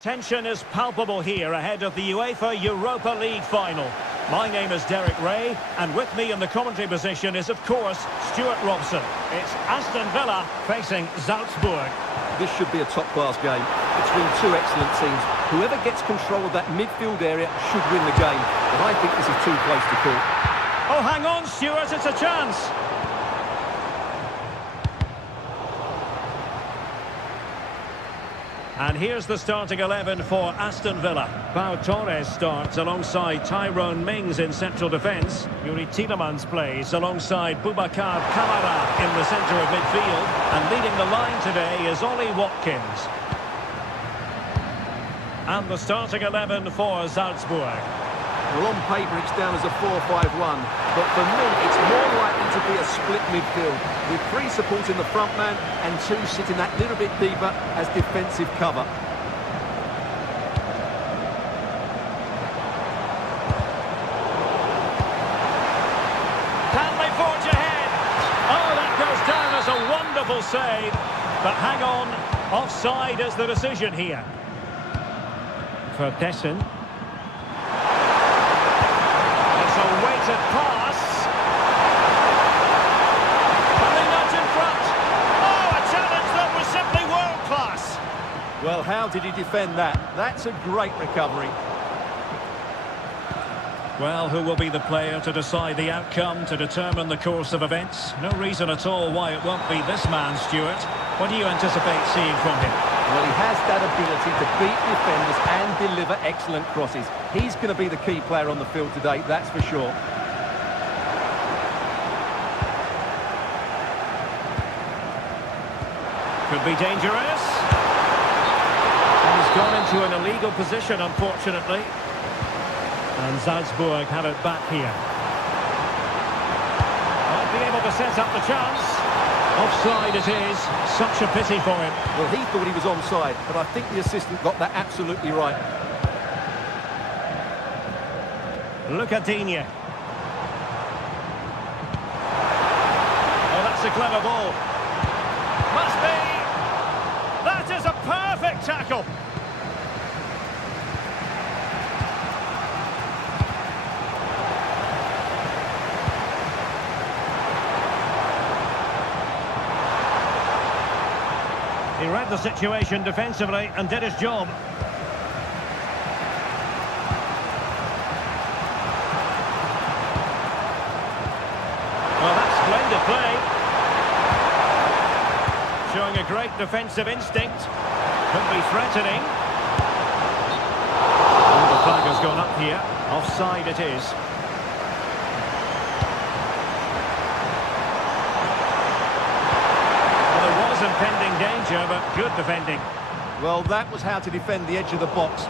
Tension is palpable here ahead of the UEFA Europa League final. My name is Derek Ray, and with me in the commentary position is, of course, Stuart Robson. It's Aston Villa facing Salzburg. This should be a top-class game between two excellent teams. Whoever gets control of that midfield area should win the game. But I think this is too close to call. Oh, hang on, Stuart, it's a chance. And here's the starting 11 for Aston Villa. Pau Torres starts alongside Tyrone Mings in central defence. Yuri Tielemans plays alongside Boubacar Kamara in the centre of midfield. And leading the line today is Ollie Watkins. And the starting 11 for Salzburg. Well, on paper it's down as a 4-5-1, but for me it's more likely to be a split midfield, with three supporting the front man and two sitting that little bit deeper as defensive cover. Can they forge ahead? Oh, that goes down as a wonderful save, but hang on, offside is the decision here. For Dessen. Weighted pass. And they nudge in front. Oh, a challenge that was simply world class. Well, how did he defend that? That's a great recovery. Well, who will be the player to decide the outcome, to determine the course of events? No reason at all why it won't be this man, Stuart. What do you anticipate seeing from him? Well, he has that ability to beat defenders and deliver excellent crosses. He's going to be the key player on the field today, that's for sure. Could be dangerous. He's gone into an illegal position, unfortunately. And Salzburg have it back here. Might be able to set up the chance. Offside it is. Such a pity for him. Well, he thought he was onside, but I think the assistant got that absolutely right. Look at Digne. Oh, that's a clever ball. Must be. That is a perfect tackle. He read the situation defensively and did his job. Well, that's splendid play. Showing a great defensive instinct. Could be threatening. Oh, the flag has gone up here. Offside it is. Well, there was impending danger, but good defending. Well, that was how to defend the edge of the box.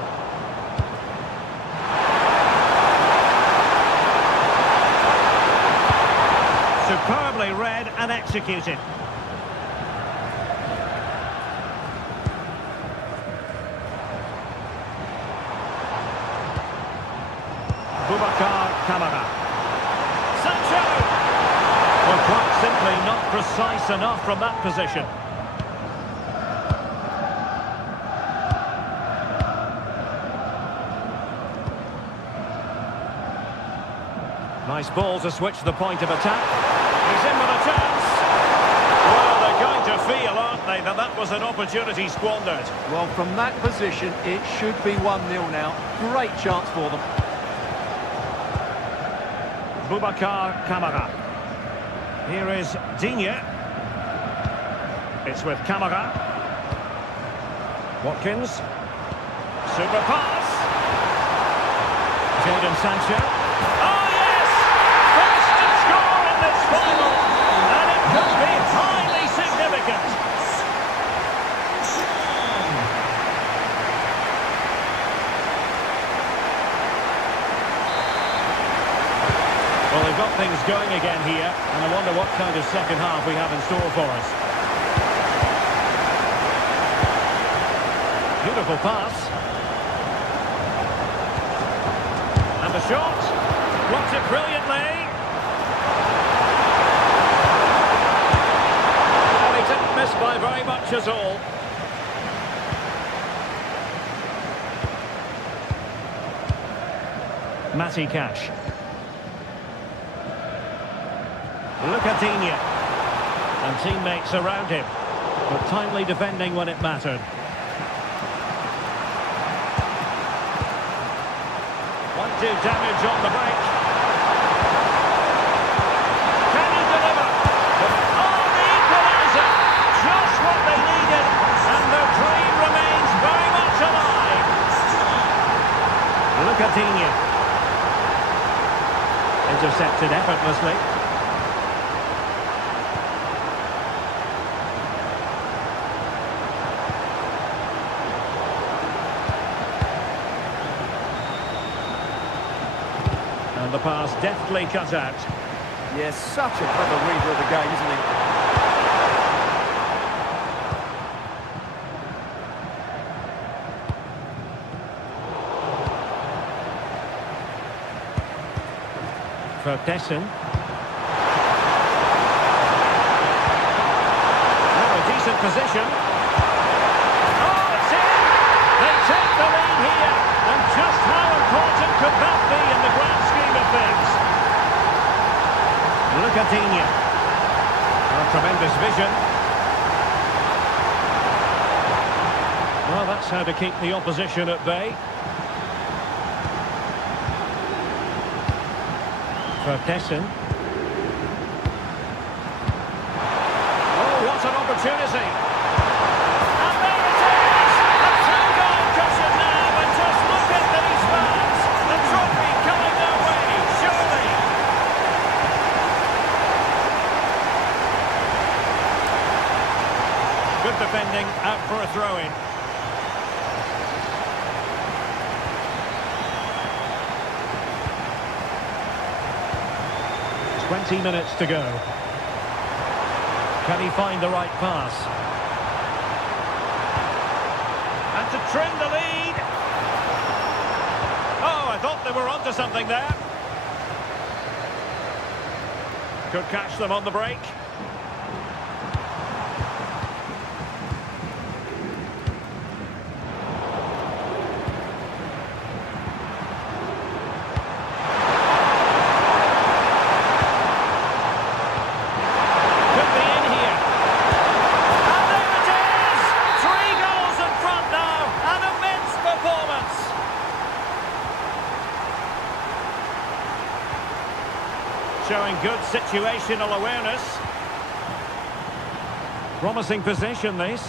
Superbly read and executed. Boubacar Kamara. Sancho! Well, quite simply not precise enough from that position. Nice ball to switch the point of attack. He's in with a chance. Well, they're going to feel, aren't they, that that was an opportunity squandered. Well, from that position, it should be 1-0 now. Great chance for them. Boubacar Kamara. Here is Digne. It's with Kamara. Watkins. Super pass. Jadon Sancho. Oh, yes! First to score in this final. And it could be highly significant. Well, they've got things going again here, and I wonder what kind of second half we have in store for us. Beautiful pass. And the shot. Blocked it brilliantly. Well, he didn't miss by very much at all. Matty Cash. Lucadinha. And teammates around him. But timely defending when it mattered. One, two damage on the break. Can he deliver? Oh, the equaliser! Just what they needed, and the dream remains very much alive. Lucadinha. Intercepted effortlessly. And the pass deftly cut out. Yes, such a clever reader of the game, isn't he? For Desson. Oh, a decent position. Oh, it's in! They take the lead here. And just how important could that be in the grand scheme of things? Lucadinha. Oh, tremendous vision. Well, that's how to keep the opposition at bay. For Desson. Oh, what an opportunity! And there it is! A two-goal cushion now, and just look at these fans! The trophy coming their way, surely! Good defending, out for a throw-in. 20 minutes to go. Can he find the right pass? And to trim the lead. Oh, I thought they were onto something there. Could catch them on the break. Showing good situational awareness. Promising position, this.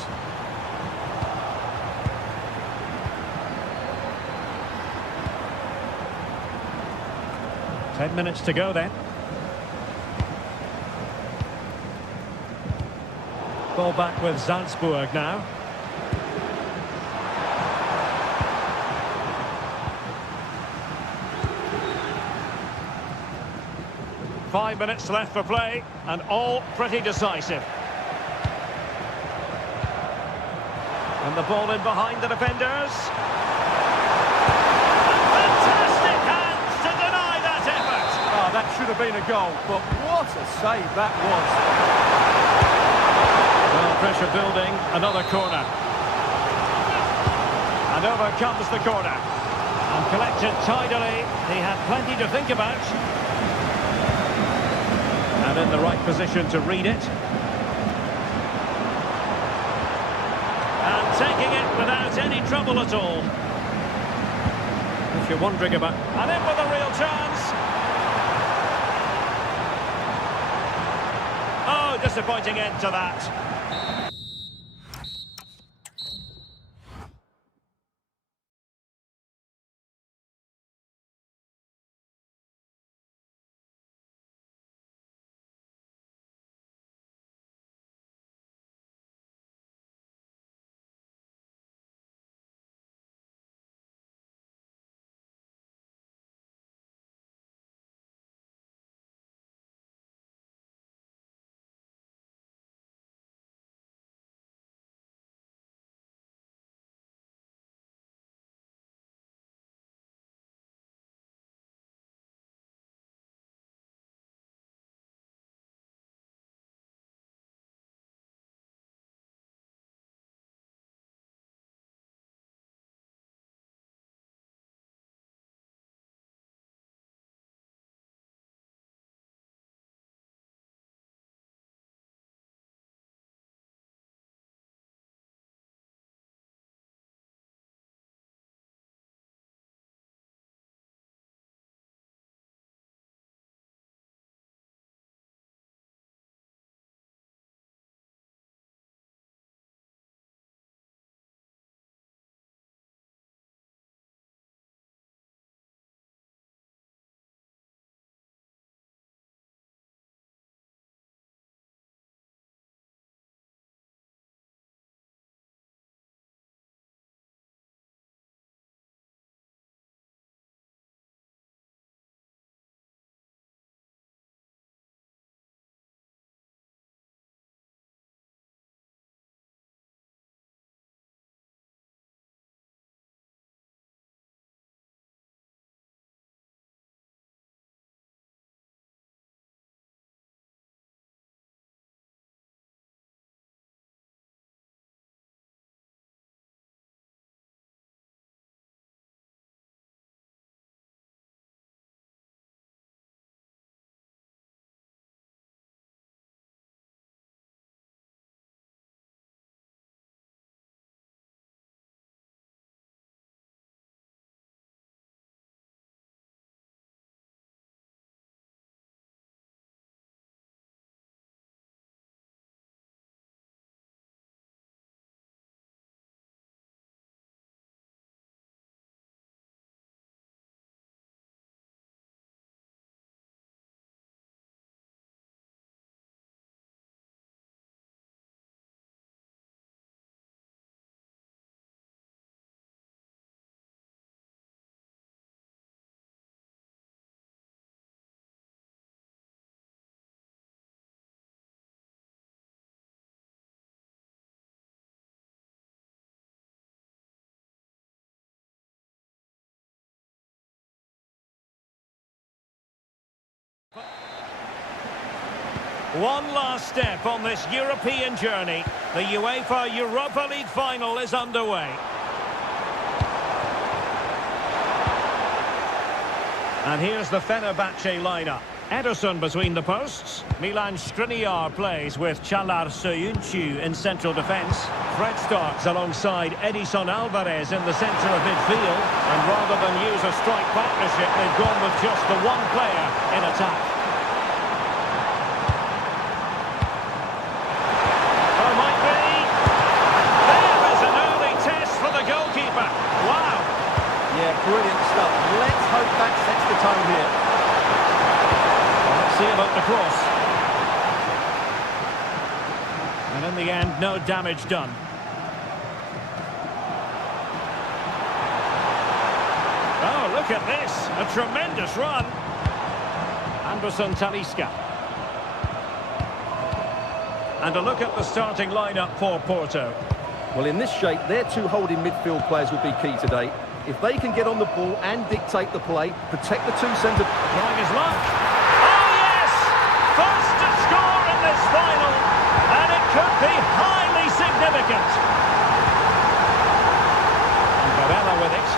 Ten minutes to go then. Ball back with Salzburg now. Five minutes left for play, and all pretty decisive. And the ball in behind the defenders. Fantastic hands to deny that effort. Oh, that should have been a goal, but what a save that was. Well, pressure building, another corner. And over comes the corner. And collected tidily, he had plenty to think about. And in the right position to read it. And taking it without any trouble at all. If you're wondering about... And in with a real chance. Oh, disappointing end to that. One last step on this European journey. The UEFA Europa League final is underway. And here's the Fenerbahce lineup. Ederson between the posts. Milan Skriniar plays with Çağlar Söyüncü in central defence. Fred starts alongside Edison Alvarez in the centre of midfield. And rather than use a strike partnership, they've gone with just the one player in attack. Oh, might be. There is an early test for the goalkeeper. Wow. Yeah, brilliant stuff. Let's hope that sets the tone here. Let's see about the cross. And in the end, no damage done. Oh, look at this. A tremendous run. Anderson Talisca. And a look at the starting lineup for Porto. Well, in this shape, their two holding midfield players will be key today. If they can get on the ball and dictate the play, protect the two centre... Trying his luck. Oh, yes! First to score in this final. And it could be highly significant. And Varela with it.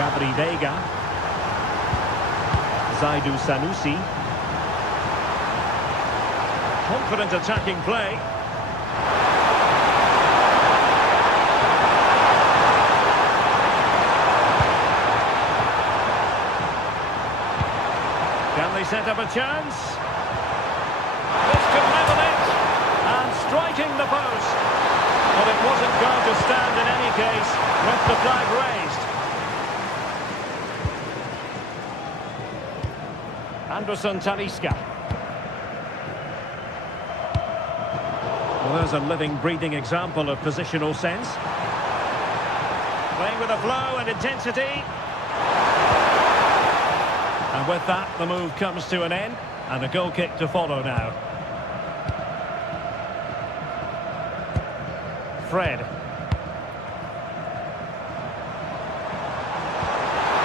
Gabri Veiga. Zaidu Sanusi. Confident attacking play. Can they set up a chance? This could level it. And striking the post. But it wasn't going to stand in any case with the flag raised. Anderson Talisca. Well, there's a living, breathing example of positional sense. Playing with a flow and intensity. And with that, the move comes to an end. And a goal kick to follow now. Fred.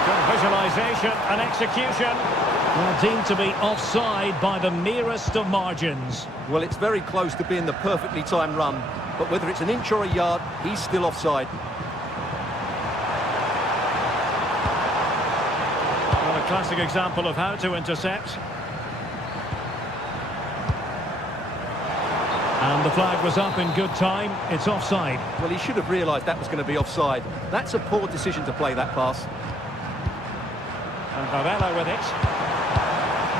Good visualisation and execution. Well, deemed to be offside by the merest of margins. Well, it's very close to being the perfectly timed run. But whether it's an inch or a yard, he's still offside. Well, a classic example of how to intercept. And the flag was up in good time. It's offside. Well, he should have realised that was going to be offside. That's a poor decision to play that pass. And Varela with it.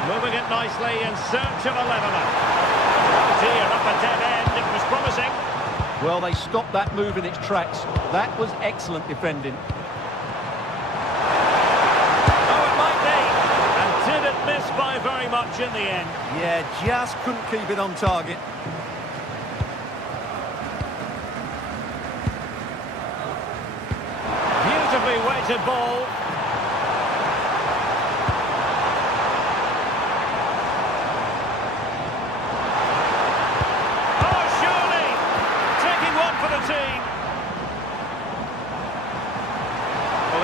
Moving it nicely in search of a leveller. Oh dear, up a dead end. It was promising. Well, they stopped that move in its tracks. That was excellent defending. Oh, it might be. And did it miss by very much in the end? Yeah, just couldn't keep it on target. Beautifully weighted ball.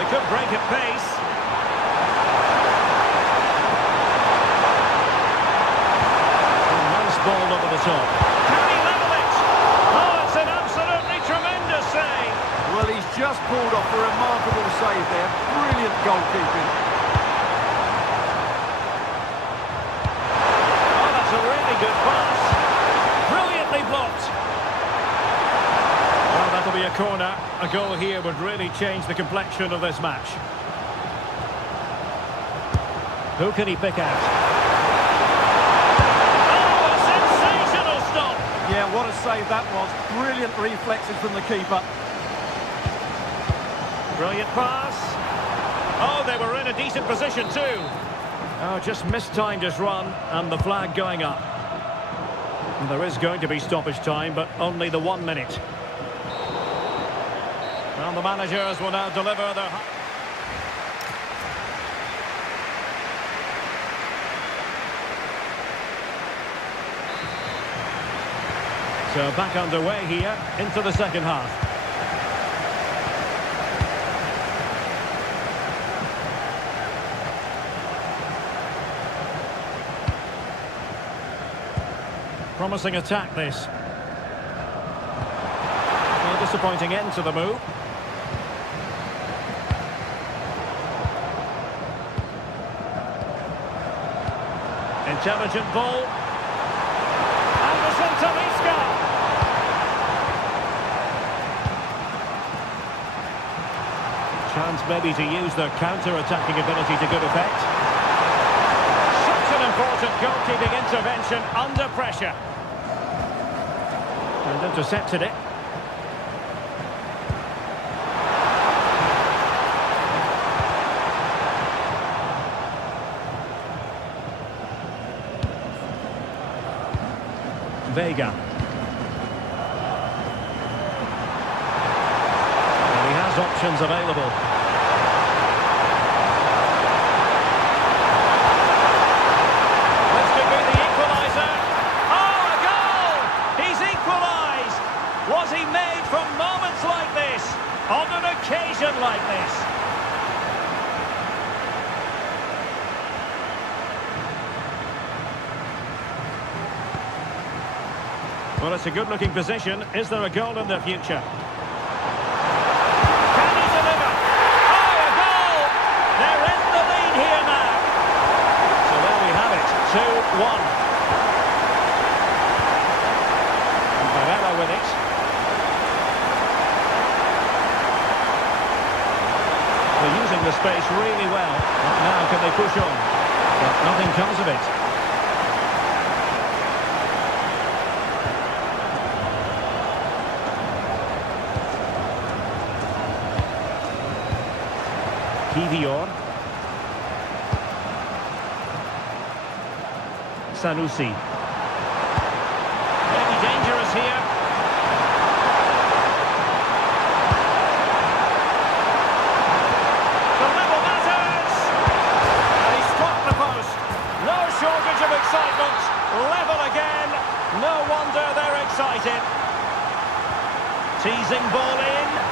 Could break at pace. Nice ball over the top. Can he level it? Oh, it's an absolutely tremendous save. Well, he's just pulled off a remarkable save there. Brilliant goalkeeping. Oh, that's a really good pass. Brilliantly blocked. Well, that'll be a corner. A goal here would really change the complexion of this match. Who can he pick out? Oh, a sensational stop! Yeah, what a save that was. Brilliant reflexes from the keeper. Brilliant pass. Oh, they were in a decent position too. Oh, just mistimed his run and the flag going up. And there is going to be stoppage time, but only the 1 minute. And the managers will now deliver their... So back underway here into the second half. Promising attack, this. A disappointing end to the move. Intelligent ball. Anderson Talisca. Chance maybe to use their counter-attacking ability to good effect. Such an important goalkeeping intervention under pressure. And intercepted it. Vega. And he has options available. This could be the equaliser. Oh, a goal! He's equalised! Was he made from moments like this? On an occasion like this? Well, it's a good-looking position. Is there a goal in the future? Can he deliver? Oh, a goal! They're in the lead here now. So there we have it, 2-1. And Varela with it. They're using the space really well. But now can they push on? But nothing comes of it. Kivior. Sanusi. Maybe dangerous here. The level matters! And he struck the post. No shortage of excitement. Level again. No wonder they're excited. Teasing ball in.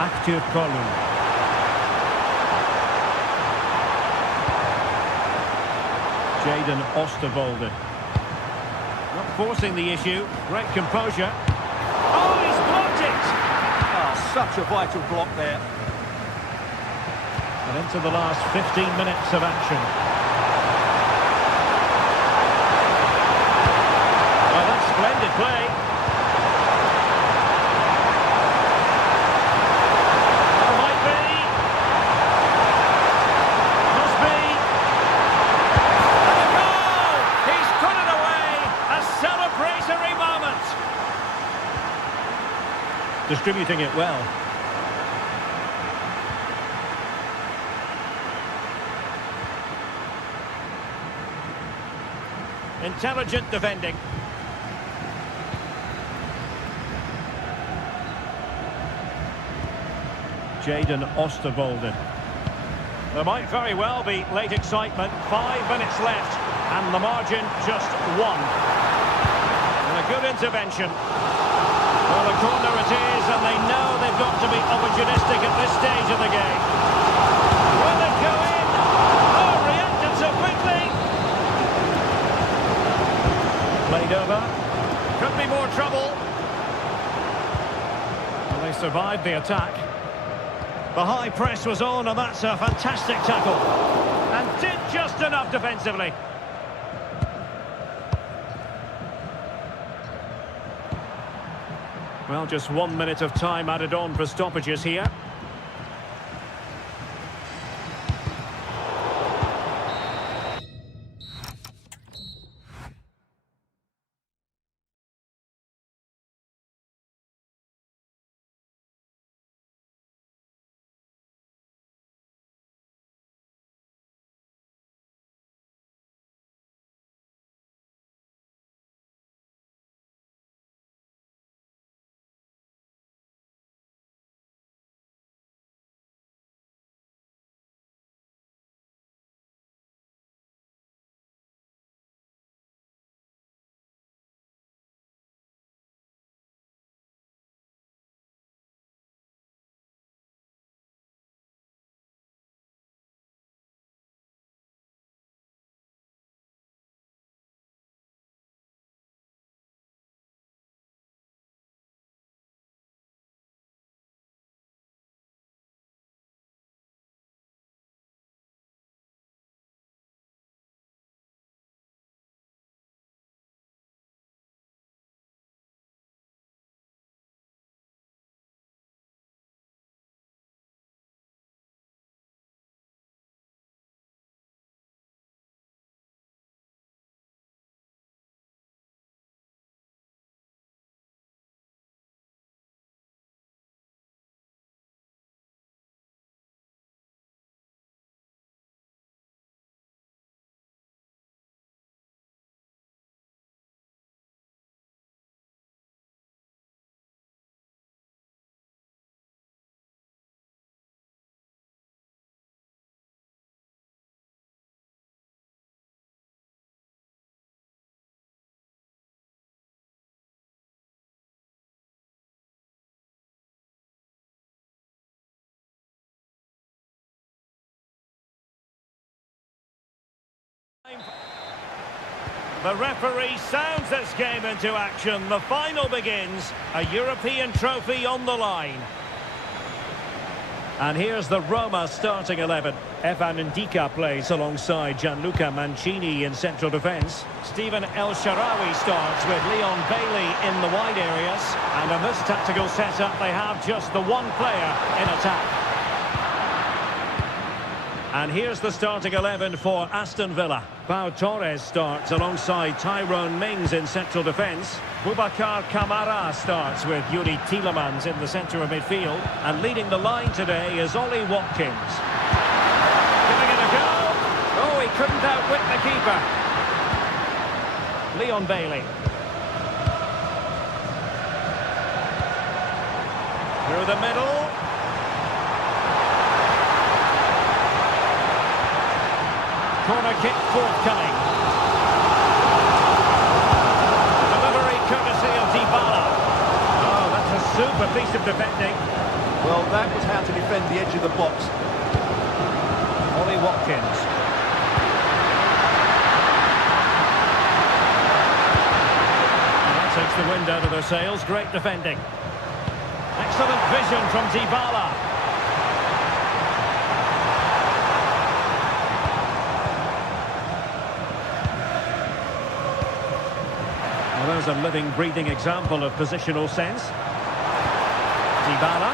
Active Kolu. Jaden Osterwolde. Not forcing the issue. Great composure. Oh, he's blocked it! Oh, such a vital block there. And into the last 15 minutes of action. Well, that's splendid play. Distributing it well. Intelligent defending. Jaden Osterwolde. There might very well be late excitement. 5 minutes left, and the margin just 1. And a good intervention. Well, the corner it is, and they know they've got to be opportunistic at this stage of the game. Will it go in? Oh, reacted so quickly! Played over. Could be more trouble. Well, they survived the attack. The high press was on, and that's a fantastic tackle. And did just enough defensively. Well, just 1 minute of time added on for stoppages here. The referee sounds this game into action. The final begins. A European trophy on the line. And here's the Roma starting 11. Evan Ndika plays alongside Gianluca Mancini in central defence. Stephen El Shaarawy starts with Leon Bailey in the wide areas. And in this tactical setup, they have just the one player in attack. And here's the starting 11 for Aston Villa. Pau Torres starts alongside Tyrone Mings in central defence. Boubacar Kamara starts with Yuri Tielemans in the centre of midfield. And leading the line today is Ollie Watkins. Giving it a go. Oh, he couldn't outwit the keeper. Leon Bailey. Through the middle. Corner kick forthcoming. Delivery courtesy of Dybala. Oh, that's a super piece of defending. Well, that was how to defend the edge of the box. Ollie Watkins. And that takes the wind out of their sails. Great defending. Excellent vision from Dybala. There's a living, breathing example of positional sense. Dybala.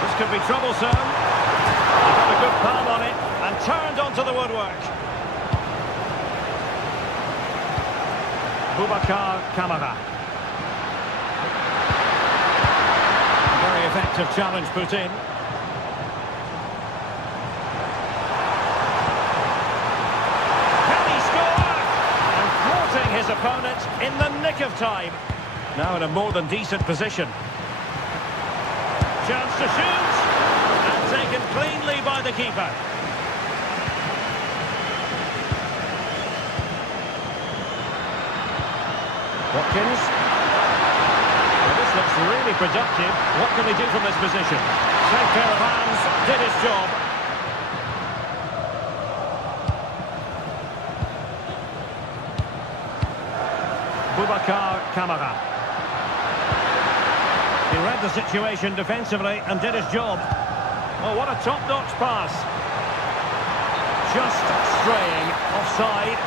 This could be troublesome. He got a good palm on it and turned onto the woodwork. Boubacar Kamara. A very effective challenge put in. His opponent in the nick of time. Now in a more than decent position. Chance to shoot. And taken cleanly by the keeper. Watkins. Well, this looks really productive. What can they do from this position? Safe pair of hands. Did his job. Boubacar Kamara. He read the situation defensively and did his job. Oh, what a top-notch pass. Just straying offside.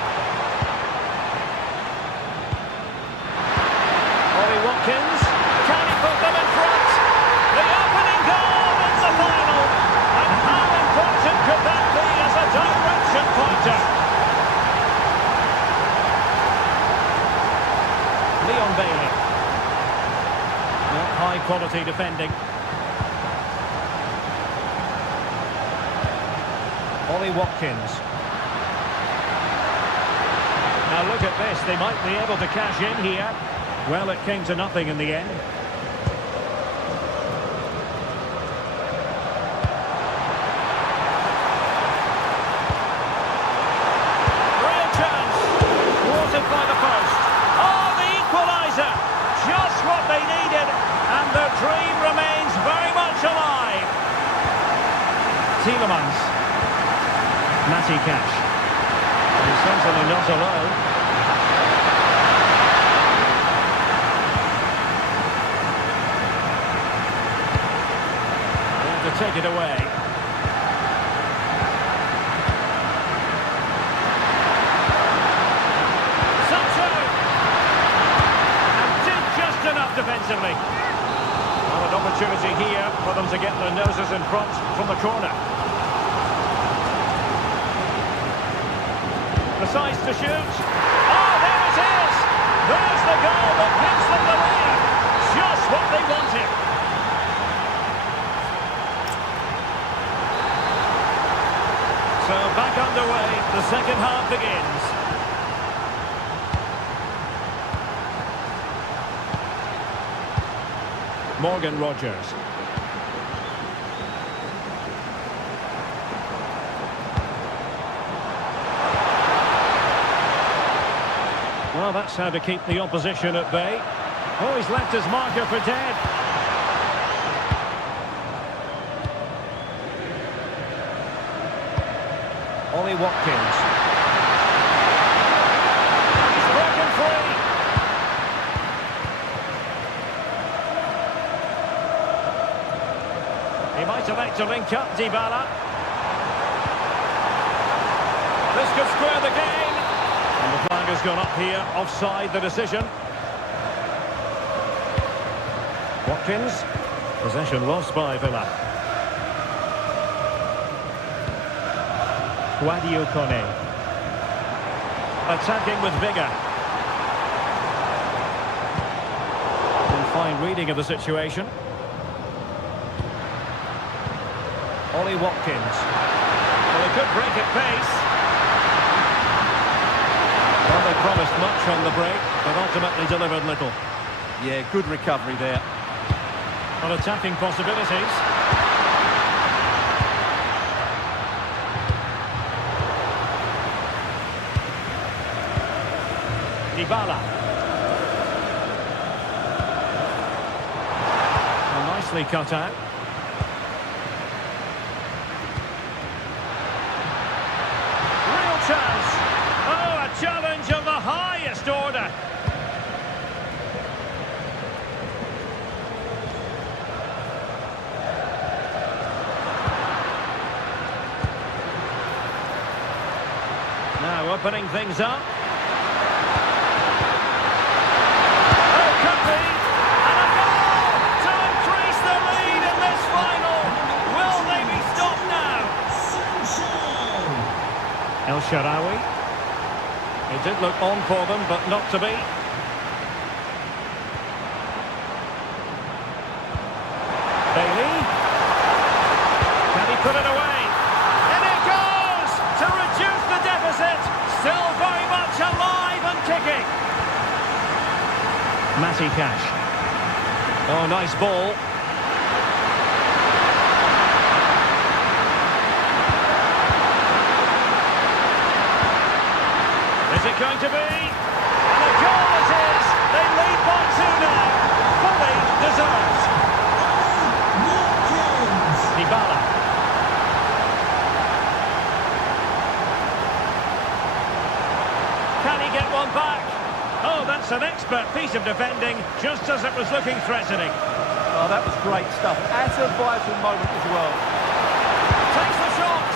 Ollie Watkins. Can he put them in front? The opening goal in the final. And how important could that be as a direction pointer? Leon Bailey. Not high quality defending. Ollie Watkins. Now look at this, they might be able to cash in here. Well, it came to nothing in the end. Real chance. Thwarted by the post. Oh, the equaliser! Just what they needed, and their dream remains very much alive. Tielemans. Matty Cash. He's certainly not alone. To take it away. Defensively. Well, an opportunity here for them to get their noses in front from the corner. Precise to shoot. Oh, there it is! There's the goal that gives them the lead. Just what they wanted. So back underway, the second half begins. Morgan Rogers. Well, that's how to keep the opposition at bay. Oh, he's left his marker for dead. Ollie Watkins. He's broken free. He might elect to link up Dybala. This could square the game. And the flag has gone up here, offside the decision. Watkins. Possession lost by Villa. Guadio Kone. Attacking with vigour. And fine reading of the situation. Ollie Watkins. Well, a good break at pace. Well, they promised much on the break, but ultimately delivered little. Yeah, good recovery there. On attacking possibilities. Dybala. Well, nicely cut out. Real chance. Oh, a challenge of the highest order. Now opening things up. Oh, could be. And a goal to increase the lead in this final. Will they be stopped now? El Shaarawy. It did look on for them, but not to be. Bailey. Can he put it away? And it goes to reduce the deficit. Still very much alive and kicking. Matty Cash. Oh, nice ball. Is it going to be? And a goal it is. They lead by 2 now. Fully deserved. Dybala. Can he get one back? Oh, that's an expert piece of defending, just as it was looking threatening. Oh, that was great stuff. At a vital moment as well. Takes the shot.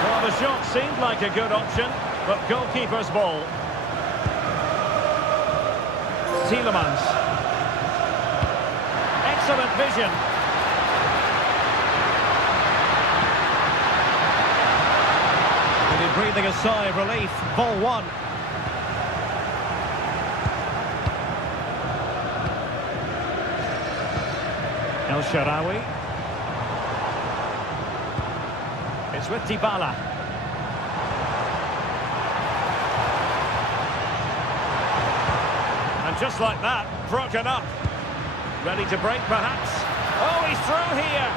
Well, the shot seemed like a good option, but goalkeeper's ball. Tielemans. Excellent vision. And he's breathing a sigh of relief. Ball one. El Shaarawy. It's with Dybala. And just like that, broken up. Ready to break, perhaps? Oh, he's through here.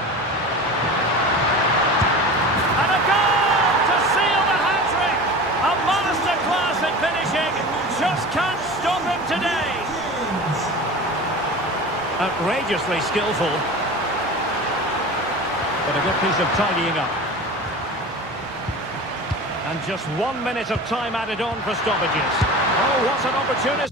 And a goal to seal the hat-trick. A masterclass at finishing. Just can't stop him today. Outrageously skillful. But a good piece of tidying up. And just 1 minute of time added on for stoppages. Oh, what an opportunity.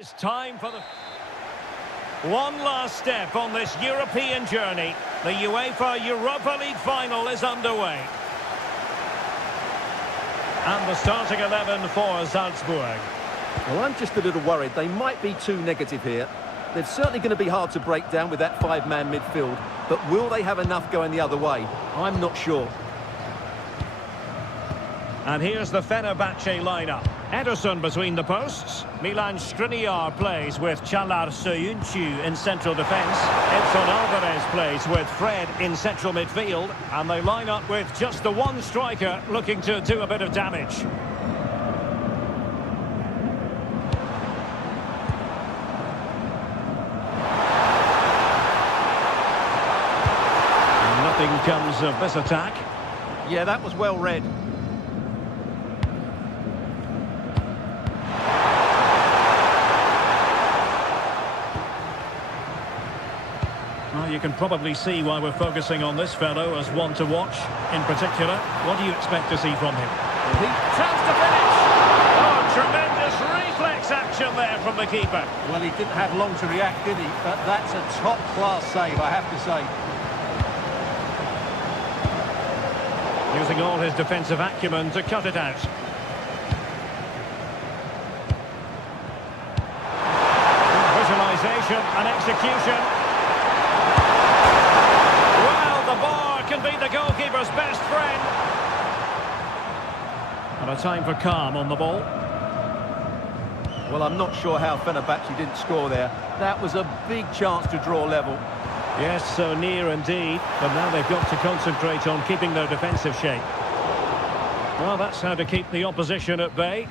It's time for the one last step on this European journey. The UEFA Europa League final is underway. And the starting 11 for Salzburg. Well, I'm just a little worried. They might be too negative here. They're certainly going to be hard to break down with that five-man midfield. But will they have enough going the other way? I'm not sure. And here's the Fenerbahce lineup. Ederson between the posts. Milan Skriniar plays with Çağlar Söyüncü in central defence. Edson Alvarez plays with Fred in central midfield. And they line up with just the one striker looking to do a bit of damage. And nothing comes of this attack. Yeah, that was well read. Well, you can probably see why we're focusing on this fellow as one to watch. In particular, what do you expect to see from him? He Chance to finish! Oh, tremendous reflex action there from the keeper. Well, he didn't have long to react, did he? But that's a top-class save, I have to say. Using all his defensive acumen to cut it out. Visualisation and execution. The bar can be the goalkeeper's best friend. And a time for calm on the ball. Well, I'm not sure how Fenerbahce didn't score there. That was a big chance to draw level. Yes, so near indeed. But now they've got to concentrate on keeping their defensive shape. Well, that's how to keep the opposition at bay.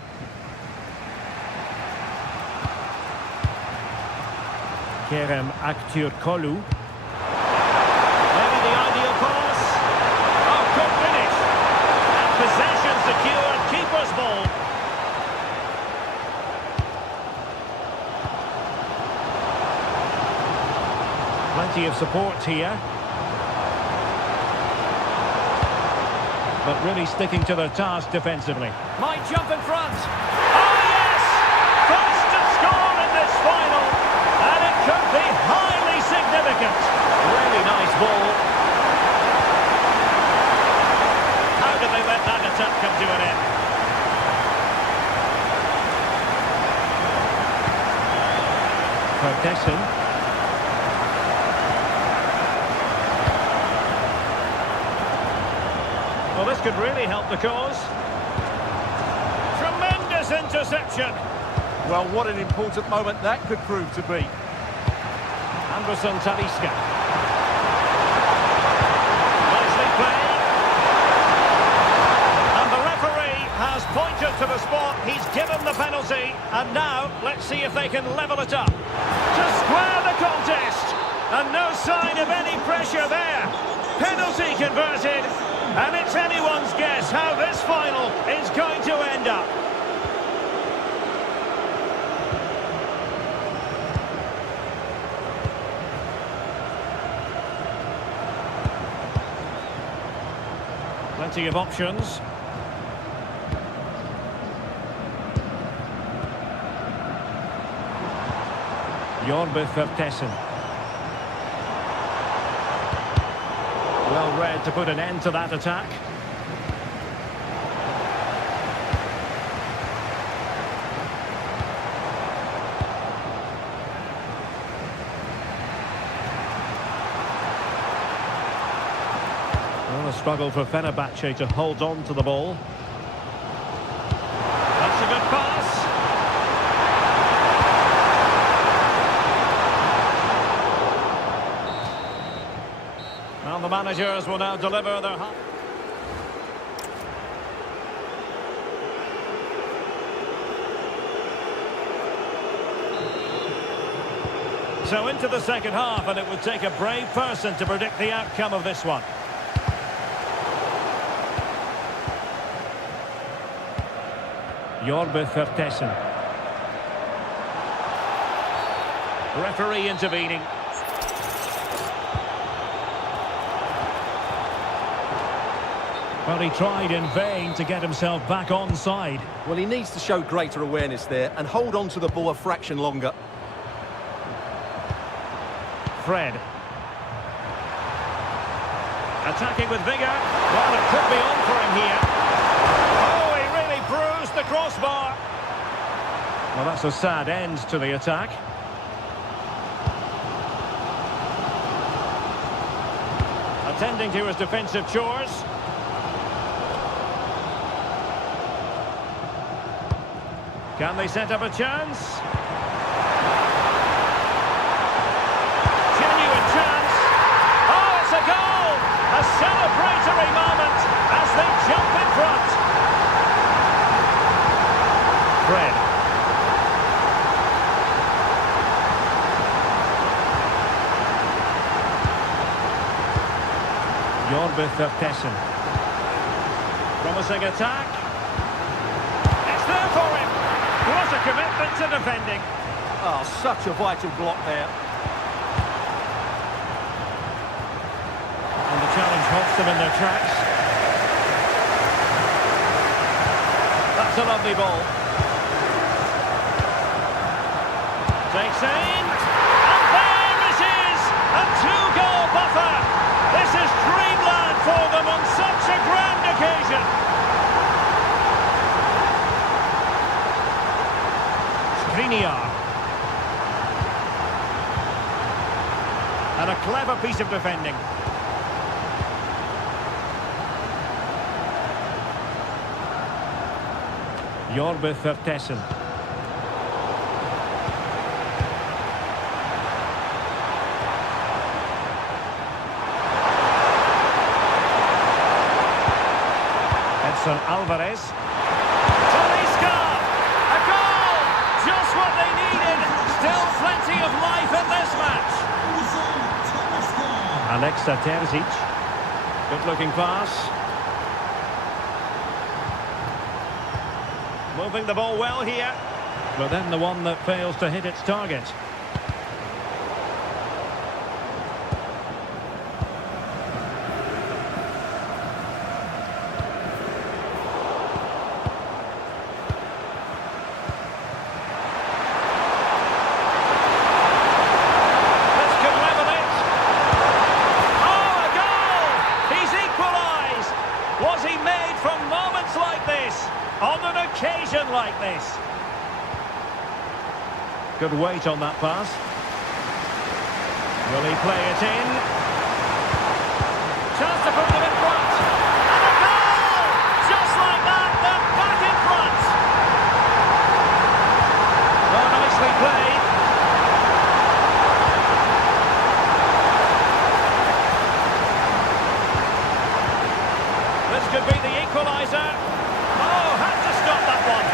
Kerem Aktürkoğlu. Possession secured, keeper's ball. Plenty of support here. But really sticking to their task defensively. Might jump in front. Oh yes! First to score in this final. And it could be highly significant. Really nice ball. They let that attack come to an end. Vertessen. Well, this could really help the cause. Tremendous interception. Well, what an important moment that could prove to be. Anderson Talisca. Nicely played. Has pointed to the spot, he's given the penalty, and now let's see if they can level it up. To square the contest, and no sign of any pressure there. Penalty converted, and it's anyone's guess how this final is going to end up. Plenty of options. Vertessen. Well read to put an end to that attack. Well, a struggle for Fenerbahce to hold on to the ball. That's a good pass. The managers will now deliver their... So into the second half, and it would take a brave person to predict the outcome of this one. Vertessen. Referee intervening. Well, he tried in vain to get himself back onside. Well, he needs to show greater awareness there and hold on to the ball a fraction longer. Fred. Attacking with vigour. Well, it could be on for him here. Oh, he really bruised the crossbar. Well, that's a sad end to the attack. Attending to his defensive chores. Can they set up a chance? Genuine chance. Oh, it's a goal! A celebratory moment as they jump in front. Fred. Tessen. Promising attack. It's there for him. What a commitment to defending. Oh, such a vital block there. And the challenge halts them in their tracks. That's a lovely ball. Takes aim. And there it is! A two-goal buffer. This is dreamland for them on such a grand occasion. Skriniar. And a clever piece of defending. Tessen. Alvarez. Talisca! A goal! Just what they needed. Still plenty of life in this match. Alexa Terzic. Good looking pass. Moving the ball well here. But then the one that fails to hit its target. Was he made from moments like this, on an occasion like this? Good weight on that pass. Will he play it in? Chance to put them in front. And a goal! Just like that, they're back in front. Oh, nicely played. This could be the equaliser. Oh, had to stop that one.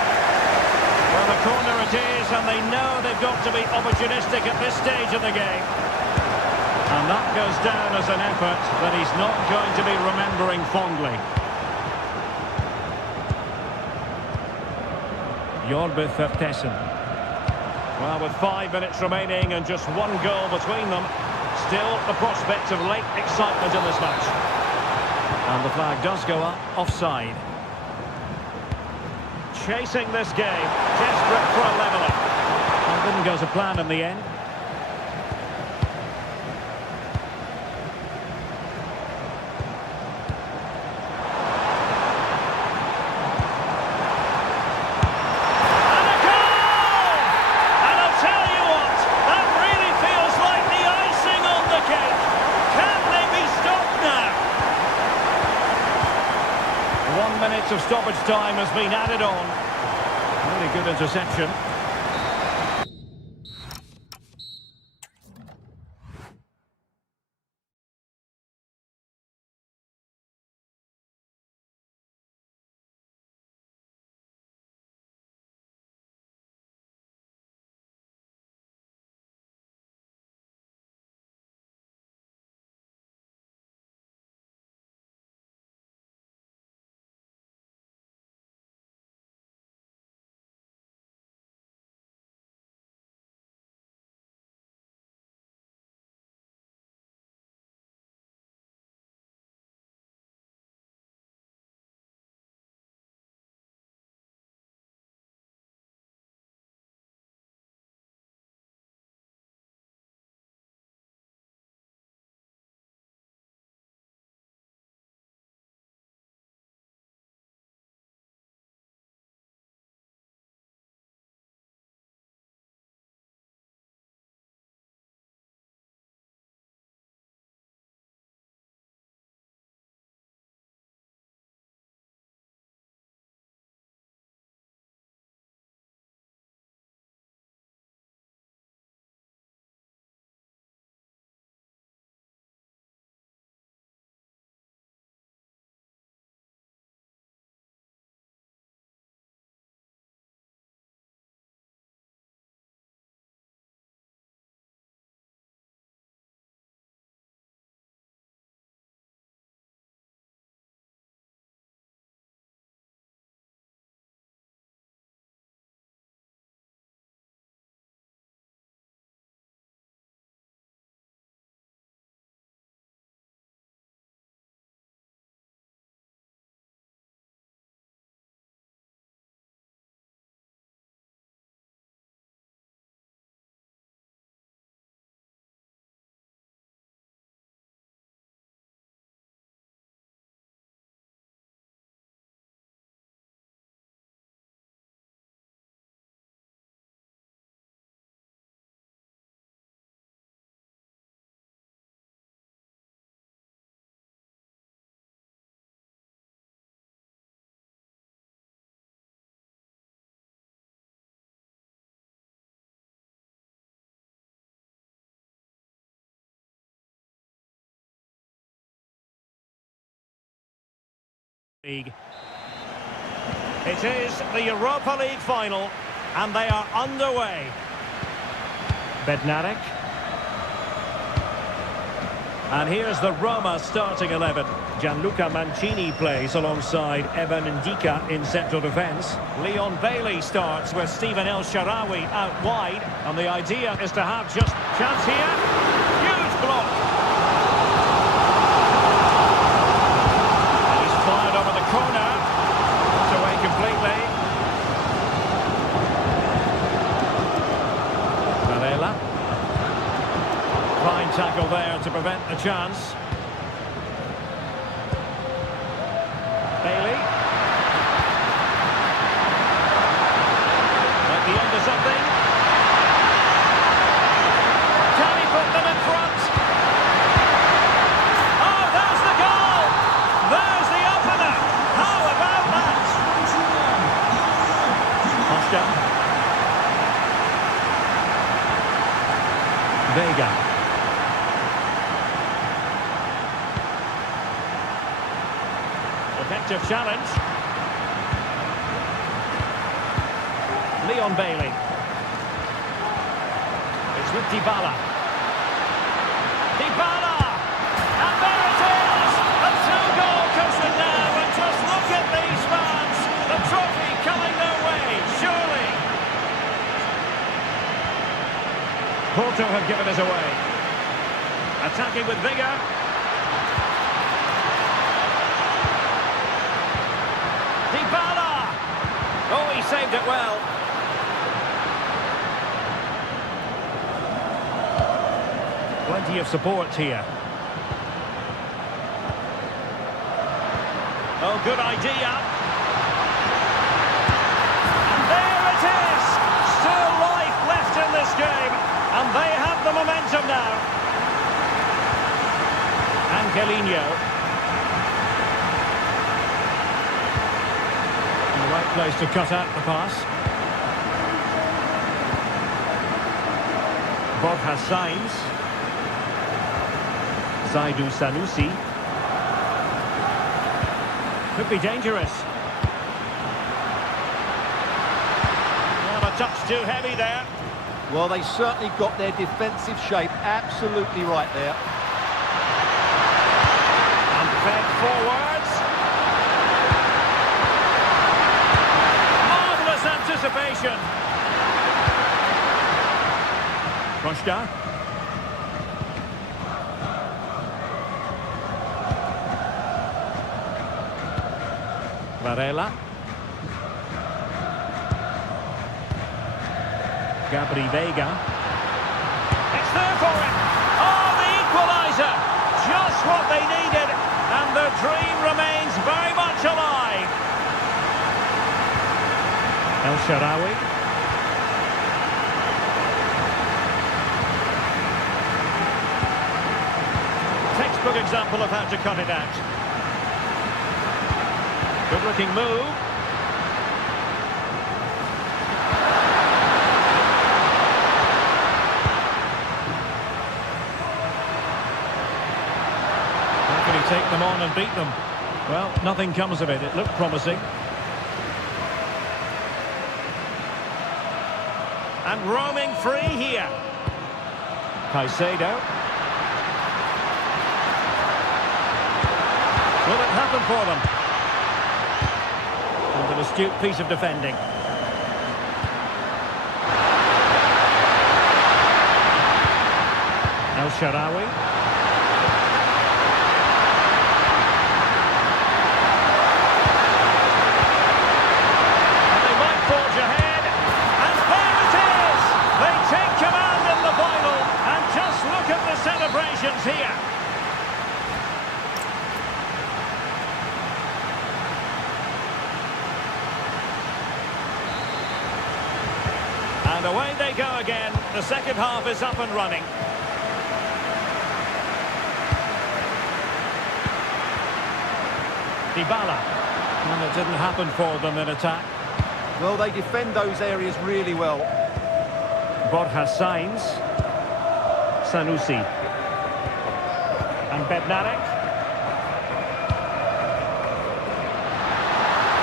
Well, the corner it is, and they know they've got to be opportunistic at this stage of the game. And that goes down as an effort that he's not going to be remembering fondly. Tessen. Well, with 5 minutes remaining and just one goal between them, still the prospect of late excitement in this match. And the flag does go up, offside. Chasing this game, desperate for a leveller. Well, didn't go to plan in the end. And a goal! And I'll tell you what, that really feels like the icing on the cake. Can they be stopped now? 1 minute of stoppage time has been added on. Really good interception. League. It is the Europa League final, and they are underway. Bednarek. And here's the Roma starting 11. Gianluca Mancini plays alongside Evan Ndika in central defence. Leon Bailey starts with Stephen El Shaarawy out wide. And the idea is to have just chance here. Huge block. And he's fired over the corner. It's away completely. Varela. Fine tackle there to prevent the chance. Bailey. Might be onto something. Can he put them in front? Oh, there's the goal! There's the opener! How about that? Costa. Vega. Effective challenge. Leon Bailey. It's with Dybala. Dybala! And there it is! A two-goal cushion now, and just look at these fans! The trophy coming their way, surely! Porto have given us away. Attacking with vigour. Dybala! Oh, he saved it well. Plenty of support here. Oh, good idea. And there it is! Still life left in this game. And they have the momentum now. Angelino. Right place to cut out the pass. Borja Sainz. Zaidu Sanusi. Could be dangerous. Well, a touch too heavy there. Well, they certainly got their defensive shape absolutely right there. And fed forwards. Anticipation. Costa. Varela. Gabri Vega. It's there for him. Oh, the equaliser. Just what they needed. And their dream remains very much alive. El Shaarawy. Textbook example of how to cut it out. Good looking move. How can he take them on and beat them? Well, nothing comes of it. It looked promising. And roaming free here. Caicedo. Will it happen for them? And an astute piece of defending. El Shaarawy. Celebrations here. And away they go again. The second half is up and running. Dybala. And it didn't happen for them in attack. Well, they defend those areas really well. Borja Sainz. Sanusi. And Bednarek.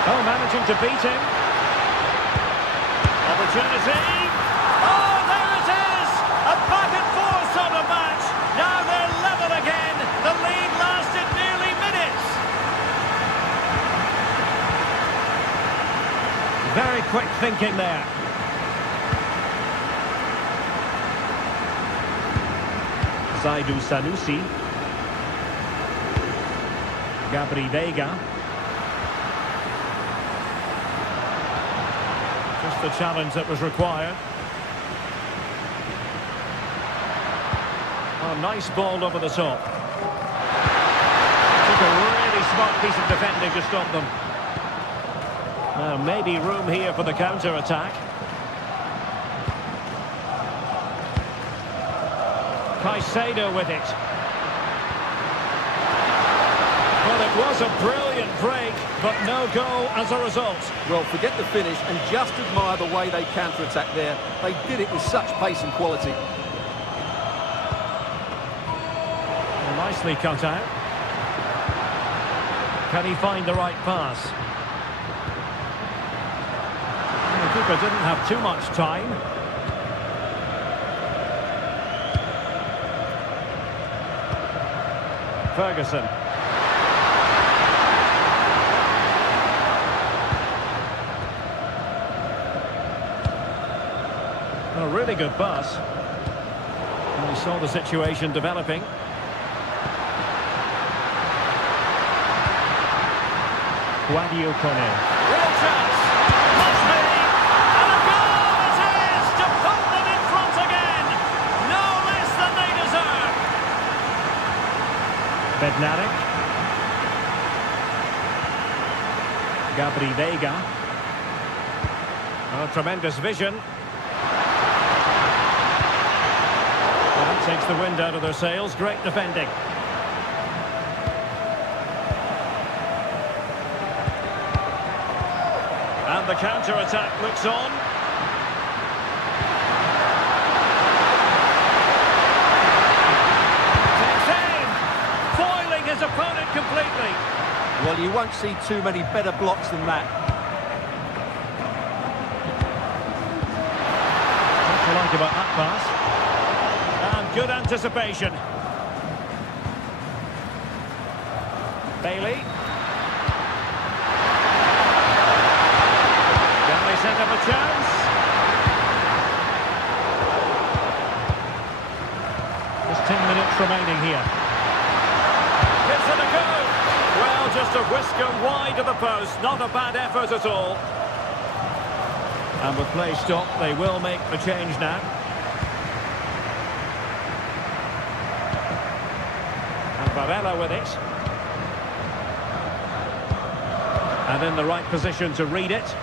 Oh, managing to beat him. Opportunity. Oh, there it is! A back and forth sort of match. Now they're level again. The lead lasted nearly minutes. Very quick thinking there. Zaidu Sanusi. Gabri Veiga. Just the challenge that was required. Oh, nice ball over the top. Took a really smart piece of defending to stop them. Now, maybe room here for the counter-attack. Caicedo with it. Well, it was a brilliant break, but no goal as a result. Well, forget the finish and just admire the way they counter-attack there. They did it with such pace and quality. Well, nicely cut out. Can he find the right pass? The keeper didn't have too much time. Ferguson. A really good pass. And we saw the situation developing. Guadio Kone. Real chance. Must be. And a goal it is to put them in front again. No less than they deserve. Bednarik. Gabri Veiga. Oh, tremendous vision. Well, that takes the wind out of their sails. Great defending. And the counter-attack looks on. Takes aim, foiling his opponent completely. Well, you won't see too many better blocks than that. What you like about that pass? And good anticipation. Bailey. Can they set up a chance? Just 10 minutes remaining here. Gives it a go. Well, just a whisker wide of the post. Not a bad effort at all. And with play stopped, they will make the change now. And Varela with it. And in the right position to read it.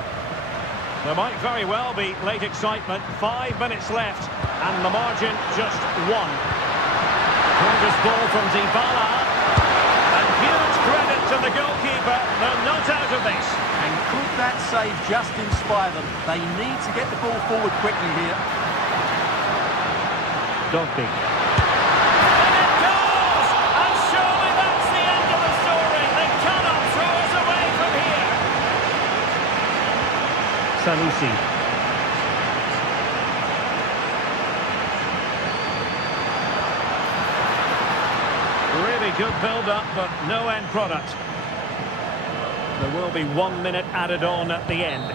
There might very well be late excitement. 5 minutes left, and the margin just 1. Gorgeous ball from Dybala. And huge credit to the goalkeeper. They're not out of this. And could that save just inspire them? They need to get the ball forward quickly here. Dogby. And it goes! And surely that's the end of the story. They cannot throw us away from here. Sanusi. Really good build-up, but no end product. There will be 1 minute added on at the end.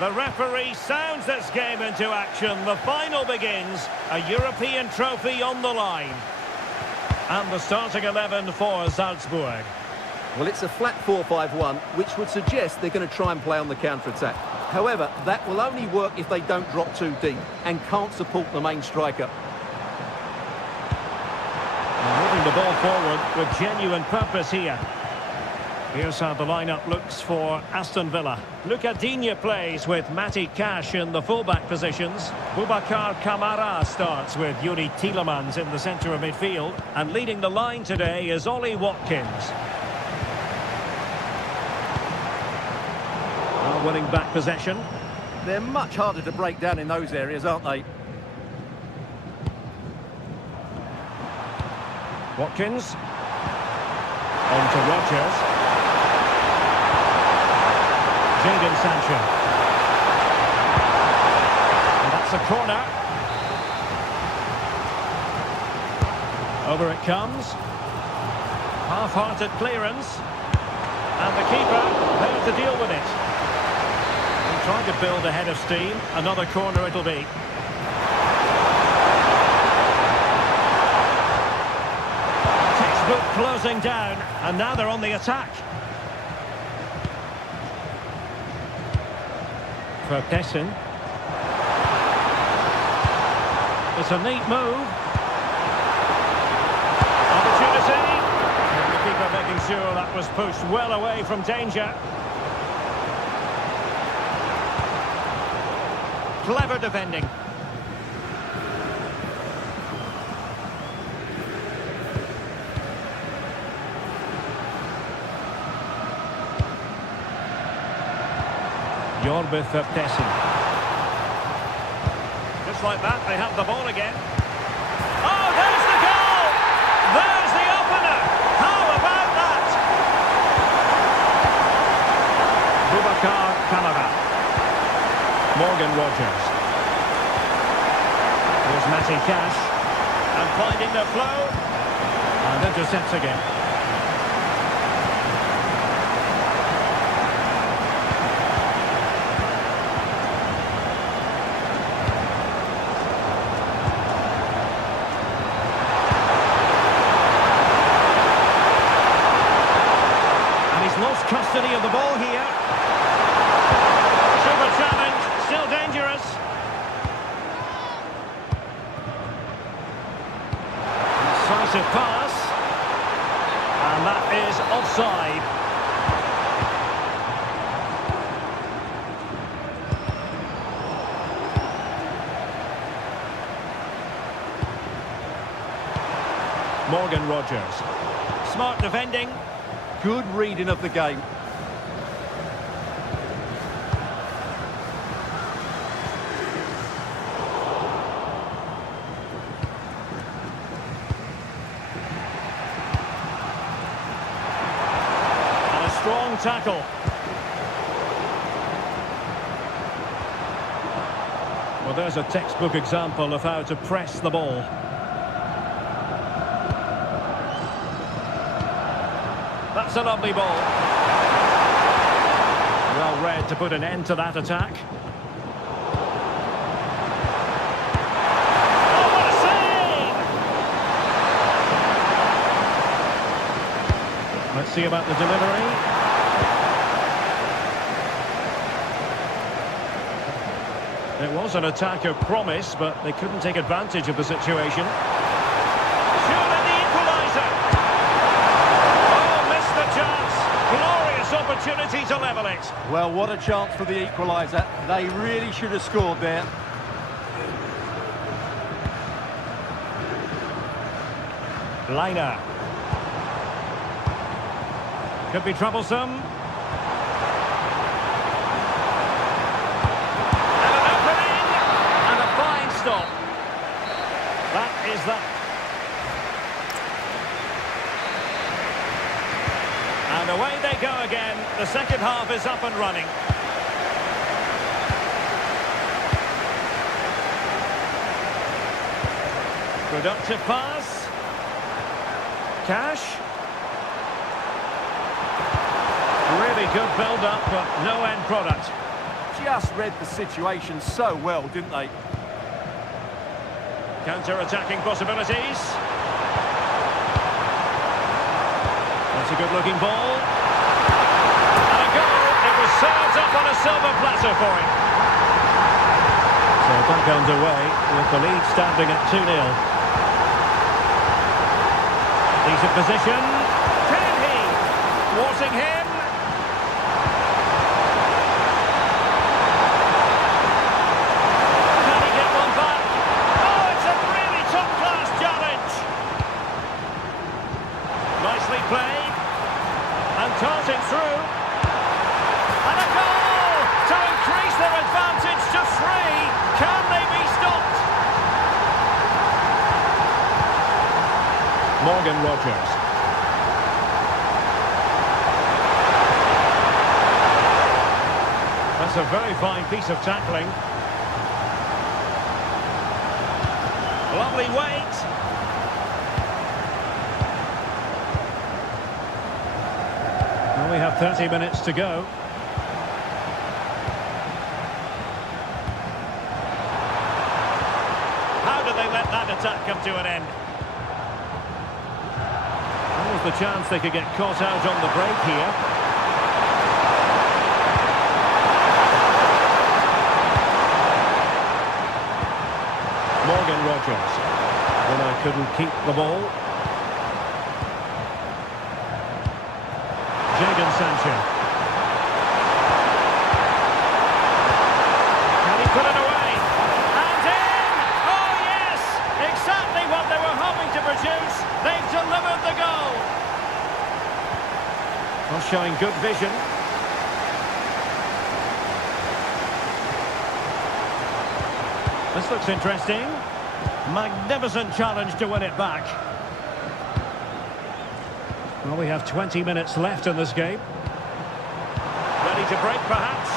The referee sounds this game into action. The final begins. A European trophy on the line. And the starting 11 for Salzburg. Well, it's a flat 4-5-1, which would suggest they're going to try and play on the counter-attack. However, that will only work if they don't drop too deep and can't support the main striker. Moving the ball forward with genuine purpose here. Here's how the lineup looks for Aston Villa. Luca Digne plays with Matty Cash in the fullback positions. Boubacar Kamara starts with Yuri Tielemans in the centre of midfield. And leading the line today is Ollie Watkins. Now winning back possession. They're much harder to break down in those areas, aren't they? Watkins. On to Rodgers. Jadon Sancho. And that's a corner. Over it comes. Half-hearted clearance. And the keeper there to deal with it. And trying to build a head of steam. Another corner it'll be. Textbook closing down. And now they're on the attack. Vertessen. It's a neat move. Opportunity. And the keeper making sure that was pushed well away from danger. Clever defending. Vertessen. Just like that, they have the ball again. Oh, there's the goal! There's the opener! How about that? Boubacar Kamara. Morgan Rodgers. Here's Matty Cash. And finding the flow. And intercepts again. Custody of the ball here. Super challenge, still dangerous. Decisive pass. And that is offside. Morgan Rodgers. Smart defending. Good reading of the game. And a strong tackle. Well, there's a textbook example of how to press the ball. That's a lovely ball. Well read to put an end to that attack. Oh, what a save! Let's see about the delivery. It was an attack of promise, but they couldn't take advantage of the situation. Surely the equaliser! Glorious opportunity to level it. Well, what a chance for the equaliser. They really should have scored there. Liner. Could be troublesome. And an opening. And a fine stop. That is that. And away they go again. The second half is up and running. Productive pass. Cash. Really good build-up, but no end product. just read the situation so well, didn't they? Counter-attacking possibilities. That's a good-looking ball. And a goal. It was served up on a silver platter for him. So back underway with the lead standing at 2-0. Decent position. Can he? Thwarting him. Can he get one back? Oh, it's a really top-class challenge. Nicely played. And darting through. And a goal to increase their advantage to 3. Can they be stopped? Morgan Rogers. That's a very fine piece of tackling. Lovely weight. Well, we have 30 minutes to go. How did they let that attack come to an end? There was the chance they could get caught out on the break here. Morgan Rogers. Well, I couldn't keep the ball. Jadon Sancho. Can he put it away? And in! Oh yes! Exactly what they were hoping to produce. They've delivered the goal. Well, showing good vision. This looks interesting. Magnificent challenge to win it back. Well, we have 20 minutes left in this game. Ready to break, perhaps.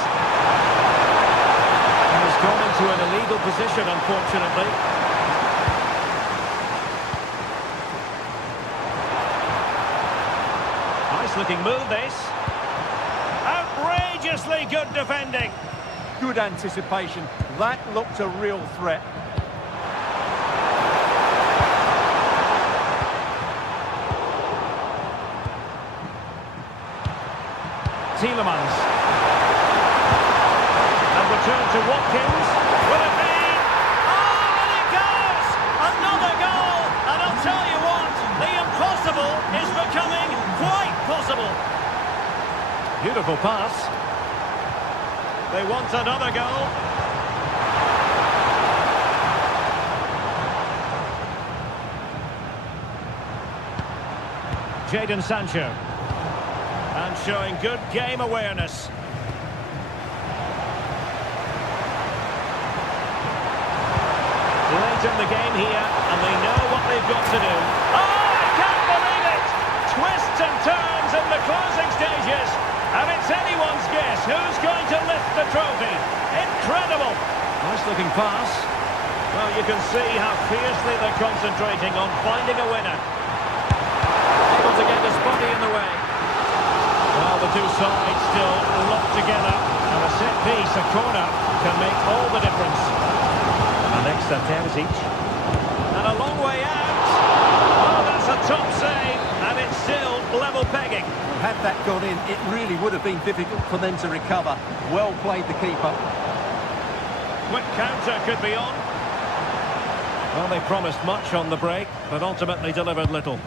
And he's gone into an illegal position, unfortunately. Nice-looking move, this. Outrageously good defending. Good anticipation. That looked a real threat. Tielemans. And return to Watkins. Will it be? Oh, and it goes! Another goal! And I'll tell you what, the impossible is becoming quite possible. Beautiful pass. They want another goal. Jadon Sancho. And showing good game awareness. Late in the game here, and they know what they've got to do. Oh, I can't believe it! Twists and turns in the closing stages. And it's anyone's guess who's going to lift the trophy. Incredible! Nice looking pass. Well, you can see how fiercely they're concentrating on finding a winner. Able to get his body in the way. Well, the two sides still locked together. And a set piece, a corner, can make all the difference. And extra 10 each. And a long way out. Oh, that's a top save. And it's still level pegging. Had that gone in, it really would have been difficult for them to recover. Well played, the keeper. Quick counter could be on. Well, they promised much on the break, but ultimately delivered little.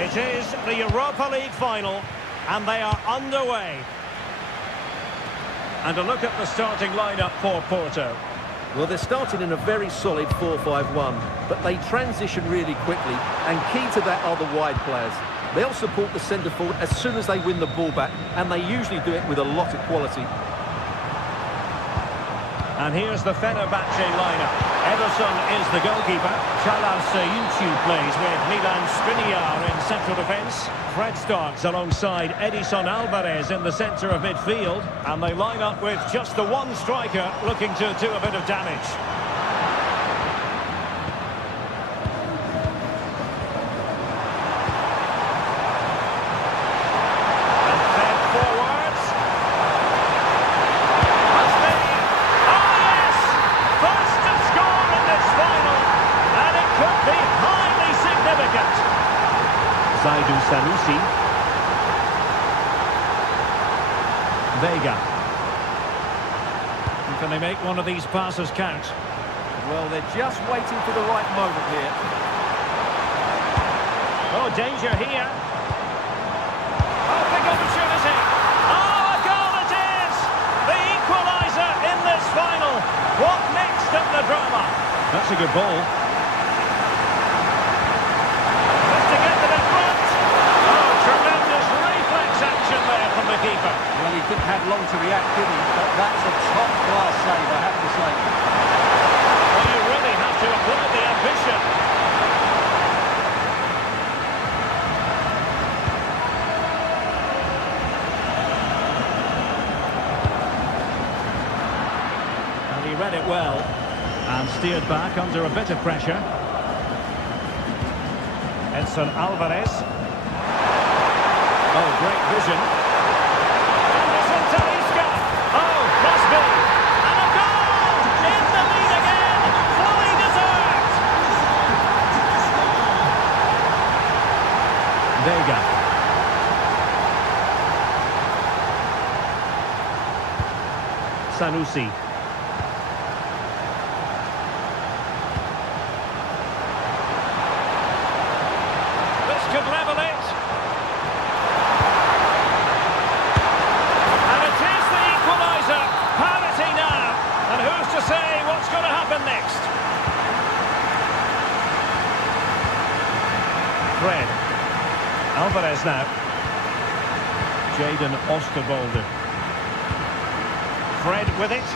It is the Europa League final, and they are underway. And a look at the starting lineup for Porto. Well, they're starting in a very solid 4-5-1, but they transition really quickly, and key to that are the wide players. They'll support the centre forward as soon as they win the ball back, and they usually do it with a lot of quality. And here's the Fenerbahce lineup. Ederson is the goalkeeper. Інші plays with Milan Skriniar in central defence. Fred starts alongside Edison Alvarez in the centre of midfield. And they line up with just the one striker looking to do a bit of damage. Sanusi. Vega. Can they make one of these passes count? Well, they're just waiting for the right moment here. Oh, danger here. Oh, big opportunity. Oh, a goal it is! The equaliser in this final. What next in the drama? That's a good ball. The keeper. Well, he didn't have long to react, did he? But that's a top-class save, I have to say. Well, you really have to applaud the ambition. And he read it well and steered back under a bit of pressure. Edson Alvarez. Oh, great vision. Vega. Sanusi. This could level it. And it is the equaliser. Parity now. And who's to say what's going to happen next? Fred. Alvarez now. Jaden Osterwolde. Fred with it.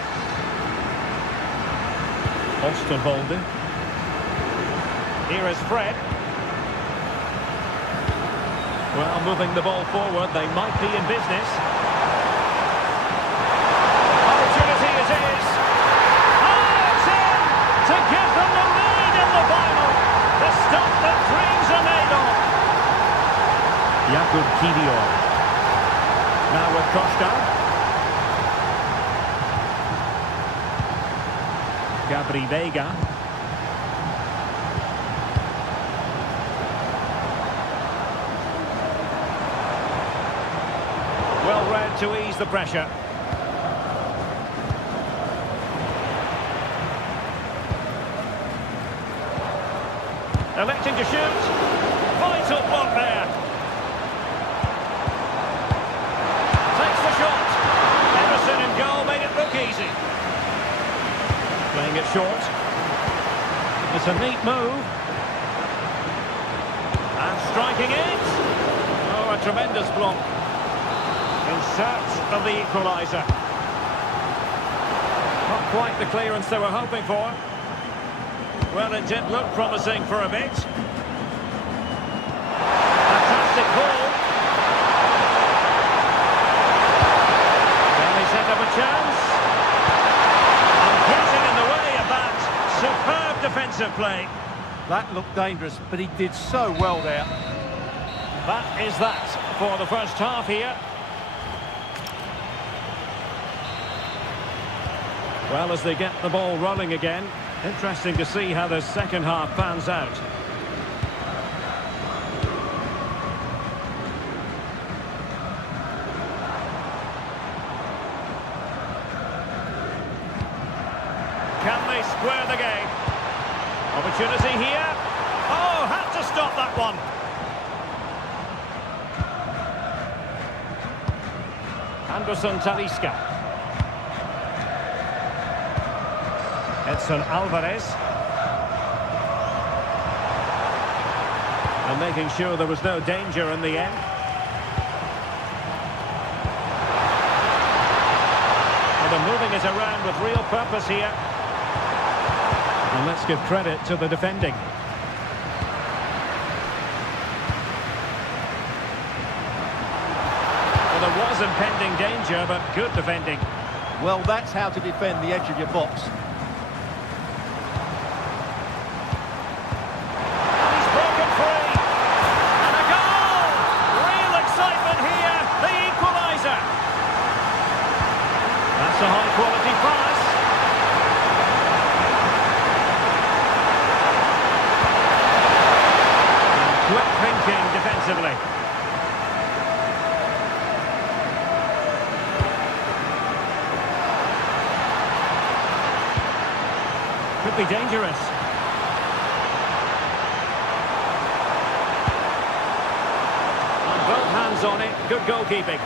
Osterwolde. Here is Fred. Well, moving the ball forward, they might be in business. Opportunity it is. Oh, it's in! To give them the lead in the final. The stuff that dreams are made of. Jakub Kivior. Now with Costa. Gabri Vega. Well read to ease the pressure. Electing to shoot. Vital block there. Easy. Playing it short. It's a neat move. And striking it. Oh, a tremendous block. In search of the equaliser. Not quite the clearance they were hoping for. Well, it did look promising for a bit. Fantastic ball. Can they set up a chance? Superb defensive play. That looked dangerous, but he did so well there. That is that for the first half here. Well, as they get the ball rolling again, interesting to see how the second half pans out. Can they square the game? Opportunity here. Oh, had to stop that one. Anderson Talisca. Edson Alvarez. And making sure there was no danger in the end. And they're moving it around with real purpose here. And let's give credit to the defending. Well, there was impending danger, but good defending. Well, that's how to defend the edge of your box. And he's broken free. And a goal! Real excitement here. The equaliser. That's a high-quality pass. Quick thinking defensively. Could be dangerous. And both hands on it. Good goalkeeping.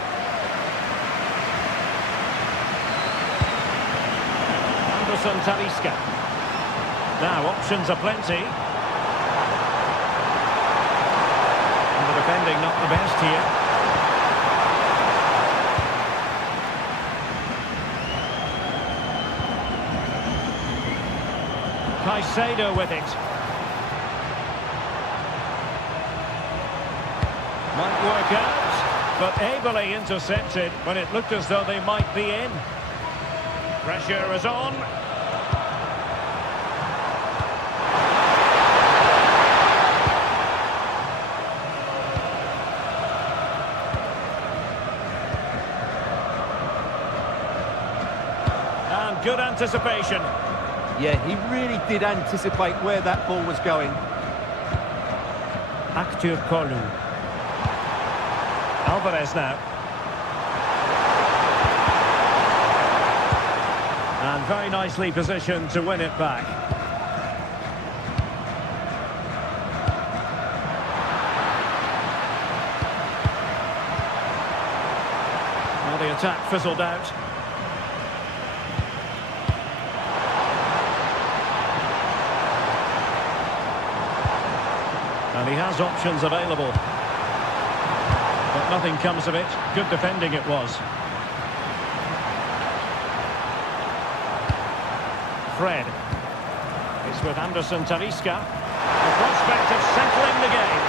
Anderson Talisca. Now options are plenty. Defending not the best here. Caicedo with it. Might work out, but ably intercepted when it looked as though they might be in. Pressure is on. Good anticipation. Yeah, he really did anticipate where that ball was going. Actur Kolu. Alvarez now. And very nicely positioned to win it back. Well, the attack fizzled out. And he has options available. But nothing comes of it. Good defending it was. Fred. It's with Anderson Talisca. The prospect of settling the game.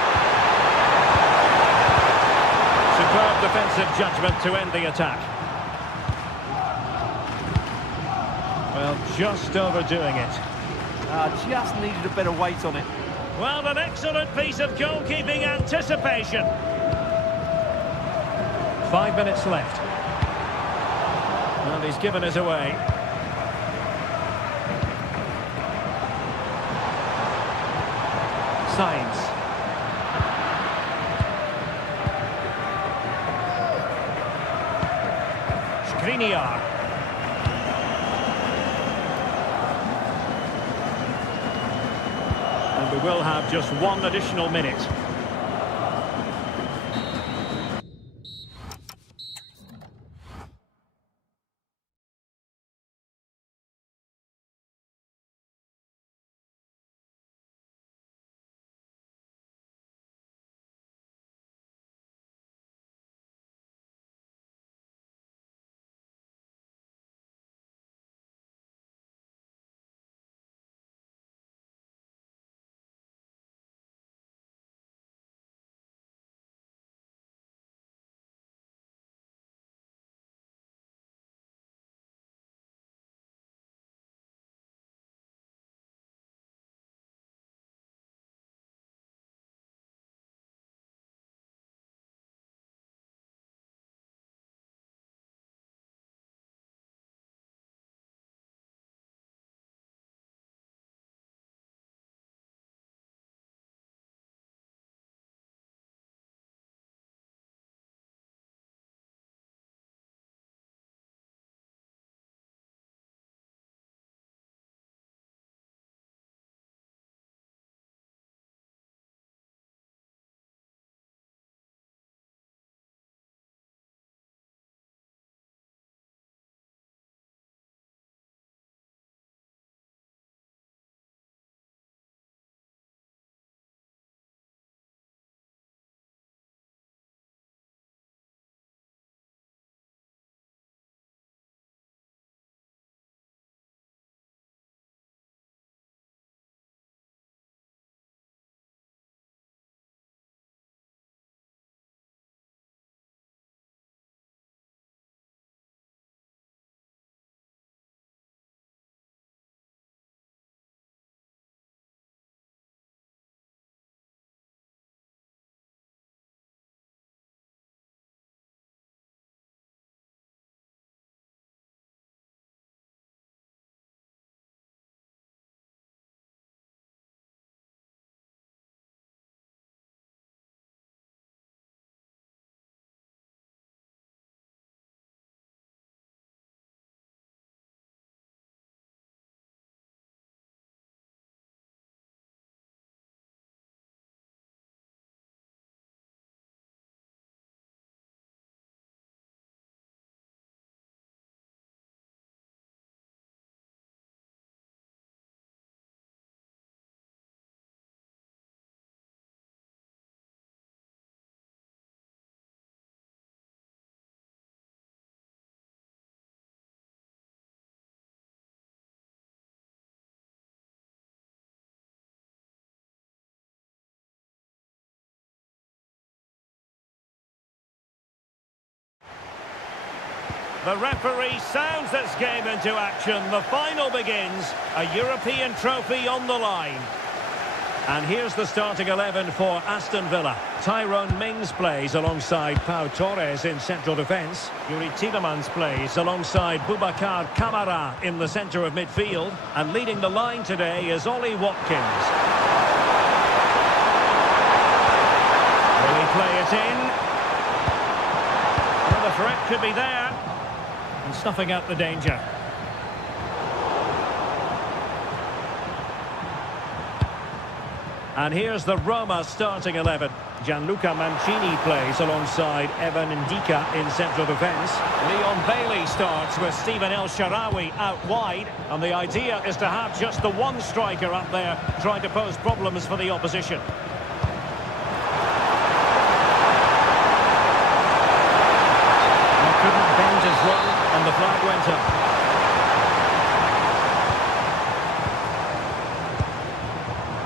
Superb defensive judgment to end the attack. Well, just overdoing it. Just needed a better weight on it. Well, an excellent piece of goalkeeping anticipation. 5 minutes left. And he's given it away. Sainz. Skriniar. And we will have just one additional minute. The referee sounds this game into action. The final begins. A European trophy on the line. And here's the starting 11 for Aston Villa. Tyrone Mings plays alongside Pau Torres in central defence. Yuri Tielemans plays alongside Boubacar Kamara in the centre of midfield. And leading the line today is Ollie Watkins. Will he play it in? Well, the threat could be there. And snuffing out the danger. And here's the Roma starting 11. Gianluca Mancini plays alongside Evan Ndika in central defence. Leon Bailey starts with Stephen El Shaarawy out wide. And the idea is to have just the one striker up there trying to pose problems for the opposition. He couldn't bend his run and the flag went up.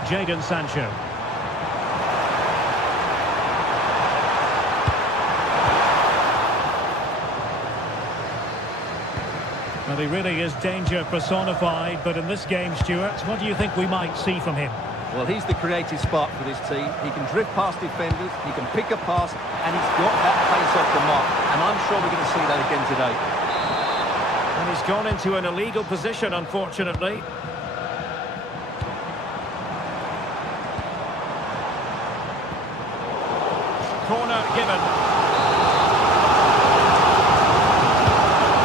Jadon Sancho. Well, he really is danger personified, but in this game, Stuart, what do you think we might see from him? Well, he's the creative spark for this team. He can drift past defenders, he can pick a pass, and he's got that pace off the mark. And I'm sure we're going to see that again today. And he's gone into an illegal position, unfortunately. Corner given.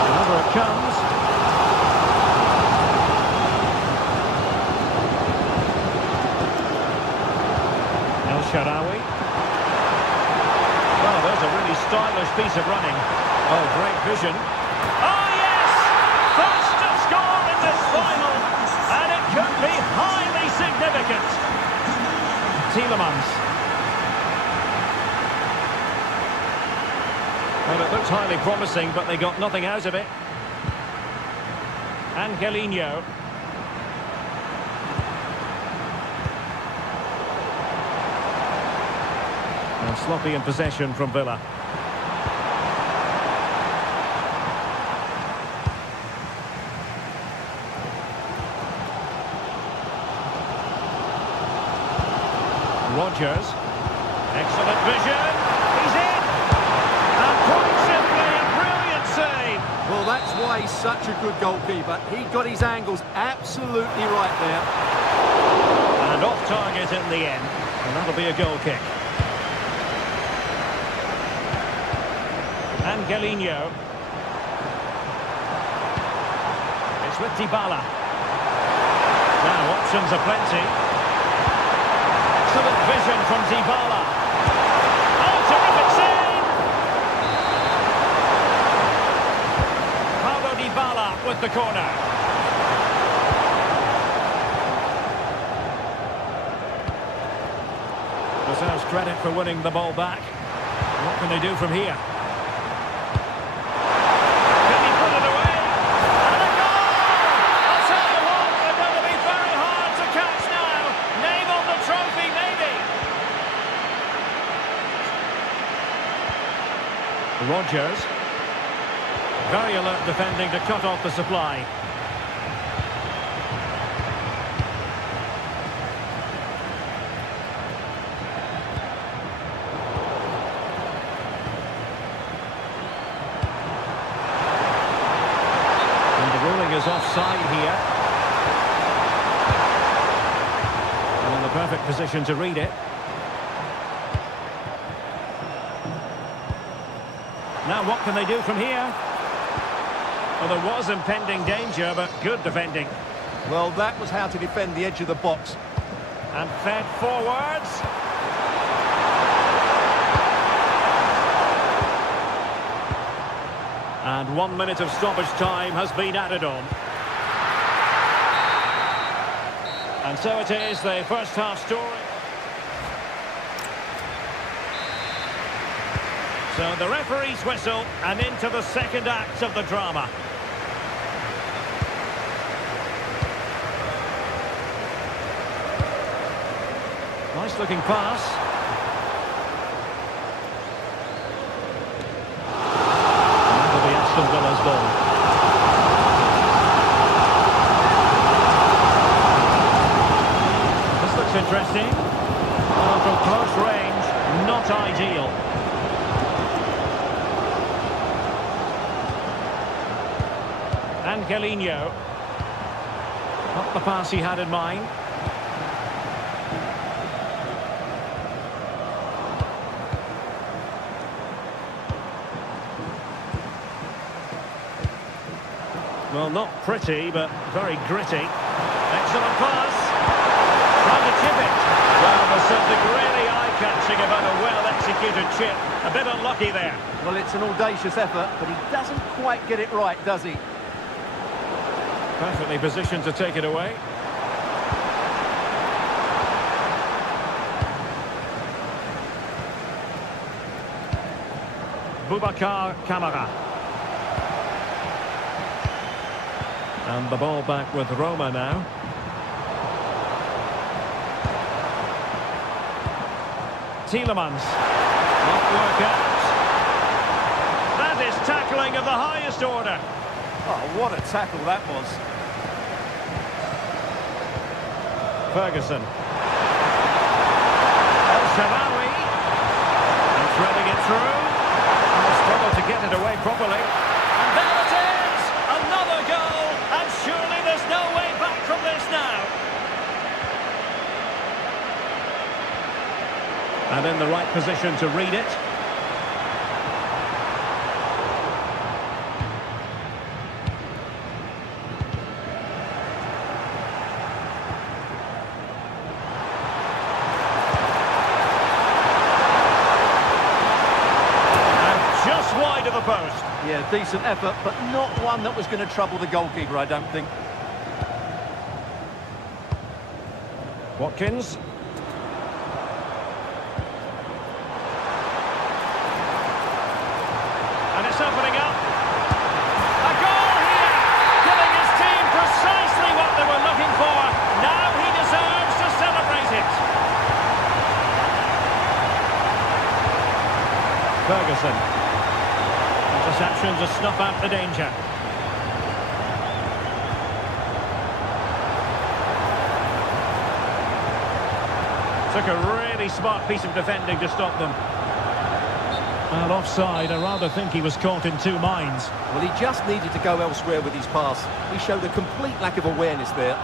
And over it comes. El Shaarawy. Well, there's a really stylish piece of running. Oh, great vision. Oh, yes! First to score in this final. And it could be highly significant. Tielemans. Well, it looks highly promising, but they got nothing out of it. Angelino. And sloppy in possession from Villa. Rodgers. Excellent vision. He's in. And quite simply a brilliant save. Well, that's why he's such a good goalkeeper. He got his angles absolutely right there. And off target in the end. And that'll be a goal kick. Angelino. It's with Dybala. Now options are plenty. Excellent vision from Dybala. Oh, terrific save! Paulo Dybala with the corner. Deserves credit for winning the ball back. What can they do from here? Can he put it away? And a goal! I'll tell you what, they're going to be very hard to catch now. Name on the trophy, maybe. Rodgers. Very alert defending to cut off the supply. And the ruling is offside here. And in the perfect position to read it. Now what can they do from here? Well, there was impending danger, but good defending. Well, that was how to defend the edge of the box. And fed forwards. And 1 minute of stoppage time has been added on. And so it is, the first half story. So the referee's whistle, and into the second act of the drama. Nice looking pass. And that'll be Aston Villa's ball. interesting. Well, from close range, not ideal. Angelino. Not the pass he had in mind. Well, not pretty, but very gritty. Excellent pass. Trying to chip it. Well, there's something really eye-catching about a well-executed chip. A bit unlucky there. Well, it's an audacious effort, but he doesn't quite get it right, does he? Perfectly positioned to take it away. Boubacar Kamara. And the ball back with Roma now. Tielemans. Not work out. That is tackling of the highest order. Oh, what a tackle that was. Ferguson. El Shaarawy. And threading it through. And struggled to get it away properly. And there it is! Another goal! And surely there's no way back from this now. And in the right position to read it. Wide of the post. Yeah, decent effort, but not one that was going to trouble the goalkeeper, I don't think. Watkins. And it's opening up. A goal here! Giving his team precisely what they were looking for. Now he deserves to celebrate it. Ferguson. Interception to snuff out the danger. Took a really smart piece of defending to stop them. And offside, I rather think he was caught in two minds. Well, he just needed to go elsewhere with his pass. He showed a complete lack of awareness there.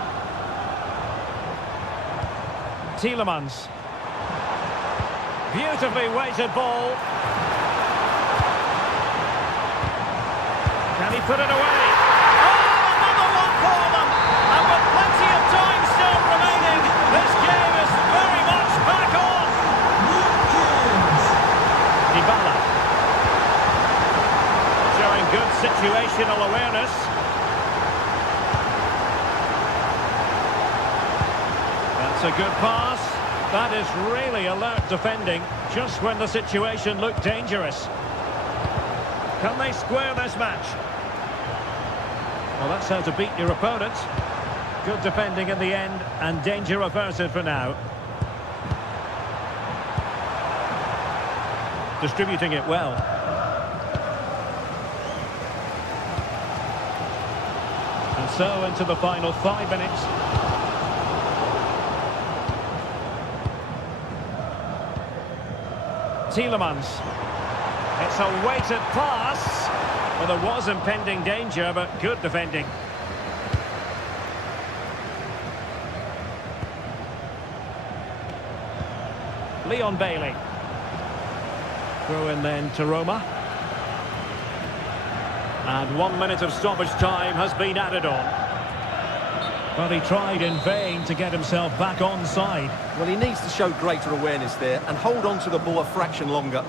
Tielemans. Beautifully weighted ball. Can he put it away? Oh, another one for them! And with plenty of time still remaining, this game is very much back on! Dybala. Showing good situational awareness. That's a good pass. That is really alert defending, just when the situation looked dangerous. Can they square this match? Well, that's how to beat your opponent. Good defending in the end, and danger averted for now. Distributing it well. And so into the final 5 minutes. Tielemans. It's a weighted pass. Well, there was impending danger, but good defending. Leon Bailey. Throw in then to Roma. And 1 minute of stoppage time has been added on. Well, he tried in vain to get himself back onside. Well, he needs to show greater awareness there and hold on to the ball a fraction longer.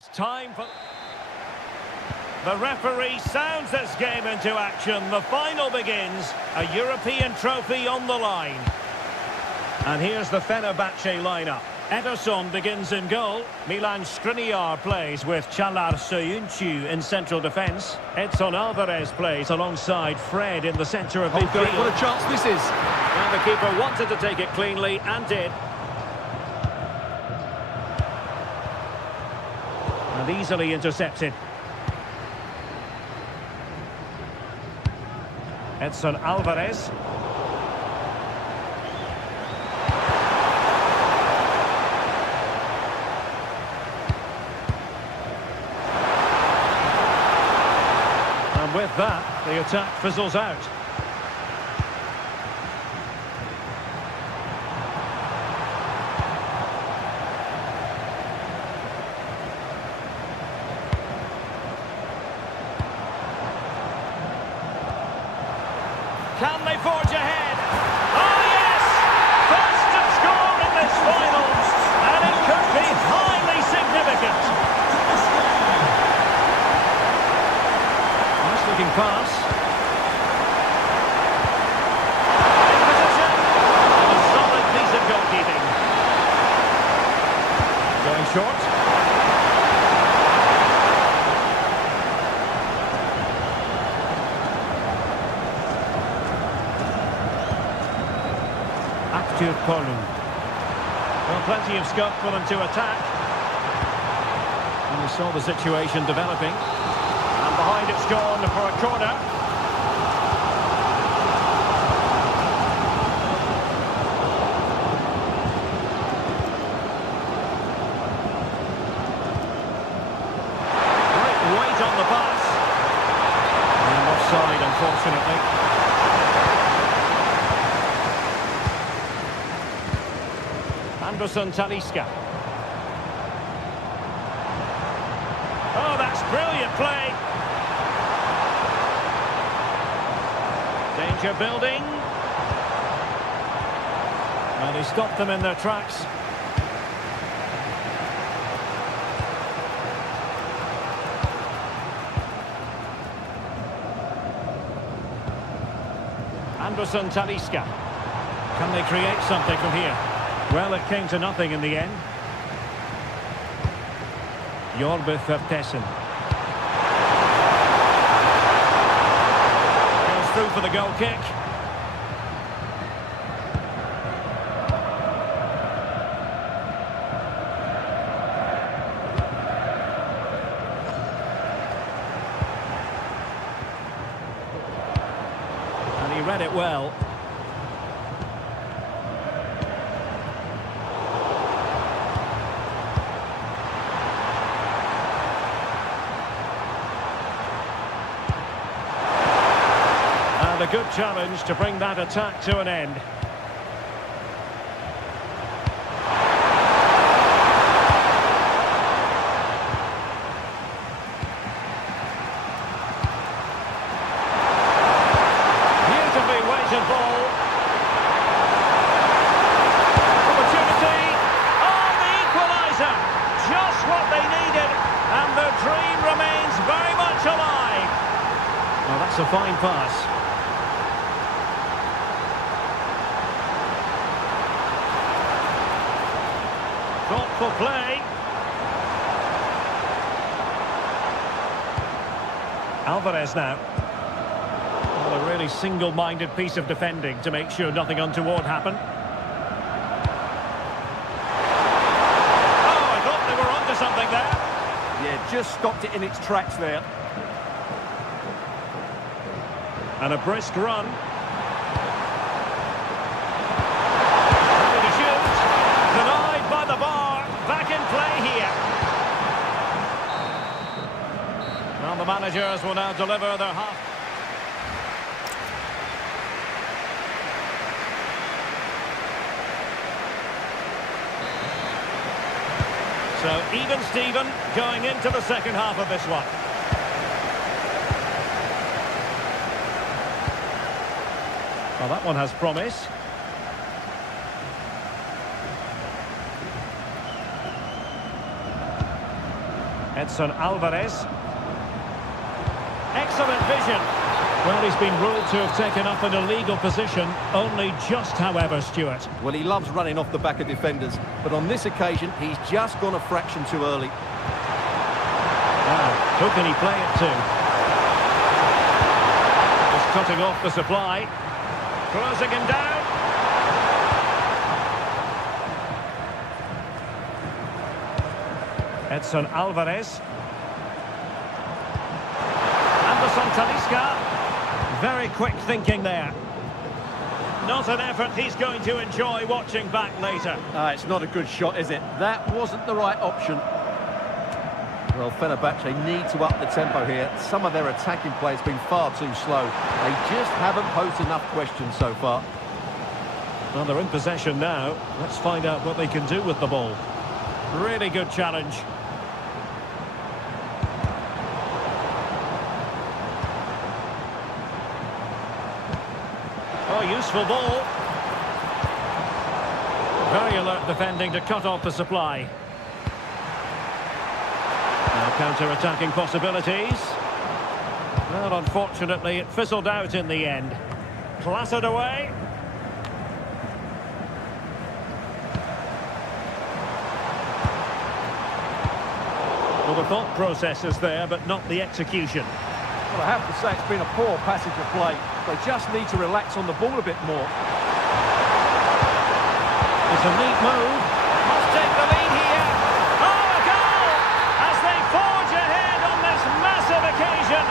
It's time for... The referee sounds this game into action. The final begins. A European trophy on the line. And here's the Fenerbahce lineup. Ederson begins in goal. Milan Skriniar plays with Çağlar Söyüncü in central defence. Edson Alvarez plays alongside Fred in the centre of midfield. What a chance this is. And the keeper wanted to take it cleanly and did. And easily intercepted. Edson Alvarez. And with that, the attack fizzles out. Can they forge ahead? Oh yes! First to score in this final, and it could be highly significant. Nice looking pass. In position. A solid piece of goalkeeping. Going short. Well, plenty of scope for them to attack. And we saw the situation developing. And behind it's gone for a corner. Great weight on the pass. And offside, unfortunately. Anderson Talisca. Oh, that's brilliant play. Danger building. And he stopped them in their tracks. Anderson Talisca. Can they create something from here? Well, it came to nothing in the end. Jorbe Vertessen. Goes through for the goal kick. And he read it well. A good challenge to bring that attack to an end. Beautifully weighted ball. Opportunity. Oh, the equaliser. Just what they needed. And the dream remains very much alive. Well, that's a fine pass. Thoughtful play. Alvarez now. Well, a really single-minded piece of defending to make sure nothing untoward happened. Oh, I thought they were onto something there. Yeah, just stopped it in its tracks there. And a brisk run. The managers will now deliver their half. So even Steven going into the second half of this one. Well, that one has promise. Edson Alvarez. Excellent vision. Well, he's been ruled to have taken up an illegal position, only just, however, Stuart. Well, he loves running off the back of defenders, but on this occasion, he's just gone a fraction too early. Now, who can he play it to? Just cutting off the supply. Closing him down. Edson Alvarez. Anderson Talisca. Very quick thinking there. Not an effort he's going to enjoy watching back later. It's not a good shot, is it? That wasn't the right option. Well, Fenerbahce need to up the tempo here. Some of their attacking play has been far too slow. They just haven't posed enough questions so far. Well, they're in possession now. Let's find out what they can do with the ball. Really good challenge. Oh, useful ball. Very alert defending to cut off the supply. Now counter-attacking possibilities. Well, unfortunately, it fizzled out in the end. Clattered away. Well, the thought process is there, but not the execution. Well, I have to say it's been a poor passage of play. They just need to relax on the ball a bit more. It's a neat move. Must take the lead here. Oh, a goal! As they forge ahead on this massive occasion.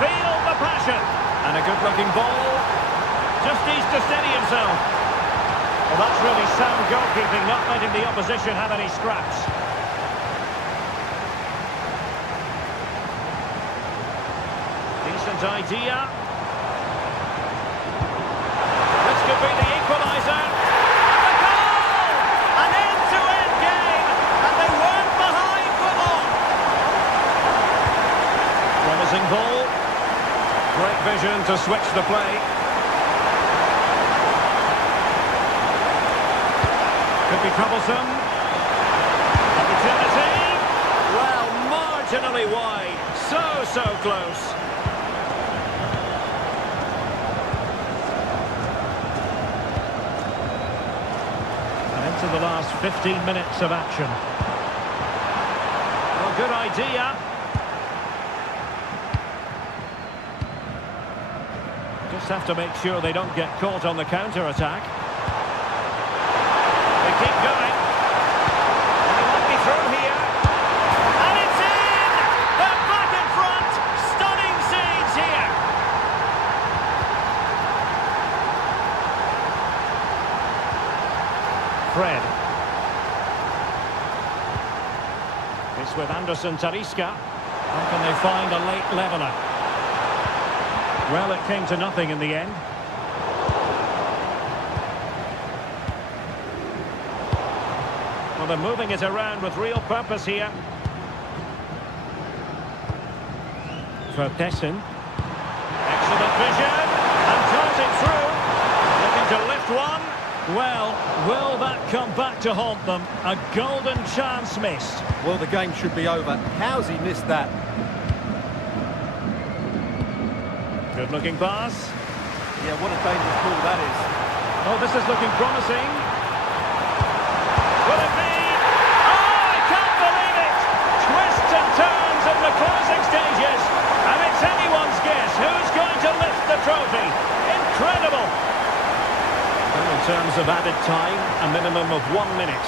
Feel the passion. And a good-looking ball. Just needs to steady himself. Well, that's really sound goalkeeping, not letting the opposition have any scraps. Decent idea. This could be the equaliser. And the goal! An end-to-end game, and they weren't behind for long. Promising ball. Great vision to switch the play. Could be troublesome. Opportunity. Well, marginally wide. So close. To the last 15 minutes of action. Well, good idea. Just have to make sure they don't get caught on the counter-attack. They keep going. And they might be through here. And it's in! They're back in front! Stunning scenes here! Fred. It's with Anderson Talisca. How can they find a late leveller? Well, it came to nothing in the end. Well, they're moving it around with real purpose here. For Tessin. Excellent vision. And turns it through. Looking to lift one. Well, will that come back to haunt them? A golden chance missed. Well, the game should be over. How's he missed that? Good-looking pass. Yeah, what a dangerous ball that is. Oh, this is looking promising. Will it be? Oh, I can't believe it! Twists and turns in the closing stages. And it's anyone's guess who's going to lift the trophy. Incredible! In terms of added time, a minimum of 1 minute.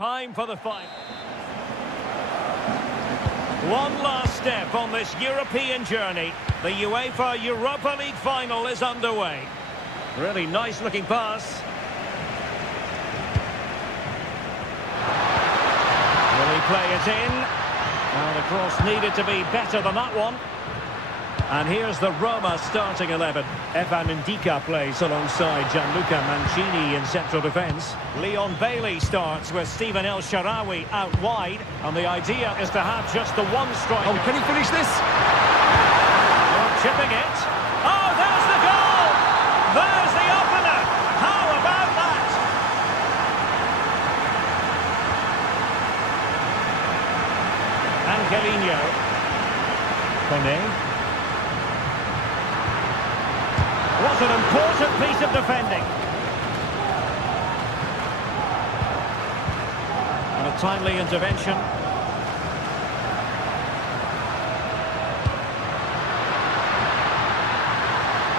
Time for the fight. One last step on this European journey. The UEFA Europa League final is underway. Really nice looking pass. Will he play it in? Well, the cross needed to be better than that one. And here's the Roma starting 11. Evan Ndika plays alongside Gianluca Mancini in central defence. Leon Bailey starts with Stephen El Shaarawy out wide. And the idea is to have just the one striker. Oh, can he finish this? Chipping it. Oh, there's the goal! There's the opener! How about that? Angelino. Kone. What an important piece of defending. And a timely intervention.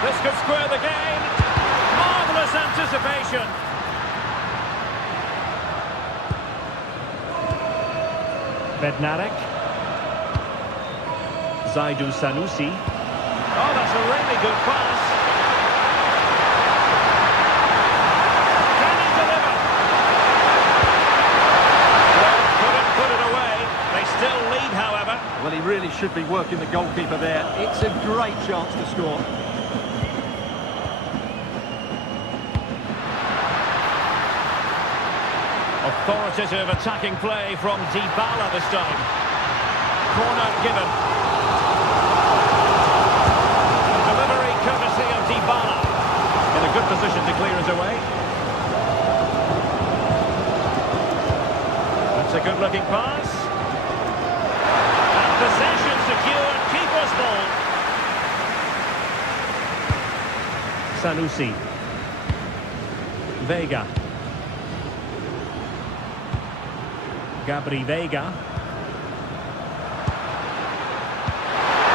This could square the game. Marvellous anticipation. Bednarek. Zaidu Sanusi. Oh, that's a really good pass. Well, he really should be working the goalkeeper there. It's a great chance to score. Authoritative attacking play from Dybala this time. Corner given. Delivery courtesy of Dybala. In a good position to clear it away. That's a good-looking pass. Possession secured, keeper's ball. Sanusi. Vega. Gabri Vega.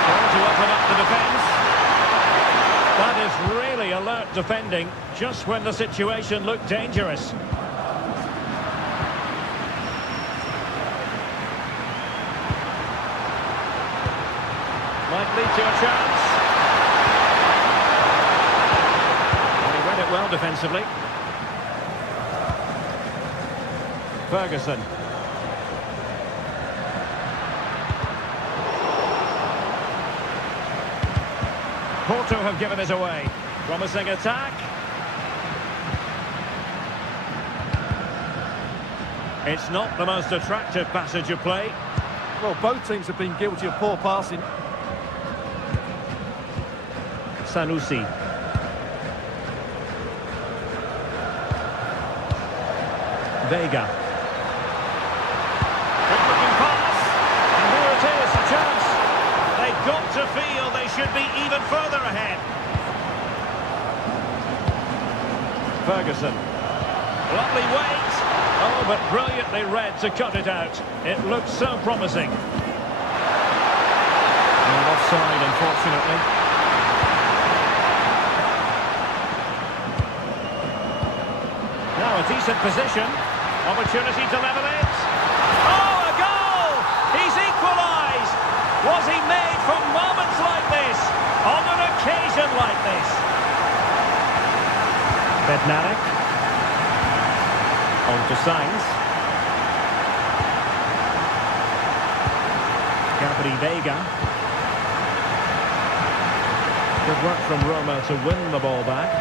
Trying to open up the defence. That is really alert defending, just when the situation looked dangerous. Might lead to a chance. And he read it well defensively. Ferguson. Porto have given it away. Promising attack. It's not the most attractive passage of play. Well, both teams have been guilty of poor passing. Sanusi. Vega. Good-looking pass. And here it is, a chance. They've got to feel they should be even further ahead. Ferguson. Lovely weight. Oh, but brilliantly read to cut it out. It looked so promising. And offside, unfortunately. Now a decent position. Opportunity to level it. Oh, a goal! He's equalised! Was he made for moments like this? On an occasion like this? Bednarek. On to Sainz. Gabri Vega. Good work from Roma to win the ball back.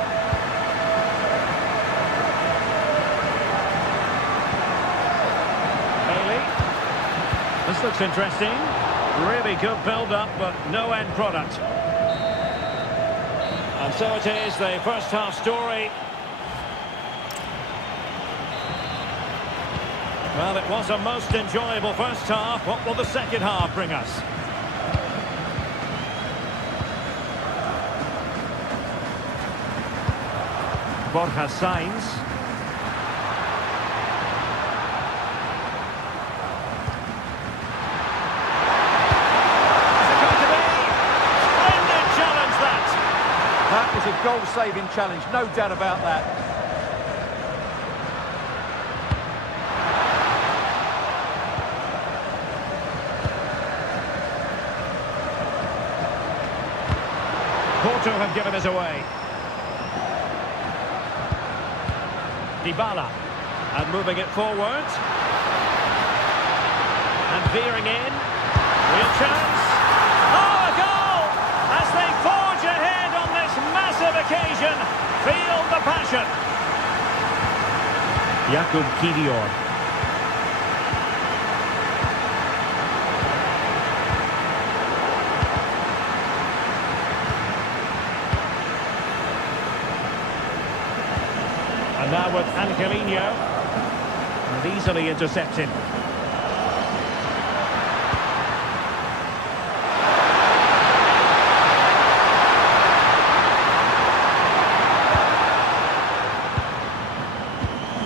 This looks interesting. Really good build-up, but no end product. And so it is, the first half story. Well, it was a most enjoyable first half. What will the second half bring us? Borja Sainz. That was a goal-saving challenge, no doubt about that. to have given us away. Dybala. And moving it forward. And veering in. Real chance. Oh, a goal! As they forge ahead on this massive occasion. Feel the passion. Jakub Kivior. And now with Angelino. And easily intercepted.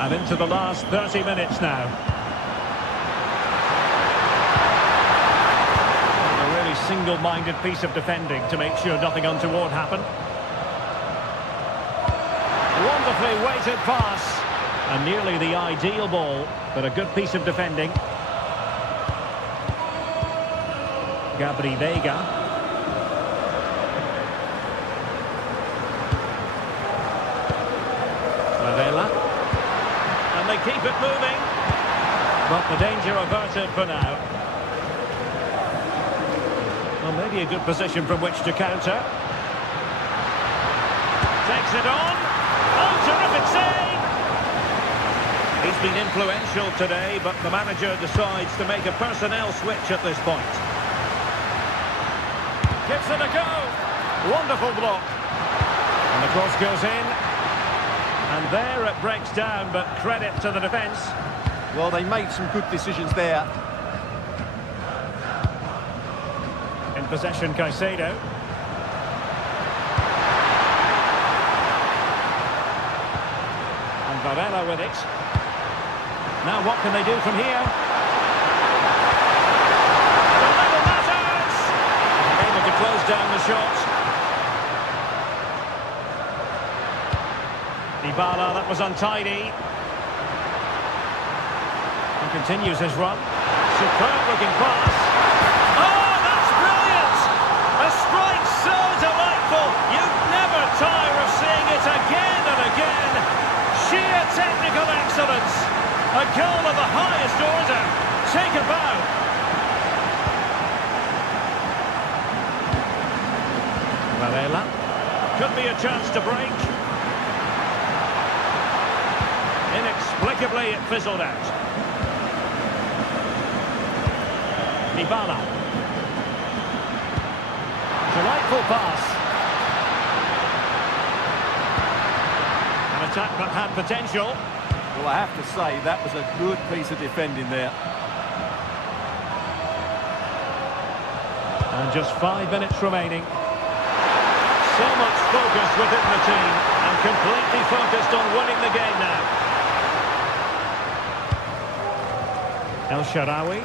And into the last 30 minutes now. A really single-minded piece of defending to make sure nothing untoward happened. Wonderfully weighted pass. And nearly the ideal ball, but a good piece of defending. Gabri Veiga. Lavela. And they keep it moving. But the danger averted for now. Well, maybe a good position from which to counter. Takes it on. Oh, terrific save! He's been influential today, but the manager decides to make a personnel switch at this point. Gives it a go. Wonderful block. And the cross goes in. And there it breaks down, but credit to the defence. Well, they made some good decisions there. In possession, Caicedo. And Varela with it. Now what can they do from here? The little matters! Able to close down the shot. Dybala, that was untidy. And continues his run. Superb looking pass. Oh, that's brilliant! A strike so delightful. You'd never tire of seeing it again and again. Sheer technical excellence. A goal of the highest order. Take a bow. Varela. Could be a chance to break. Inexplicably, it fizzled out. Dybala. Delightful pass. An attack that had potential. Well, I have to say, that was a good piece of defending there. And just 5 minutes remaining. So much focus within the team, and completely focused on winning the game now. El Shaarawy.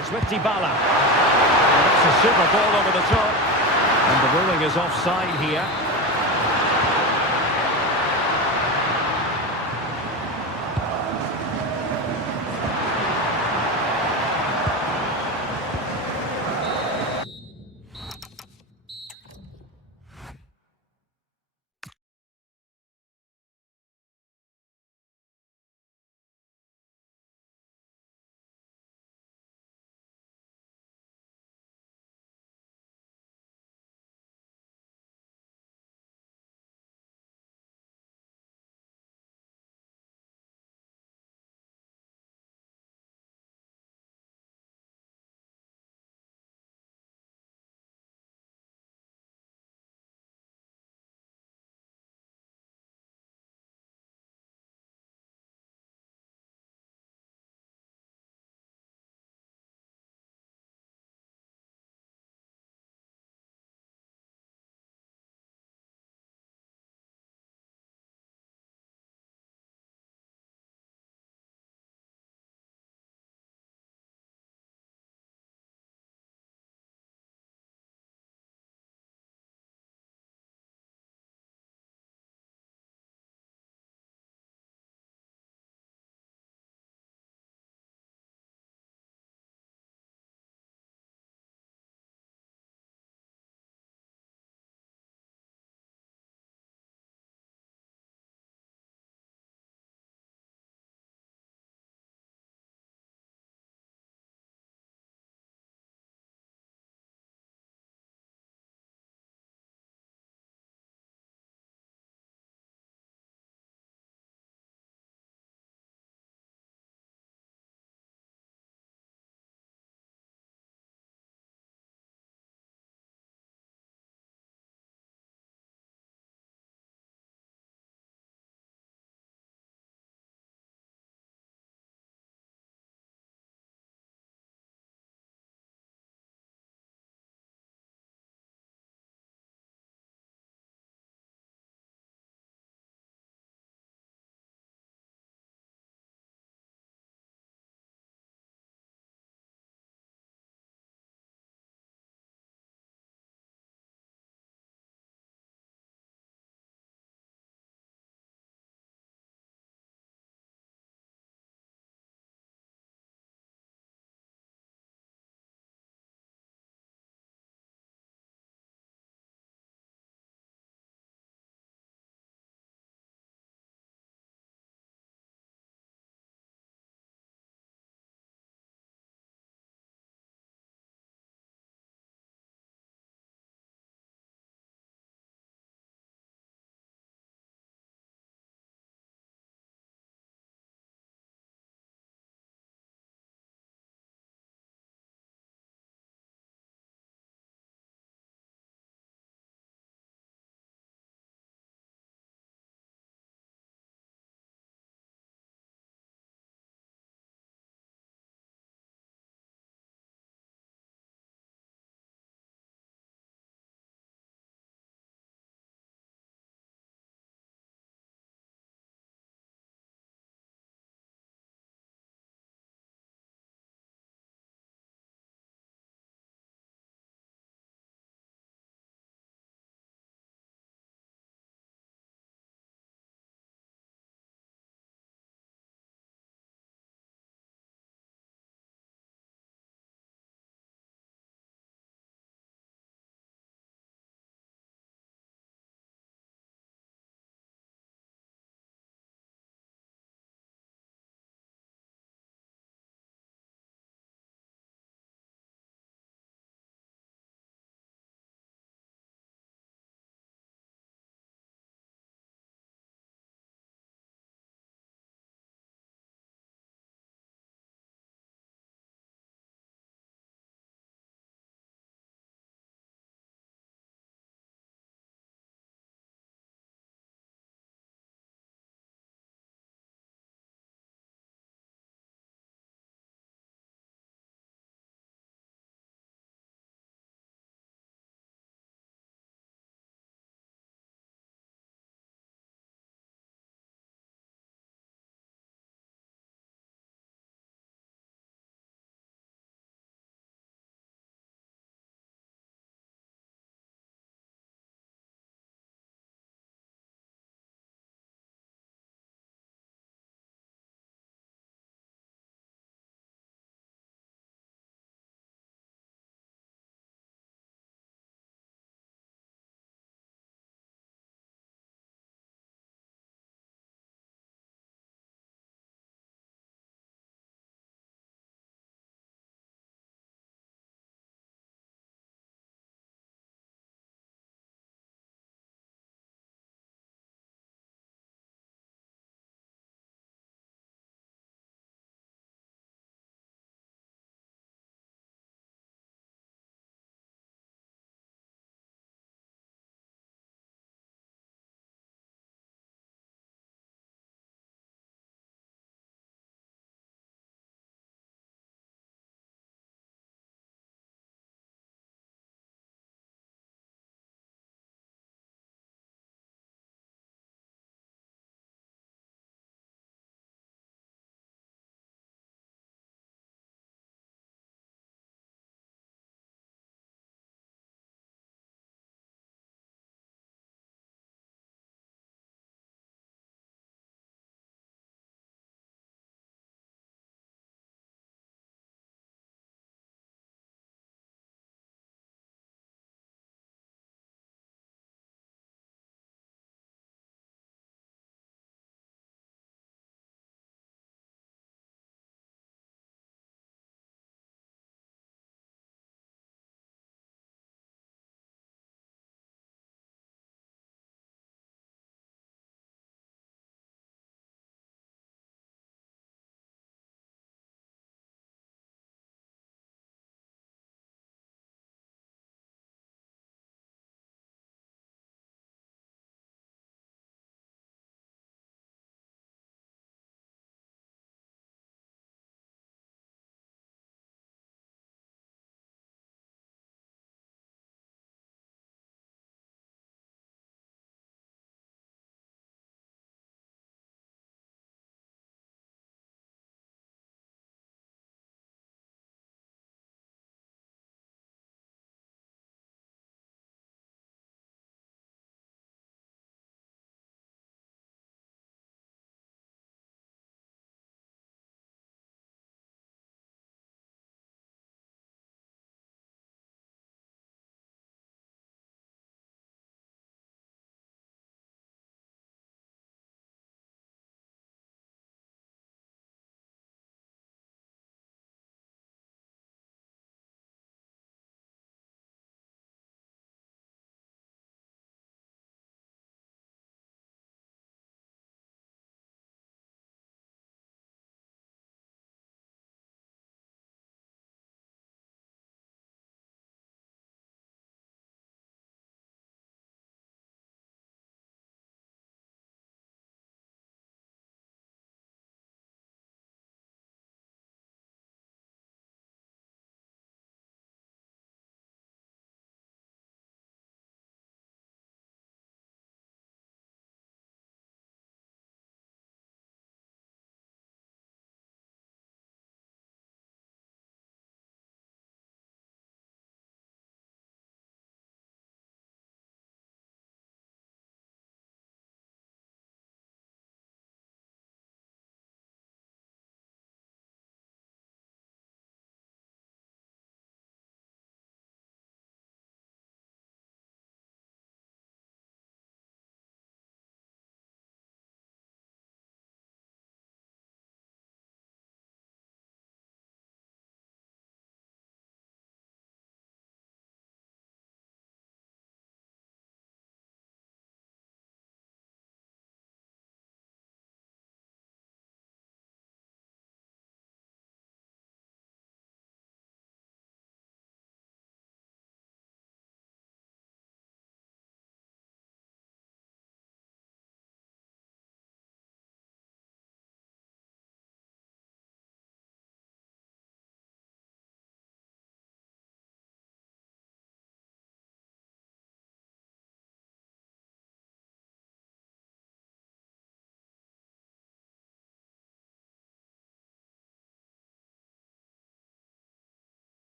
It's with Dybala. That's a super ball over the top. And the ruling is offside here.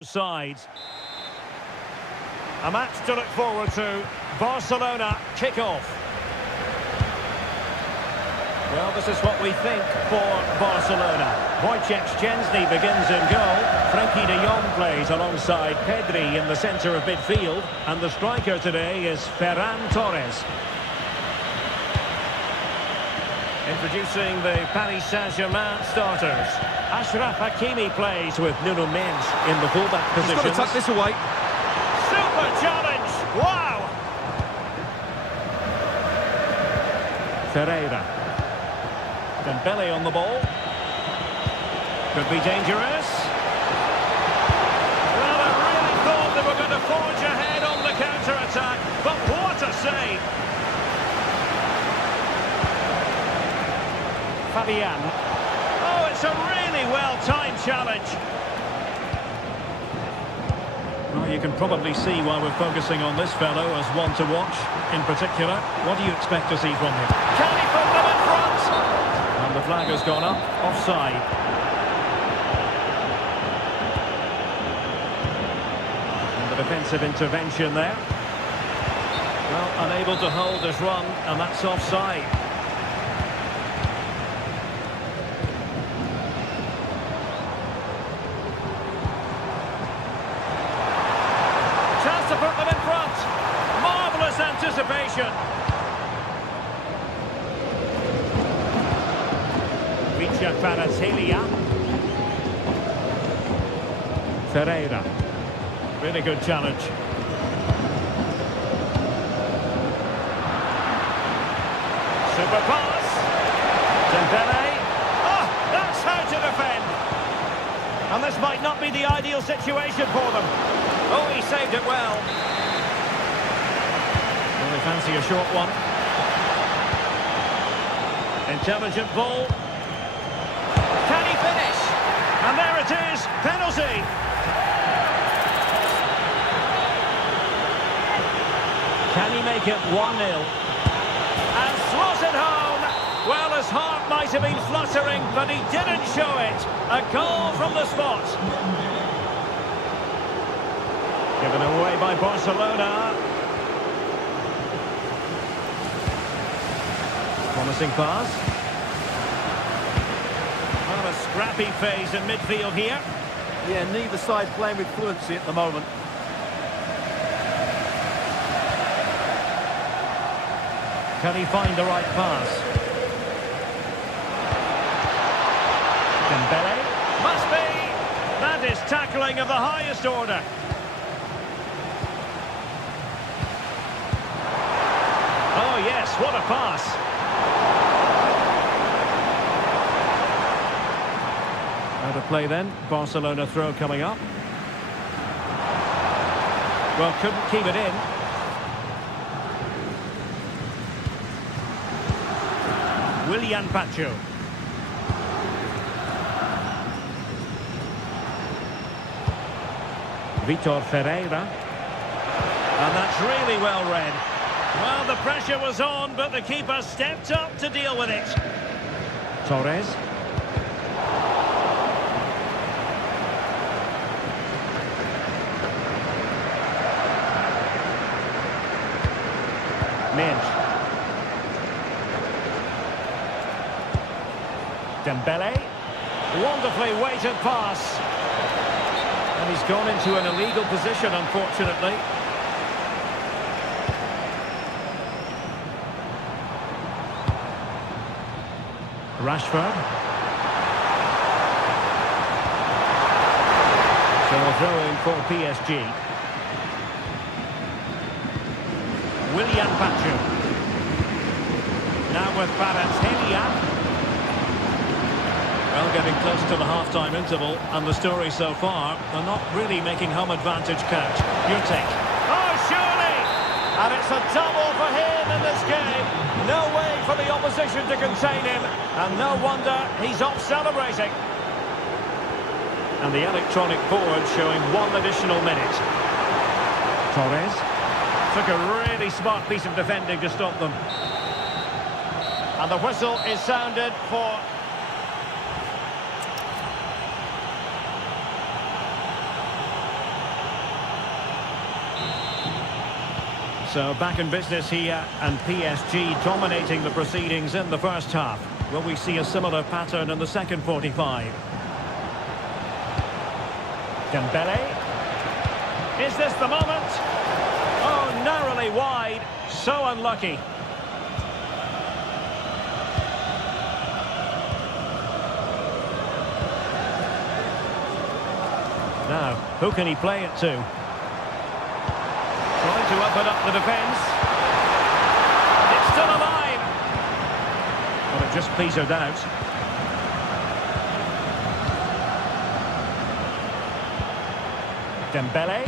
Sides. A match to look forward to. Barcelona kick-off. Well, this is what we think for Barcelona. Wojciech Szczęsny begins in goal. Frenkie de Jong plays alongside Pedri in the centre of midfield. And the striker today is Ferran Torres. Introducing the Paris Saint-Germain starters. Ashraf Hakimi plays with Nuno Mendes in the fullback position. He's got to tuck this away. Super challenge! Wow! Ferreira. Dembele on the ball. Could be dangerous. Well, I really thought they were going to forge ahead on the counter-attack, but what a save! Fabian. Oh, it's a really well-timed challenge. Well, you can probably see why we're focusing on this fellow as one to watch. In particular, what do you expect to see from him? Can he put them in front? And the flag has gone up. Offside. And the defensive intervention there. Well, unable to hold his run, and that's offside. To put them in front. Marvellous anticipation. Richa Kvaratskhelia. Ferreira. Really good challenge. Super pass. Dembele. Oh, that's how to defend. And this might not be the ideal situation for them. Oh, he saved it well. Well, they fancy a short one. Intelligent ball. Can he finish? And there it is, penalty. Can he make it 1-0? And slots it home. Well, his heart might have been fluttering, but he didn't show it. A goal from the spot. Given away by Barcelona. Promising pass. Well, a scrappy phase in midfield here. Yeah, neither side playing with fluency at the moment. Can he find the right pass? Dembele. Must be! That is tackling of the highest order. Oh yes, what a pass. Out of play then, Barcelona throw coming up. Well, couldn't keep it in. Willian Pacho. Vitor Ferreira. And that's really well read. Well, the pressure was on, but the keeper stepped up to deal with it. Torres. Midge. Dembele. Wonderfully weighted pass. And he's gone into an illegal position, unfortunately. Rashford. So a throw-in for PSG. Willian Pacho. Now with Kvaratskhelia. Well, getting close to the half-time interval, and the story so far, they're not really making home advantage count. Your take? Oh, surely! And it's a double for him in this game. No way for the opposition to contain him, and no wonder he's off celebrating. And the electronic board showing 1 additional minute. Torres took a really smart piece of defending to stop them. And the whistle is sounded for... So back in business here, and PSG dominating the proceedings in the first half. Will we see a similar pattern in the second 45? Dembele. Is this the moment? Oh, narrowly wide. So unlucky. Now, who can he play it to? Trying to open up the defence. It's still alive. But it just petered out. Dembele.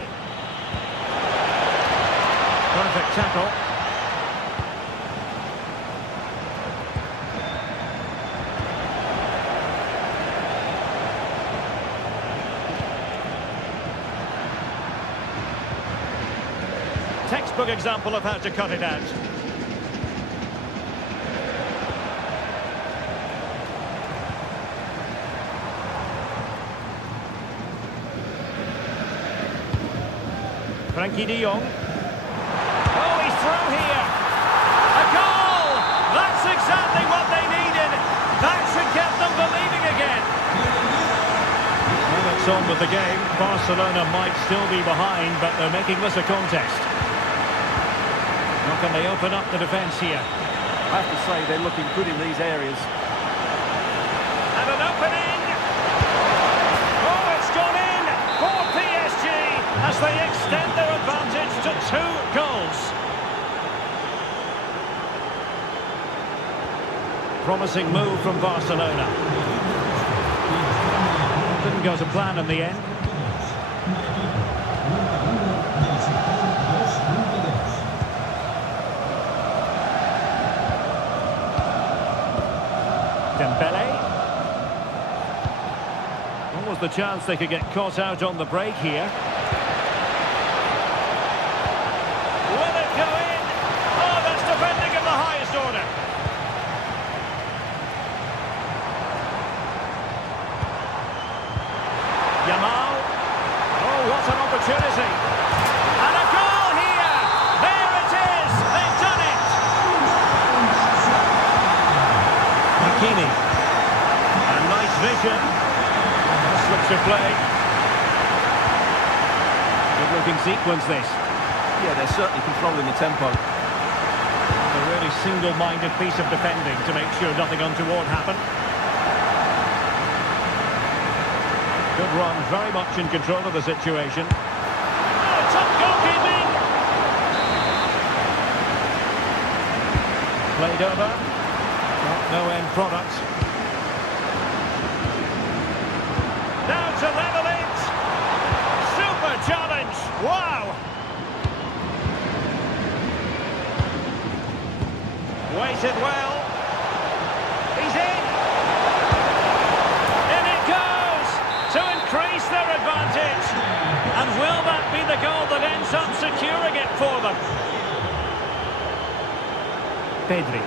Perfect tackle. Textbook example of how to cut it out. Frankie de Jong. Oh, he's through here. A goal! That's exactly what they needed. That should get them believing again. Well, it's on with the game. Barcelona might still be behind, but they're making this a contest. How can they open up the defence here? I have to say they're looking good in these areas. And an opening! Oh, it's gone in for PSG as they extend their advantage to 2 goals. Promising move from Barcelona. Didn't go to plan in the end. Dembele. What was the chance they could get caught out on the break here? Will it go in? Oh, that's defending of the highest order. Yamal. Oh, what an opportunity. And a goal here. There it is. They've done it. Hakimi. And nice vision. Switch of play. Good looking sequence this. Yeah, they're certainly controlling the tempo. A really single-minded piece of defending to make sure nothing untoward happened. Good run, very much in control of the situation. Oh, top goalkeeping! Played over. No end product. Now to level it. Super challenge. Wow. Waited well. Pedri.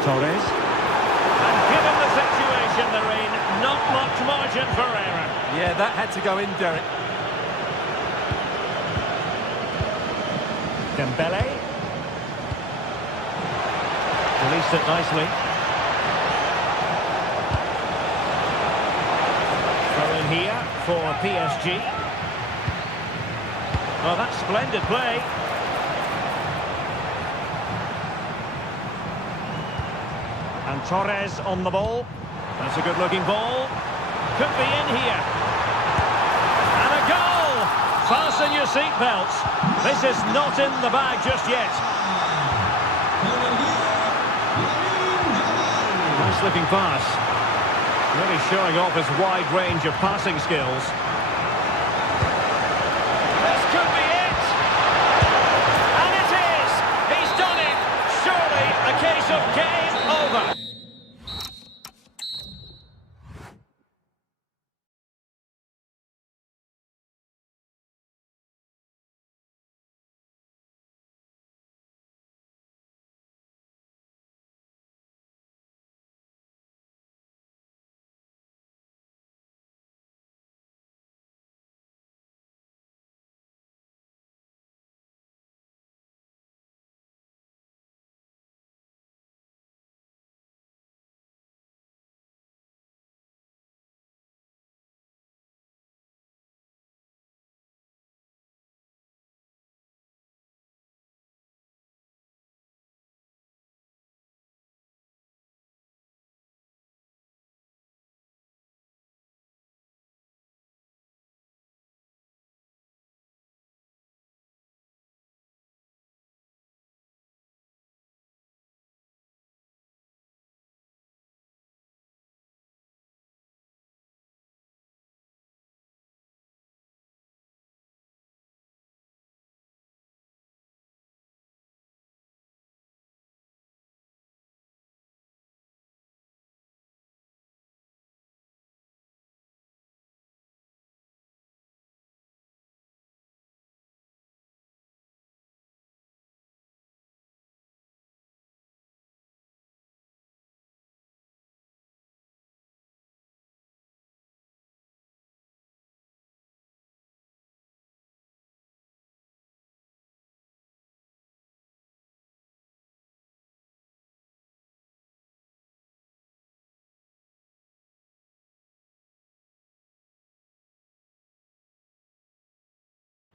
Torres. And given the situation they're in, not much margin for error. Yeah, that had to go in, Derek. Dembele. Released it nicely. Throw in here for PSG. Well, that's splendid play. And Torres on the ball. That's a good-looking ball. Could be in here. And a goal! Fasten your seatbelts. This is not in the bag just yet. Nice looking pass. Really showing off his wide range of passing skills. This could be it! And it is! He's done it! Surely a case of game over.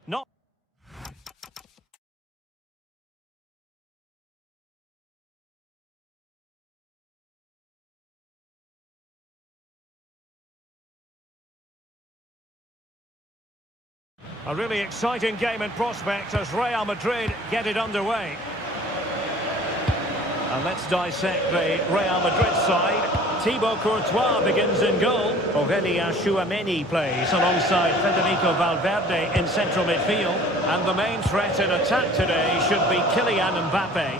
Not. A really exciting game in prospect as Real Madrid get it underway. And let's dissect the Real Madrid side. Thibaut Courtois begins in goal. Aurélien Tchouameni plays alongside Federico Valverde in central midfield. And the main threat in attack today should be Kylian Mbappe.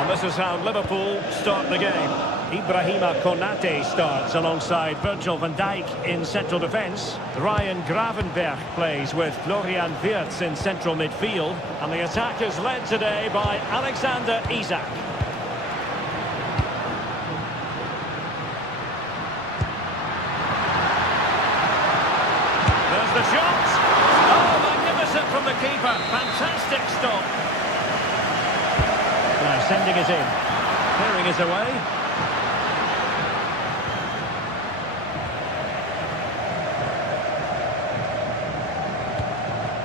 And this is how Liverpool start the game. Ibrahima Konate starts alongside Virgil van Dijk in central defence. Ryan Gravenberch plays with Florian Wirtz in central midfield. And the attack is led today by Alexander Isak. There's the shot! Oh, magnificent from the keeper. Fantastic stop. Now sending it in. Clearing it away.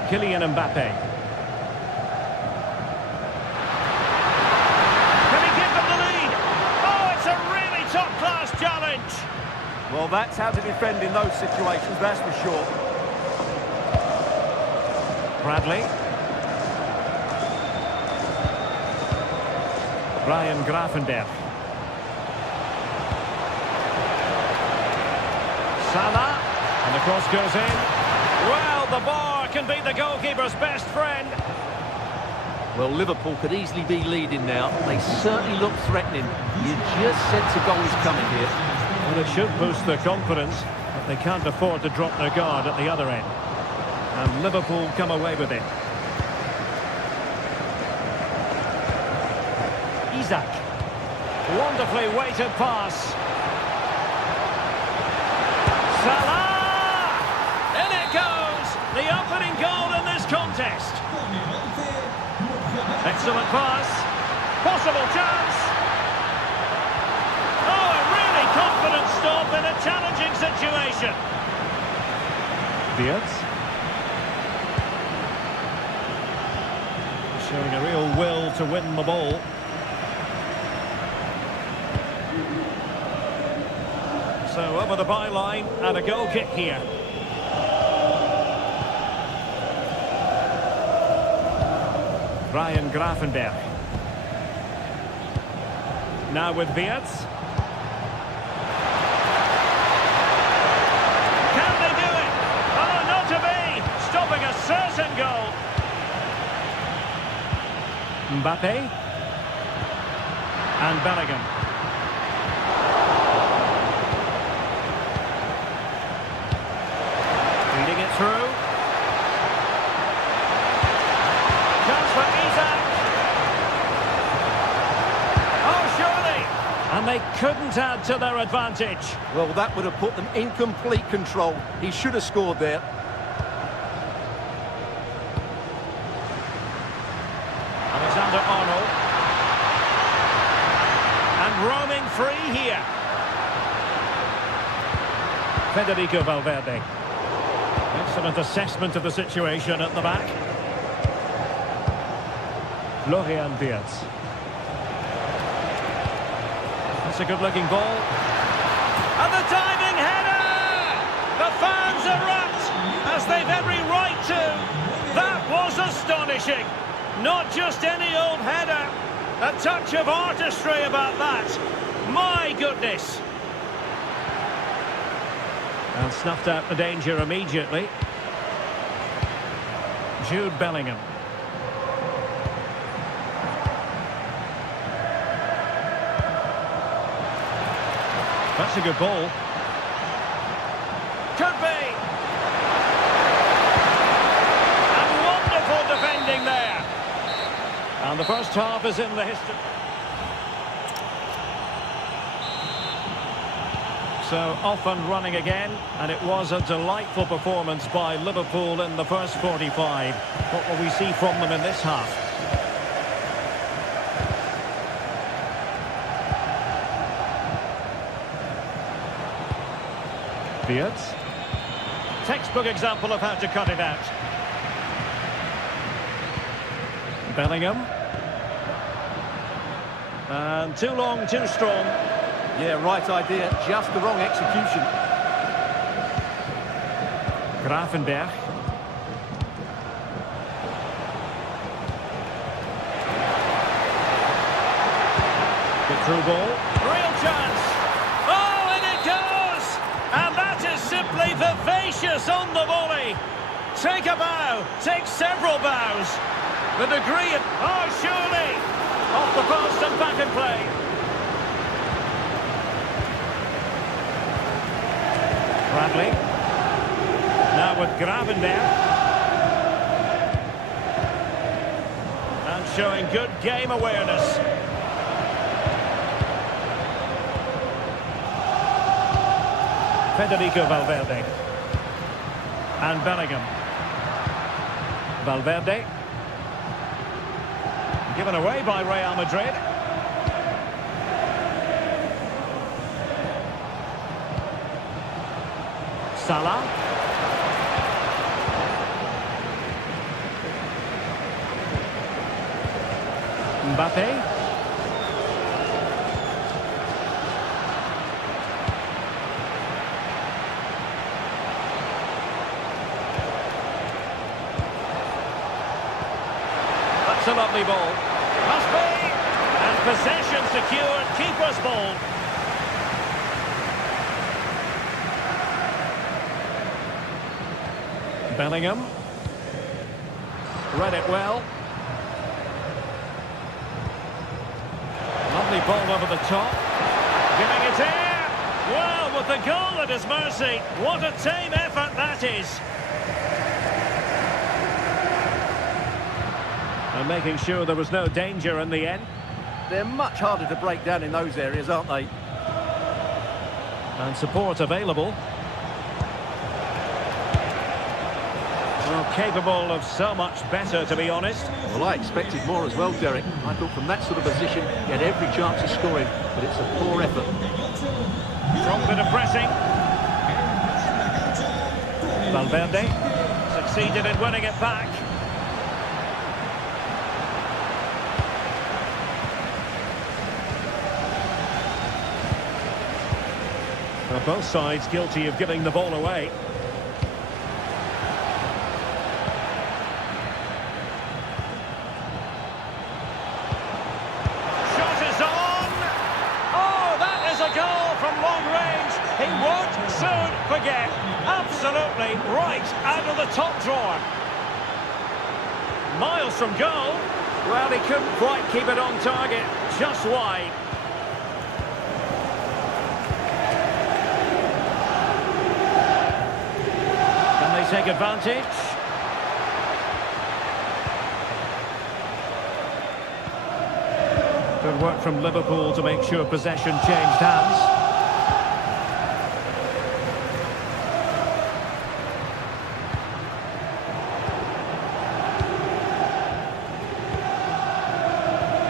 Kylian Mbappe. Can he give them the lead? Oh, it's a really top-class challenge. Well, that's how to defend in those situations, that's for sure. Bradley. Ryan Gravenberch. Salah. And the cross goes in. Well, the bar can be the goalkeeper's best friend. Well, Liverpool could easily be leading now. They certainly look threatening. You just sense a goal is coming here. Well, it should boost their confidence, but they can't afford to drop their guard at the other end. And Liverpool come away with it. Isak. Wonderfully weighted pass. Salah! In it goes! The opening goal in this contest. Excellent pass. Possible chance. Oh, a really confident stop in a challenging situation. Beards. Showing a real will to win the ball. So over the byline and a goal kick here. Ryan Grafenberg. Now with Wirtz. Can they do it? Oh, not to be! Stopping a certain goal. Mbappe. And Bellingham. Feeding it through. Chance for Isak. Oh, surely! And they couldn't add to their advantage. Well, that would have put them in complete control. He should have scored there. Alexander-Arnold. And roaming free here. Federico Valverde. Excellent assessment of the situation at the back. Florian Wirtz. That's a good-looking ball. And the diving header! The fans erupt, as they've every right to. That was astonishing. Not just any old header. A touch of artistry about that. My goodness. And snuffed out the danger immediately. Jude Bellingham. That's a good ball. Could be. And wonderful defending there. And the first half is in the history. So off and running again, and it was a delightful performance by Liverpool in the first 45. What will we see from them in this half? Wirtz. Textbook example of how to cut it out. Bellingham. And too long, too strong. Yeah, right idea, just the wrong execution. Grafenberg. Good through ball. Real chance. Oh, and it goes! And that is simply vivacious on the volley. Take a bow, take several bows. The degree of... Oh, surely! Off the post and back in play. Bradley. Now with Gravenberg. And showing good game awareness. Federico Valverde. And Bellingham. Valverde. Given away by Real Madrid. Salah. Mbappe. That's a lovely ball. Must be. And possession secured. Keeper's ball. Bellingham. Read it well. Lovely ball over the top. Giving it air. Well, with the goal at his mercy. What a tame effort that is. And making sure there was no danger in the end. They're much harder to break down in those areas, aren't they? And support available. Well, capable of so much better, to be honest. Well, I expected more as well, Derek. I thought from that sort of position, he had every chance of scoring, but it's a poor effort. Strong bit of pressing. Valverde succeeded in winning it back. Well, both sides guilty of giving the ball away. Shot is on! Oh, that is a goal from long range. He won't soon forget. Absolutely right out of the top drawer. Miles from goal. Well, he couldn't quite keep it on target. Just wide. Take advantage. Good work from Liverpool to make sure possession changed hands.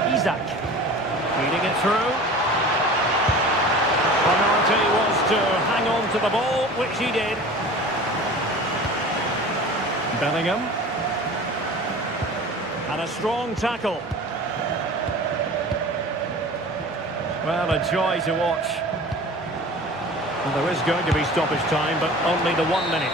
Isaac feeding it through. Priority was to hang on to the ball, which he did. Bellingham. And a strong tackle. Well, a joy to watch. Well, there is going to be stoppage time, but only the 1 minute.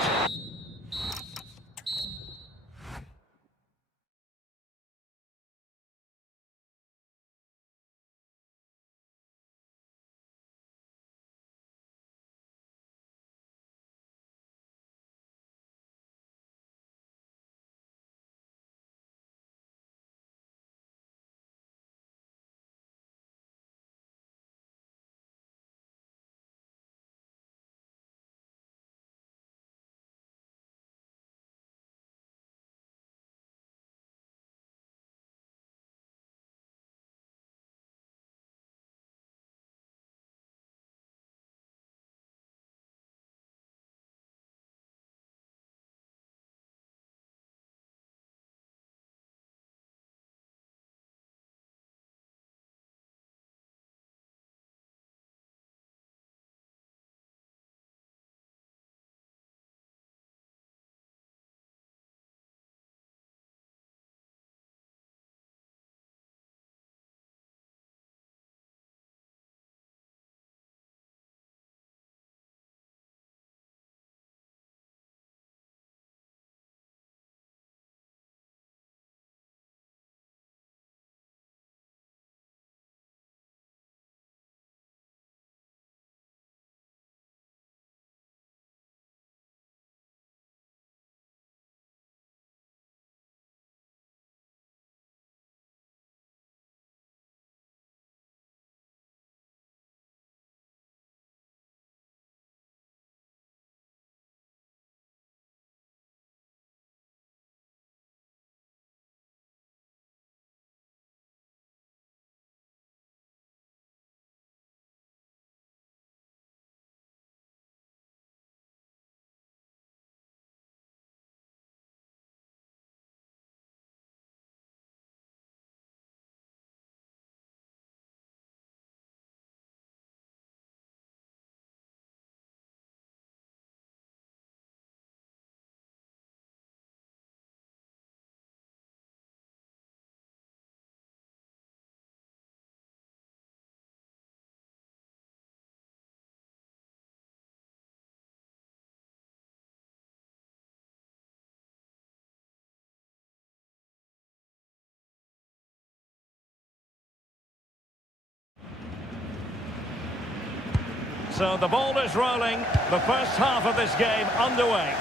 So the ball is rolling. The first half of this game underway.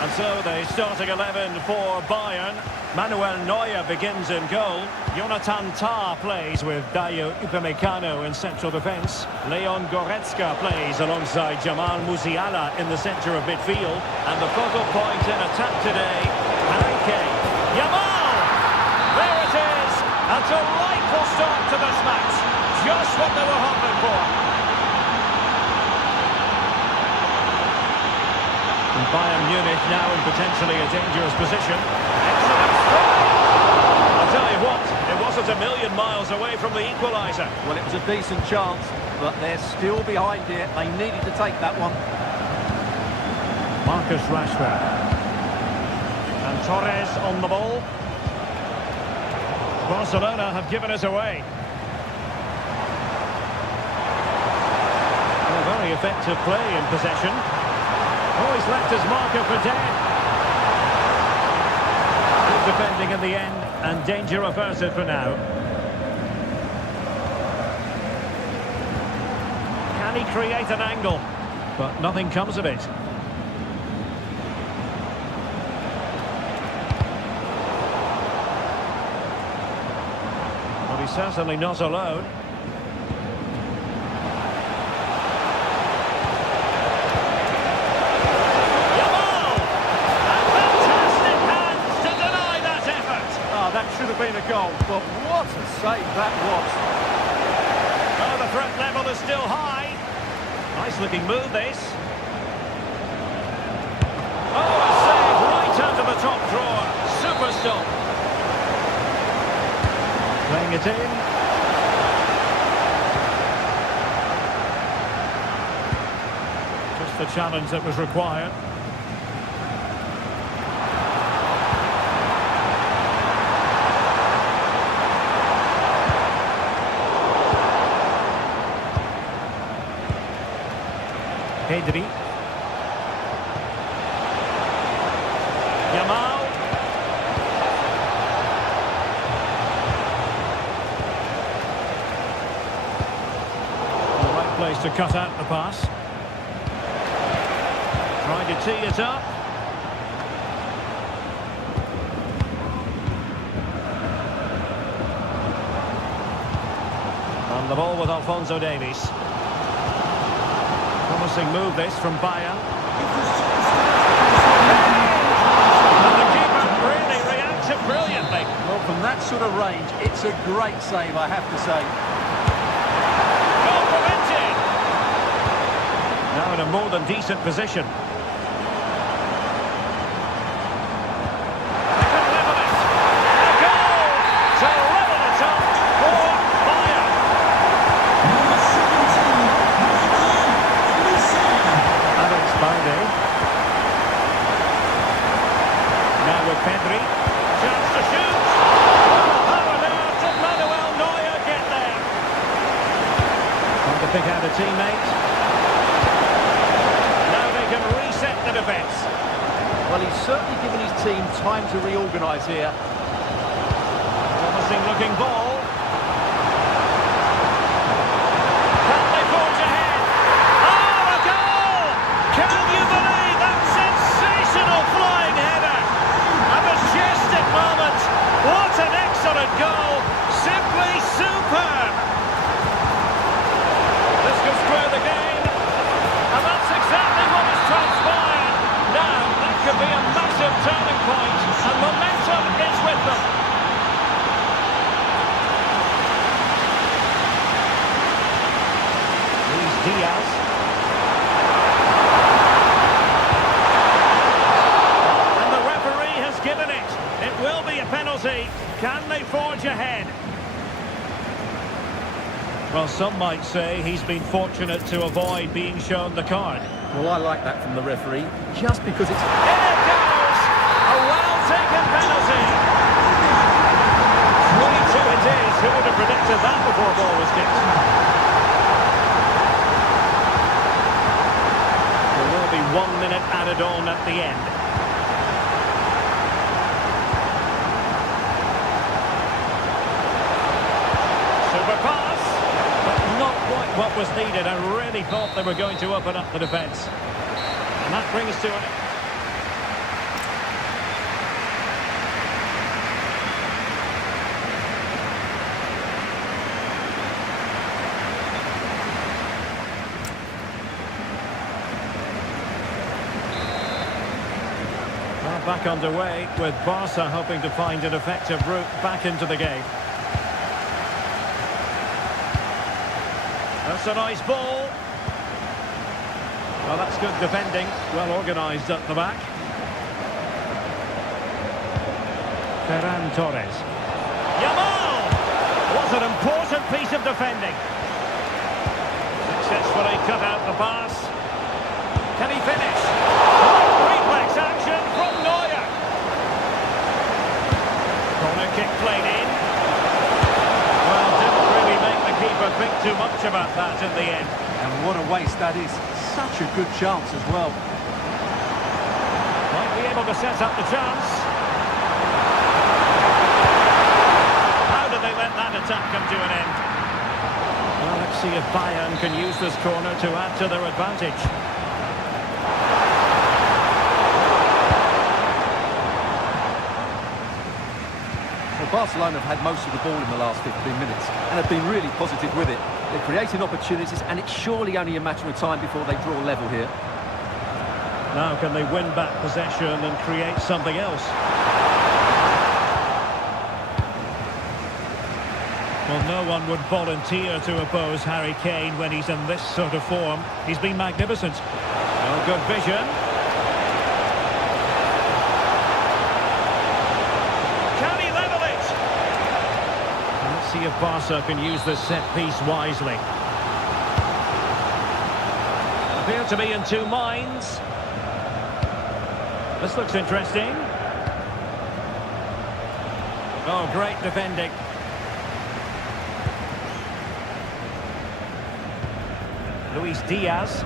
And so the starting 11 for Bayern. Manuel Neuer begins in goal. Jonathan Tah plays with Dayo Upamecano in central defence. Leon Goretzka plays alongside Jamal Musiala in the centre of midfield. And the focal point in attack today, Harry Kane. Yamal! There it is! A delightful start to this match. Just what they were hoping for. And Bayern Munich now in potentially a dangerous position. Excellent strike! I'll tell you what, it wasn't a million miles away from the equaliser. Well, it was a decent chance, but they're still behind here. They needed to take that one. Marcus Rashford. And Torres on the ball. Barcelona have given us away. A very effective play in possession. Oh, he's left his marker for dead. Good defending in the end, and danger averted for now. Can he create an angle? But nothing comes of it. But he's certainly not alone. That should have been a goal, but what a save that was. Oh, the threat level is still high. Nice looking move, this. Oh, a save right out of the top drawer. Super stop. Playing it in. Just the challenge that was required. Pedri. Yamal. The right place to cut out the pass. Trying to tee it up. On the ball with Alphonso Davies. Promising move this from Bayern. And the keeper really reacted brilliantly. Well, from that sort of range, it's a great save, I have to say. Goal prevented. Now in a more than decent position. They can level it. A goal to level it up for Bayern. Now with Pedri, chance to shoot. Power there to Manuel Neuer get there. Trying to pick out a teammate. Now they can reset the defence. Well, he's certainly given his team time to reorganise here. Promising looking ball. Can they forge ahead? Oh, a goal! Can you believe that sensational flying header? A majestic moment. What an excellent goal. Simply superb. This could square the game. And that's exactly what has transpired. Now, that could be a massive turning point. And momentum is with them. Here's Diaz. Given it. It will be a penalty. Can they forge ahead? Well, some might say he's been fortunate to avoid being shown the card. Well, I like that from the referee, just because it's... In it goes! A well-taken penalty. 22 it is. Who would have predicted that before a ball was kicked? There will be 1 minute added on at the end. Pass, but not quite what was needed. I really thought they were going to open up the defence. And that brings to an... back underway with Barca hoping to find an effective route back into the game. That's a nice ball. Well, that's good defending. Well organised at the back. Ferran Torres. Yamal! What an important piece of defending. Successfully cut out the pass. Can he finish? Reflex action from Neuer. Corner kick played in. Well, didn't really make the keeper think too much about that in the end. And what a waste that is. Such a good chance as well. Might be able to set up the chance. How do they let that attack come to an end? Well, let's see if Bayern can use this corner to add to their advantage. Well, Barcelona have had most of the ball in the last 15 minutes and have been really positive with it. They're creating opportunities and it's surely only a matter of time before they draw level here. Now can they win back possession and create something else? Well, no one would volunteer to oppose Harry Kane when he's in this sort of form. He's been magnificent. Well, good vision. Can he level it? Let's see if Barca can use this set piece wisely. Appear to be in two minds. This looks interesting. Oh, great defending. Luis Diaz.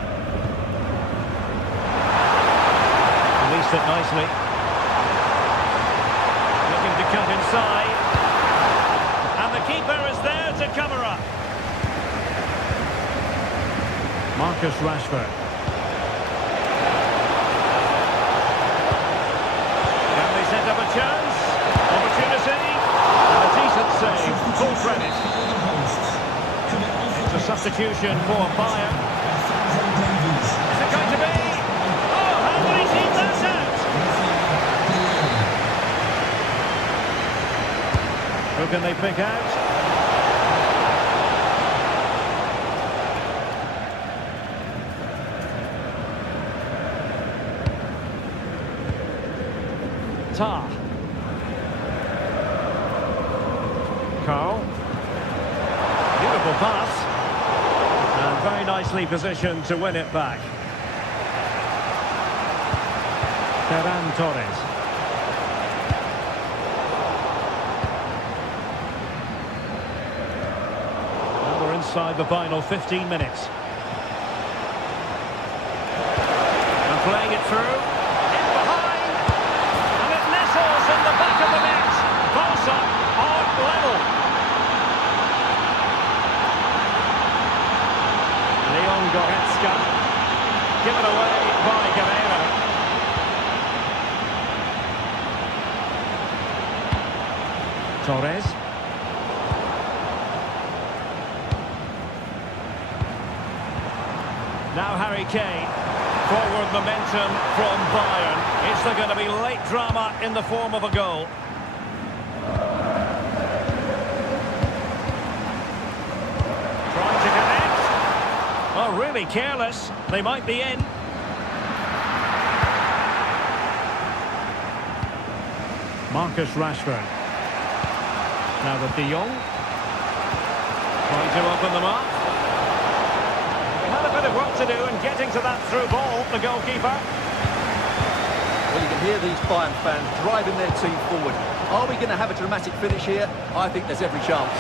Released it nicely. Looking to cut inside. And the keeper is there to cover up. Marcus Rashford. Can they set up a chance? Opportunity. And a decent save. Full credit. It's a substitution for Bayern. Is it going to be? Oh, how did he keep that out? Who can they pick out? Tar. Carl. Beautiful pass. And very nicely positioned to win it back. Ferran Torres. And we're inside the final 15 minutes. And playing it through. In behind. And it nestles in the back of the net. Barca are level. Leon Goretzka. Given away by Guerrero. Torres. Now Harry Kane. Forward momentum from Bayern. Is there going to be late drama in the form of a goal? Trying to connect. Oh, really careless. They might be in. Marcus Rashford. Now with De Jong. Trying to open them up. They had a bit of work to do in getting to that through ball, the goalkeeper. Well, you can hear these Bayern fans driving their team forward. Are we going to have a dramatic finish here? I think there's every chance.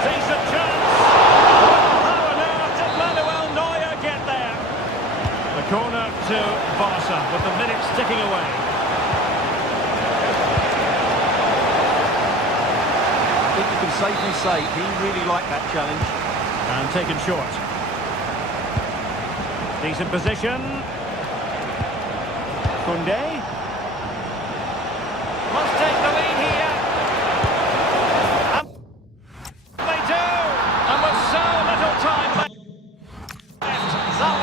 Decent chance. How on earth did Manuel Neuer get there? The corner to Barca with the minutes ticking away. I think you can safely say he really liked that challenge. And taken short. Decent position. Koundé. Must take the lead here. And they do. And with so little time left. That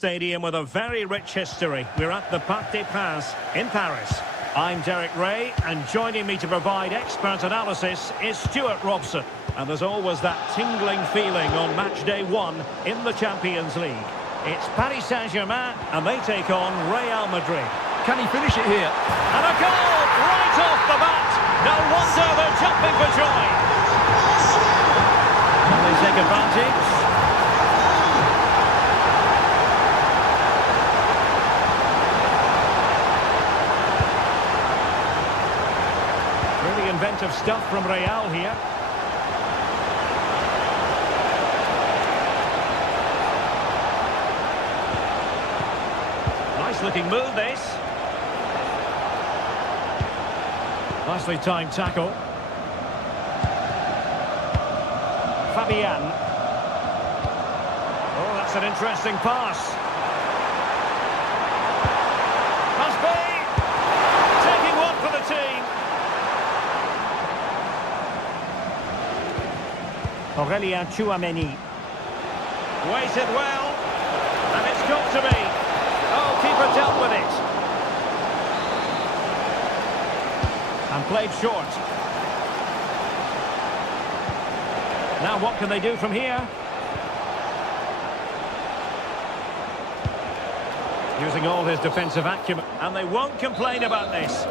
Stadium with a very rich history. We're at the Parc des Princes in Paris. I'm Derek Ray, and joining me to provide expert analysis is Stuart Robson. And there's always that tingling feeling on match day one in the Champions League. It's Paris Saint-Germain, and they take on Real Madrid. Can he finish it here? And a goal right off the bat. No wonder they're jumping for joy. And they take advantage. Really inventive stuff from Real here. Nice looking move this. Nicely timed tackle. Fabian. Oh, that's an interesting pass. Must be taking one for the team. Aurélien Tchouameni. Waited well, and it's got to be. Oh, keeper dealt with it. And played short. Now what can they do from here? Using all his defensive acumen. And they won't complain about this.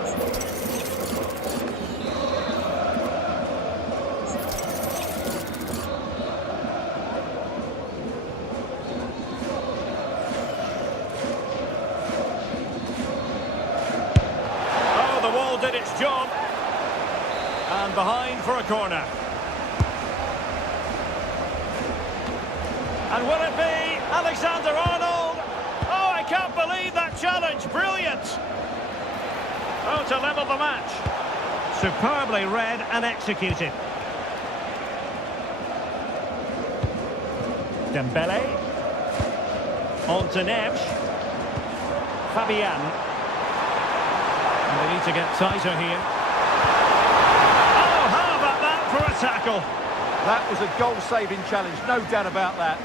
Did its job, and behind for a corner. And will it be Alexander Arnold? Oh, I can't believe that challenge. Brilliant. Oh, to level the match. Superbly read and executed. Dembele. On to Neves. Fabian. They need to get tighter here. Oh, how about that for a tackle? That was a goal-saving challenge, no doubt about that.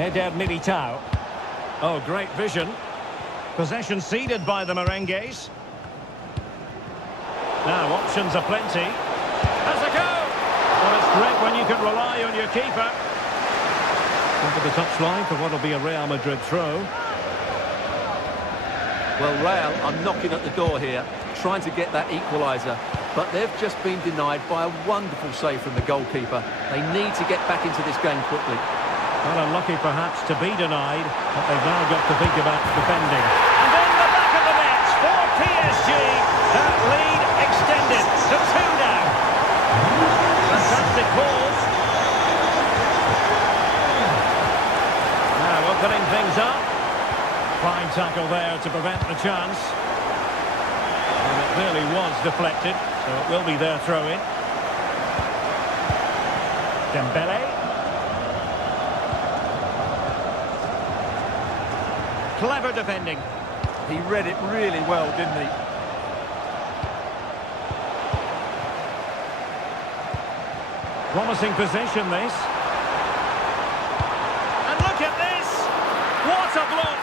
Eder Militao. Oh, great vision. Possession ceded by the Merengues. Now, options are plenty. Has a go! Well, it's great when you can rely on your keeper. Over the touchline for what will be a Real Madrid throw. Well, Real are knocking at the door here, trying to get that equaliser. But they've just been denied by a wonderful save from the goalkeeper. They need to get back into this game quickly. Well, unlucky perhaps to be denied, but they've now got to think about defending. And in the back of the net for PSG. That lead extended to 2 now. Fantastic balls. Now opening things up. Fine tackle there to prevent the chance. And it clearly was deflected, so it will be their throw-in. Dembele. Clever defending. He read it really well, didn't he? Promising position, this. And look at this! What a block!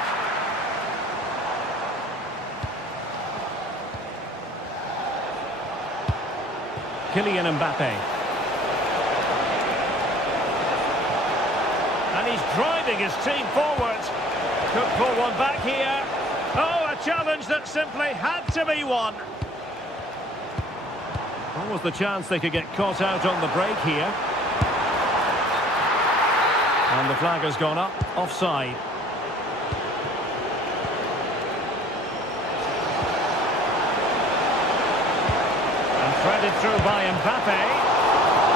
Kylian Mbappe. And he's driving his team forward. Could pull one back here. Oh, a challenge that simply had to be won. Almost the chance they could get caught out on the break here. And the flag has gone up, offside. And threaded through by Mbappe.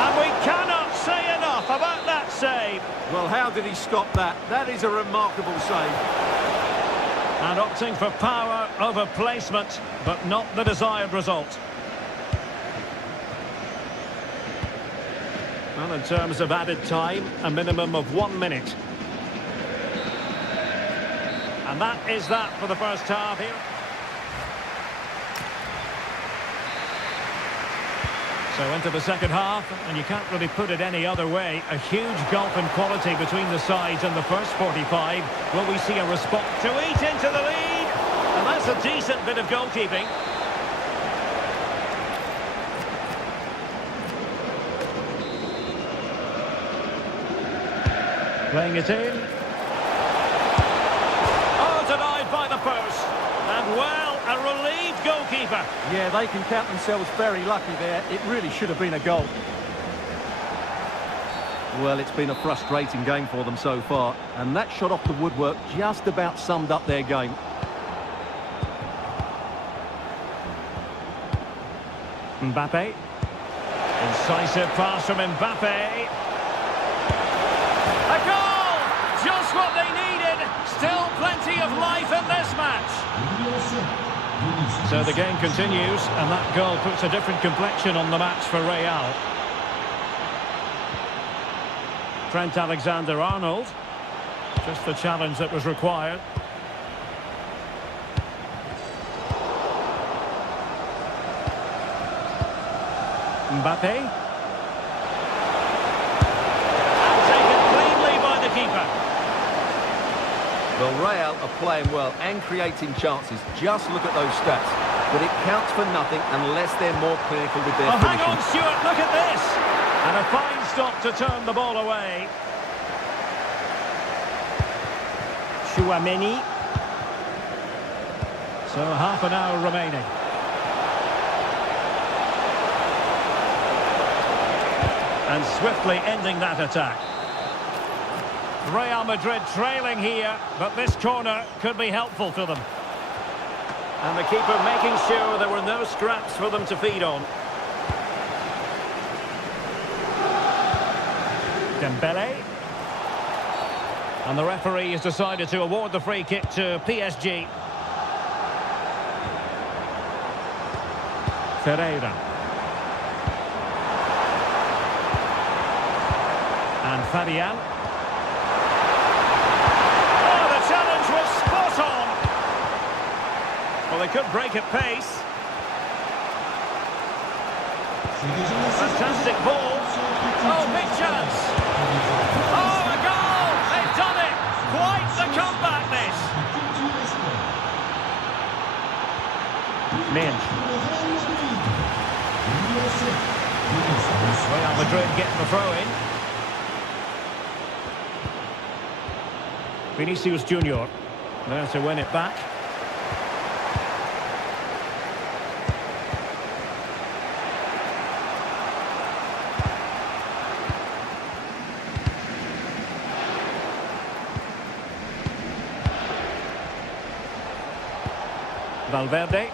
And we cannot say enough about that save. Well, how did he stop that? That is a remarkable save. And opting for power over placement, but not the desired result. Well, in terms of added time, a minimum of 1 minute. And that is that for the first half here. So into the second half, and you can't really put it any other way. A huge gulf in quality between the sides in the first 45. Will we see a response to eat into the lead? And that's a decent bit of goalkeeping. Playing it in. Oh, denied by the post. And well, a relieved goalkeeper. Yeah, they can count themselves very lucky there. It really should have been a goal. Well, it's been a frustrating game for them so far, and that shot off the woodwork just about summed up their game. Mbappe. Incisive pass from Mbappe. A goal! Just what they needed. Still plenty of life in this match. So the game continues, and that goal puts a different complexion on the match for Real. Trent Alexander-Arnold. Just the challenge that was required. Mbappe. And taken cleanly by the keeper. Well, Real are playing well and creating chances. Just look at those stats. But it counts for nothing unless they're more clinical with their finishing. Hang on, Stuart, look at this! And a fine stop to turn the ball away. Chouameni. So half an hour remaining. And swiftly ending that attack. Real Madrid trailing here, but this corner could be helpful to them. And the keeper making sure there were no scraps for them to feed on. Dembele. And the referee has decided to award the free kick to PSG. Ferreira. And Fabian. Oh, the challenge was spot on. Well, they could break at pace. Fantastic ball. Oh, big chance. Oh, a goal! They've done it. Quite the comeback, this. Minch. Real Madrid getting the throw in. Vinicius Junior there to win it back. Valverde.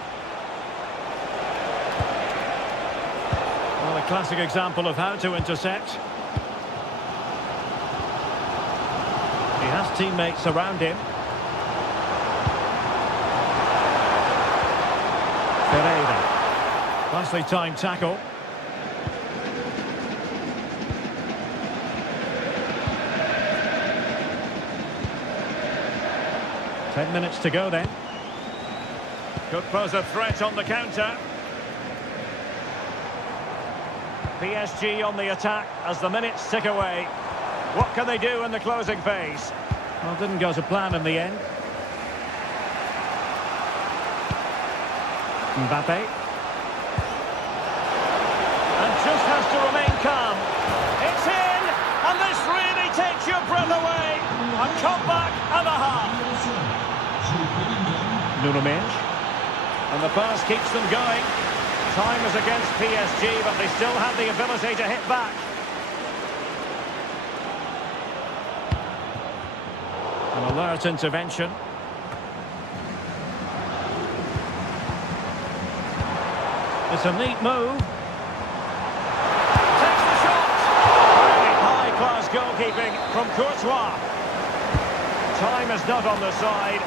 Well, a classic example of how to intercept. He has teammates around him. Ferreira. Nicely timed tackle. Ten minutes to go then. Could pose a threat on the counter. PSG on the attack as the minutes tick away. What can they do in the closing phase? Well, didn't go to plan in the end. Mbappe. And just has to remain calm. It's in! And this really takes your breath away. A comeback and a half. Nuno Mendes. And the pass keeps them going. Time is against PSG, but they still have the ability to hit back. An alert intervention. It's a neat move. Takes the shot. Really high-class goalkeeping from Courtois. Time is not on the side.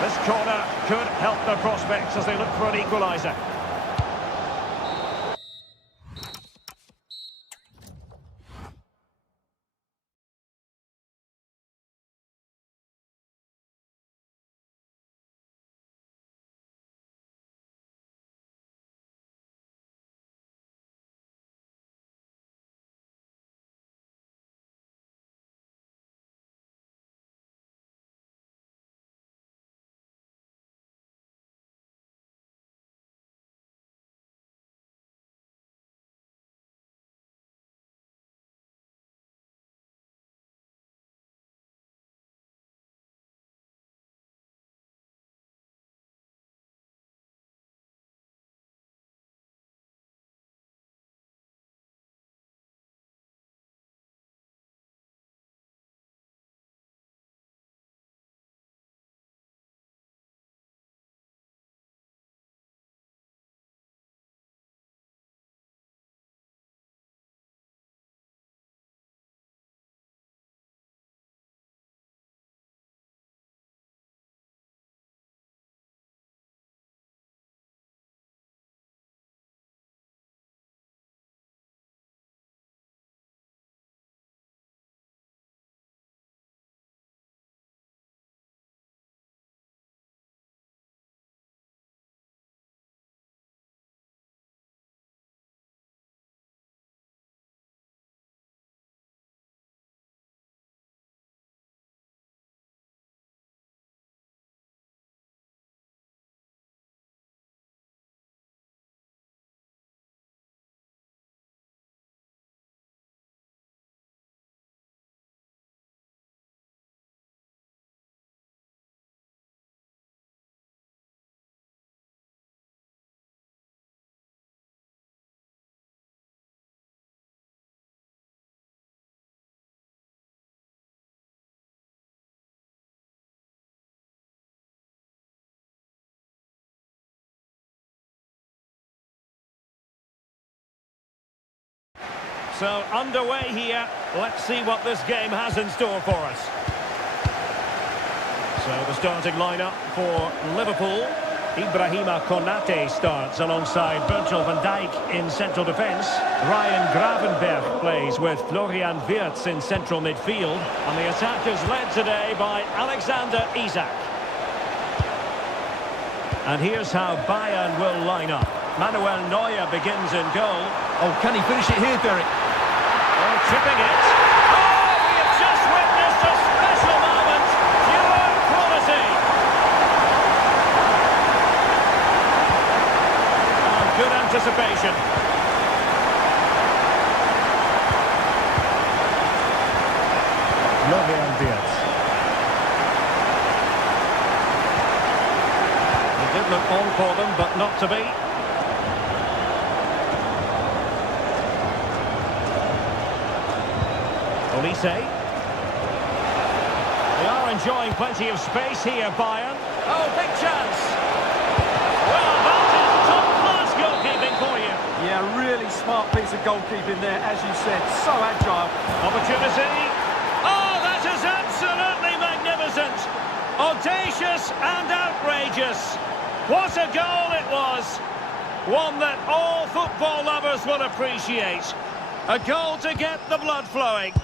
This corner could help their prospects as they look for an equaliser. So, underway here. Let's see what this game has in store for us. So, the starting lineup for Liverpool. Ibrahima Konate starts alongside Virgil van Dijk in central defence. Ryan Gravenberch plays with Florian Wirtz in central midfield. And the attack is led today by Alexander Isak. And here's how Bayern will line up. Manuel Neuer begins in goal. Oh, can he finish it here, Derek? Oh, chipping it. Oh, we have just witnessed a special moment. Pure quality. Oh, good anticipation. Florian Wirtz. It did look on for them, but not to be. Olise. They are enjoying plenty of space here, Bayern. Oh, big chance. Well, that is top-class goalkeeping for you. Yeah, really smart piece of goalkeeping there, as you said. So agile. Opportunity. Oh, that is absolutely magnificent. Audacious and outrageous. What a goal it was. One that all football lovers will appreciate. A goal to get the blood flowing.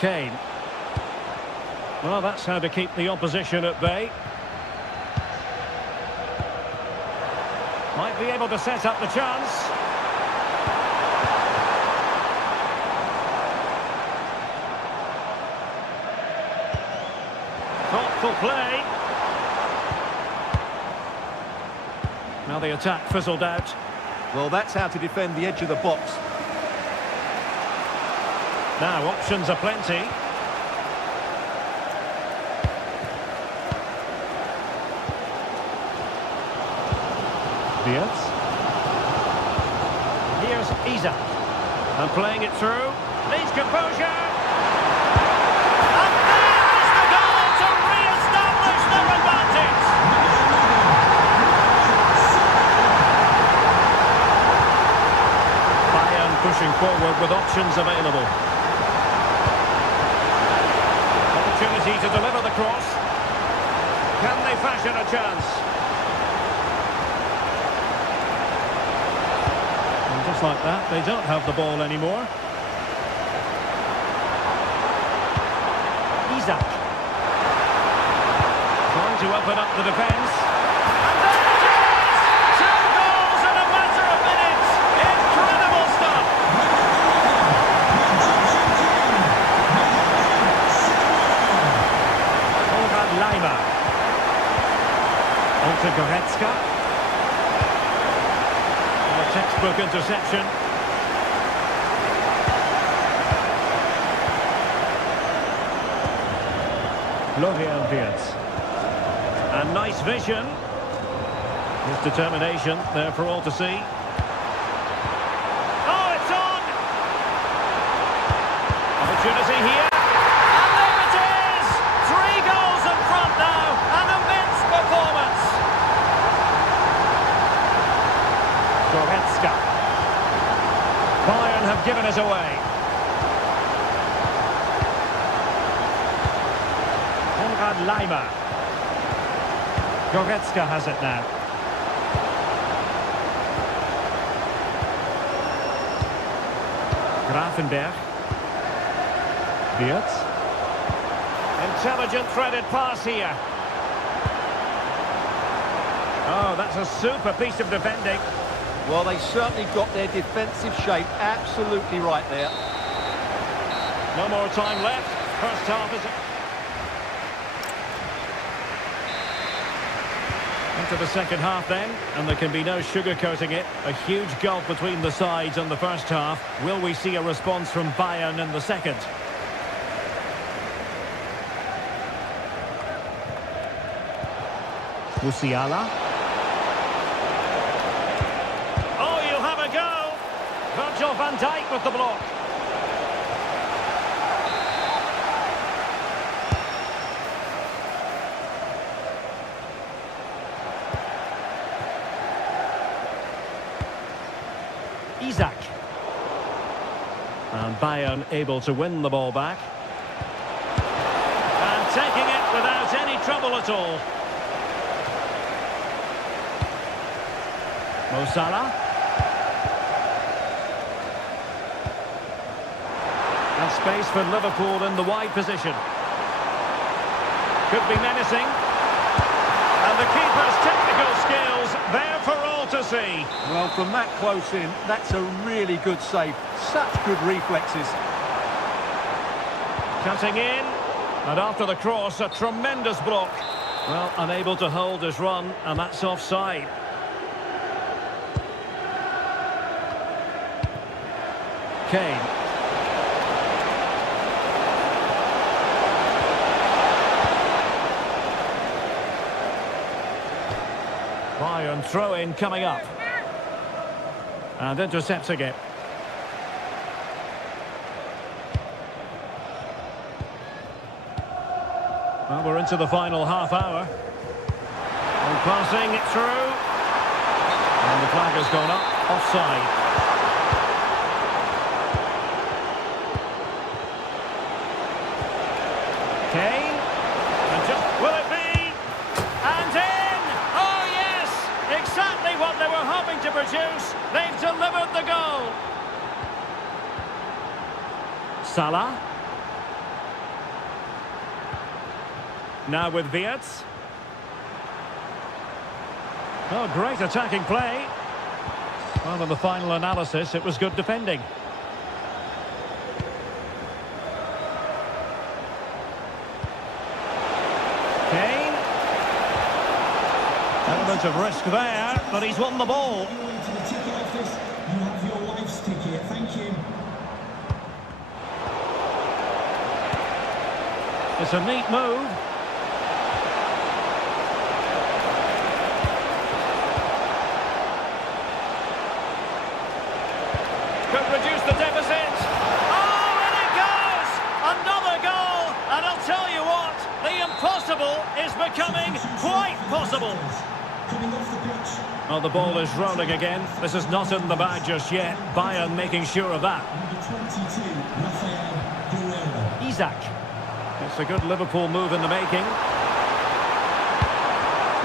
Kane. Well, that's how to keep the opposition at bay. Might be able to set up the chance. Thoughtful play. Now the attack fizzled out. Well, that's how to defend the edge of the box. Now, options are plenty. Wirtz. Here's Isak. And playing it through. Needs composure. And there is the goal to re-establish their advantage. Bayern pushing forward with options available. Opportunity to deliver the cross. Can they fashion a chance? And just like that, they don't have the ball anymore. Isak. Trying to open up the defence. And there it is! 2 goals in a matter of minutes! Incredible stuff! Lima. On to Goretzka. A textbook interception. Florian Wirtz. And nice vision. His determination there for all to see. Oh, it's on! Opportunity here. Goretzka. Bayern have given us away. Lima. Goretzka has it now. Gravenberch. Wirtz. Intelligent threaded pass here. Oh, that's a super piece of defending. Well, they certainly got their defensive shape absolutely right there. No more time left. First half is... Into the second half then, and there can be no sugarcoating it. A huge gulf between the sides in the first half. Will we see a response from Bayern in the second? Musiala. Oh, you'll have a go. Virgil van Dijk with the block. Isak. And Bayern able to win the ball back. And taking it without any trouble at all. Mo Salah. And space for Liverpool in the wide position. Could be menacing. And the keeper's technical skills there for all to see. Well, from that close in, that's a really good save. Such good reflexes. Cutting in. And after the cross, a tremendous block. Well, unable to hold his run, and that's offside. Kane. Bayern throw-in coming up. And intercepting it. Well, we're into the final half hour. And passing it through. And the flag has gone up. Offside. Kane. And just, will it be? And in! Oh, yes! Exactly what they were hoping to produce. They've delivered the goal. Salah. Now with Wirtz. Oh, great attacking play. Well, in the final analysis, it was good defending. Kane. Element of risk there, but he's won the ball. To the ticket office, you have your wife's ticket. Thank you. It's a neat move. Could reduce the deficit. Oh, and it goes! Another goal! And I'll tell you what, the impossible is becoming quite possible. Coming off the pitch. Well, the ball is rolling again. This is not in the bag just yet. Bayern making sure of that. Number 22, Rafael Guerreiro. Isak. It's a good Liverpool move in the making.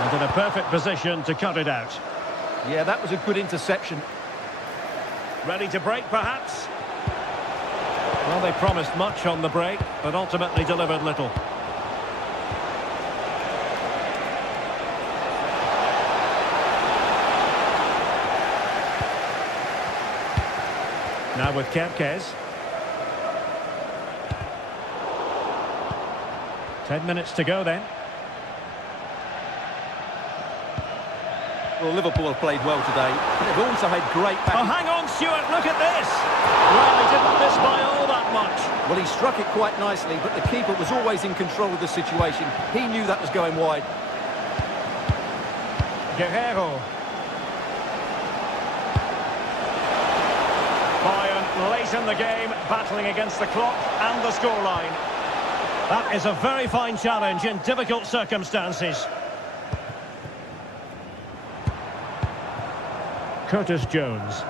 And in a perfect position to cut it out. Yeah, that was a good interception. Ready to break, perhaps? Well, they promised much on the break, but ultimately delivered little. Now with Kerkez. 10 minutes to go then. Well, Liverpool have played well today, but they've also had great Oh, backing. hang on, Stuart, look at this! Well, he didn't miss by all that much. Well, he struck it quite nicely, but the keeper was always in control of the situation. He knew that was going wide. Guerreiro. Bayern late in the game, battling against the clock and the scoreline. That is a very fine challenge in difficult circumstances. Curtis Jones.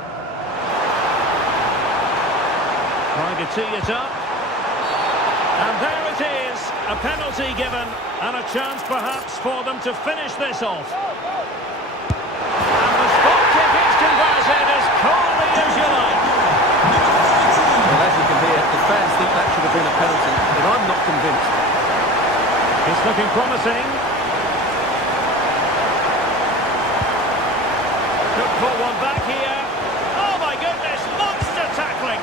Trying to tee it up. And there it is, a penalty given, and a chance perhaps for them to finish this off. And the spot kick is converted as coolly as you like. Well, as you can hear, the fans think that should have been a penalty, but I'm not convinced. It's looking promising. Could pull one back here. Oh my goodness, monster tackling.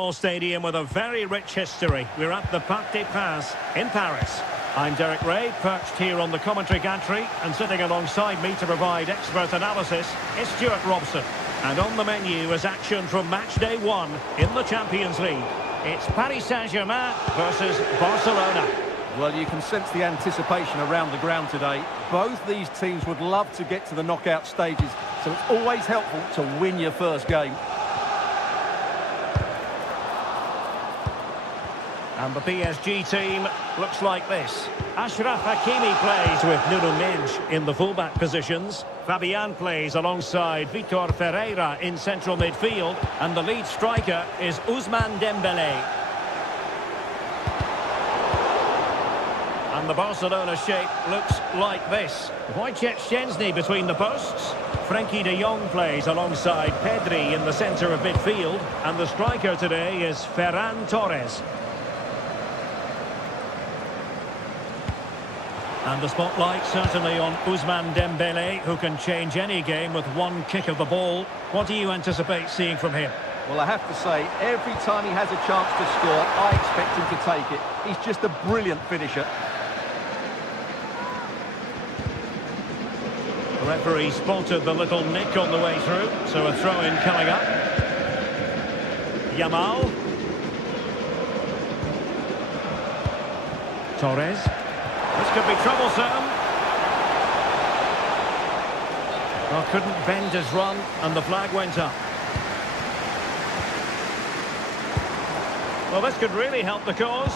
All stadium with a very rich history. We're at the Parc des Princes in Paris. I'm Derek Ray, perched here on the commentary gantry, and sitting alongside me to provide expert analysis is Stuart Robson. And on the menu is action from match day 1 in the Champions League. It's Paris Saint-Germain versus Barcelona. Well, you can sense the anticipation around the ground today. Both these teams would love to get to the knockout stages, so it's always helpful to win your first game. And the PSG team looks like this. Achraf Hakimi plays with Nuno Mendes in the fullback positions. Fabian plays alongside Vitor Ferreira in central midfield. And the lead striker is Ousmane Dembélé. And the Barcelona shape looks like this. Wojciech Szczęsny between the posts. Frenkie de Jong plays alongside Pedri in the centre of midfield. And the striker today is Ferran Torres. And the spotlight certainly on Ousmane Dembélé, who can change any game with one kick of the ball. What do you anticipate seeing from him? Well, I have to say, every time he has a chance to score, I expect him to take it. He's just a brilliant finisher. The referee spotted the little nick on the way through, so a throw-in coming up. Yamal. Torres. This could be troublesome. Well, couldn't bend his run, and the flag went up. Well, this could really help the cause.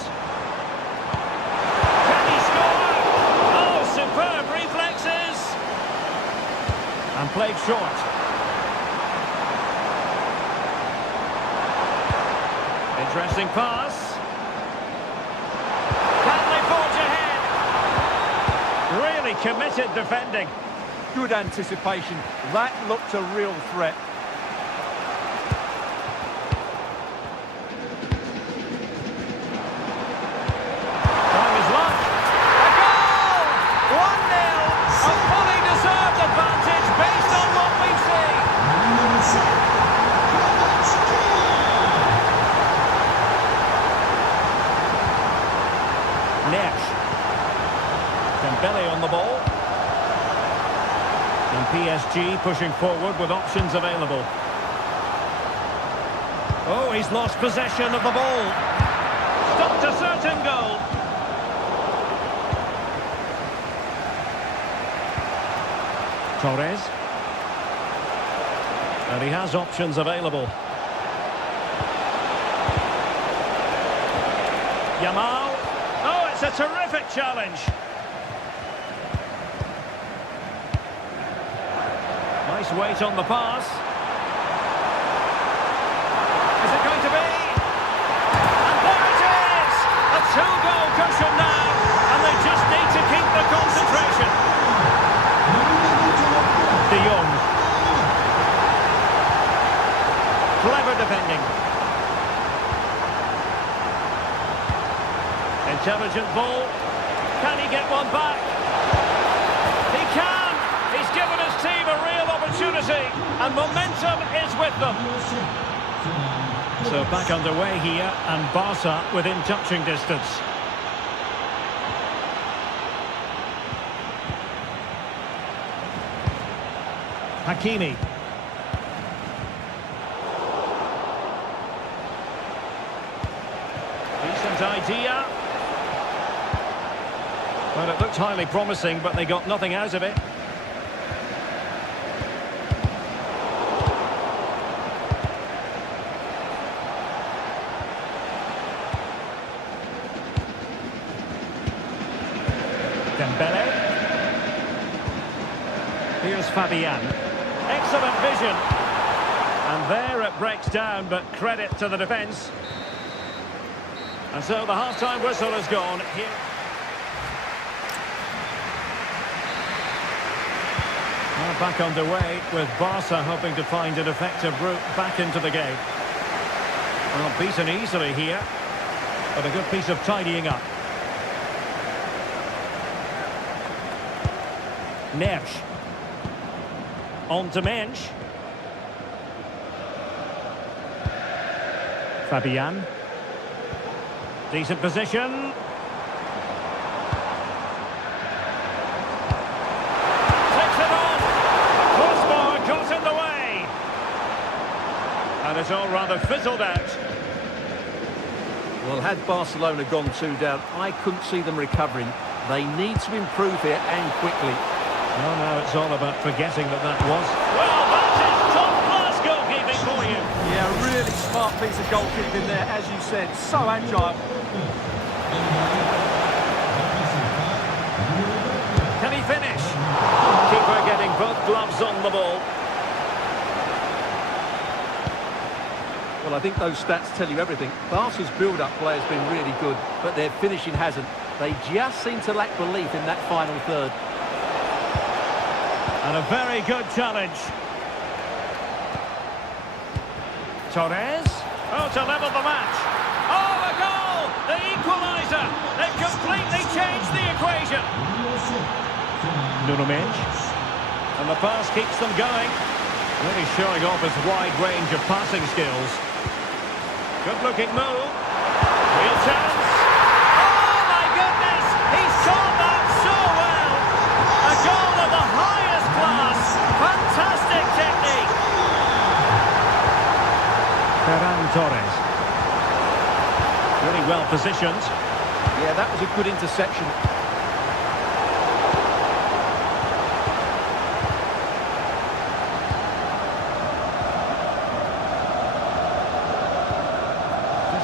Can he score? Oh, superb reflexes! And played short. Interesting pass. Really committed defending. Good anticipation. That looked a real threat. Time is luck. A goal! 1-0. A fully deserved advantage based on what we've seen. Nesh. Dembélé on the ball. And PSG pushing forward with options available. Oh, he's lost possession of the ball. Stopped a certain goal. Torres. And he has options available. Yamal. Oh, it's a terrific challenge. Nice weight on the pass. Is it going to be? And there it is! A two-goal cushion now, and they just need to keep the concentration. De Jong. Clever defending. Intelligent ball. Can he get one back? He can! He's given his team a real opportunity, and momentum is with them. So back underway here, and Barca within touching distance. Hakimi. Decent idea. Well, it looked highly promising, but they got nothing out of it. Dembélé. Here's Fabian. Excellent vision. And there it breaks down, but credit to the defence. And so the half-time whistle has gone. Here. Now back underway with Barca hoping to find an effective route back into the game. Well, beaten easily here, but a good piece of tidying up. Nesh. On to Mensch. Fabian. Decent position. Takes it on. Crossbar got in the way. And it's all rather fizzled out. Well, had Barcelona gone 2 down, I couldn't see them recovering. They need to improve here and quickly. Well, now it's all about forgetting that was... Well, that is top-class goalkeeping for you. Yeah, really smart piece of goalkeeping there, as you said. So agile. Can he finish? Keeper getting both gloves on the ball. Well, I think those stats tell you everything. Barca's build-up play has been really good, but their finishing hasn't. They just seem to lack belief in that final third. And a very good challenge. Torres. Oh, to level the match. Oh, a goal! The equaliser! They've completely changed the equation. Nuno Mendes. And the pass keeps them going. Really showing off his wide range of passing skills. Good-looking move. Real chance. Oh, my goodness! He's caught that so well! A goal of the highest class. Fantastic technique. Ferran Torres. Really well positioned. Yeah, that was a good interception.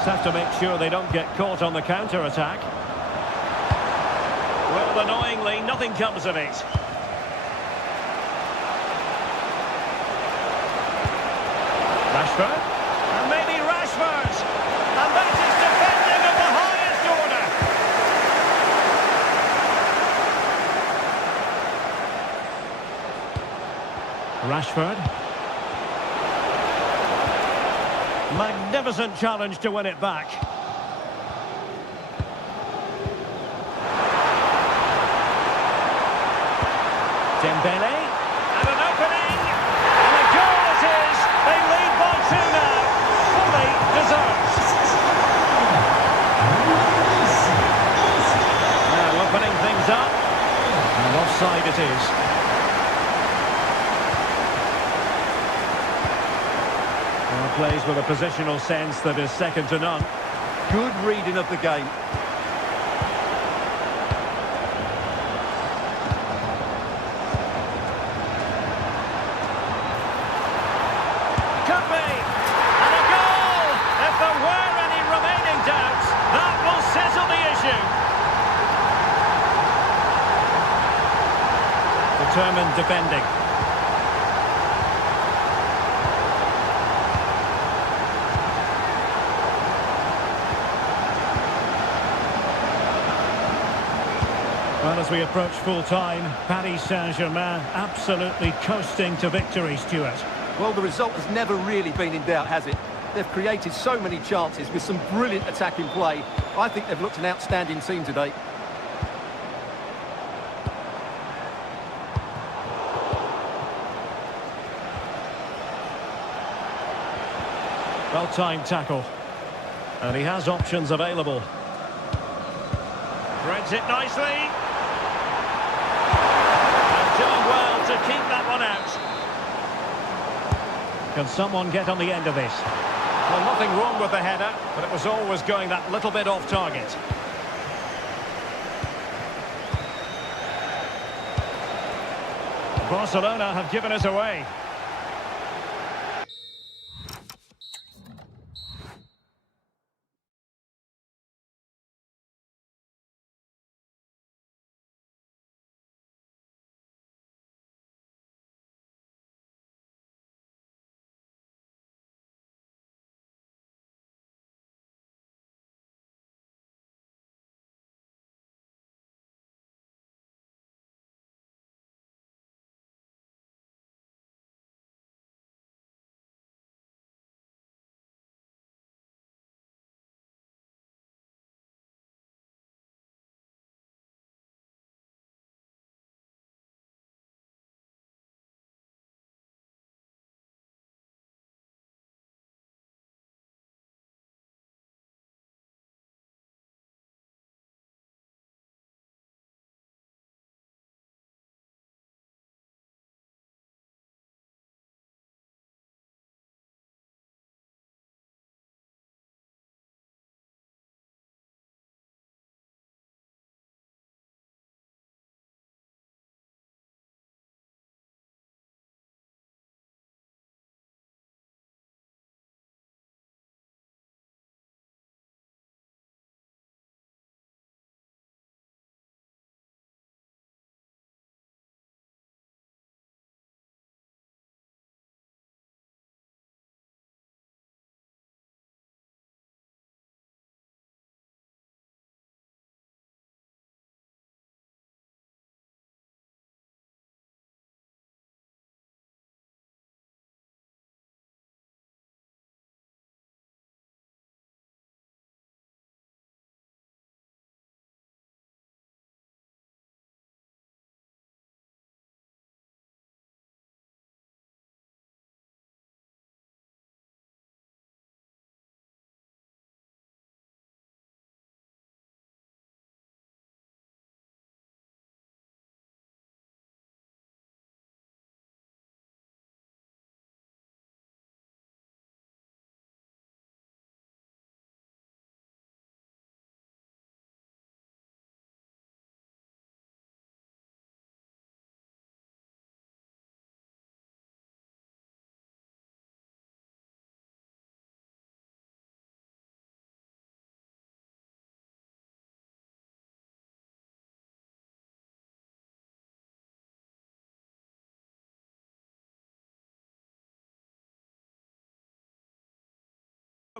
Just have to make sure they don't get caught on the counter-attack. Well, annoyingly, nothing comes of it. Rashford. And maybe Rashford. And that is defending of the highest order. Rashford. Magnificent challenge to win it back. Dembele. And an opening. And a goal it is. They lead by 2 now. Fully deserved. Now opening things up. And offside it is. Plays with a positional sense that is second to none. Good reading of the game. Could be! And a goal! If there were any remaining doubts, that will settle the issue. Determined defending. Well, as we approach full-time, Paris Saint-Germain absolutely coasting to victory, Stuart. Well, the result has never really been in doubt, has it? They've created so many chances with some brilliant attacking play. I think they've looked an outstanding team today. Well-timed tackle. And he has options available. Threads it nicely. Done well to keep that one out. Can someone get on the end of this? Well, nothing wrong with the header, but it was always going that little bit off target. Barcelona have given it away.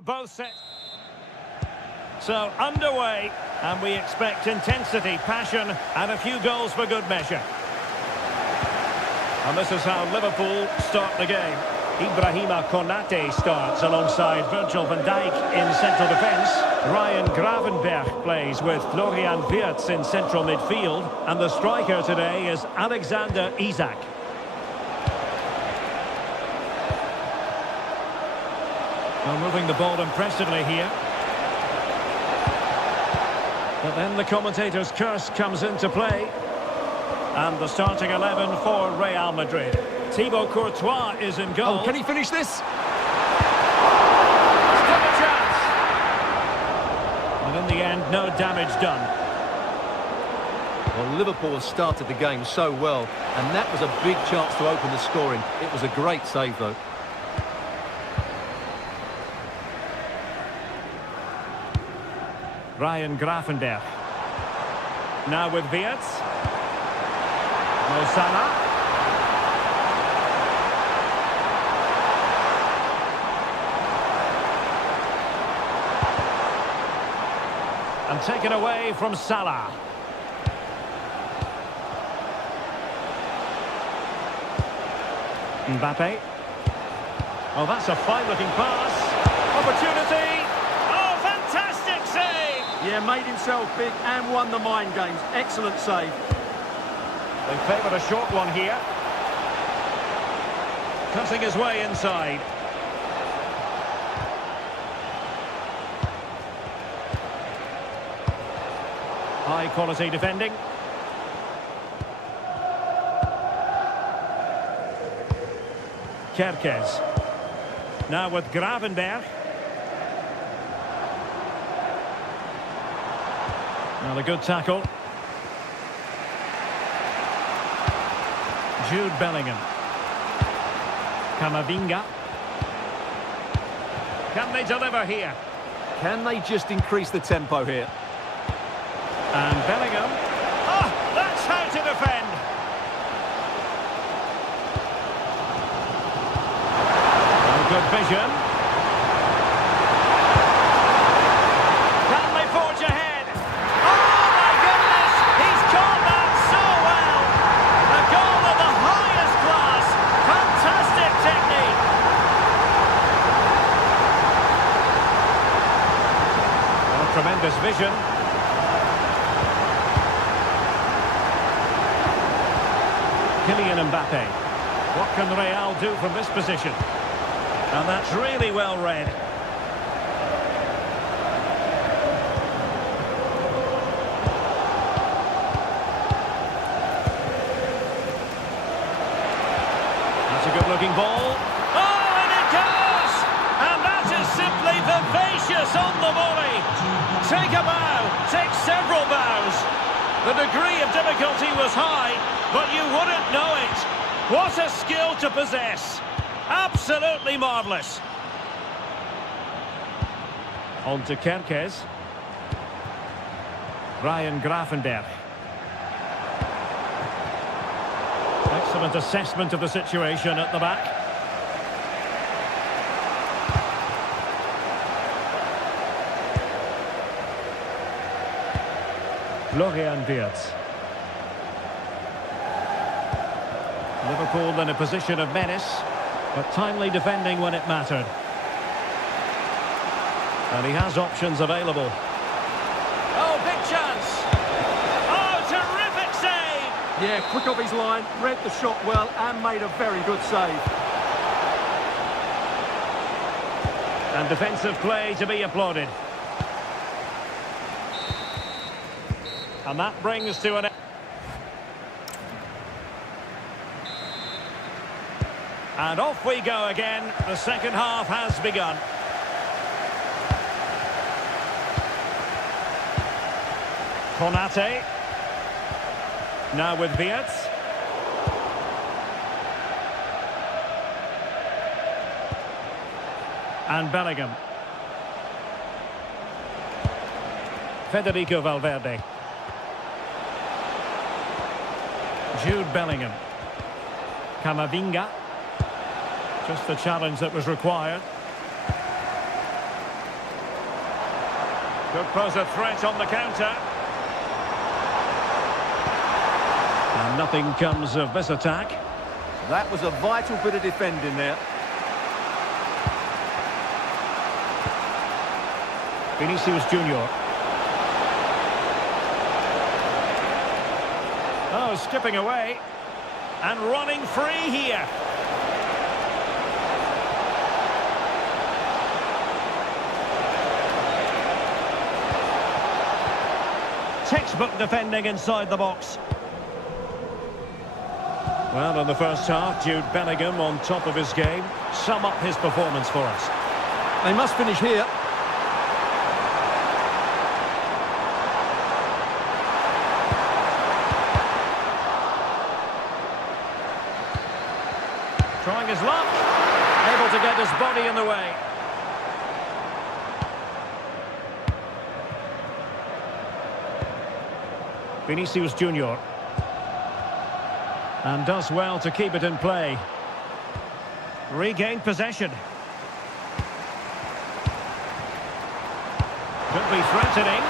both sets. So underway, and we expect intensity, passion, and a few goals for good measure. And this is how Liverpool start the game. Ibrahima Konate starts alongside Virgil van Dijk in central defence. Ryan Gravenberch plays with Florian Wirtz in central midfield. And the striker today is Alexander Isak. Well, moving the ball impressively here. But then the commentator's curse comes into play. And the starting 11 for Real Madrid. Thibaut Courtois is in goal. Oh, can he finish this? Still a chance. And in the end, no damage done. Well, Liverpool have started the game so well, and that was a big chance to open the scoring. It was a great save, though. Ryan Gravenberch. Now with Wirtz. Mo Salah. And taken away from Salah. Mbappe. Oh, that's a fine-looking pass. Opportunity. Oh, fantastic save! Yeah, made himself big and won the mind games. Excellent save. They favoured a short one here. Cutting his way inside. High quality defending. Kerkez. Now with Gravenberch. Well, a good tackle. Jude Bellingham. Camavinga. Can they deliver here? Can they just increase the tempo here? And Bellingham. Ah, that's how to defend. Oh, good vision. Can they forge ahead? Oh, my goodness! He's caught that so well. A goal of the highest class. Fantastic technique. Oh, tremendous vision. Kylian Mbappe. What can Real do from this position? And that's really well read. That's a good-looking ball. Oh, and it goes! And that is simply vivacious on the volley. Take a bow, take several bows. The degree of difficulty was high, but you wouldn't know it. What a skill to possess. Absolutely marvellous. On to Kerkez. Ryan Gravenberch. Excellent assessment of the situation at the back. Florian Wirtz. Liverpool in a position of menace, but timely defending when it mattered. And he has options available. Oh, big chance! Oh, terrific save! Yeah, quick off his line, read the shot well and made a very good save. And defensive play to be applauded. And that brings to an end. And off we go again. The second half has begun. Konate. Now with Wirtz. And Bellingham. Federico Valverde. Jude Bellingham. Camavinga. Just the challenge that was required. Could pose a threat on the counter. And nothing comes of this attack. That was a vital bit of defending there. Vinicius Junior. Oh, skipping away. And running free here. Textbook defending inside the box. Well, in the first half, Jude Bellingham on top of his game. Sum up his performance for us. They must finish here. Trying his luck. Able to get his body in the way. Vinicius Junior. And does well to keep it in play. Regained possession. Could be threatening.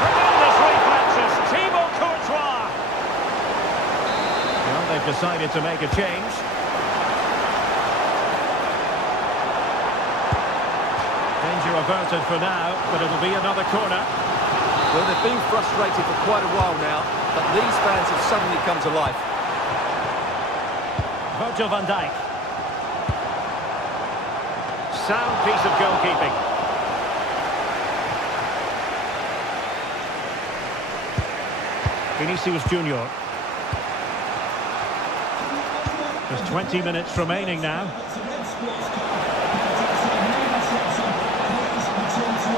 Tremendous reflexes. Thibaut Courtois. Well, they've decided to make a change. Danger averted for now, but it'll be another corner. Well, they've been frustrated for quite a while now, but these fans have suddenly come to life. Virgil van Dijk. Sound piece of goalkeeping. Vinicius Junior. There's 20 minutes remaining now.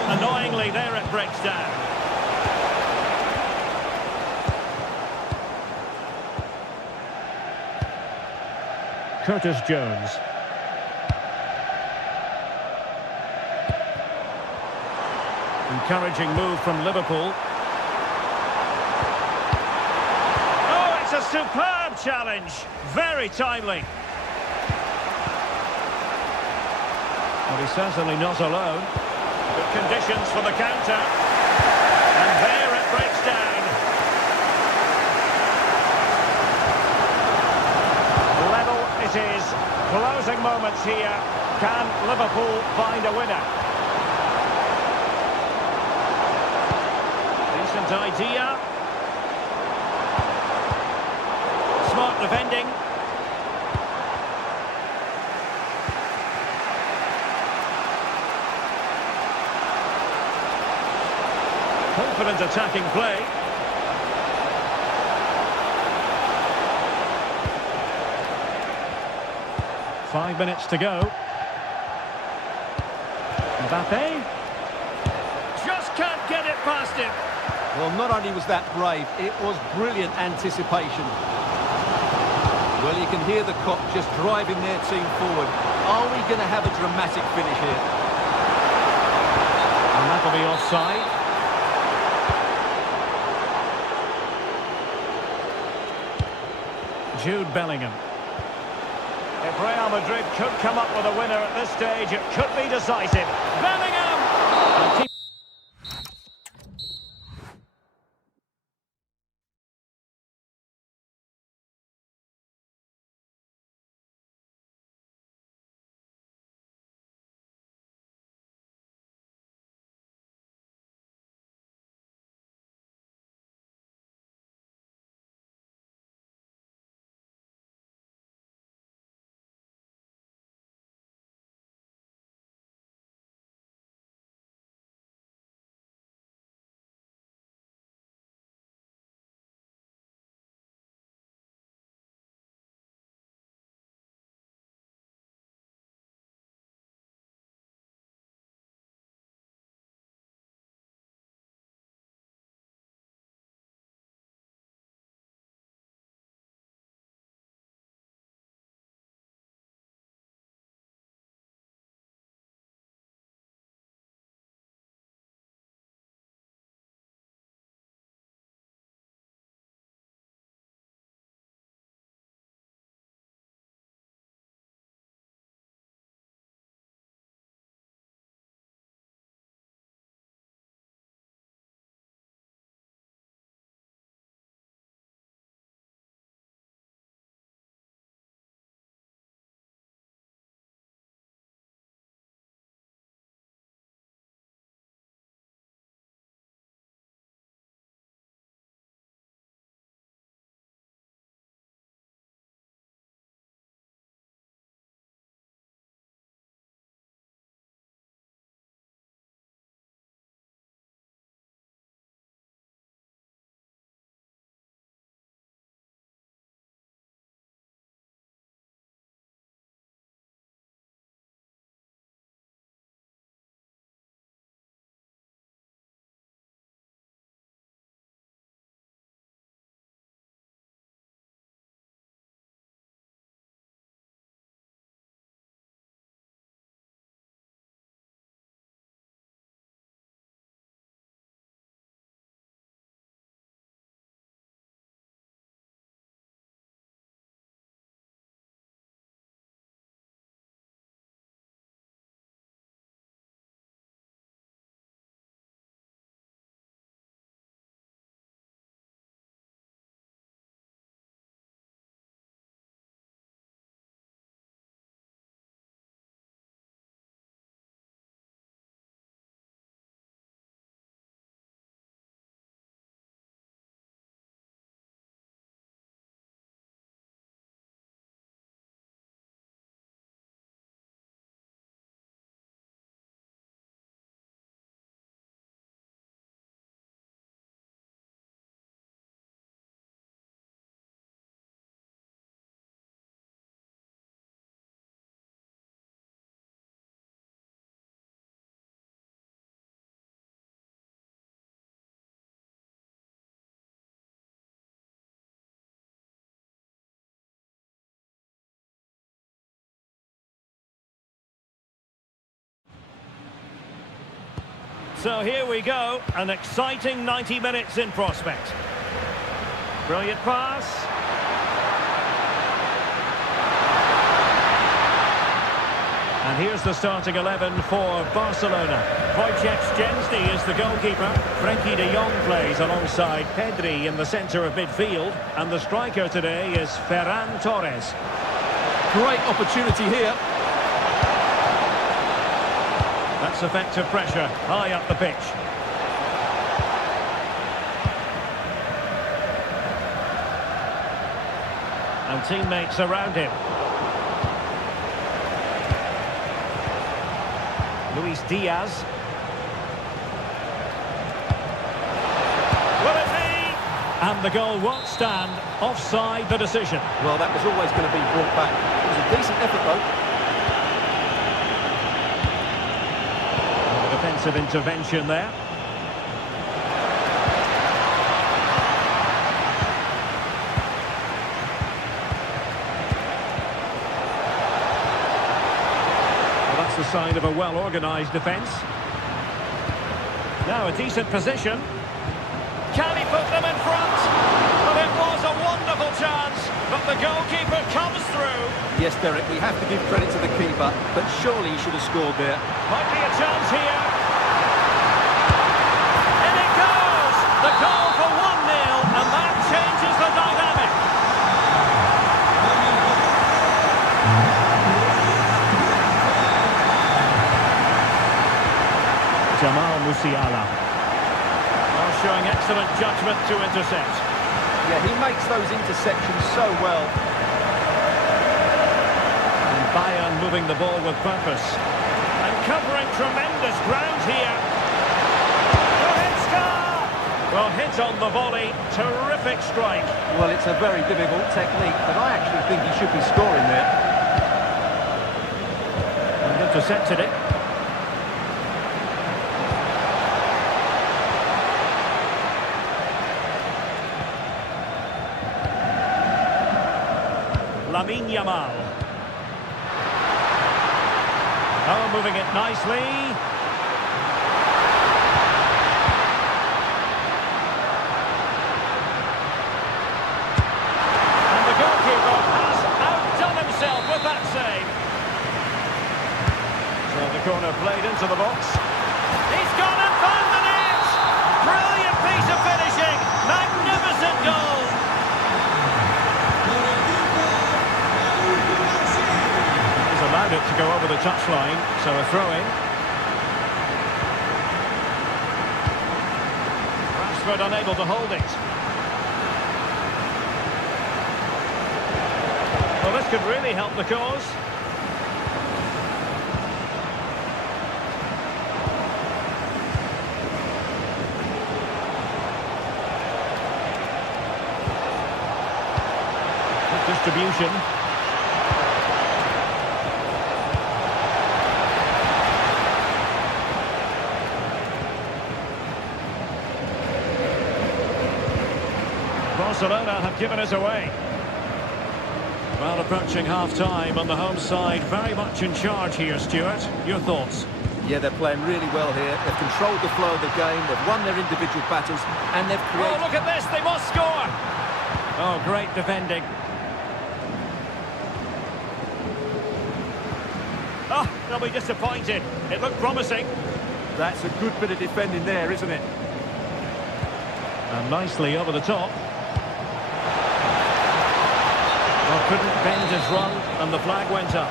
Annoyingly, there it breaks down. Curtis Jones. Encouraging move from Liverpool. Oh, it's a superb challenge. Very timely. Well, he's certainly not alone. Good conditions for the counter. And there it breaks down. Level it is. Closing moments here. Can Liverpool find a winner? Decent idea. Smart defending. Confident attacking play. Five minutes to go. Mbappe. Just can't get it past him. Well, not only was that brave, it was brilliant anticipation. Well, you can hear the clock just driving their team forward. Are we going to have a dramatic finish here? And that'll be offside. Jude Bellingham. If Real Madrid could come up with a winner at this stage, it could be decisive. Bellingham! So here we go, an exciting 90 minutes in prospect. Brilliant pass. And here's the starting 11 for Barcelona. Wojciech Szczęsny is the goalkeeper. Frenkie de Jong plays alongside Pedri in the centre of midfield. And the striker today is Ferran Torres. Great opportunity here. That's effective pressure, high up the pitch. And teammates around him. Luis Diaz. Will it be? And the goal won't stand. Offside the decision. Well, that was always going to be brought back. It was a decent effort, though. Defensive intervention there. Well, that's the sign of a well-organised defence. Now a decent position. Can he put them in front? Well, it was a wonderful chance, but the goalkeeper comes through. Yes, Derek, we have to give credit to the keeper, but surely he should have scored there. Might be a chance here. In it goes! The goal for 1-0, and that changes the dynamic. Jamal Musiala. Well, showing excellent judgment to intercept. Yeah, he makes those interceptions so well. Bayern moving the ball with purpose. And covering tremendous ground here. Goretzka! Well, hit on the volley. Terrific strike. Well, it's a very difficult technique, but I actually think he should be scoring there. And intercepted it. Lamine Yamal. Oh, moving it nicely. And the goalkeeper has outdone himself with that save. So the corner played into the box. He's gone and found the net! Brilliant piece of finishing! Magnificent goal! Allowed it to go over the touchline, so a throw-in. Rashford unable to hold it. Well, this could really help the cause. Good distribution. Barcelona have given us away. Well, approaching half-time on the home side, very much in charge here, Stuart. Your thoughts? Yeah, they're playing really well here. They've controlled the flow of the game, they've won their individual battles, and they've created... Oh, look at this, they must score! Oh, great defending. Oh, they'll be disappointed. It looked promising. That's a good bit of defending there, isn't it? And nicely over the top. Well, couldn't bend his run, and the flag went up.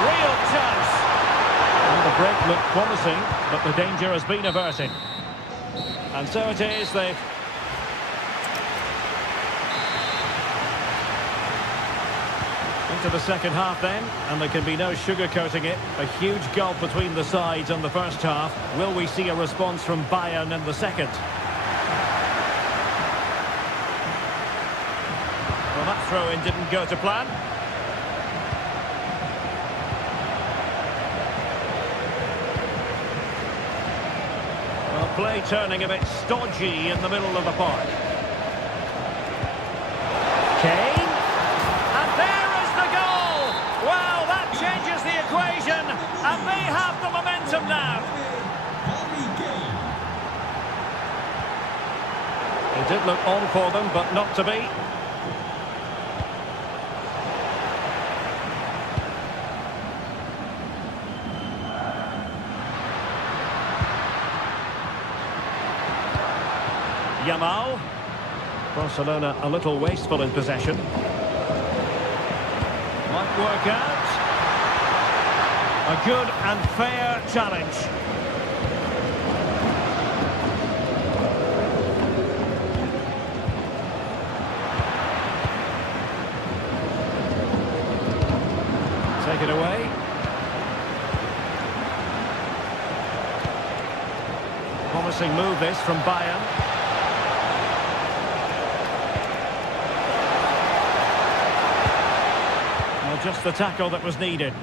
Real chance. And the break looked promising, but the danger has been averted. And so it is, they've... Into the second half then, and there can be no sugarcoating it. A huge gulf between the sides on the first half. Will we see a response from Bayern in the second? Well, that throw-in didn't go to plan. Well, play turning a bit stodgy in the middle of the park. Kane, and there And they have the momentum now. It did look on for them, but not to be. Yamal. Barcelona a little wasteful in possession. Might work out. A good and fair challenge. Take it away. Promising move this from Bayern. Well, just the tackle that was needed.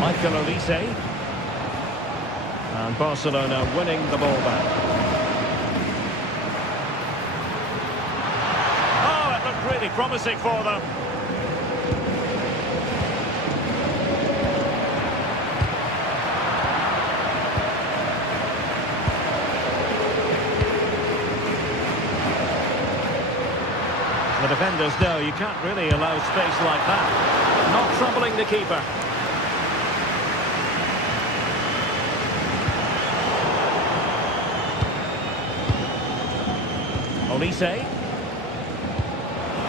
Michael Olise. And Barcelona winning the ball back. Oh, it looked really promising for them. The defenders know you can't really allow space like that. Not troubling the keeper. Olise.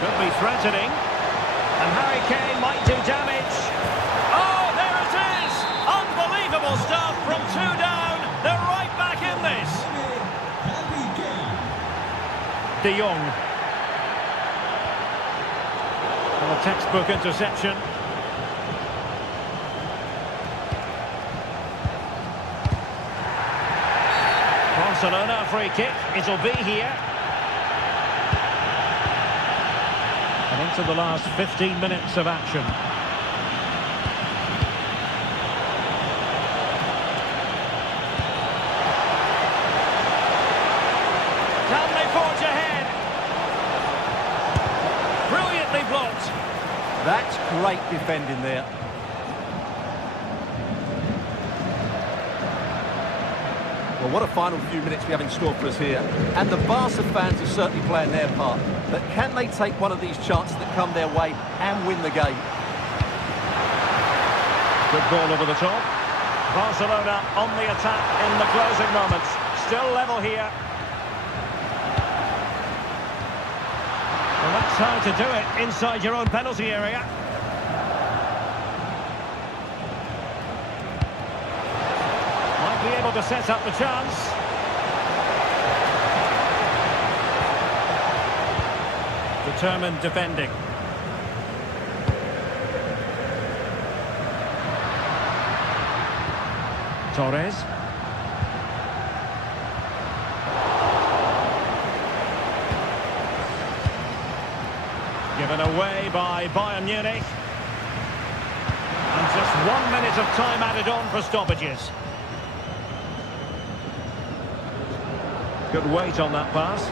Could be threatening. And Harry Kane might do damage. Oh, there it is! Unbelievable stuff from two down. They're right back in this. De Jong. And a textbook interception. Barcelona free kick. It'll be here. And into the last 15 minutes of action. Can they forge ahead? Brilliantly blocked. That's great defending there. Well, what a final few minutes we have in store for us here. And the Barca fans are certainly playing their part. But can they take one of these chances that come their way and win the game? Good ball over the top. Barcelona on the attack in the closing moments. Still level here. Well, that's how to do it inside your own penalty area. Might be able to set up the chance. Determined defending. Torres. Given away by Bayern Munich. And just 1 minute of time added on for stoppages. Good weight on that pass.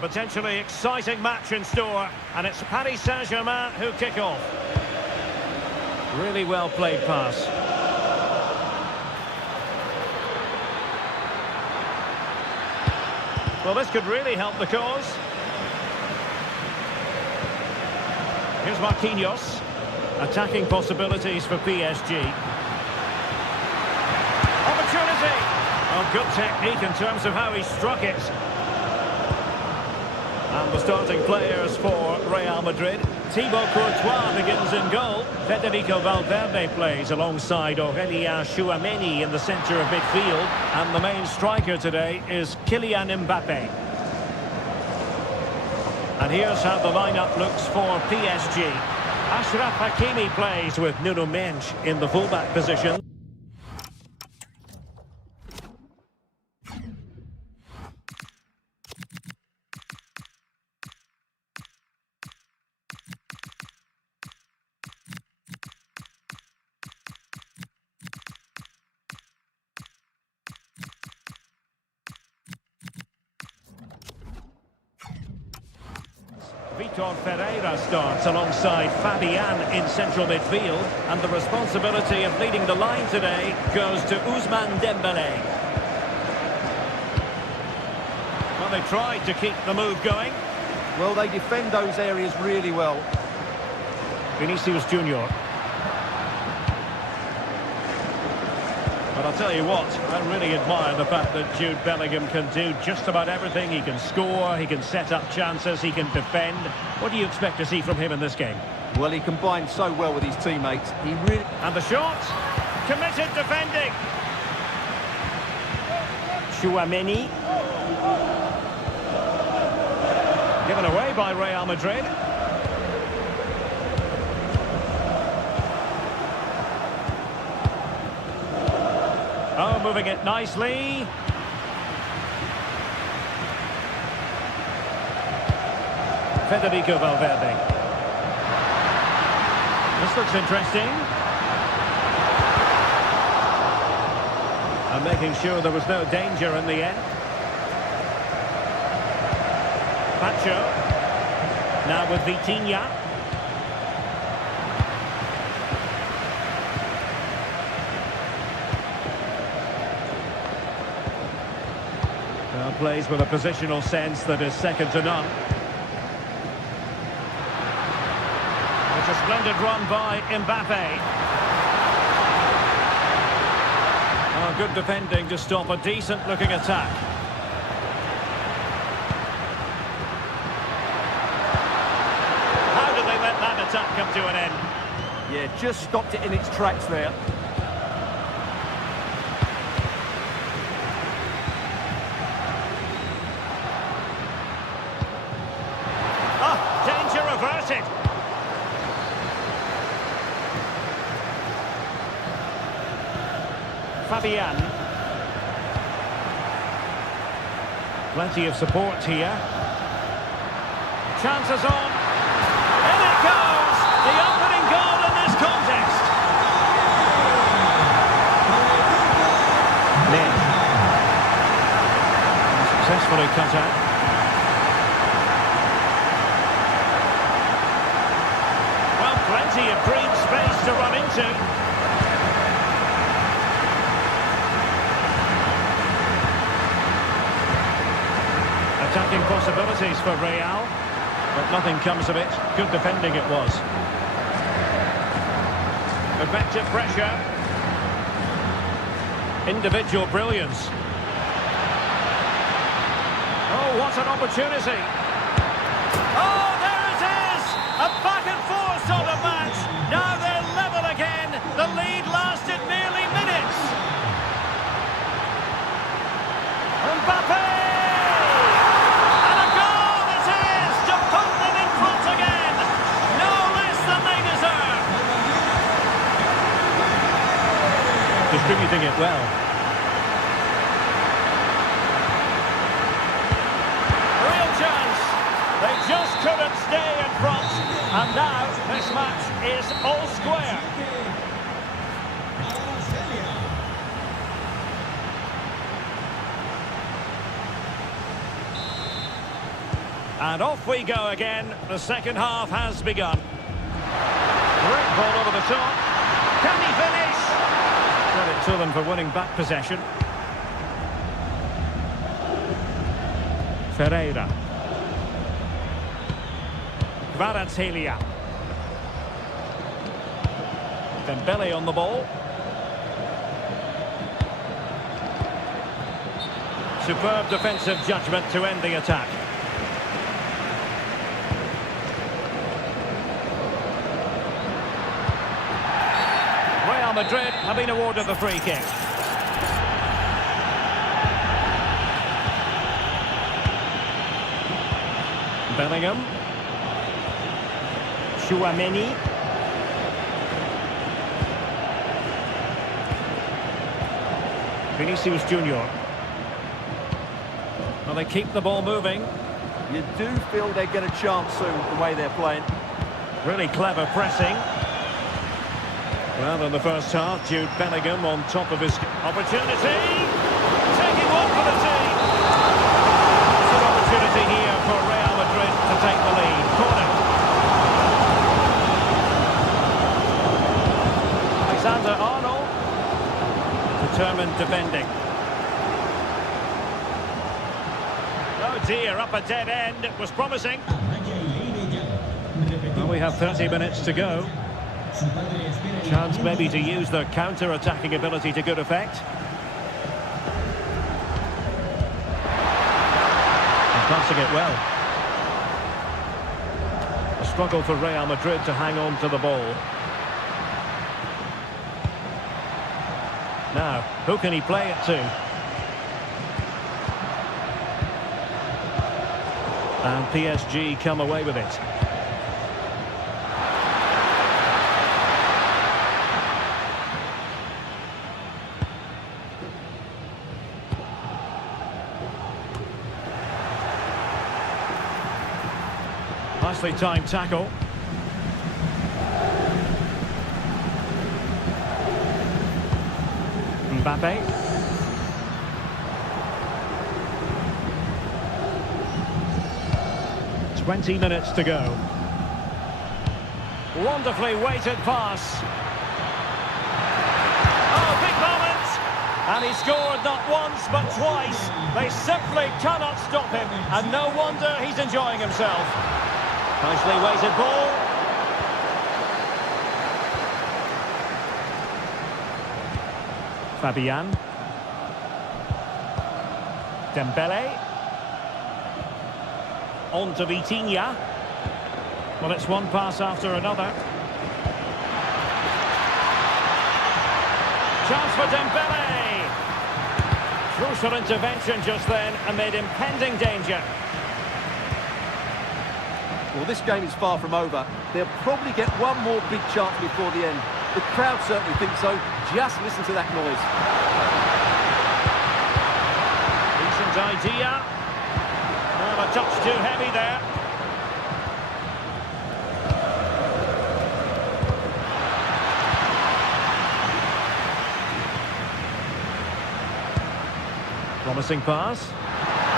potentially exciting match in store, and it's Paris Saint-Germain who kick off. Really well played pass. Well, this could really help the cause. Here's Marquinhos. Attacking possibilities for PSG. Opportunity! Oh, good technique in terms of how he struck it. And the starting players for Real Madrid. Thibaut Courtois begins in goal. Federico Valverde plays alongside Aurélien Tchouameni in the centre of midfield. And the main striker today is Kylian Mbappé. And here's how the lineup looks for PSG. Achraf Hakimi plays with Nuno Mendes in the fullback position. Vitor Ferreira starts alongside Fabian in central midfield, and the responsibility of leading the line today goes to Ousmane Dembélé. Well, they tried to keep the move going. Well, they defend those areas really well. Vinicius Junior. But I'll tell you what, I really admire the fact that Jude Bellingham can do just about everything. He can score, he can set up chances, he can defend. What do you expect to see from him in this game? Well, he combines so well with his teammates. He really... And the shot! Committed defending! Tchouameni. Given away by Real Madrid. Oh, moving it nicely. Federico Valverde. This looks interesting. And making sure there was no danger in the end. Pacho. Now with Vitinha. Plays with a positional sense that is second to none. It's a splendid run by Mbappé. Oh, good defending to stop a decent-looking attack. How did they let that attack come to an end? Yeah, just stopped it in its tracks there. Fabian. Plenty of support here. Chances on. In it goes! The opening goal in this contest. Mendes. Successfully cut out. Well, plenty of green space to run into. Attacking possibilities for Real, but nothing comes of it. Good defending it was. Effective pressure. Individual brilliance. Oh, what an opportunity. Oh, there it is! A back and forth sort of match. Now they're level again. The lead lasted nearly minutes. Mbappé! Distributing it well. Real chance. They just couldn't stay in front. And now this match is all square. And off we go again. The second half has begun. Great ball over the top. Can he finish? Credit to them for winning back possession. Ferreira. Kvaratskhelia. Dembele on the ball. Superb defensive judgment to end the attack. Real Madrid have been awarded the free kick. Bellingham. Chouameni. Vinicius Junior. Well, they keep the ball moving. You do feel they get a chance soon, the way they're playing. Really clever pressing. Well, in the first half, Jude Bellingham on top of his opportunity. Taking one for the team. It's an opportunity here for Real Madrid to take the lead. Corner. Alexander-Arnold. Determined defending. Oh dear, up a dead end. It was promising. Well, we have 30 minutes to go. Chance maybe to use their counter-attacking ability to good effect. And passing it well. A struggle for Real Madrid to hang on to the ball. Now, who can he play it to? And PSG come away with it. Nicely timed tackle. Mbappe. Twenty minutes to go. Wonderfully weighted pass. Oh, big moment! And he scored not once but twice. They simply cannot stop him. And no wonder he's enjoying himself. Nicely weighted ball. Fabian. Dembele. On to Vitinha. Well, it's one pass after another. Chance for Dembele. Crucial intervention just then amid impending danger. Well, this game is far from over. They'll probably get one more big chance before the end. The crowd certainly think so. Just listen to that noise. Decent idea. Well, a touch too heavy there. Promising pass.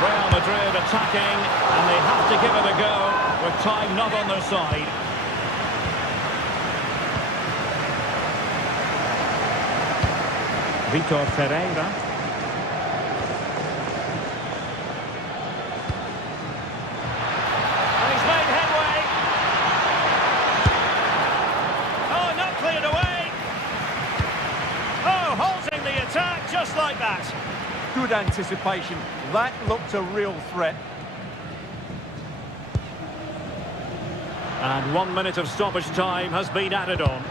Real Madrid attacking, and they have to give it a go with time not on their side. Vitor Ferreira. And he's made headway. Oh, not cleared away. Oh, halting the attack just like that. Good anticipation. That looked a real threat. And 1 minute of stoppage time has been added on.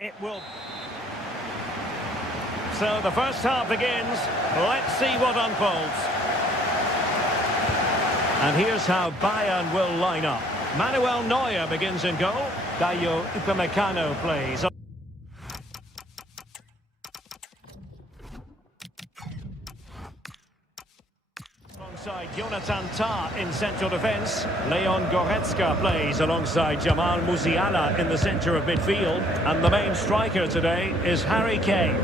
It will. So the first half begins. Let's see what unfolds. And here's how Bayern will line up. Manuel Neuer begins in goal. Dayo Upamecano plays. Alongside Jonathan Tah in central defence. Leon Goretzka plays alongside Jamal Musiala in the centre of midfield. And the main striker today is Harry Kane.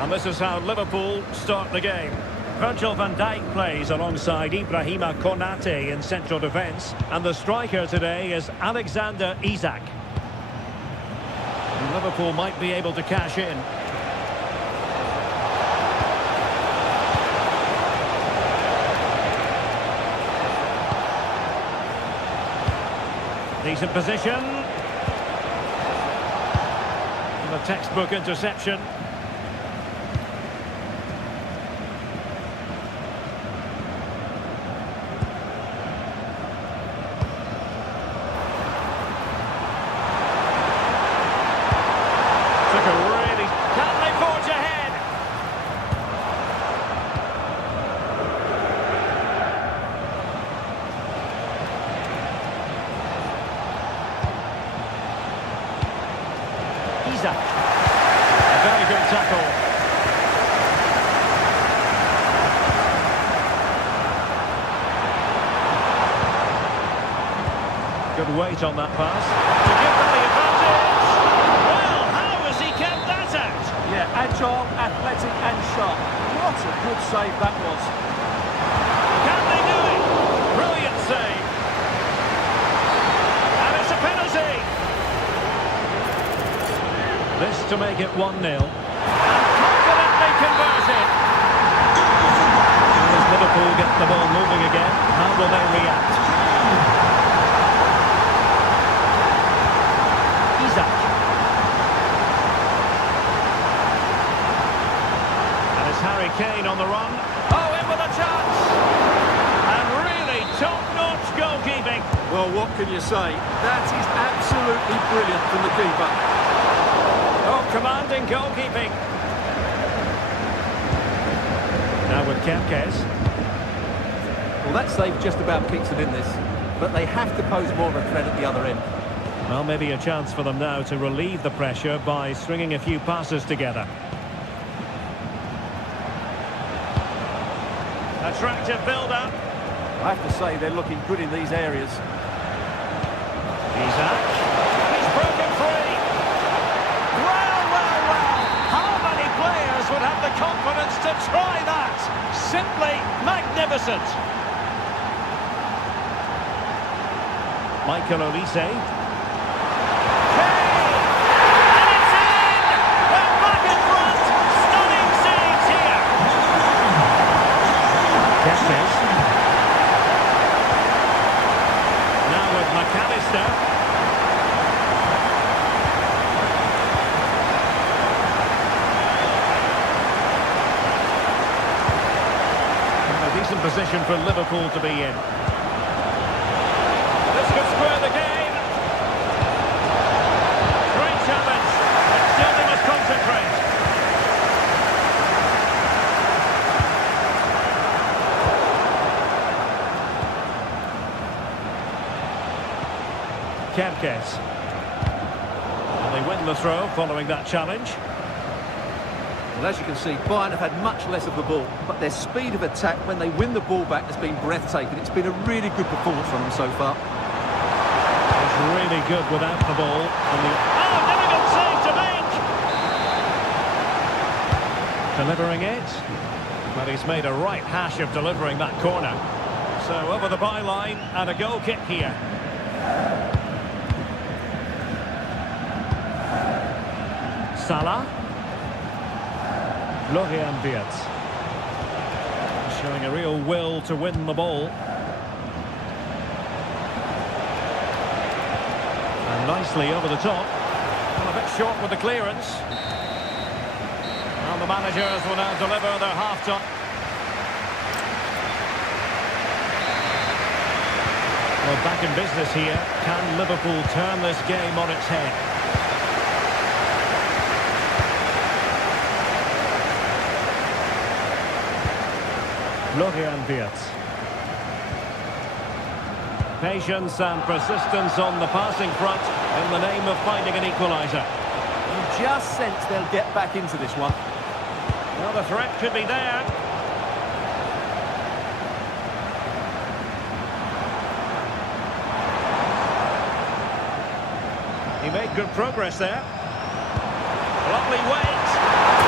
And this is how Liverpool start the game. Virgil van Dijk plays alongside Ibrahima Konate in central defence. And the striker today is Alexander Isak. And Liverpool might be able to cash in. Decent position. And a textbook interception. Isak. A very good tackle. Good weight on that pass. To give them the advantage. Well, how has he kept that out? Yeah, agile, athletic and sharp. What a good save that was. Can they do it? Brilliant save. And it's a penalty. This to make it 1-0. And confidently converted. As Liverpool get the ball moving again, how will they react? Isak. And it's Harry Kane on the run. Oh, in with a chance. And really top-notch goalkeeping. Well, what can you say? That is absolutely brilliant from the keeper. Oh, commanding goalkeeping. Now with Kempkes. Well, that save just about keeps them in this, but they have to pose more of a threat at the other end. Well, maybe a chance for them now to relieve the pressure by stringing a few passes together. Attractive build-up. I have to say they're looking good in these areas. Isak. He's broken free. How many players would have the confidence to try that? Simply magnificent. Michael Olise. Kane! And it's in! They're back in front! Stunning saves here! Kempkes. Now with McAllister. Decent position for Liverpool to be in. This could square the game. Great challenge, but still they must concentrate. Kempkes. And they win the throw following that challenge. Well, as you can see, Bayern have had much less of the ball, but their speed of attack when they win the ball back has been breathtaking. It's been a really good performance from them so far. It's really good without the ball. And oh, difficult save to make! Delivering it. But he's made a right hash of delivering that corner. So over the byline and a goal kick here. Salah. Florian Wirtz. Showing a real will to win the ball. And nicely over the top. Well, a bit short with the clearance. And the managers will now deliver their half-time. Well, back in business here. Can Liverpool turn this game on its head? Florian Wirtz. Patience and persistence on the passing front in the name of finding an equaliser. You just sense they'll get back into this one. Well, the threat could be there. He made good progress there. Lovely wait.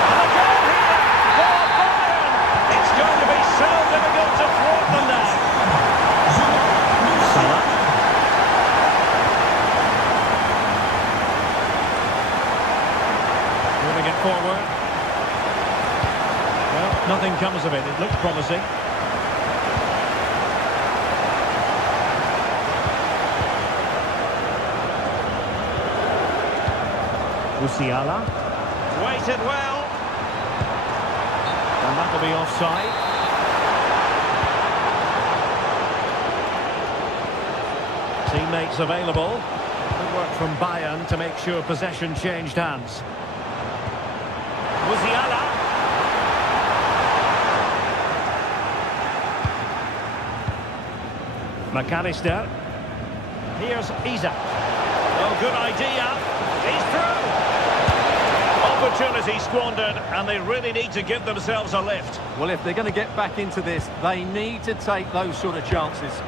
And a goal here for Bayern. It's going to be so difficult to thwart them now. Salah. Moving it forward. Well, nothing comes of it. It looked promising. Musiala. Waited well. And that'll be offside. Teammates available. Good work from Bayern to make sure possession changed hands. Musiala. McAllister. Here's Isak. Oh, good idea. He's through. Opportunity squandered, and they really need to give themselves a lift. Well, if they're going to get back into this, they need to take those sort of chances.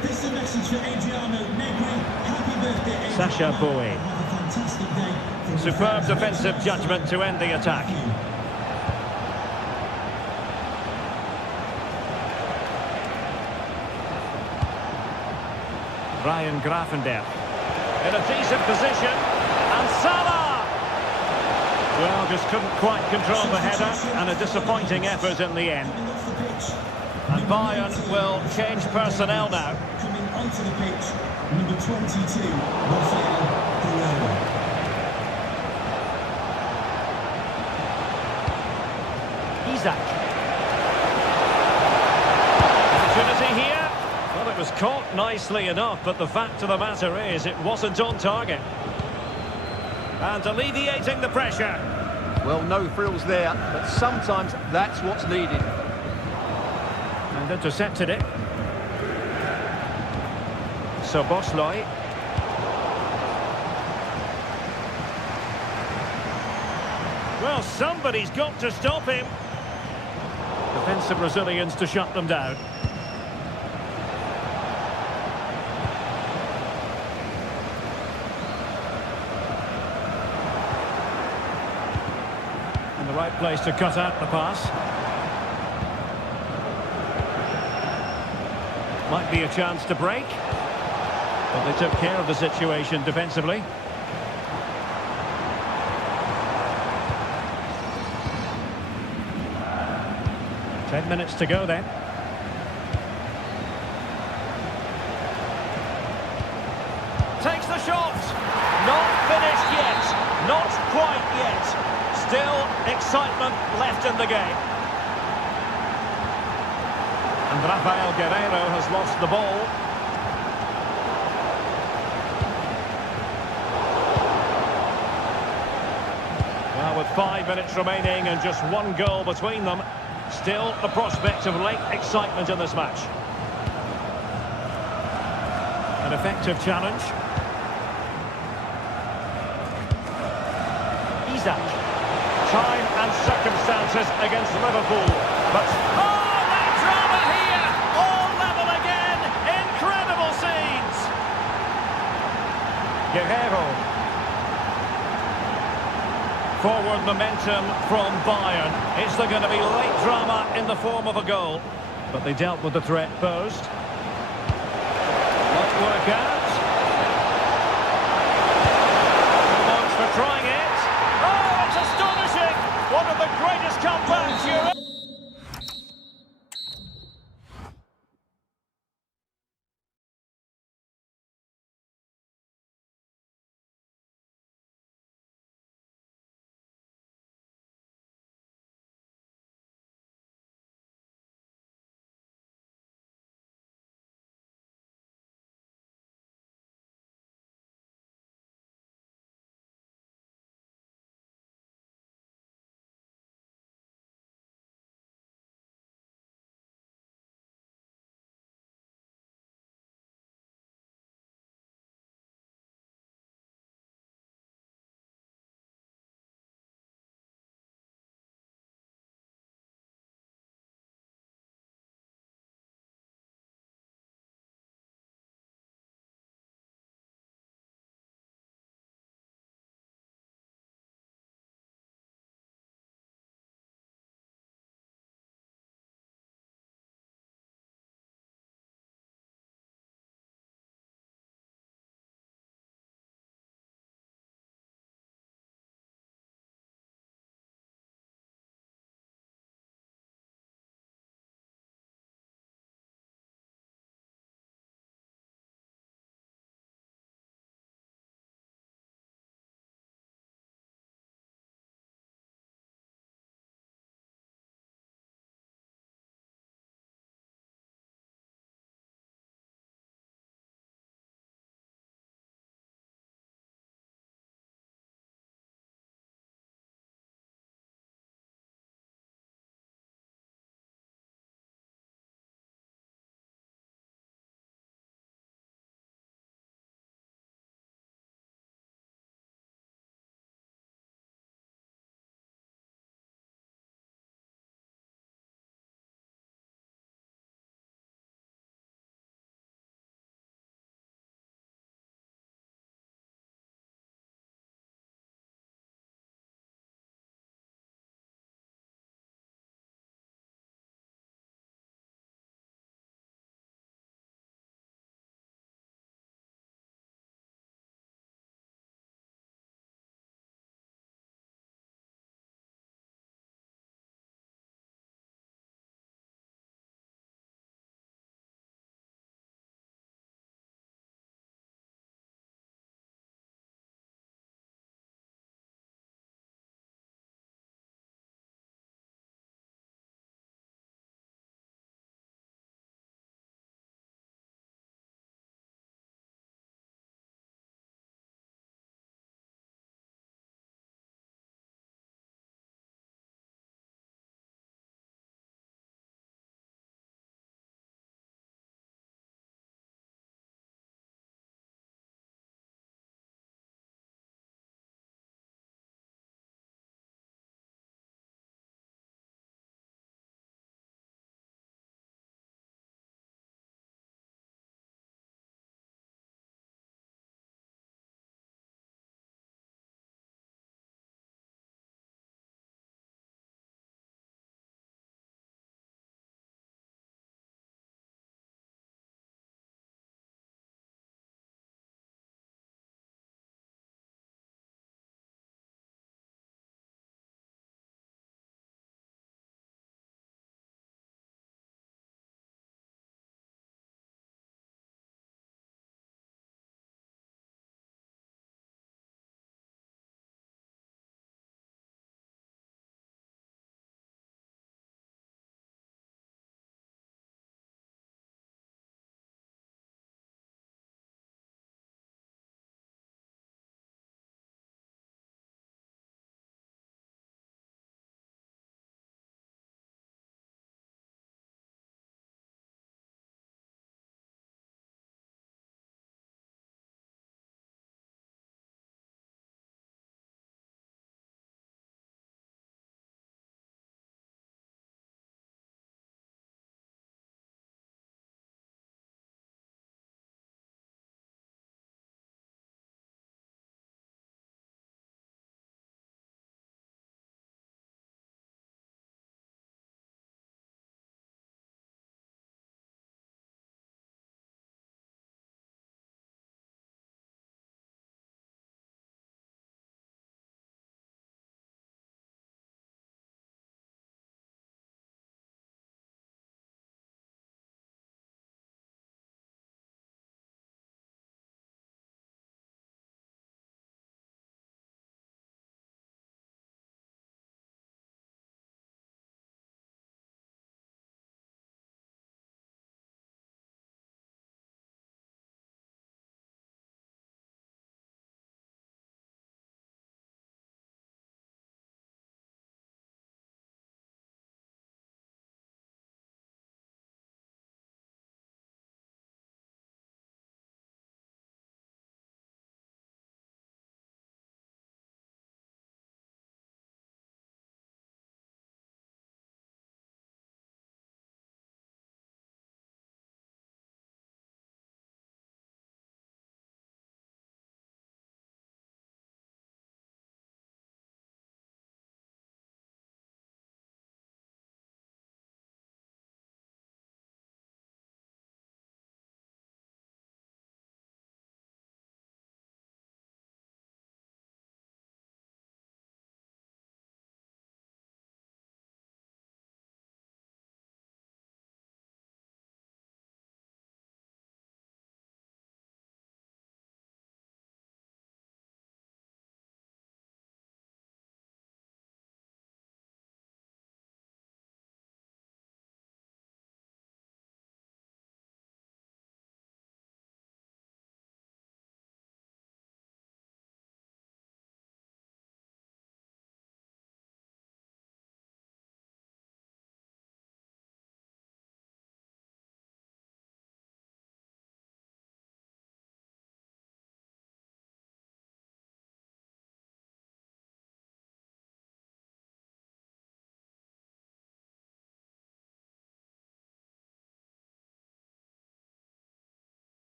This is a message for Adriano Negri. Happy birthday, Adriano. Sasha Bowie. Have a fantastic day. Superb defensive judgment to end the attack. Ryan Gravenberch. In a decent position. And Salah! Well, just couldn't quite control the header, and a disappointing effort in the end. And Bayern will change personnel now. Coming onto the pitch, number 22, Rafael Guerrero. Isak. Opportunity here. Well, it was caught nicely enough, but the fact of the matter is it wasn't on target. And alleviating the pressure. Well, no frills there, but sometimes that's what's needed. And intercepted it. So Bosley. Well, somebody's got to stop him. Defensive Brazilians to shut them down. In the right place to cut out the pass. Might be a chance to break. But they took care of the situation defensively. Ten minutes to go then. Takes the shot. Not finished yet. Not quite yet. Still excitement left in the game. And Rafael Guerrero has lost the ball. Well, with 5 minutes remaining and just one goal between them, still the prospect of late excitement in this match. An effective challenge. Isak. Time and circumstances against Liverpool. But, oh, that drama here! All level again! Incredible scenes! Guerrero. Forward momentum from Bayern. Is there going to be late drama in the form of a goal? But they dealt with the threat posed. Won't work out. Thanks for trying it. Oh, it's astonishing! One of the greatest comebacks Europe.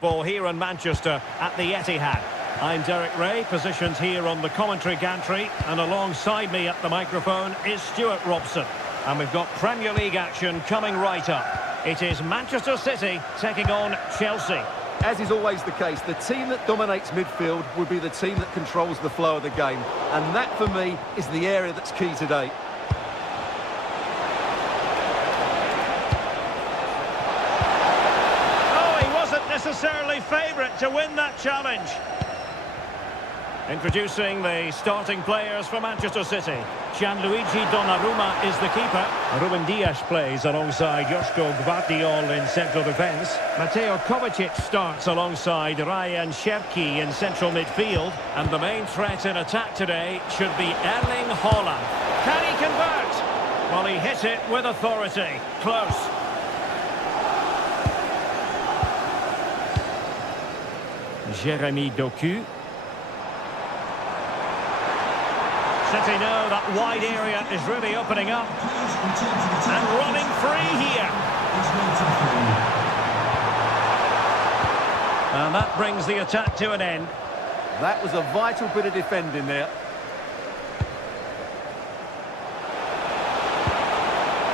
Ball here in Manchester at the Etihad. I'm Derek Ray, positioned here on the commentary gantry, and alongside me at the microphone is Stuart Robson. And we've got Premier League action coming right up. It is Manchester City taking on Chelsea. As is always the case, the team that dominates midfield will be the team that controls the flow of the game. And that, for me, is the area that's key today. Necessarily favourite to win that challenge. Introducing the starting players for Manchester City. Gianluigi Donnarumma is the keeper. Ruben Dias plays alongside Joško Gvardiol in central defence. Mateo Kovacic starts alongside Ryan Šerki in central midfield. And the main threat in attack today should be Erling Haaland. Can he convert? Well, he hit it with authority. Close. Jeremy Doku. City know that wide area is really opening up. And running free here. And that brings the attack to an end. That was a vital bit of defending there.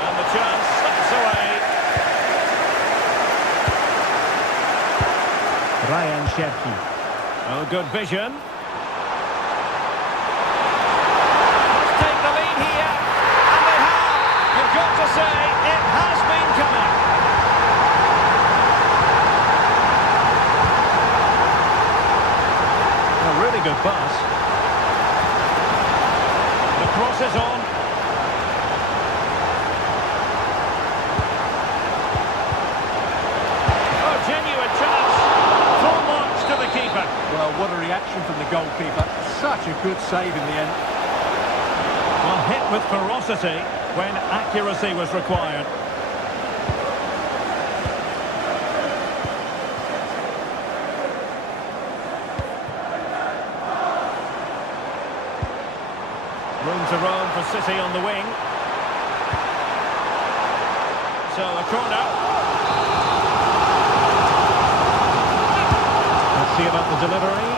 And the chance slips away. Ryan Šerki. Oh, good vision. Let's take the lead here. And they have. You've got to say, it has been coming. A really good pass. The cross is on. Oh, genuine chance. Full marks to the keeper. Well, what a reaction from the goalkeeper. Such a good save in the end. Well, hit with ferocity when accuracy was required. Room to roam for City on the wing. So a corner. Let's see about the delivery.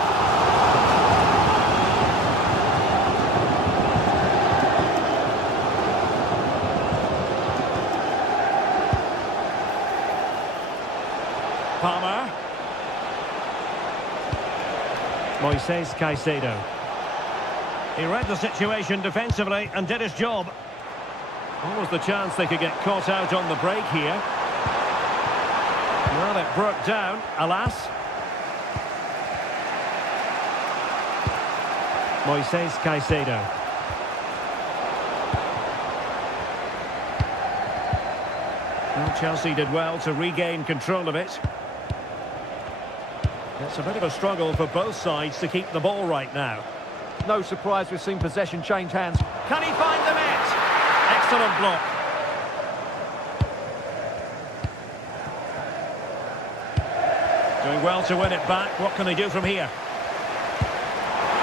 Palmer. Moises Caicedo. He read the situation defensively and did his job. What was the chance they could get caught out on the break here? Well, it broke down, alas. Moises Caicedo. Well, Chelsea did well to regain control of it. It's a bit of a struggle for both sides to keep the ball right now. No surprise we've seen possession change hands. Can he find the net? Excellent block. Doing well to win it back. What can they do from here?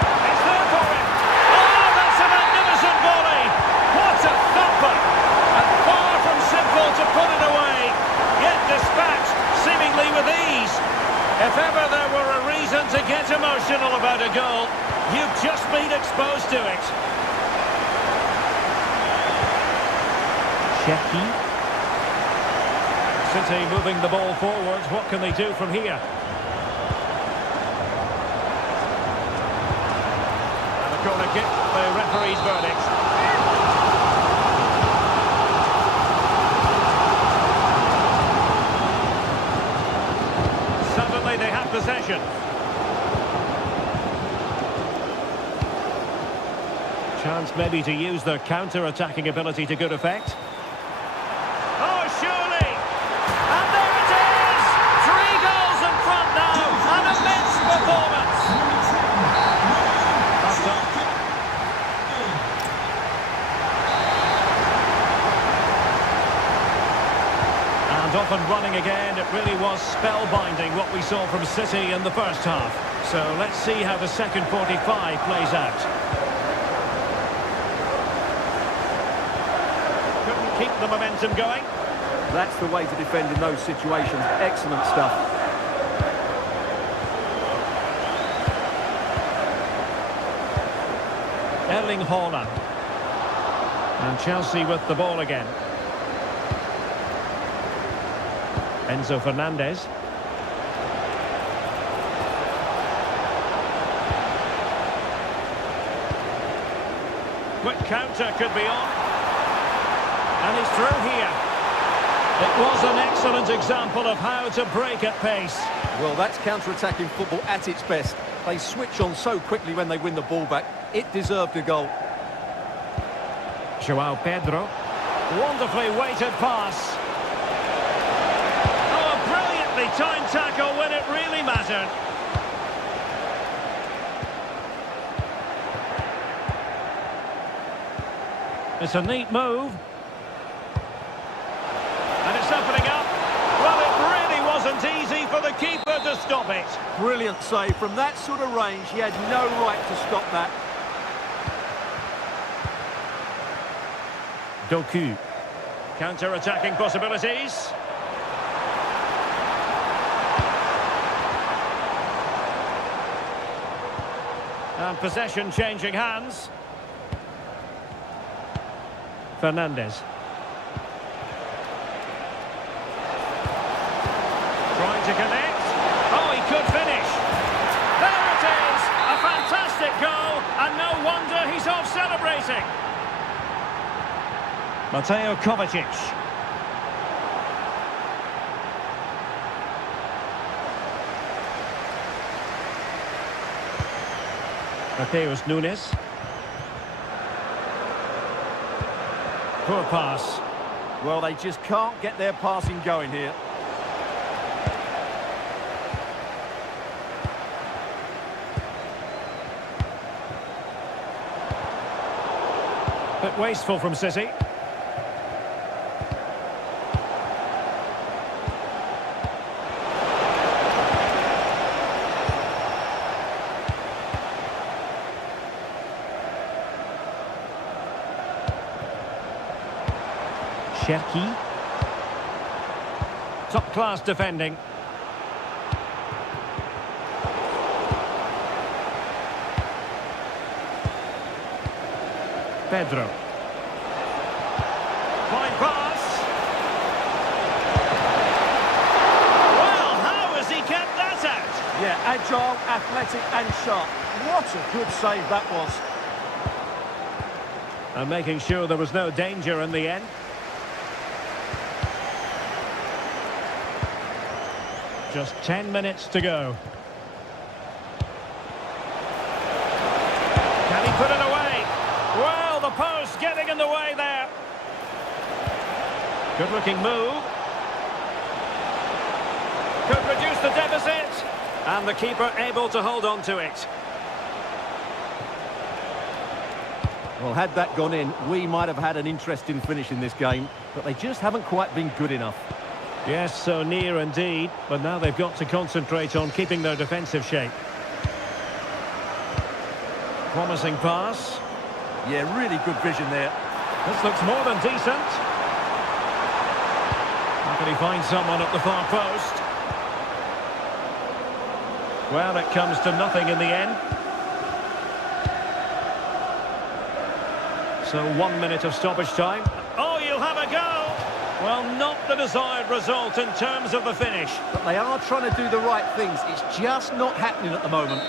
It's there for him. Oh, that's a magnificent volley. What a thumper. And far from simple to put it away. Yet dispatched, seemingly with ease. If ever there were a reason to get emotional about a goal, you've just been exposed to it. Šerki. City moving the ball forward. What can they do from here? And a corner kick, the referee's verdict. Suddenly they have possession. Chance maybe to use their counter-attacking ability to good effect. Oh, surely! And there it is! 3 goals in front now! An immense performance! That's up. And off and running again. It really was spellbinding what we saw from City in the first half. So let's see how the second 45 plays out. Keep the momentum going. That's the way to defend in those situations. Excellent stuff. Erling Haaland. And Chelsea with the ball again. Enzo Fernandez. Quick counter could be on. And he's through here. It was an excellent example of how to break at pace. Well, that's counter-attacking football at its best. They switch on so quickly when they win the ball back. It deserved a goal. João Pedro. Wonderfully weighted pass. Oh, a brilliantly timed tackle when it really mattered. It's a neat move. And it's opening up. Well, it really wasn't easy for the keeper to stop it. Brilliant save. From that sort of range, he had no right to stop that. Doku. Counter-attacking possibilities. And possession changing hands. Fernandez. Trying to connect. Oh, he could finish. There it is! A fantastic goal, and no wonder he's off celebrating. Mateo Kovacic. Mateus Nunes. Poor pass. Well, they just can't get their passing going here. Bit wasteful from City. Cherki. Top-class defending. Pedro. Fine pass. Well, how has he kept that out? Yeah, agile, athletic and sharp. What a good save that was. And making sure there was no danger in the end. Just 10 minutes to go. Can he put it away? Well, the post getting in the way there. Good-looking move. Could reduce the deficit. And the keeper able to hold on to it. Well, had that gone in, we might have had an interesting finish in this game, but they just haven't quite been good enough. Yes, so near indeed, but now they've got to concentrate on keeping their defensive shape. Promising pass. Yeah, really good vision there. This looks more than decent. How can he find someone at the far post? Well, it comes to nothing in the end. So 1 minute of stoppage time. Oh, you'll have a go! Well, not the desired result in terms of the finish. But they are trying to do the right things. It's just not happening at the moment.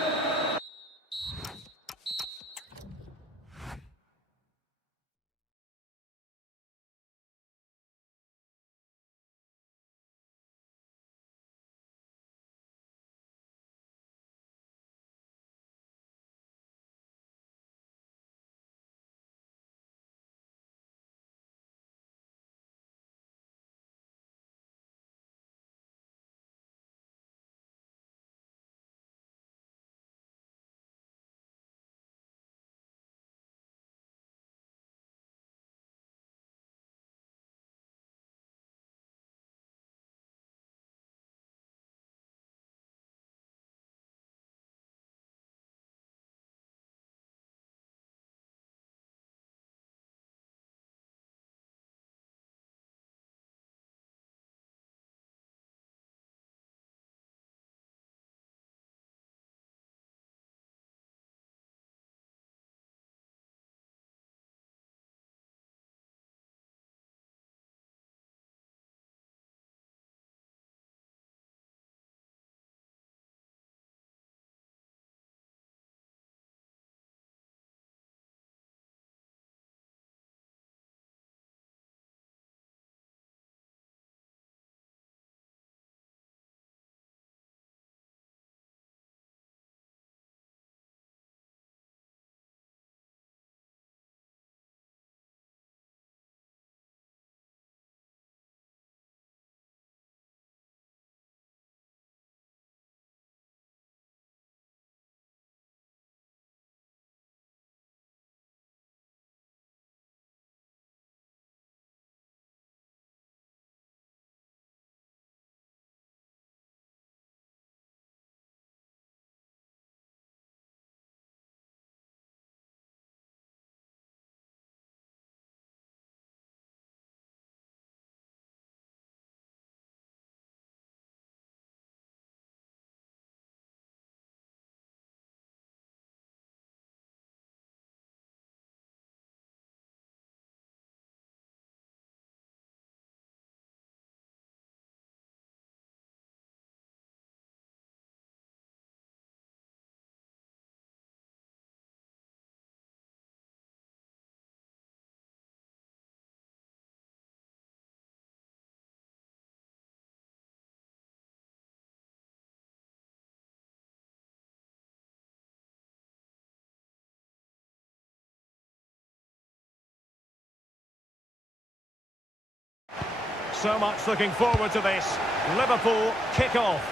So much looking forward to this. Liverpool kick off.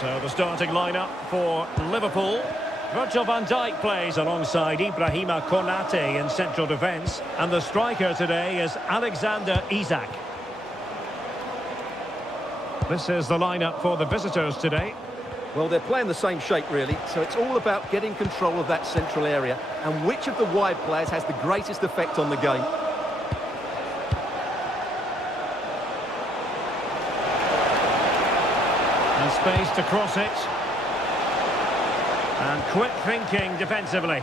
So the starting lineup for Liverpool. Virgil van Dijk plays alongside Ibrahima Konate in central defence. And the striker today is Alexander Isak. This is the lineup for the visitors today. Well, they're playing the same shape, really, so it's all about getting control of that central area and which of the wide players has the greatest effect on the game. And space to cross it. And quick thinking defensively.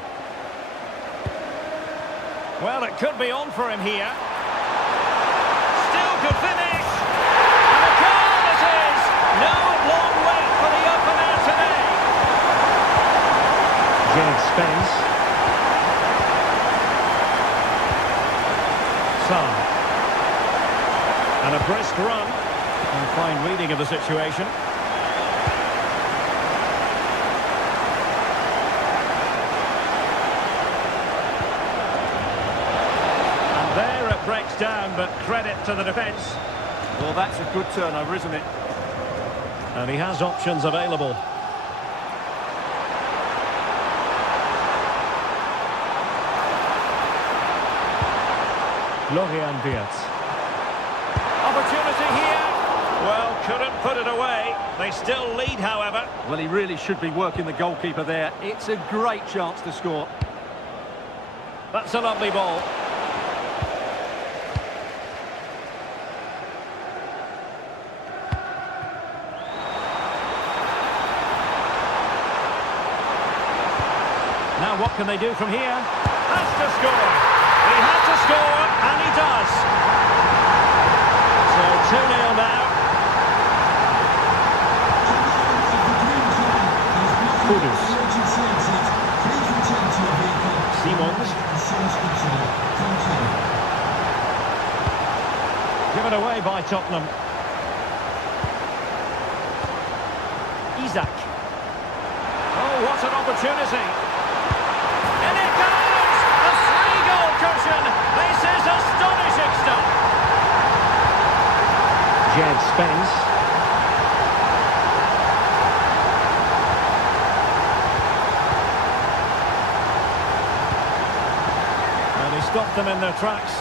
Well, it could be on for him here. Still could finish. And a goal it is! No long wait for the opener today. Jed Spence. Son. And a brisk run. And fine reading of the situation. Breaks down, but credit to the defence. Well, that's a good turnover, isn't it? And he has options available. Florian Wirtz. Opportunity here. Well, couldn't put it away. They still lead, however. Well, he really should be working the goalkeeper there. It's a great chance to score. That's a lovely ball. Now what can they do from here? Has to score! He has to score, and he does! So 2-0 now. Kudus. Simons. Given away by Tottenham. Isak. Oh, what an opportunity! This is astonishing stuff. Jed Spence. And he stopped them in their tracks.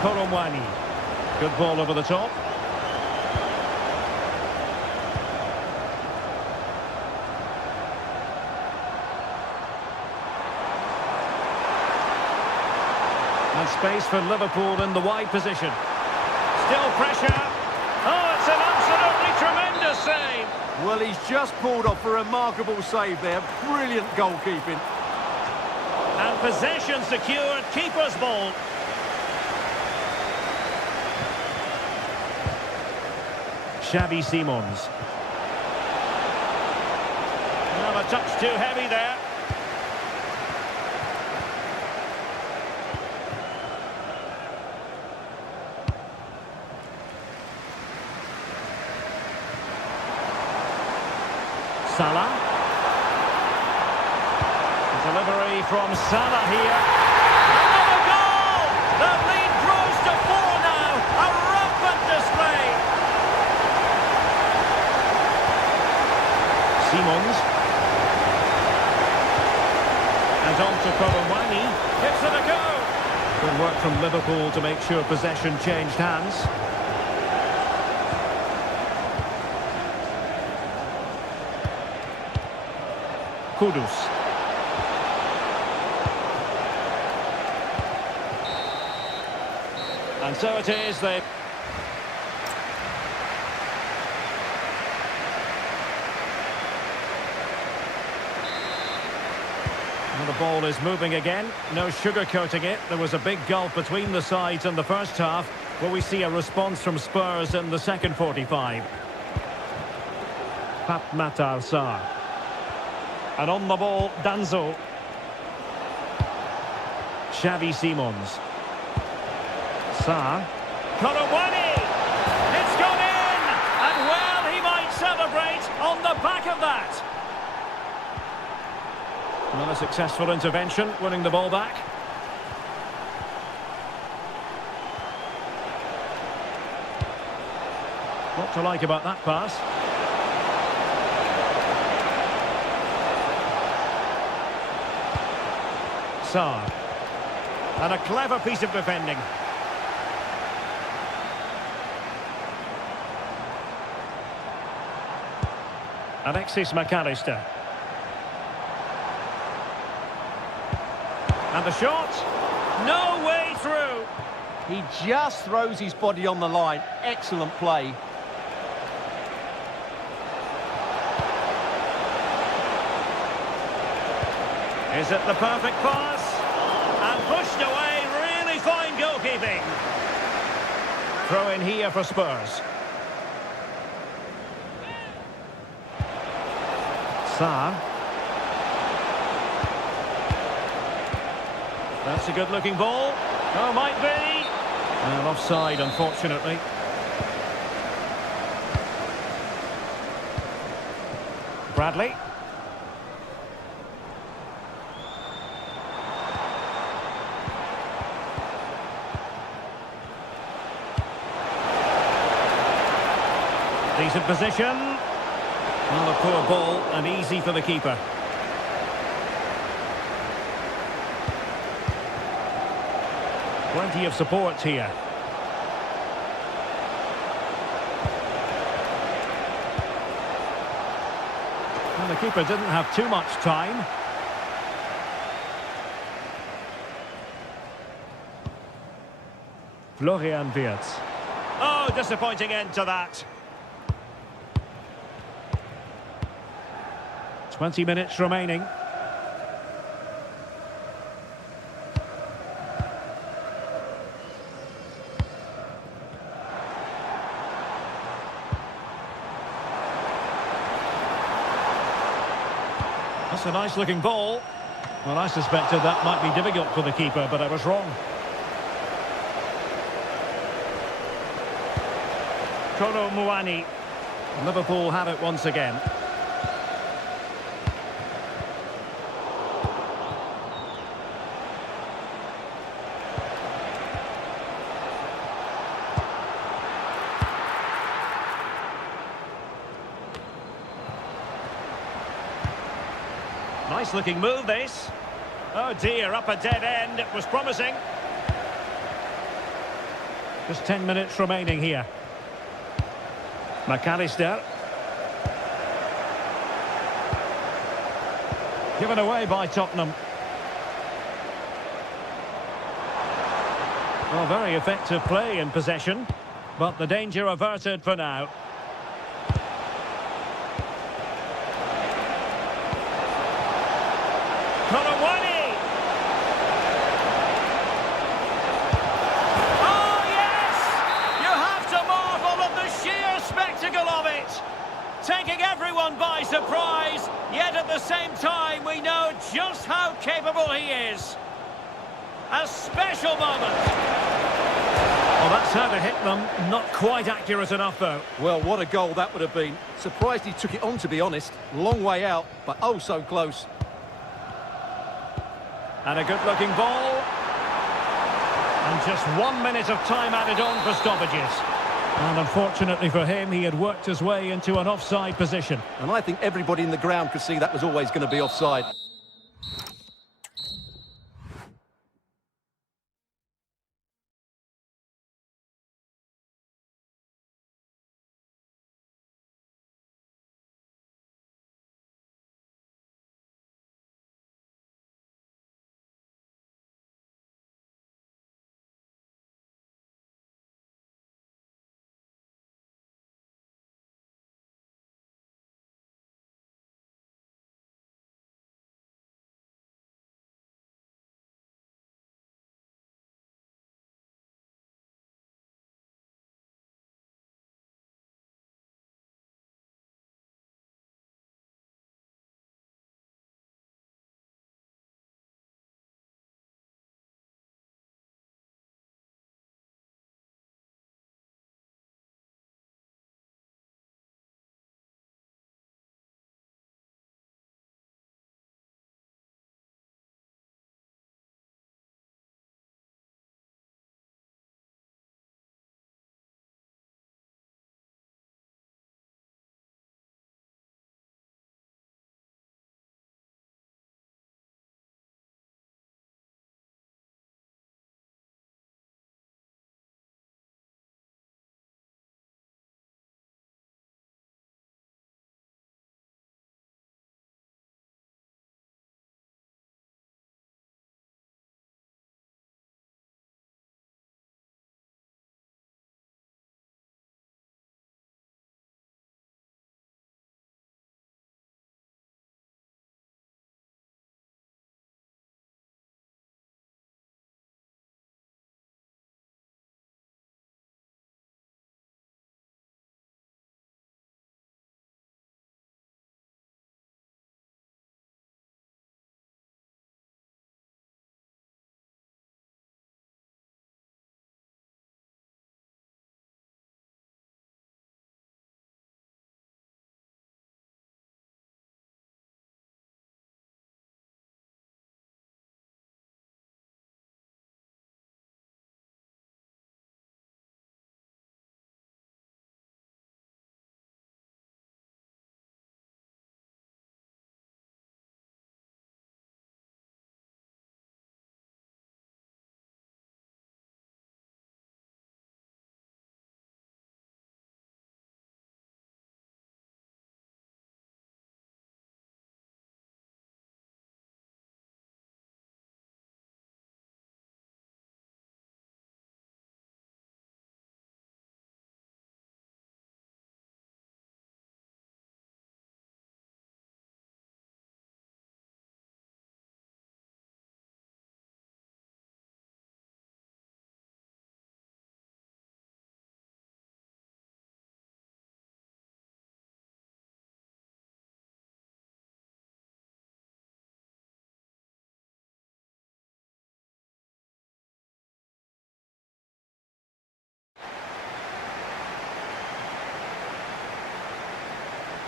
Koromwani. Good ball over the top. And space for Liverpool in the wide position. Still pressure. Oh, it's an absolutely tremendous save. Well, he's just pulled off a remarkable save there. Brilliant goalkeeping. And possession secured. Keeper's ball. Xavi Simons. Well, a touch too heavy there. Salah. Delivery from Salah here. Another goal! The lead grows to 4 now. A rampant display. Simons. And on to Koromwani. Gives it a go. Good work from Liverpool to make sure possession changed hands. Kudus. And so it is, they... Well, the ball is moving again, no sugarcoating it. There was a big gulf between the sides in the first half. Will we see a response from Spurs in the second 45? Pat Matar Sarr. And on the ball, Danzo. Xavi Simons. Sarr. Koromwani! It's gone in! And well, he might celebrate on the back of that. Another successful intervention, winning the ball back. What to like about that pass? Saar. And a clever piece of defending. Alexis McAllister. And the shot. No way through. He just throws his body on the line. Excellent play. Is it the perfect pass? And pushed away, really fine goalkeeping. Throw in here for Spurs. Saar. That's a good-looking ball. Oh, might be. Well, offside, unfortunately. Bradley. Decent position. Well, a poor ball and easy for the keeper. Plenty of support here. Well, the keeper didn't have too much time. Florian Wirtz. Oh, disappointing end to that. 20 minutes remaining. That's a nice looking ball. Well, I suspected that might be difficult for the keeper, but I was wrong. Kolo Muani. Liverpool have it once again. Nice looking move, this. Oh dear, up a dead end. It was promising. Just 10 minutes remaining here. McAllister. Given away by Tottenham. Well, very effective play in possession, but the danger averted for now. Kolawani! Oh, yes! You have to marvel at the sheer spectacle of it! Taking everyone by surprise, yet at the same time we know just how capable he is. A special moment. Well, that's how to hit them. Not quite accurate enough, though. Well, what a goal that would have been. Surprised he took it on, to be honest. Long way out, but oh so close. And a good-looking ball. And just 1 minute of time added on for stoppages. And unfortunately for him, he had worked his way into an offside position. And I think everybody in the ground could see that was always going to be offside.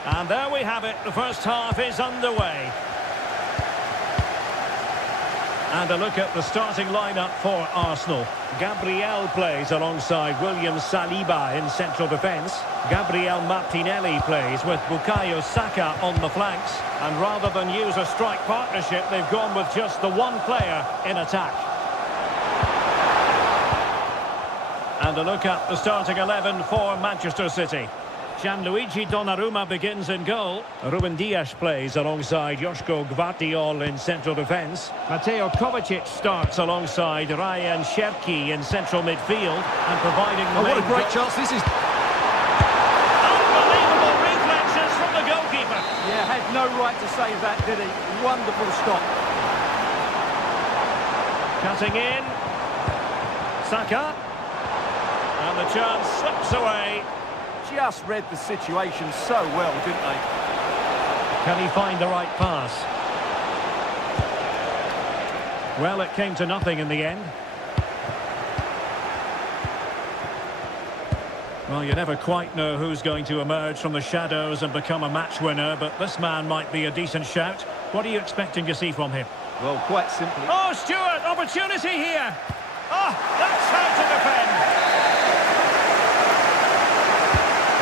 And there we have it. The first half is underway. And a look at the starting lineup for Arsenal. Gabriel plays alongside William Saliba in central defence. Gabriel Martinelli plays with Bukayo Saka on the flanks. And rather than use a strike partnership, they've gone with just the one player in attack. And a look at the starting 11 for Manchester City. Gianluigi Donnarumma begins in goal. Ruben Dias plays alongside Joško Gvardiol in central defence. Mateo Kovacic starts alongside Ryan Cherki in central midfield and providing the What a main great chance this is. Unbelievable reflexes from the goalkeeper. Yeah, had no right to save that, did he? Wonderful stop. Cutting in. Saka. And the chance slips away. Just read the situation so well, didn't they? Can he find the right pass? Well, it came to nothing in the end. Well, you never quite know who's going to emerge from the shadows and become a match winner, but this man might be a decent shout. What are you expecting to see from him? Well, quite simply. Oh, Stewart, opportunity here. Oh, that's how to defend.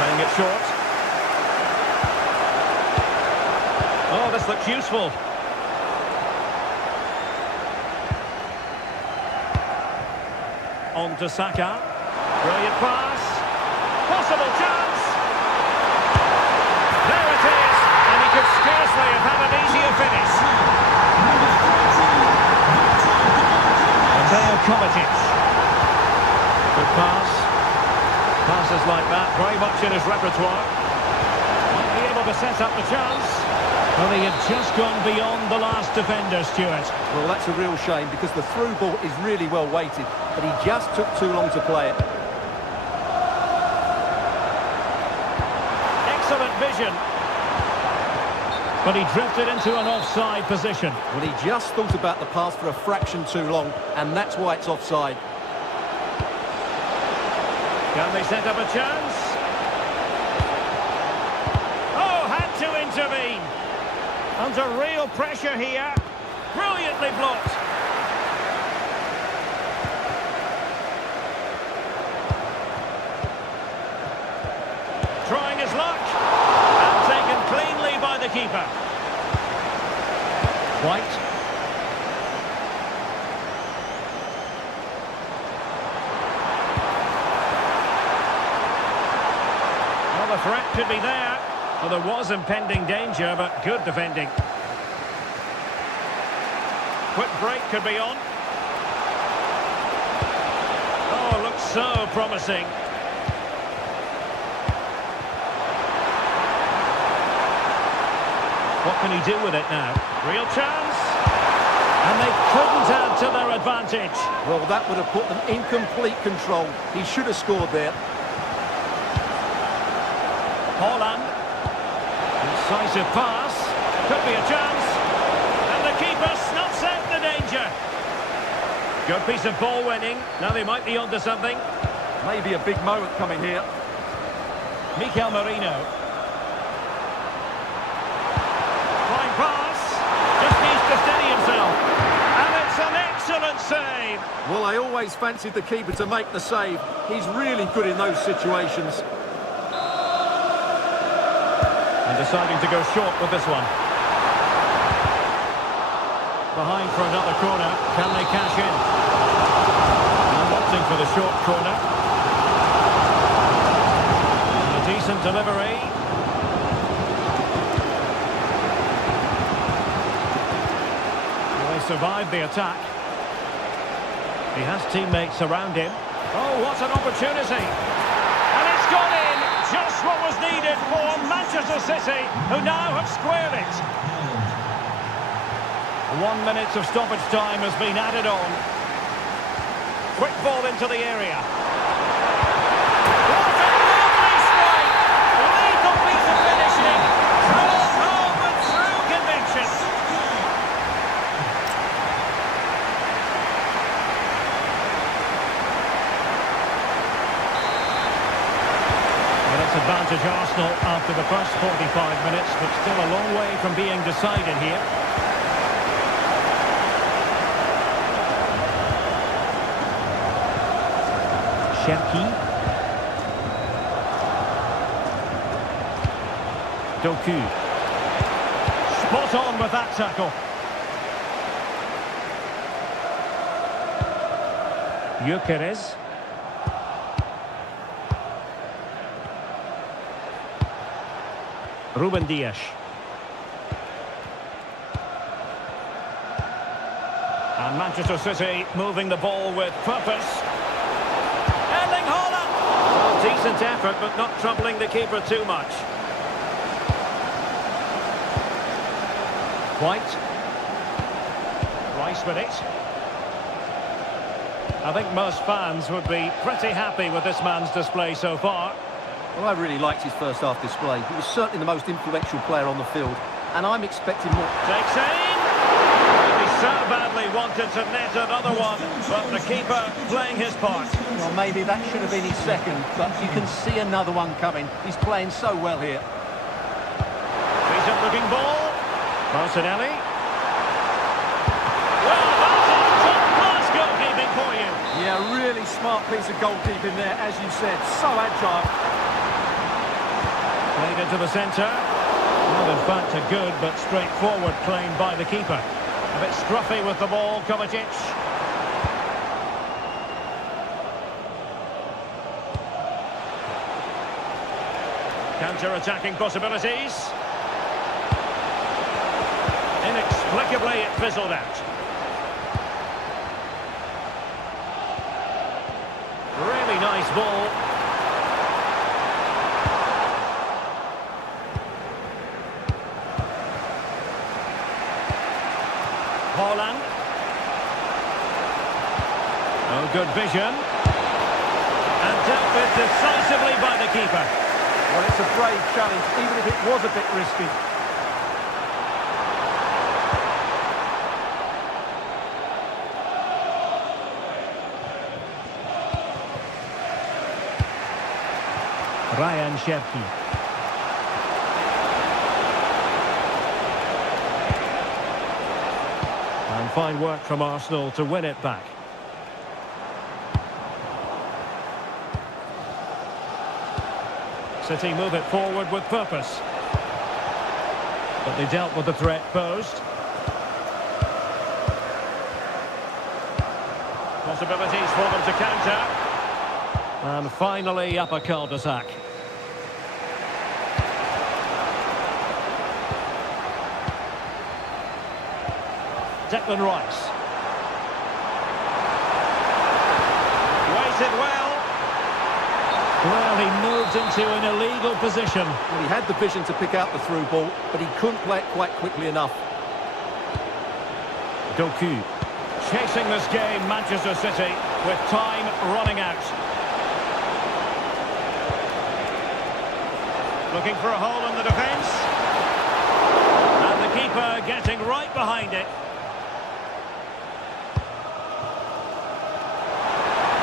Playing it short. Oh, this looks useful. On to Saka. Brilliant pass. Possible chance. There it is. And he could scarcely have had an easier finish. Mateo Kovacic. Good pass. Passes like that, very much in his repertoire. Might be able to set up the chance. Well, he had just gone beyond the last defender, Stuart. Well, that's a real shame because the through ball is really well weighted, but he just took too long to play it. Excellent vision. But he drifted into an offside position. Well, he just thought about the pass for a fraction too long, and that's why it's offside. Can they set up a chance? Oh, had to intervene. Under real pressure here. Brilliantly blocked. Trying his luck. And taken cleanly by the keeper. White. The threat could be there. Well, there was impending danger, but good defending. Quick break could be on. Oh, looks so promising. What can he do with it now? Real chance. And they couldn't add to their advantage. Well, that would have put them in complete control. He should have scored there. Holland. Incisive pass. Could be a chance. And the keeper snuffs out the danger. Good piece of ball winning. Now they might be onto something. Maybe a big moment coming here. Mikel Merino. Flying pass. Just needs to steady himself. And it's an excellent save. Well, I always fancied the keeper to make the save. He's really good in those situations. And deciding to go short with this one. Behind for another corner. Can they cash in? And opting for the short corner. And a decent delivery. Well, they survived the attack. He has teammates around him. Oh, what an opportunity. And it's gone in. Just what was needed for Manchester City, who now have squared it. 1 minute of stoppage time has been added on. Quick ball into the area. What a lovely strike! Lethal piece of finishing. Drilled home with true conviction. Well, it's a advantage Arsenal after the first 45 minutes, but still a long way from being decided here. Cherki. Doku. Spot on with that tackle. Gyökeres. Ruben Dias. And Manchester City moving the ball with purpose. Erling Haaland! Well, decent effort, but not troubling the keeper too much. White. Rice with it. I think most fans would be pretty happy with this man's display so far. Well, I really liked his first half display. He was certainly the most influential player on the field, and I'm expecting more. Takes aim! He so badly wanted to net another one, but the keeper playing his part. Well, maybe that should have been his second, but you can see another one coming. He's playing so well here. Decent looking ball. Martinelli. Well, that is top-class goalkeeping for you. Yeah, really smart piece of goalkeeping there, as you said. So agile. Played into the centre. Well, in fact, a good but straightforward claim by the keeper. A bit scruffy with the ball, Kovacic. Counter-attacking possibilities. Inexplicably, it fizzled out. Really nice ball. Haaland. Oh, good vision. And dealt with decisively by the keeper. Well, it's a brave challenge, even if it was a bit risky. Ryan Cherki. And fine work from Arsenal to win it back. City move it forward with purpose. But they dealt with the threat posed. Possibilities for them to counter. And finally up a cul-de-sac. Declan Rice. Waited well. Well, he moved into an illegal position. Well, he had the vision to pick out the through ball, but he couldn't play it quite quickly enough. Doku. Chasing this game, Manchester City, with time running out. Looking for a hole in the defence. And the keeper getting right behind it.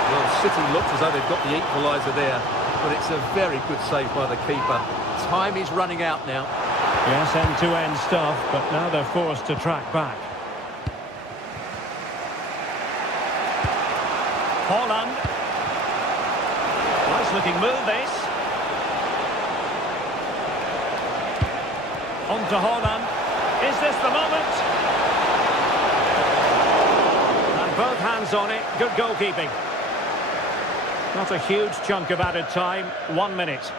Well, City looked as though they've got the equaliser there, but it's a very good save by the keeper. Time is running out now. Yes, end-to-end stuff, but now they're forced to track back. Haaland. Nice looking move, this. On to Haaland. Is this the moment? And both hands on it. Good goalkeeping. Not a huge chunk of added time. 1 minute.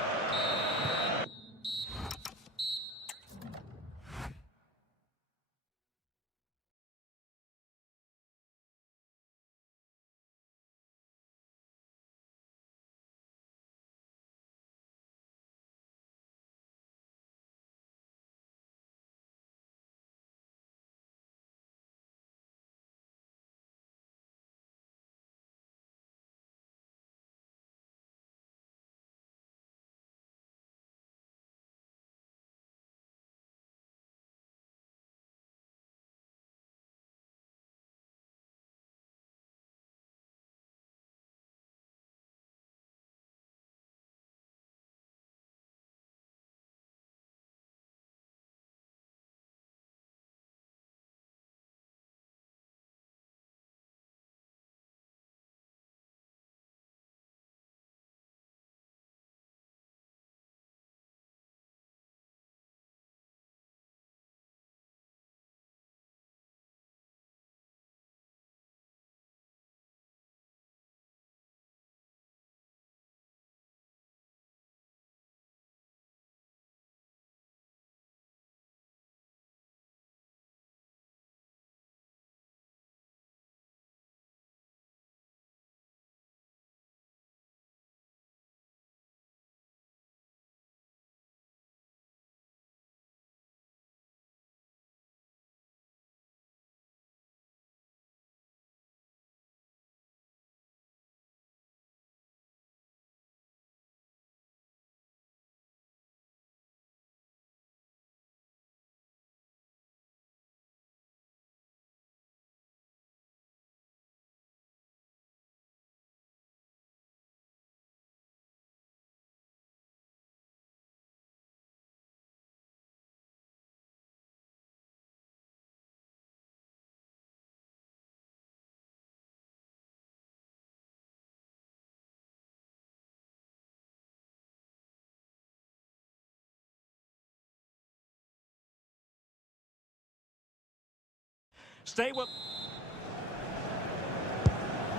Stay with...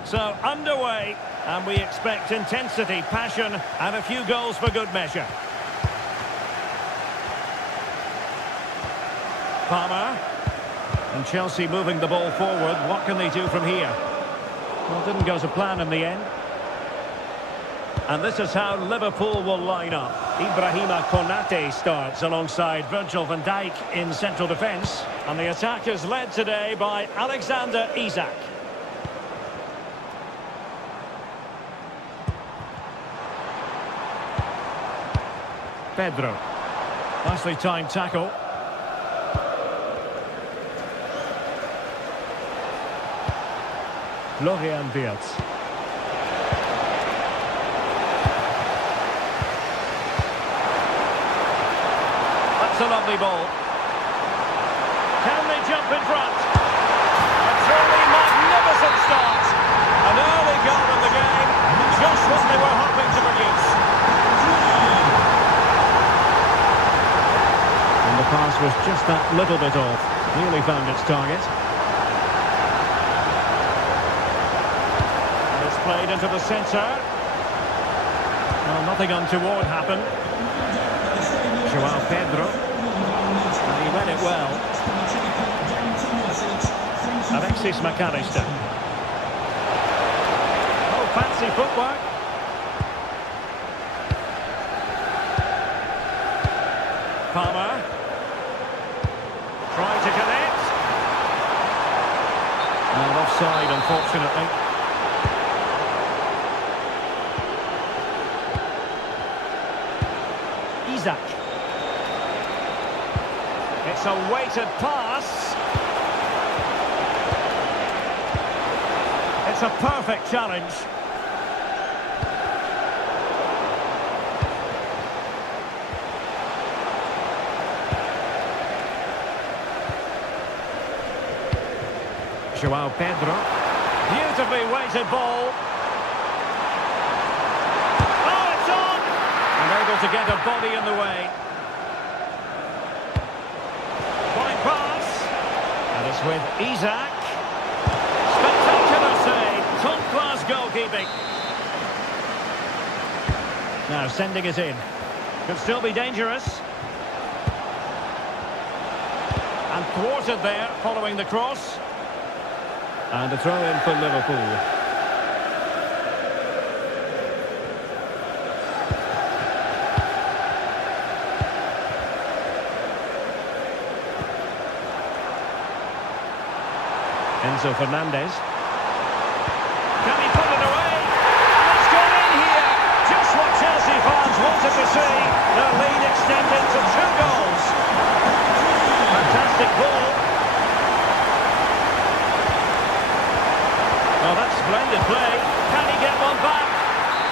So, underway, and we expect intensity, passion, and a few goals for good measure. Palmer. And Chelsea moving the ball forward. What can they do from here? Well, didn't go to plan in the end. And this is how Liverpool will line up. Ibrahima Konate starts alongside Virgil van Dijk in central defence. And the attack is led today by Alexander Isak. Pedro. Nicely timed tackle. Florian Wirtz. That's a lovely ball. Can they jump in front? A truly magnificent start. An early goal in the game. Just what they were hoping to produce. And the pass was just that little bit off. Nearly found its target. Played into the centre. Well, nothing untoward happened. Joao Pedro. And he read it well. Alexis McAllister. Oh, fancy footwork. Palmer. Trying to connect. And offside, unfortunately. Isak. It's a weighted pass. It's a perfect challenge. Joao Pedro. Beautifully weighted ball. To get a body in the way. Fine pass. And it's with Isak. Spectacular save. Top-class goalkeeping. Now sending it in. Could still be dangerous. And thwarted there following the cross. And a throw in for Liverpool. Enzo Fernandez. Can he put it away? And it's gone in here. Just what Chelsea fans wanted to see. Their lead extended to 2 goals. Fantastic ball. Well, that's splendid play. Can he get one back?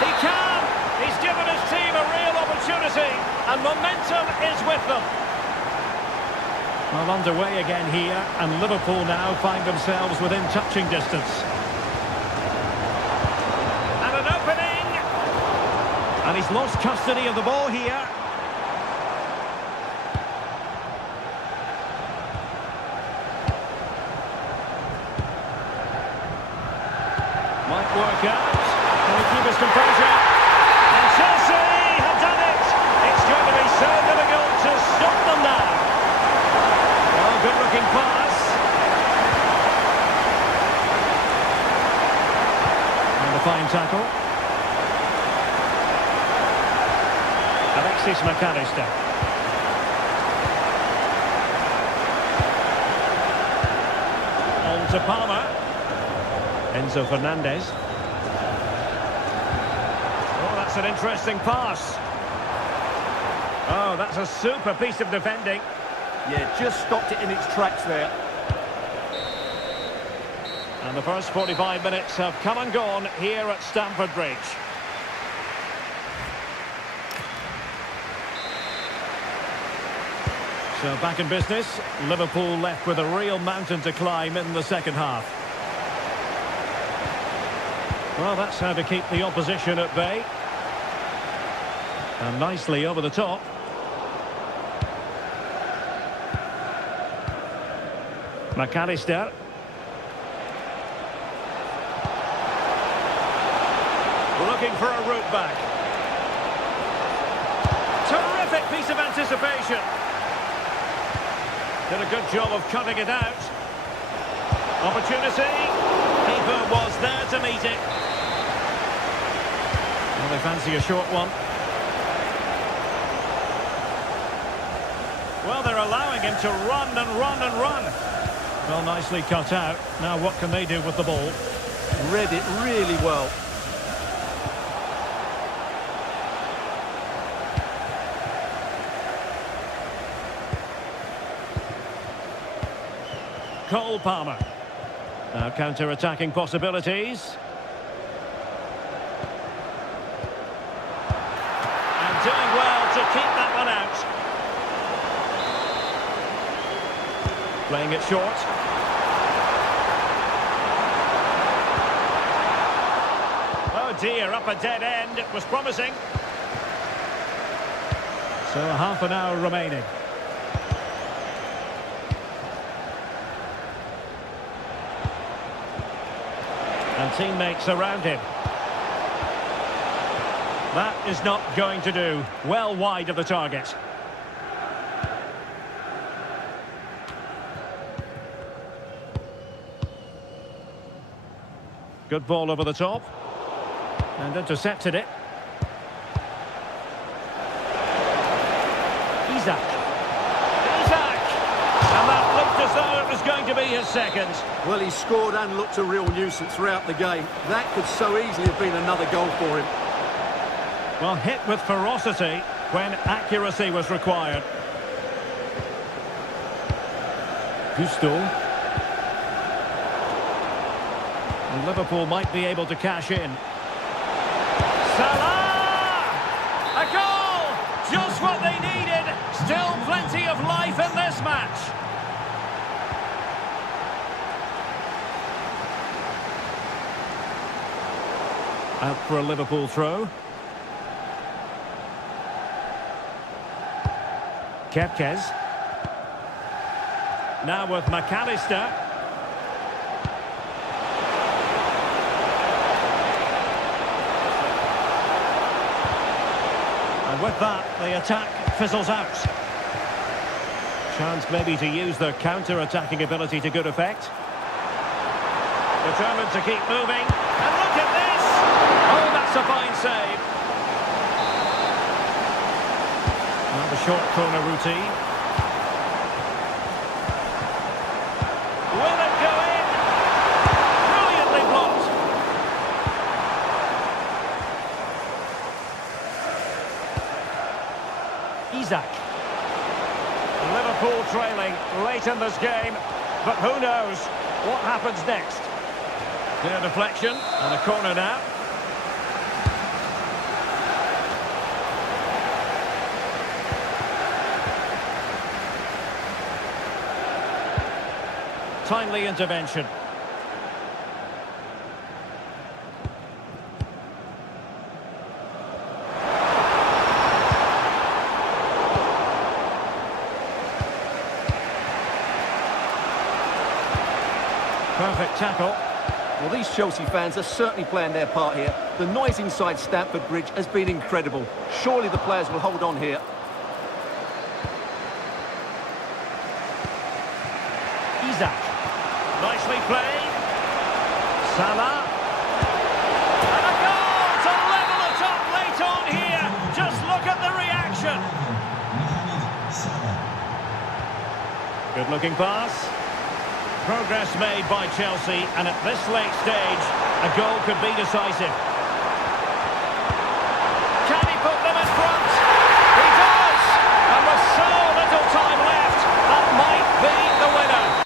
He can. He's given his team a real opportunity. And momentum is with them. Well, underway again here, and Liverpool now find themselves within touching distance. And an opening! And he's lost custody of the ball here. Might work out. Can he keep his composure? And Chelsea have done it! It's going to be so difficult to stop them now. Good-looking pass. And a fine tackle. Alexis McAllister. On to Palmer. Enzo Fernandez. Oh, that's an interesting pass. Oh, that's a super piece of defending. Yeah, just stopped it in its tracks there. And the first 45 minutes have come and gone here at Stamford Bridge. So back in business, Liverpool left with a real mountain to climb in the second half. Well, that's how to keep the opposition at bay. And nicely over the top. McAllister. looking for a route back. Terrific piece of anticipation. Did a good job of cutting it out. Opportunity. Keeper was there to meet it. Well, they fancy a short one. Well, they're allowing him to run and run and run. Well, nicely cut out. Now what can they do with the ball? Read it really well. Cole Palmer. Now counter-attacking possibilities. And doing well to keep that one out. Playing it short. Oh dear, up a dead end. It was promising. So half an hour remaining. And teammates around him. That is not going to do. Well wide of the target. Good ball over the top. And intercepted it. Isak. And that looked as though it was going to be his second. Well, he scored and looked a real nuisance throughout the game. That could so easily have been another goal for him. Well, hit with ferocity when accuracy was required. Gusto. And Liverpool might be able to cash in. Salah! A goal! Just what they needed. Still plenty of life in this match. Out for a Liverpool throw. Kepkes. Now with McAllister. And with that, the attack fizzles out. Chance maybe to use their counter-attacking ability to good effect. Determined to keep moving. And look at this! Oh, that's a fine save. Now the short corner routine. Will it go in? Brilliantly blocked. Isak. Liverpool trailing late in this game, but who knows what happens next. Clear deflection and a corner now. Timely intervention. Perfect tackle. Well, these Chelsea fans are certainly playing their part here. The noise inside Stamford Bridge has been incredible. Surely the players will hold on here. Isak. Nicely played. Salah. And a goal to level it up late on here. Just look at the reaction. Good looking pass. Progress made by Chelsea, and at this late stage, a goal could be decisive. Can he put them in front? He does! And with so little time left, that might be the winner.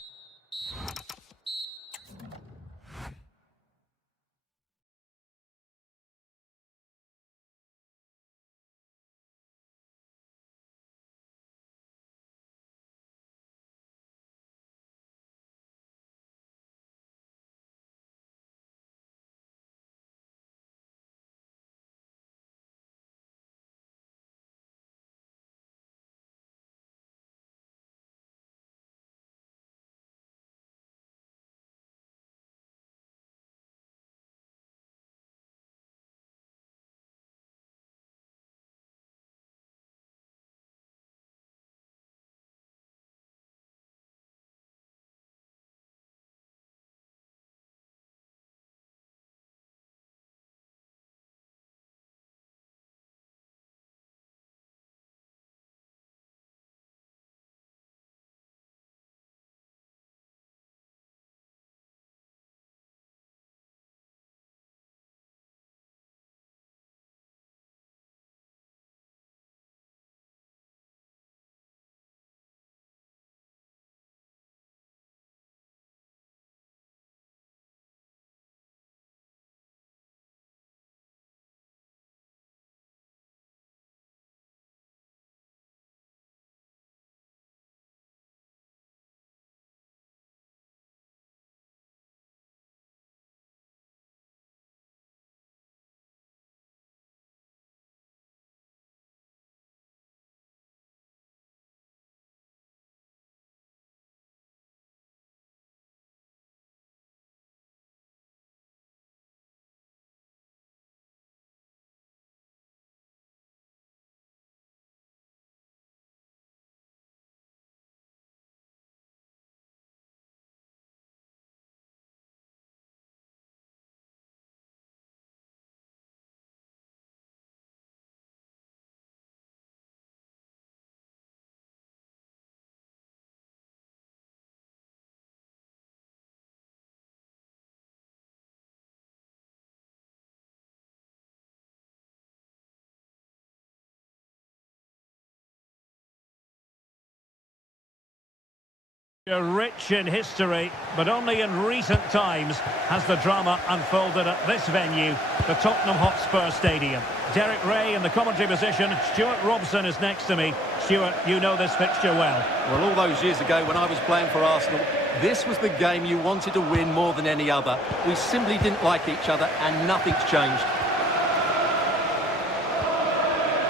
Rich in history, but only in recent times has the drama unfolded at this venue, the Tottenham Hotspur Stadium. Derek Ray in the commentary position. Stuart Robson is next to me. Stuart, you know this fixture well. Well, all those years ago when I was playing for Arsenal, this was the game you wanted to win more than any other. We simply didn't like each other and nothing's changed.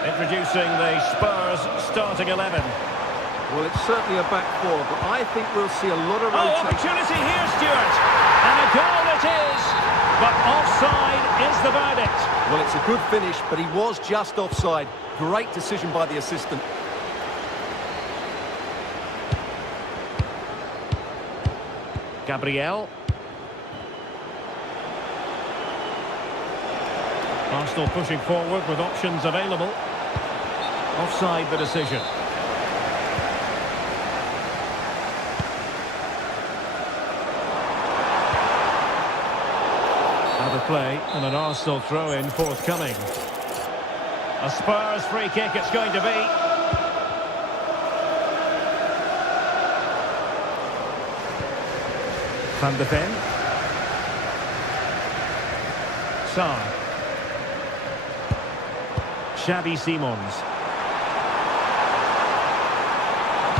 Introducing the Spurs starting 11. Well, it's certainly a back four, but I think we'll see a lot of rotation. Opportunity here, Stuart. And a goal it is. But offside is the verdict. Well, it's a good finish, but he was just offside. Great decision by the assistant. Gabriel. Arsenal pushing forward with options available. Offside the decision. Out of play and an Arsenal throw-in forthcoming. A Spurs free kick it's going to be. Van de Ven. Sarr. Xavi Simons.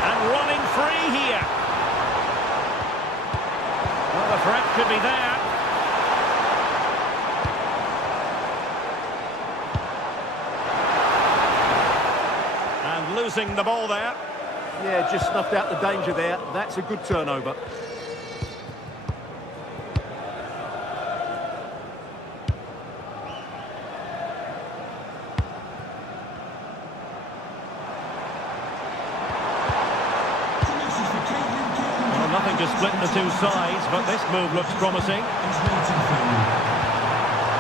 And running free here. Well, the threat could be there. And losing the ball there. Yeah, just snuffed out the danger there. That's a good turnover. Nothing to split the two sides, but this move looks promising.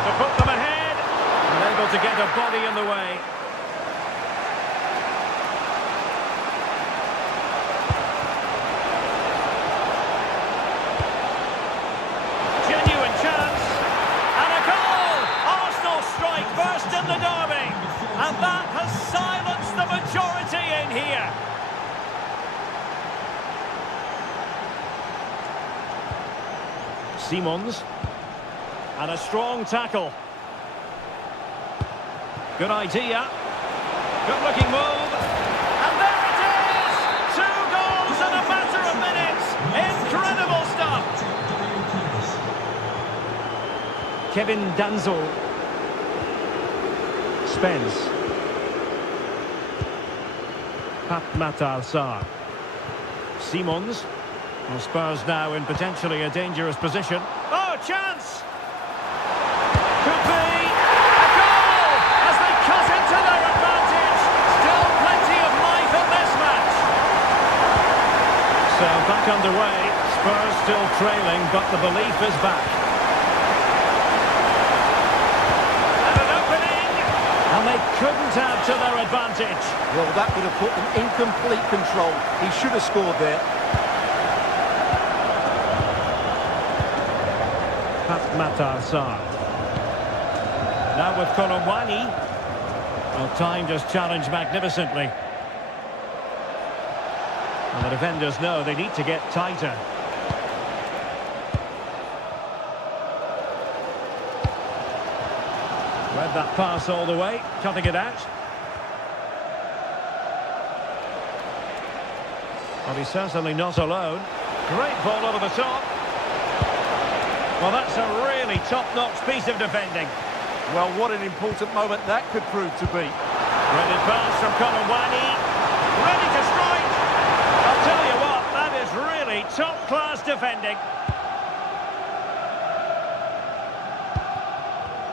To put them ahead, and able to get a body in the way. Genuine chance, and a goal! Arsenal strike first in the derby, and that has silenced the majority in here. Simons, and a strong tackle. Good idea. Good looking move. And there it is! 2 goals in a matter of minutes. Incredible stuff. Kevin Danzel. Spence. Pat Matar-Sarr. Simons. Well, Spurs now in potentially a dangerous position. Oh, chance! Could be a goal as they cut into their advantage. Still plenty of life in this match. So back underway. Spurs still trailing, but the belief is back. And an opening, and they couldn't add to their advantage. Well, that would have put them in complete control. He should have scored there. Matar-Sarr. Now with Colomwani. Well, time just challenged magnificently. And the defenders know they need to get tighter. Read that pass all the way, cutting it out. Well, he's certainly not alone. Great ball over the top. Well, that's a really top-notch piece of defending. Well, what an important moment that could prove to be. Ready pass from Colomwani. Ready to strike. I'll tell you what, that is really top-class defending.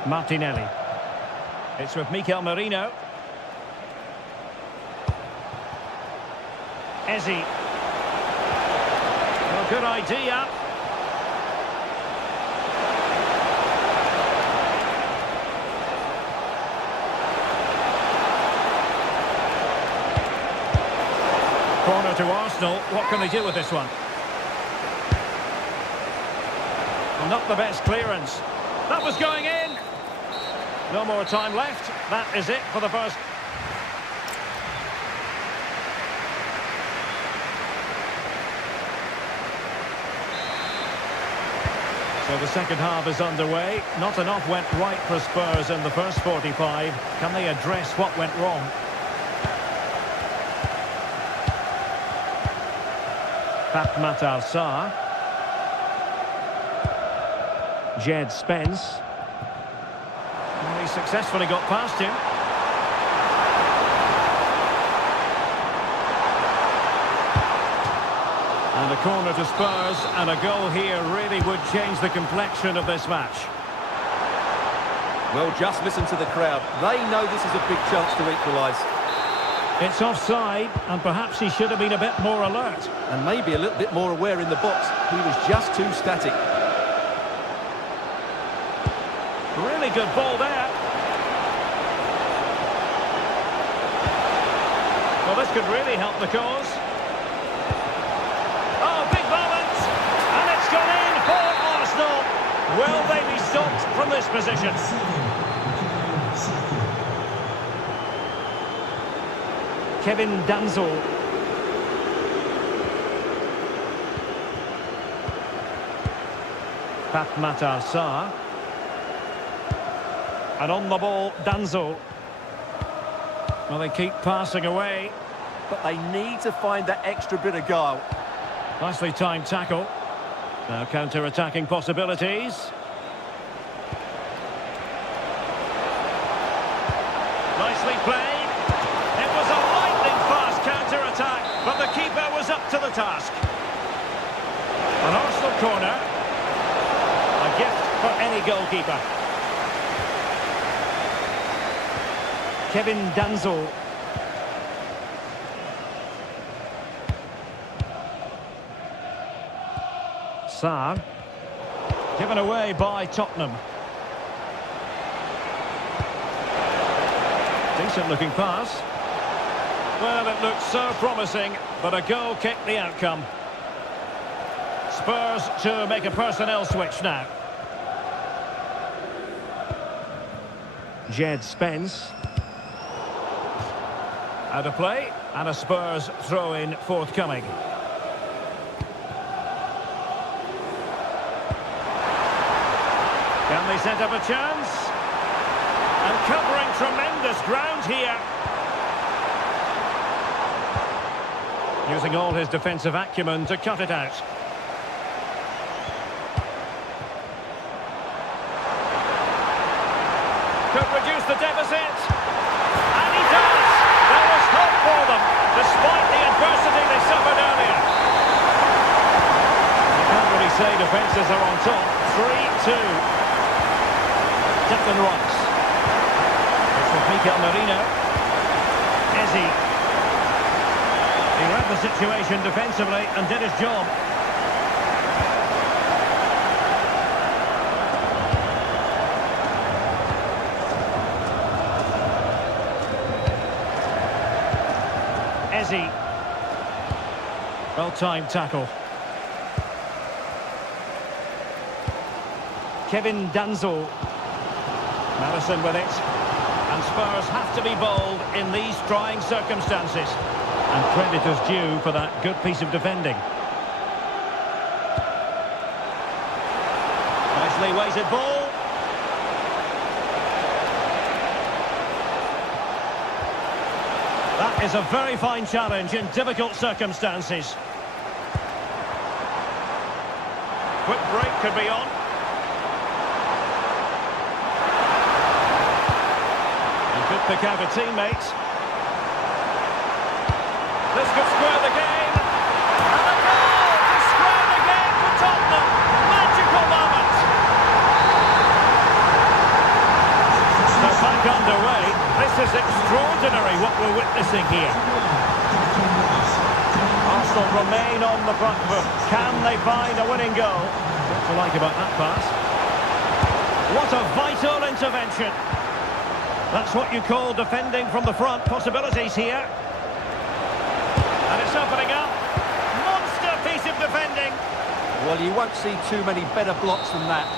Martinelli. It's with Mikel Merino. Ezi. Well, good idea. Corner to Arsenal. What can they do with this one? Well, not the best clearance. That was going in. No more time left. That is it for the first. So the second half is underway. Not enough went right for Spurs in the first 45. Can they address what went wrong? Matar Sarr. Jed Spence. Well, he successfully got past him. And a corner to Spurs, and a goal here really would change the complexion of this match. Well, just listen to the crowd. They know this is a big chance to equalise. It's offside, and perhaps he should have been a bit more alert. And maybe a little bit more aware in the box. He was just too static. Really good ball there. Well, this could really help the cause. Oh, big moment! And it's gone in for Arsenal. Will they be stopped from this position? Kevin Danzel. Matar Sarr. And on the ball, Danzel. Well, they keep passing away. But they need to find that extra bit of guile. Nicely timed tackle. Now counter-attacking possibilities. Nicely played. It was a lightning-fast counter-attack, but the keeper was up to the task. An Arsenal corner. A gift for any goalkeeper. Kevin Danzel. Sarr. Given away by Tottenham. Decent looking pass. Well, it looked so promising, but a goal kicked the outcome. Spurs to make a personnel switch now. Jed Spence. Out of play, and a Spurs throw-in forthcoming. Can they set up a chance? And covering tremendous ground here. Using all his defensive acumen to cut it out. Could reduce the deficit. And he does! There was hope for them, despite the adversity they suffered earlier. You can't really say defences are on top. 3-2. Declan Rice. It's with Mikel Merino. Ezzy. He read the situation defensively and did his job. Ezzy. Well-timed tackle. Kevin Danzel. Madison with it. And Spurs have to be bold in these trying circumstances. And credit is due for that good piece of defending. Nicely weighted ball. That is a very fine challenge in difficult circumstances. Quick break could be on. Pick out a teammate. This could square the game. And a goal to square the game for Tottenham. Magical moment. So back underway. This is extraordinary what we're witnessing here. Arsenal remain on the front foot. Can they find a winning goal? What to like about that pass? What a vital intervention. That's what you call defending from the front. Possibilities here. And it's opening up. Monster piece of defending. Well, you won't see too many better blocks than that.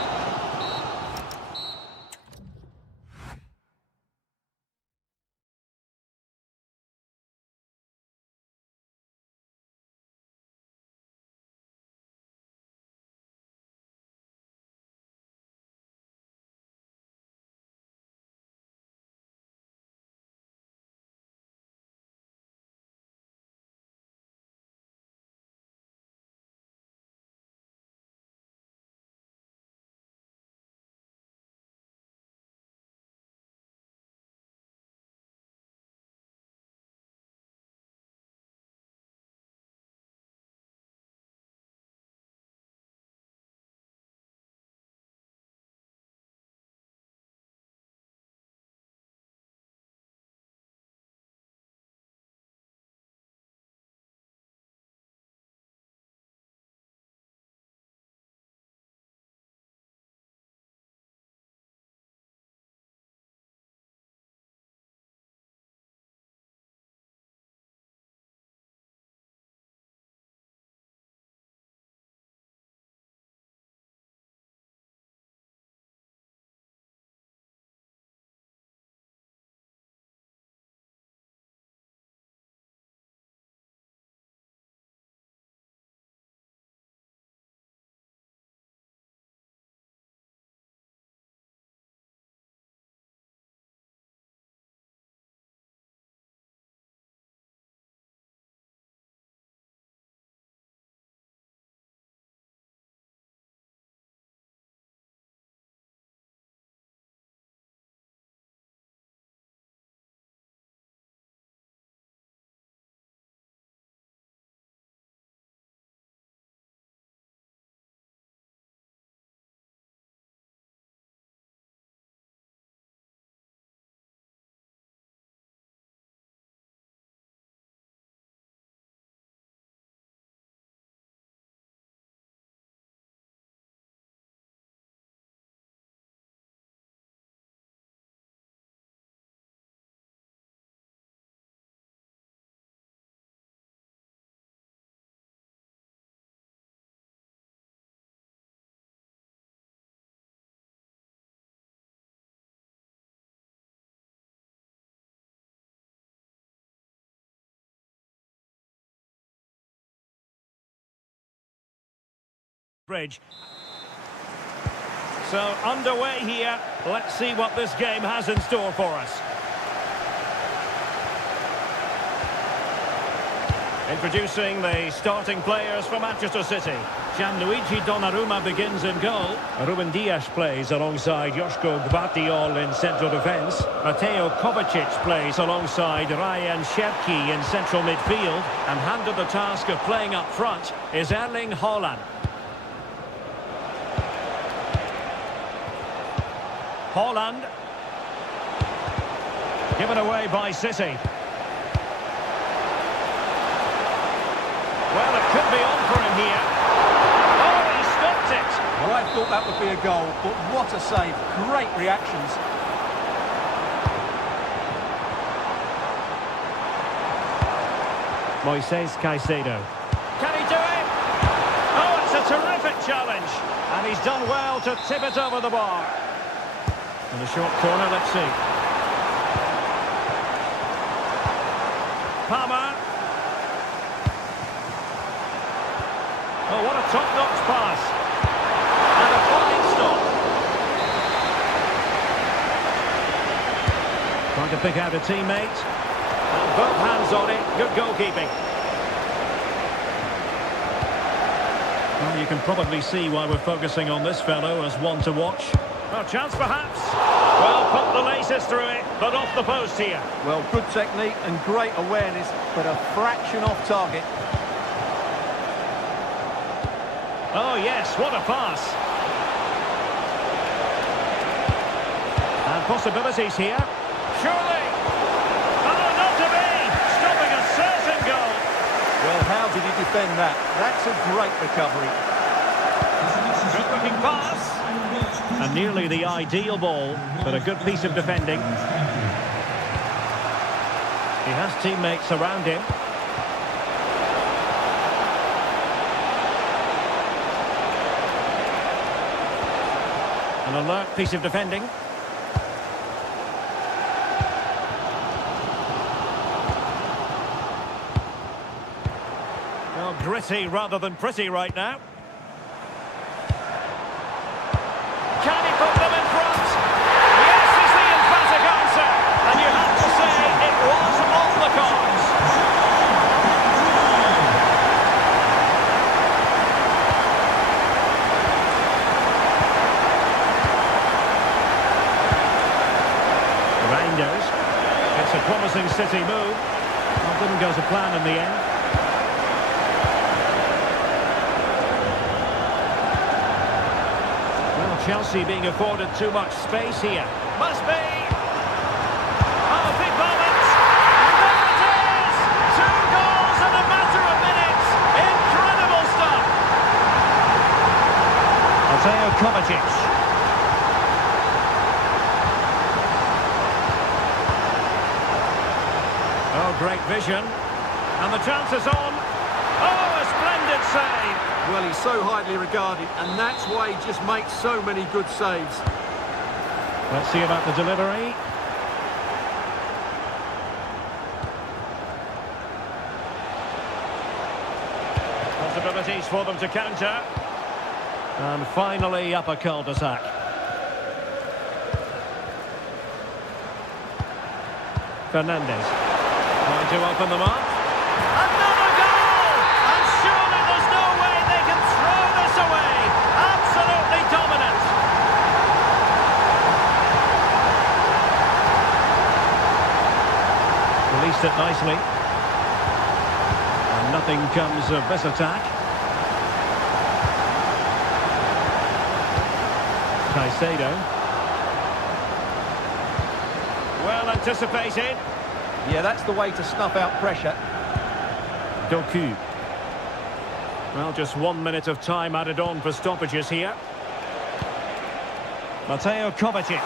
Bridge. So underway here. Let's see what this game has in store for us. Introducing the starting players for Manchester City. Gianluigi Donnarumma begins in goal. Ruben Dias plays alongside Joško Gvardiol in central defence. Mateo Kovacic plays alongside Ryan Šerki in central midfield. And handed the task of playing up front is Erling Haaland. Haaland. Given away by City. Well, it could be on for him here. Oh, he stopped it. Well, I thought that would be a goal, but what a save. Great reactions. Moises Caicedo. Can he do it? Oh, it's a terrific challenge. And he's done well to tip it over the bar. In the short corner, let's see. Palmer. Oh, what a top-notch pass. And a flying stop. Trying to pick out a teammate. And both hands on it. Good goalkeeping. Well, you can probably see why we're focusing on this fellow as one to watch. Oh, chance perhaps. Well, put the laces through it, but off the post here. Well, good technique and great awareness, but a fraction off target. Oh, yes, what a pass. And possibilities here. Surely. Oh, not to be. Stopping a certain goal. Well, how did he defend that? That's a great recovery. Good-looking pass. And nearly the ideal ball, but a good piece of defending. He has teammates around him. An alert piece of defending. Well, gritty rather than pretty right now. Can he put them in front? Yes is the emphatic answer. And you have to say it was on the cards. It's a promising City move. Well, didn't go to plan in the end. Well, Chelsea being afforded too much space here. Must be. Oh, big moment. And there it is! 2 goals in a matter of minutes. Incredible stuff. Mateo Kovacic. Oh, great vision. And the chance is on. Oh, a splendid save. Well, he's so highly regarded, and that's why he just makes so many good saves. Let's see about the delivery. Possibilities for them to counter. And finally up a cul-de-sac. Fernandes. Trying to open them up. Another goal! And surely there's no way they can throw this away. Absolutely dominant. Released it nicely. And nothing comes of this attack. Caicedo. Well anticipated. Yeah, that's the way to snuff out pressure. Doku. Well, just 1 minute of time added on for stoppages here. Mateo Kovacic.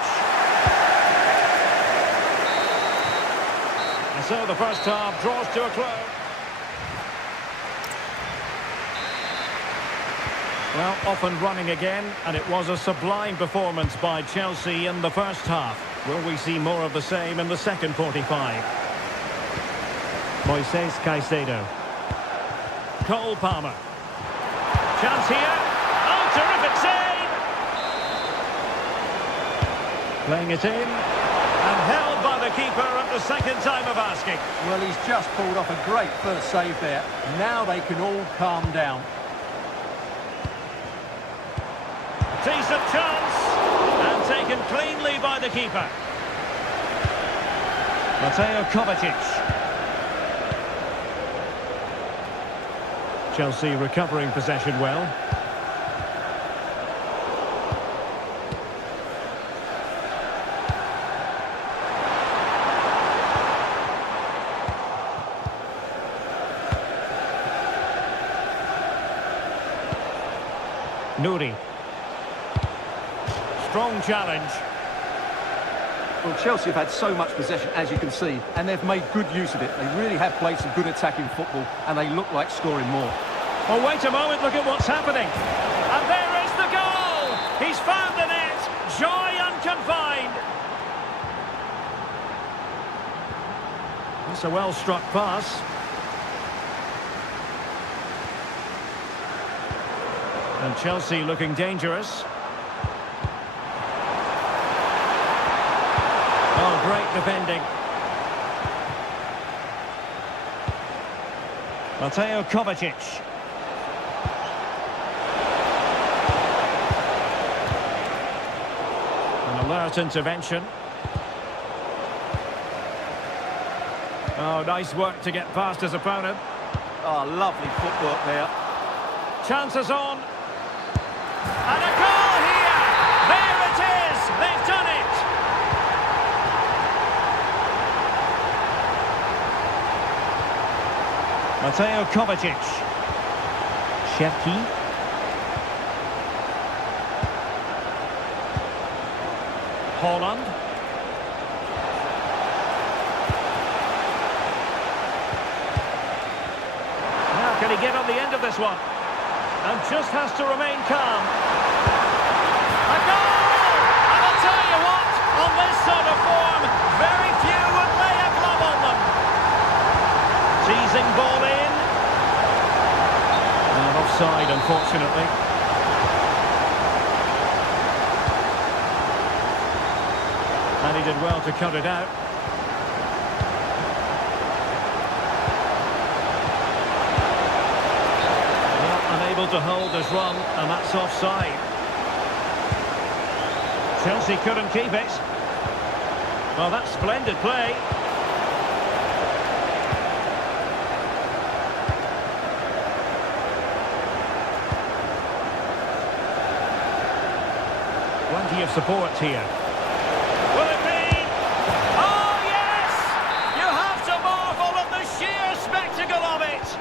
And so the first half draws to a close. Well, off and running again, and it was a sublime performance by Chelsea in the first half. Will we see more of the same in the second 45? Moises Caicedo. Cole Palmer. Chance here. Oh, Playing it in. And held by the keeper at the second time of asking. Well, he's just pulled off a great first save there. Now they can all calm down. Decent chance. And taken cleanly by the keeper. Mateo Kovacic. Chelsea recovering possession well. Nouri. Strong challenge. Well, Chelsea have had so much possession, as you can see, and they've made good use of it. They really have played some good attacking football, and they look like scoring more. Oh, wait a moment, look at what's happening. And there is the goal! He's found the net! Joy unconfined! That's a well-struck pass. And Chelsea looking dangerous. Oh, great defending. Mateo Kovacic. An alert intervention. Oh, nice work to get past his opponent. Oh, lovely footwork there. Chances on. And a goal here! There it is! They've done it! Mateo Kovacic. Shevki. Holland. Now can he get on the end of this one? And just has to remain calm. A goal! And I'll tell you what, on this sort of form, very few would lay a glove on them. Teasing ball in. And offside, unfortunately. And he did well to cut it out. Unable to hold his run, and that's offside. Chelsea couldn't keep it. Well, that's splendid play. Plenty of support here. Will it be? Oh, yes! You have to marvel at the sheer spectacle of it.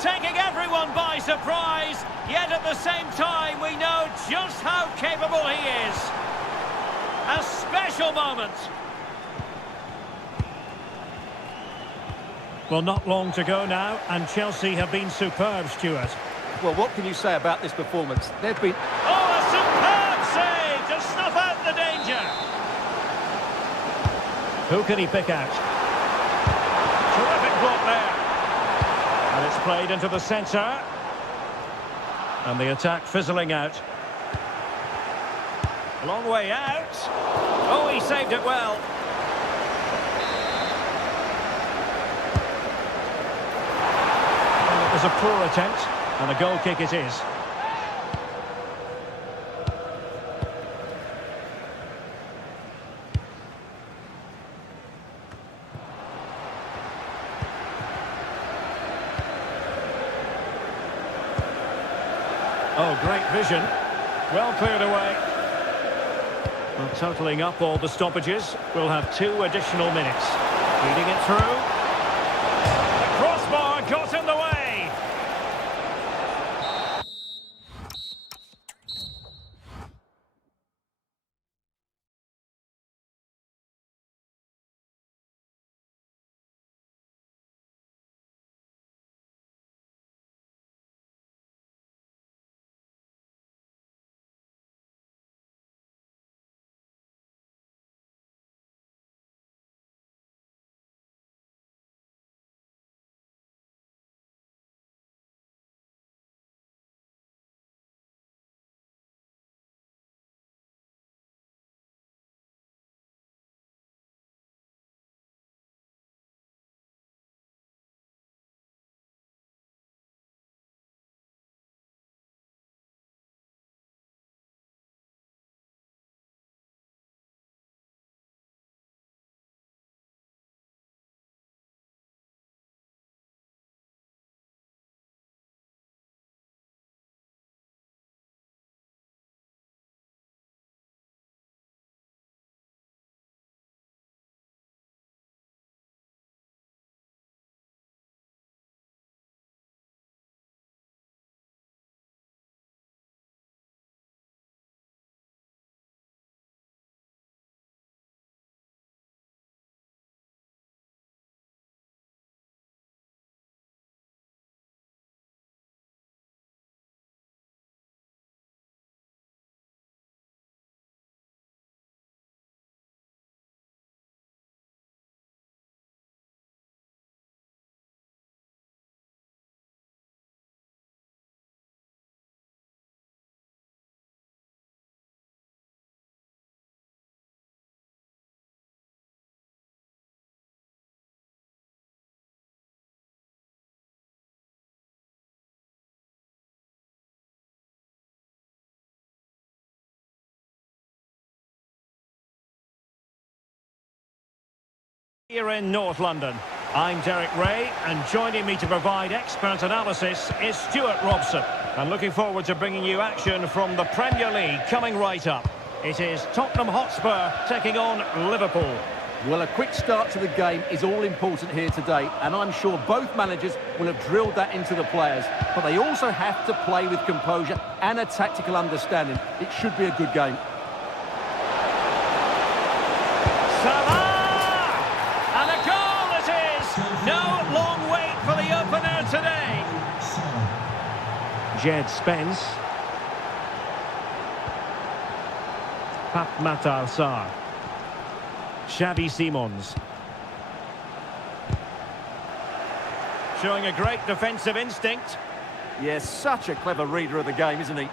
Taking everyone by surprise, yet at the same time we know just how capable he is. A special moment. Well, not long to go now, and Chelsea have been superb, Stuart. Well, what can you say about this performance? They've been... Oh, a superb save to snuff out the danger. Who can he pick out? Terrific block there. And it's played into the centre. And the attack fizzling out. Long way out. Oh, he saved it well. And it was a poor attempt, and a goal kick it is. Oh, great vision. Well cleared away. Well, totalling up all the stoppages, we'll have 2 additional minutes. Feeding it through. The crossbar got in the way. Here in North London, I'm Derek Ray, and joining me to provide expert analysis is Stuart Robson. And looking forward to bringing you action from the Premier League coming right up. It is Tottenham Hotspur taking on Liverpool. Well, a quick start to the game is all important here today, and I'm sure both managers will have drilled that into the players. But they also have to play with composure and a tactical understanding. It should be a good game. Salah! And a goal it is! No long wait for the opener today. Jed Spence. Pat Matar Sarr. Xavi Simons. Showing a great defensive instinct. Yes, such a clever reader of the game, isn't he?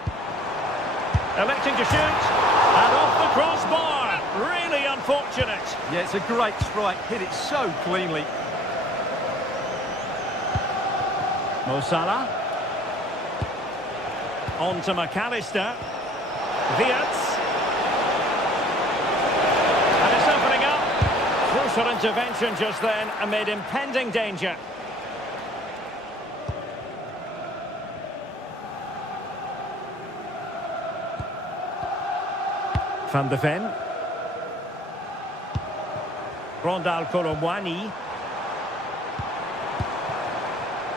Electing to shoot. And off the crossbar. Really unfortunate. Yeah, it's a great strike. Hit it so cleanly. Mo Salah. On to McAllister. Wirtz. And it's opening up. Crucial intervention just then amid impending danger. Van de Ven. Rondal Colomwani.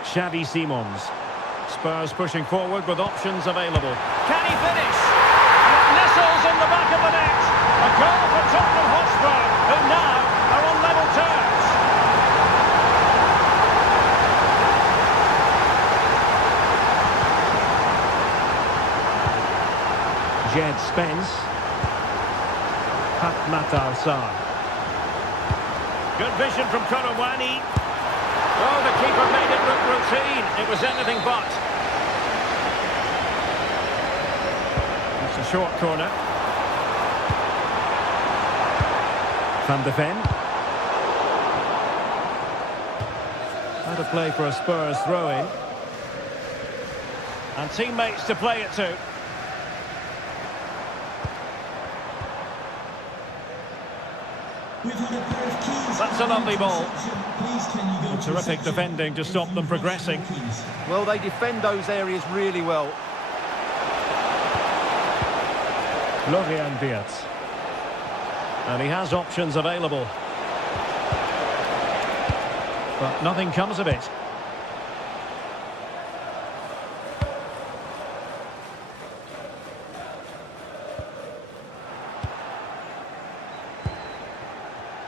Xavi Simons. Spurs pushing forward with options available. Can he finish? And it nestles in the back of the net. A goal for Tottenham Hotspur, who now are on level terms. Jed Spence. Pat Matar Sarr. Good vision from Colomwani. Oh, the keeper made it look routine. It was anything but. It's a short corner. Van de Ven. Had a play for a Spurs throw-in. And teammates to play it to. That's a lovely ball. Terrific defending to stop them progressing. Well, they defend those areas really well. Florian Wirtz. And he has options available. But nothing comes of it.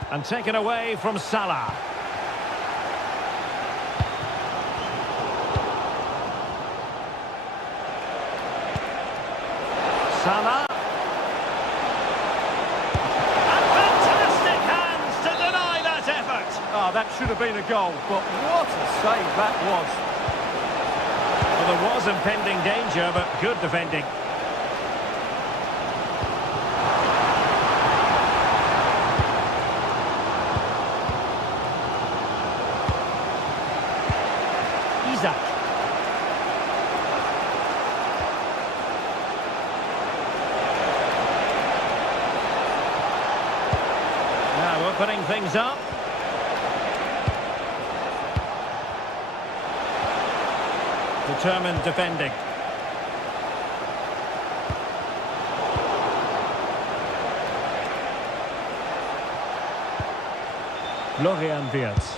And taken away from Salah. Salah. And fantastic hands to deny that effort. Oh, that should have been a goal, but what a save that was. Well, there was impending danger, but good defending. Now opening things up. Determined defending. Florian Wirtz.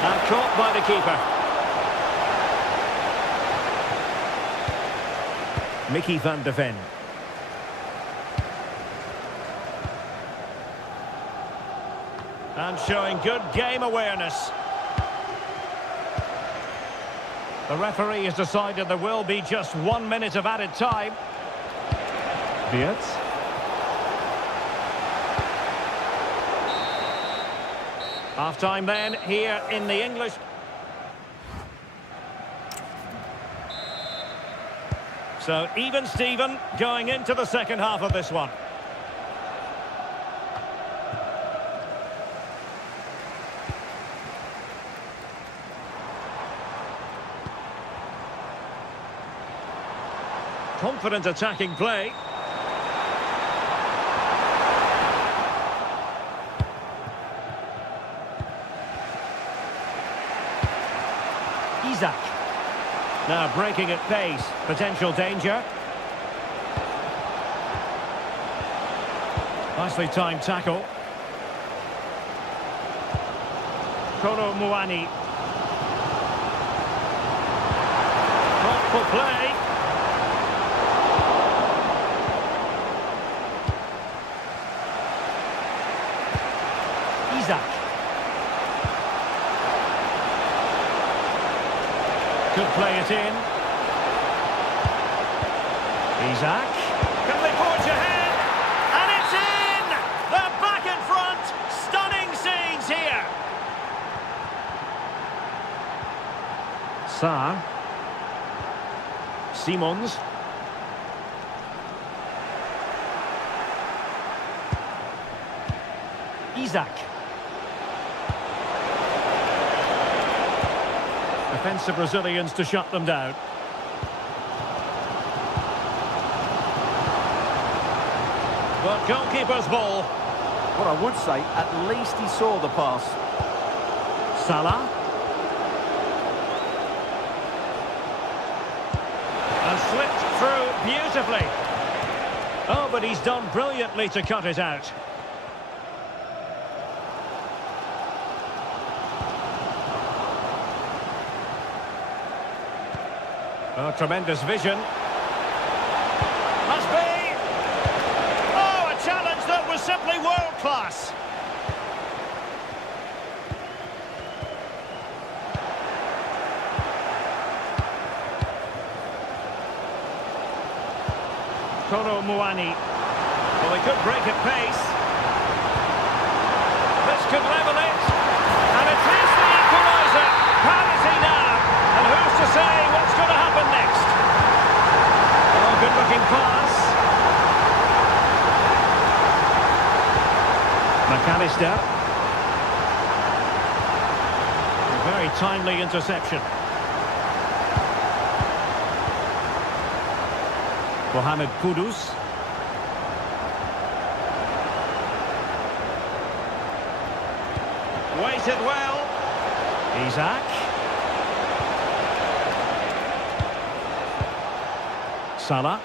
And caught by the keeper. Mickey van de Ven. And showing good game awareness. The referee has decided there will be just 1 minute of added time. Wirtz. Half-time then, here in the English. So even Steven going into the second half of this one. Confident attacking play. Isak. Now breaking at pace. Potential danger. Nicely timed tackle. Kono Muani. Thoughtful play. Isak. Could play it in. Isak. Can they forge ahead? And it's in! They're back in front! Stunning scenes here! Sarr. Simons. Isak. Defensive Brazilians to shut them down. But goalkeeper's ball. What I would say, at least he saw the pass. Salah. And slipped through beautifully. Oh, but he's done brilliantly to cut it out. Oh, tremendous vision. Must be! Oh, a challenge that was simply world-class. Kono Muani. Well, they could break at pace. This could level it. And it is the equaliser. Parity now. And who's to say what's going to happen next? Oh, good-looking pass. McAllister. A very timely interception. Mohamed Kudus. Waited well. Isak. Salah.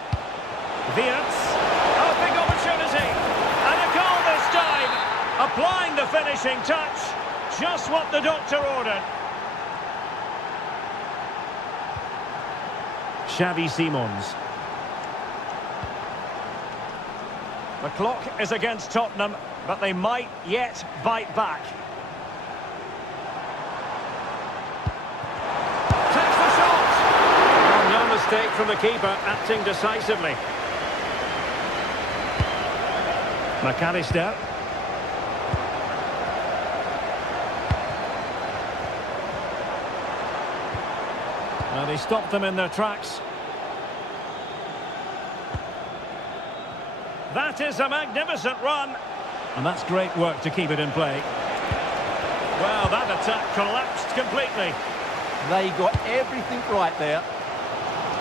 Wirtz. Oh, big opportunity. And a goal this time. Applying the finishing touch. Just what the doctor ordered. Xavi Simons. The clock is against Tottenham, but they might yet bite back. Takes the shot! Oh, no mistake from the keeper, acting decisively. McAllister. And he stopped them in their tracks. That is a magnificent run. And that's great work to keep it in play. Well, that attack collapsed completely. They got everything right there.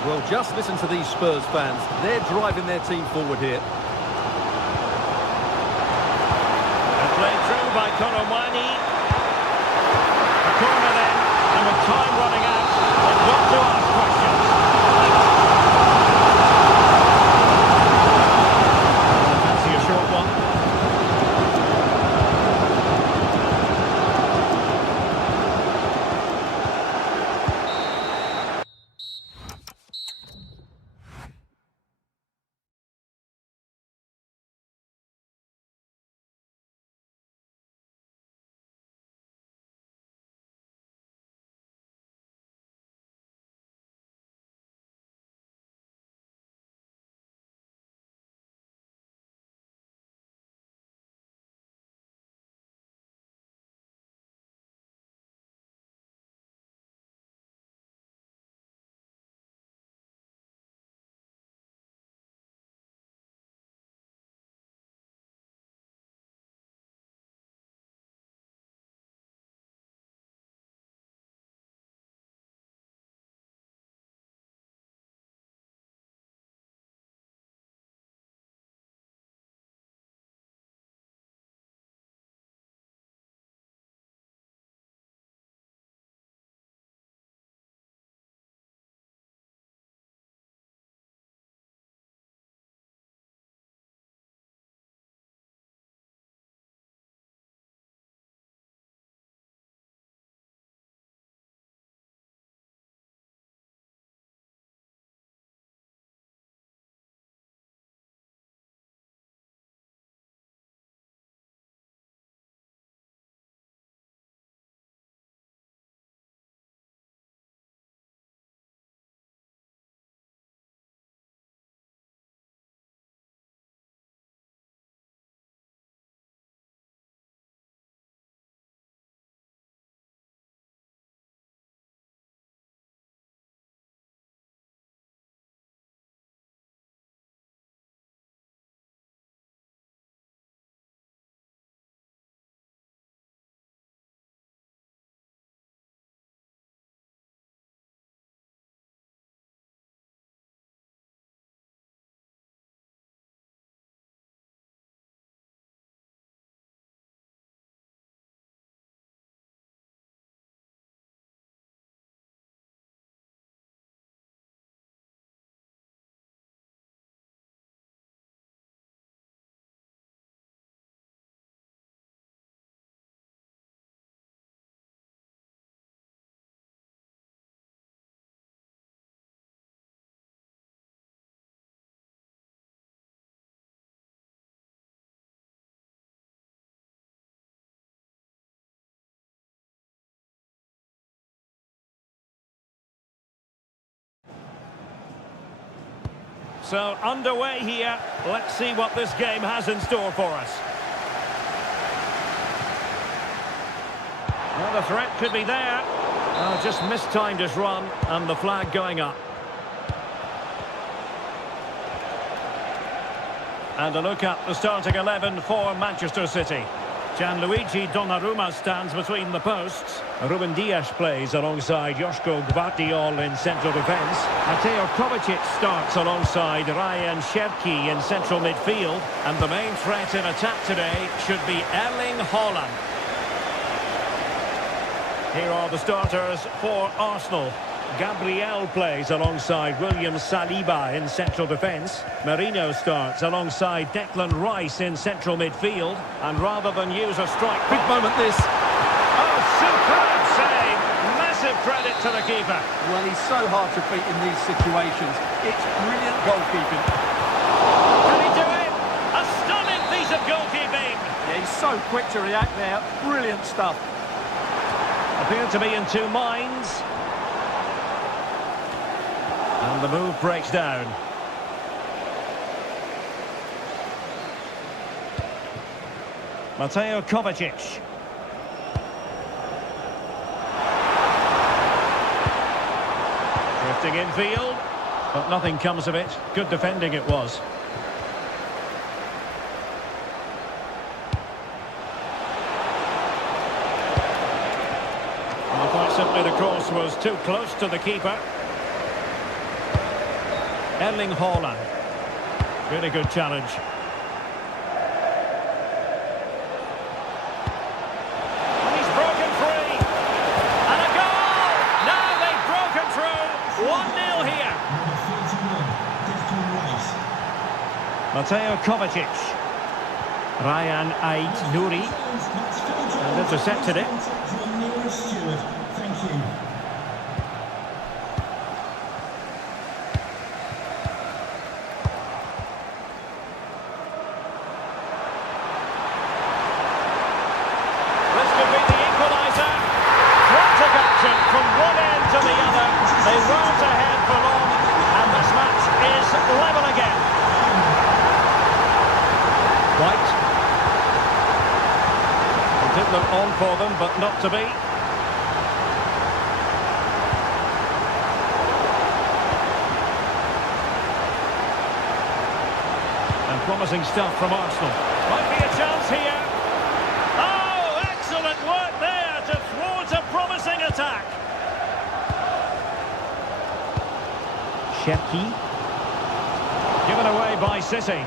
Well, just listen to these Spurs fans. They're driving their team forward here. And played through by Konomani. A corner then, and with time running out, they've got to ask questions. So, underway here. Let's see what this game has in store for us. Well, the threat could be there. Oh, just mistimed his run, and the flag going up. And a look at the starting 11 for Manchester City. Gianluigi Donnarumma stands between the posts. Ruben Dias plays alongside Joško Gvardiol in central defence. Mateo Kovacic starts alongside Ryan Šerki in central midfield. And the main threat in attack today should be Erling Haaland. Here are the starters for Arsenal. Gabriel plays alongside William Saliba in central defence. Merino starts alongside Declan Rice in central midfield. And rather than use a strike... Big moment this. Oh, superb save! Massive credit to the keeper. Well, he's so hard to beat in these situations. It's brilliant goalkeeping. Can he do it? A stunning piece of goalkeeping. Yeah, he's so quick to react there. Brilliant stuff. Appear to be in two minds. And the move breaks down. Mateo Kovacic. Drifting infield, but nothing comes of it. Good defending it was. Well, quite simply the cross was too close to the keeper. Erling Haaland. Really good challenge. And he's broken free. And a goal! Now they've broken through. 1-0 here. Mateo Kovacic. Ryan Ait-Nouri. And intercepted it. Thank you. From one end to the other, they weren't ahead for long, and this match is level again. White. It did look on for them, but not to be. And promising stuff from Arsenal. Might be a chance here. Oh, excellent work there to thwart a promising attack. Šerki. Given away by City.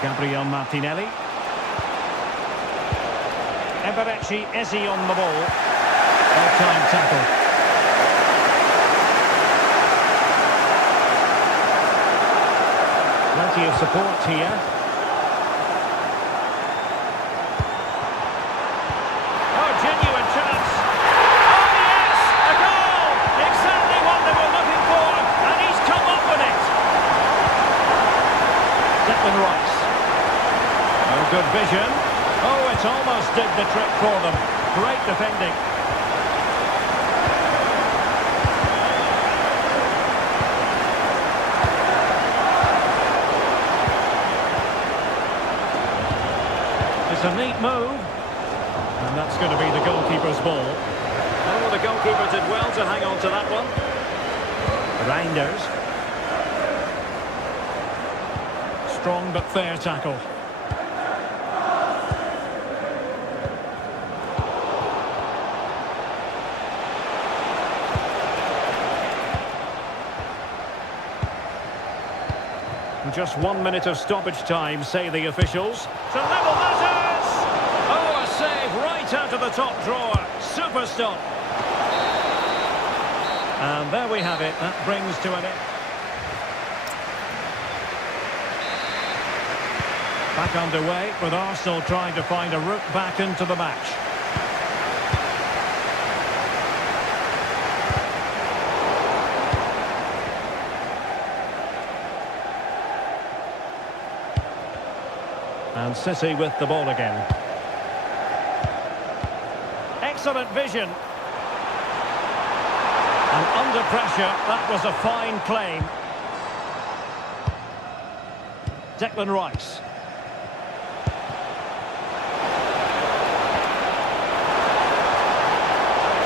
Gabriel Martinelli. Eberechi Eze on the ball. All-time tackle. Plenty of support here. Oh, genuine chance. Oh, yes! A goal! Exactly what they were looking for, and he's come up with it. Declan Rice. Oh, good vision. Oh, it almost did the trick for them. Great defending. It's a neat move. And that's going to be the goalkeeper's ball. Oh, the goalkeeper did well to hang on to that one. Reinders. Strong but fair tackle. Just 1 minute of stoppage time, say the officials. To level matters! Oh, a save right out of the top drawer. Super stop. And there we have it. That brings to an end. Back underway with Arsenal trying to find a route back into the match. And City with the ball again. Excellent vision. And under pressure, that was a fine claim. Declan Rice.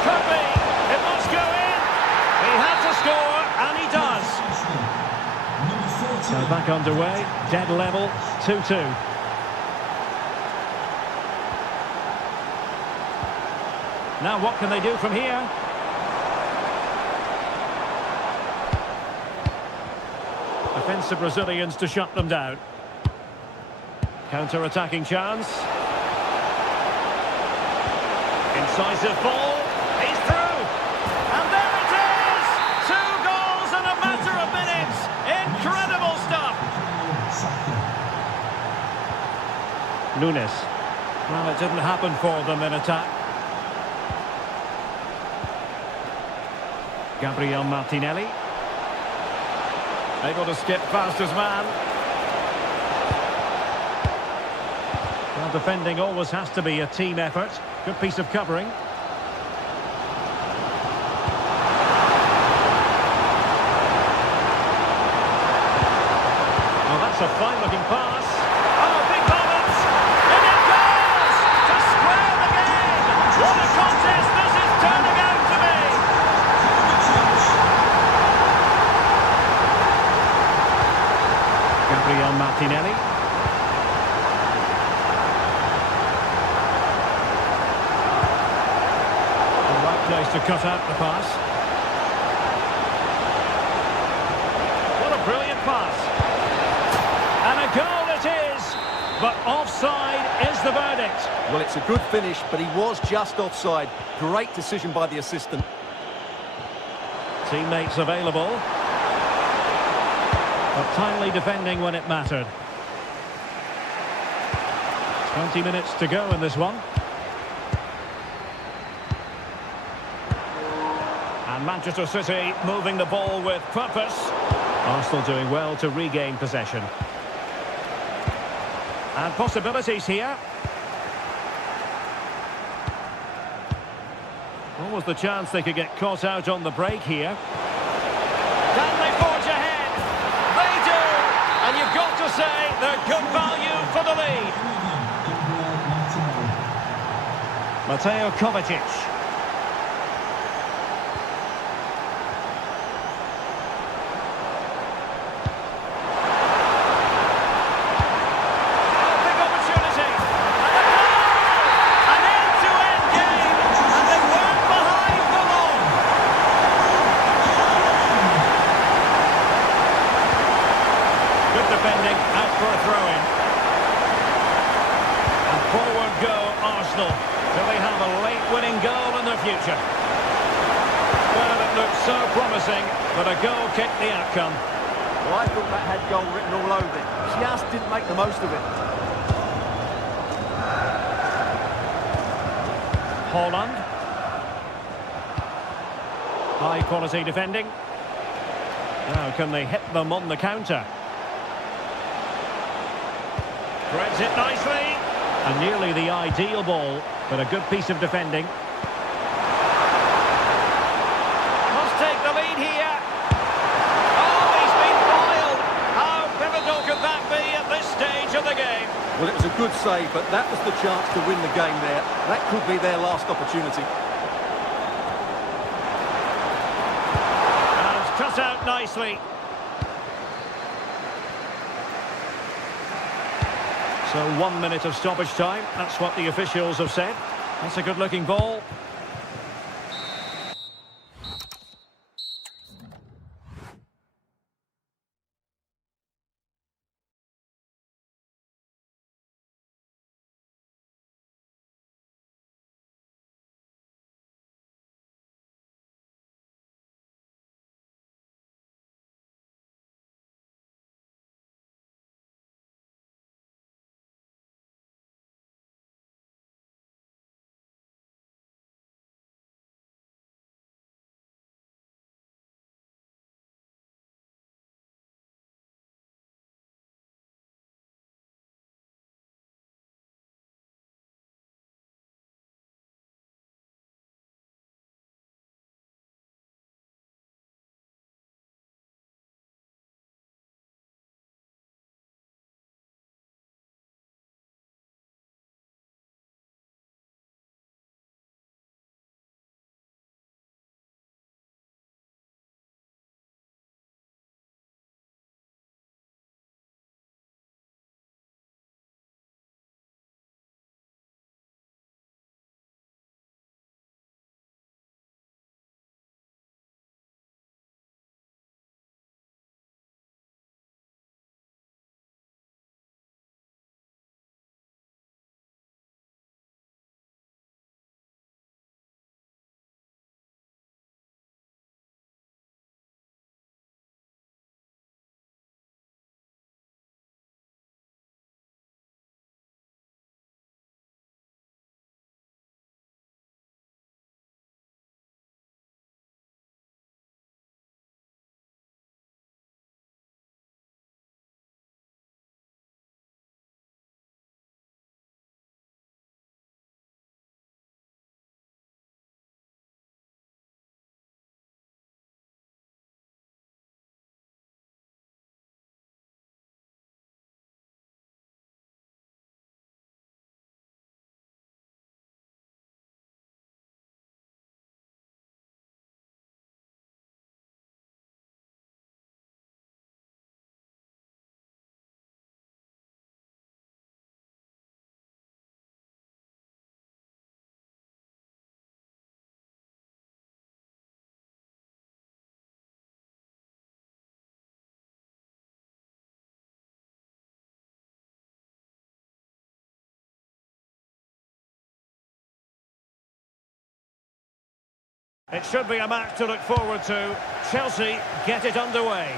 Could be. It must go in. He had to score, and he does. So back underway, dead level, 2-2. Now what can they do from here? Defensive Brazilians to shut them down. Counter-attacking chance. Incisive ball. He's through. And there it is! 2 goals in a matter of minutes. Incredible stuff. Nunes. Well, it didn't happen for them in attack. Gabriel Martinelli. Able to skip past his man. Well, defending always has to be a team effort. Good piece of covering. Oh, that's a fine-looking pass. Oh, big moment! And it goes! To square the game! What a contest this is turning out to be! Gabriel Martinelli. The right place to cut out the pass. What a brilliant pass. And a goal it is. But offside is the verdict. Well, it's a good finish, but he was just offside. Great decision by the assistant. Teammates available. But timely defending when it mattered. 20 minutes to go in this one. And Manchester City moving the ball with purpose. Arsenal doing well to regain possession. And possibilities here. What was the chance they could get caught out on the break here? Can they forge ahead? They do! And you've got to say they're good value for the lead. Mateo Kovacic. Defending out for a throw-in. And forward go Arsenal. Do they have a late winning goal in their future? Well, it looked so promising, but a goal kicked the outcome. Well, I thought that had goal written all over it. Just didn't make the most of it. Holland. High quality defending. Now can they hit them on the counter? Threads it nicely. And nearly the ideal ball, but a good piece of defending. Must take the lead here. Oh, he's been foiled. How pivotal could that be at this stage of the game? Well, it was a good save, but that was the chance to win the game there. That could be their last opportunity. And cut out nicely. So 1 minute of stoppage time. That's what the officials have said. That's a good-looking ball. It should be a match to look forward to. Chelsea get it underway.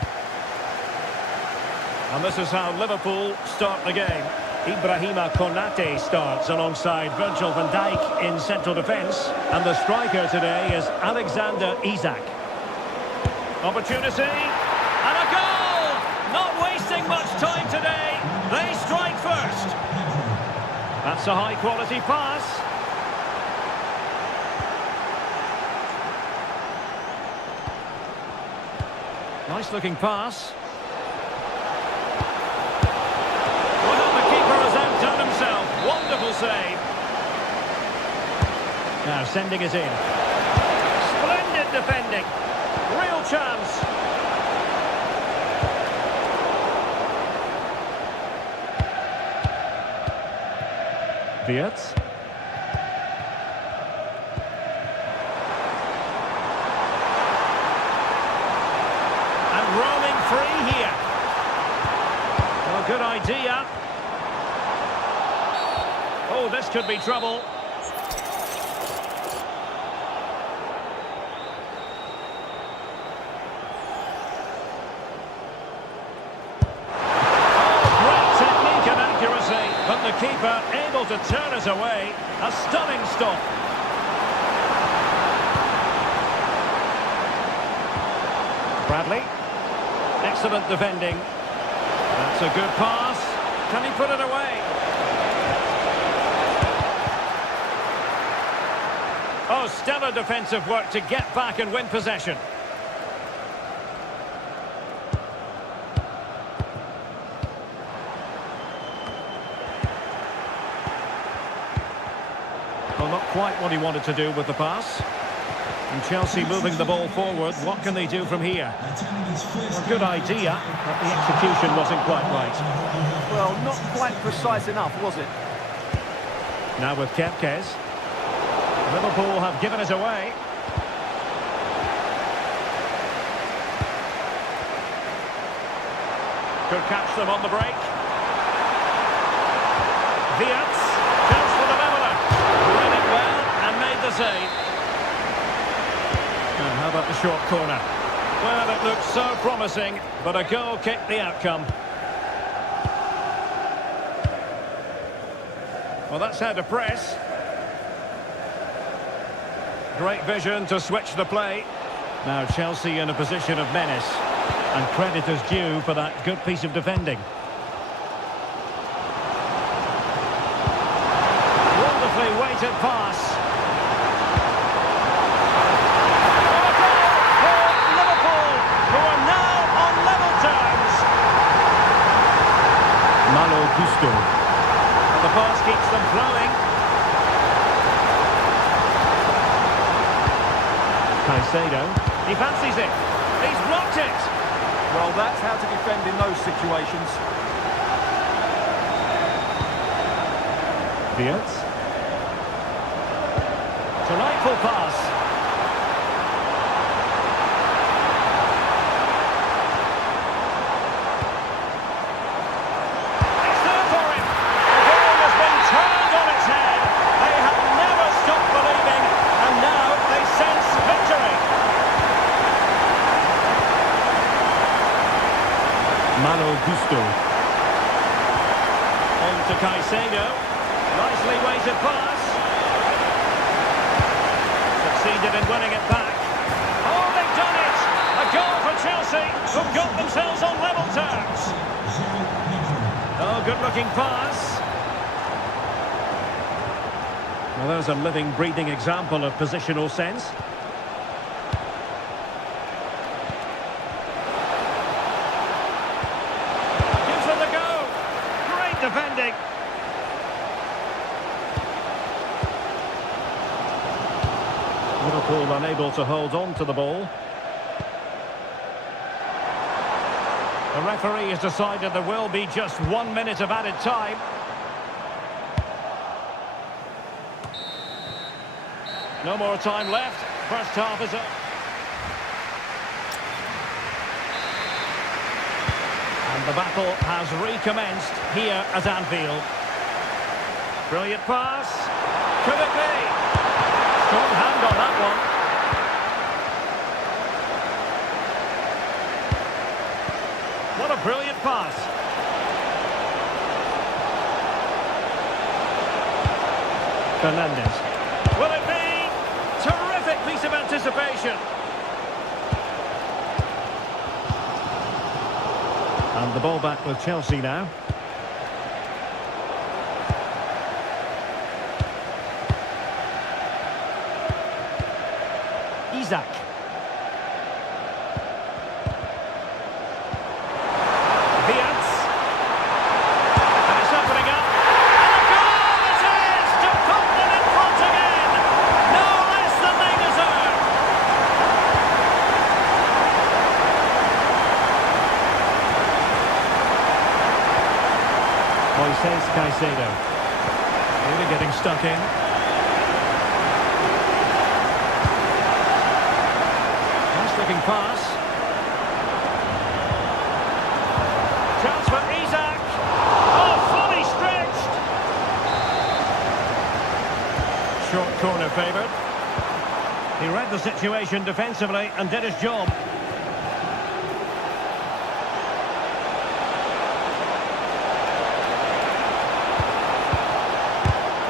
And this is how Liverpool start the game. Ibrahima Konate starts alongside Virgil van Dijk in central defence. And the striker today is Alexander Isak. Opportunity. And a goal! Not wasting much time today. They strike first. That's a high-quality pass. Nice-looking pass. Well, the keeper has outdone himself. Wonderful save. Now sending it in. Splendid defending. Real chance. Wirtz. And roaming free here. Oh, good idea. Oh, this could be trouble. But the keeper able to turn it away. A stunning stop. Bradley. Excellent defending. That's a good pass. Can he put it away? Oh, stellar defensive work to get back and win possession. Well, not quite what he wanted to do with the pass. And Chelsea moving the ball forward. What can they do from here? A good idea, but the execution wasn't quite right. Well, not quite precise enough, was it? Now with Kepkes. Liverpool have given it away. Could catch them on the break. Wirtz goes for the leveller. Read it well and made the save. And how about the short corner? Well, it looked so promising, but a goal kicked the outcome. Well, that's how to press. Great vision to switch the play. Now Chelsea in a position of menace. And credit is due for that good piece of defending. Wonderfully weighted pass. Oh, a goal for Liverpool, who are now on level terms. Malo Gusto. The pass keeps them flowing. Caicedo. He fancies it. He's blocked it. Well, that's how to defend in those situations. Wirtz. Delightful pass. It's there for him. The game has been turned on its head. They have never stopped believing, and now they sense victory. Malo Gusto. On to Caicedo. Nicely weighted pass. Succeeded in winning it back. Oh, they've done it! A goal for Chelsea, who've got themselves on level terms. Oh, good-looking pass. Well, there's a living, breathing example of positional sense. Gives them the go. Great defending. Liverpool unable to hold on to the ball. The referee has decided there will be just 1 minute of added time. No more time left. First half is up. And the battle has recommenced here at Anfield. Brilliant pass. Could it be? Strong hand on that one. pass. Fernandez. Will it be? Terrific piece of anticipation. And the ball back with Chelsea now. Isaac. Viance. And it's opening up. And a goal it is to put them in front again. No less than they deserve. Moises Caicedo. Really getting stuck in. Looking pass. Chance for Isaac. Oh, fully stretched. Short corner favoured. He read the situation defensively and did his job.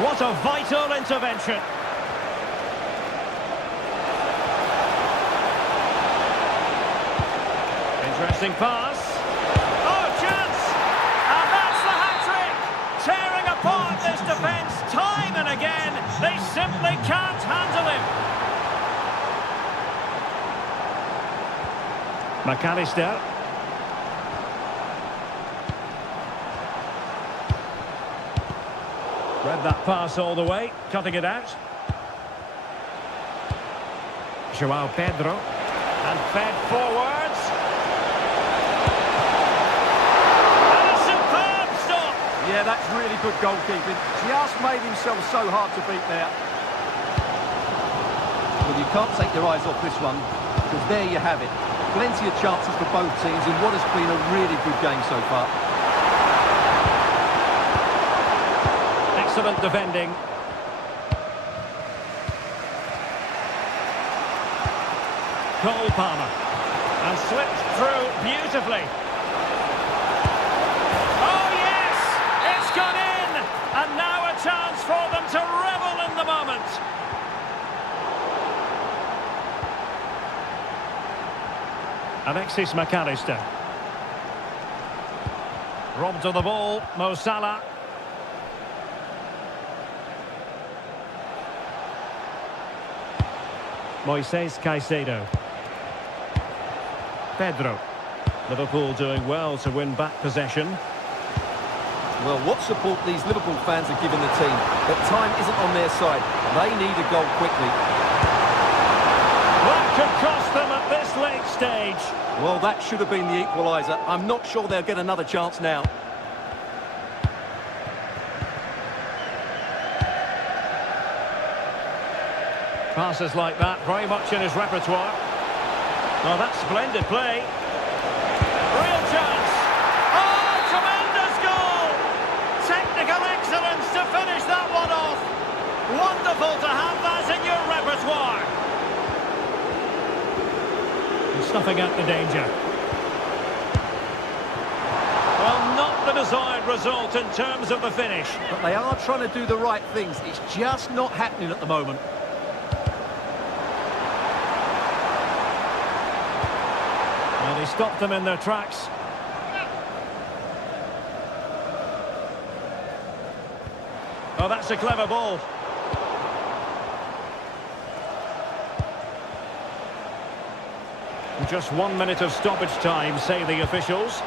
What a vital intervention. Interesting pass. Oh, chance! And that's the hat-trick! Tearing apart this defence time and again. They simply can't handle him. McAllister. Read that pass all the way, cutting it out. João Pedro. And fed forwards. Yeah, that's really good goalkeeping. Just made himself so hard to beat there. Well, you can't take your eyes off this one, because there you have it. Plenty of chances for both teams in what has been a really good game so far. Excellent defending. Cole Palmer. And slipped through beautifully. And now a chance for them to revel in the moment. Alexis McAllister. Robbed of the ball, Mo Salah. Moises Caicedo. Pedro. Liverpool doing well to win back possession. Well, what support these Liverpool fans are giving the team, but time isn't on their side. They need a goal quickly. That could cost them at this late stage. Well, that should have been the equaliser. I'm not sure they'll get another chance now. Passes like that, very much in his repertoire. Oh, that's splendid play. Real chance. Oh, tremendous goal! Technical excellence to finish that one off. Wonderful to have that in your repertoire. And snuffing out the danger. Well, not the desired result in terms of the finish. But they are trying to do the right things. It's just not happening at the moment. Well, he stopped them in their tracks. Oh, that's a clever ball. Just 1 minute of stoppage time, say the officials.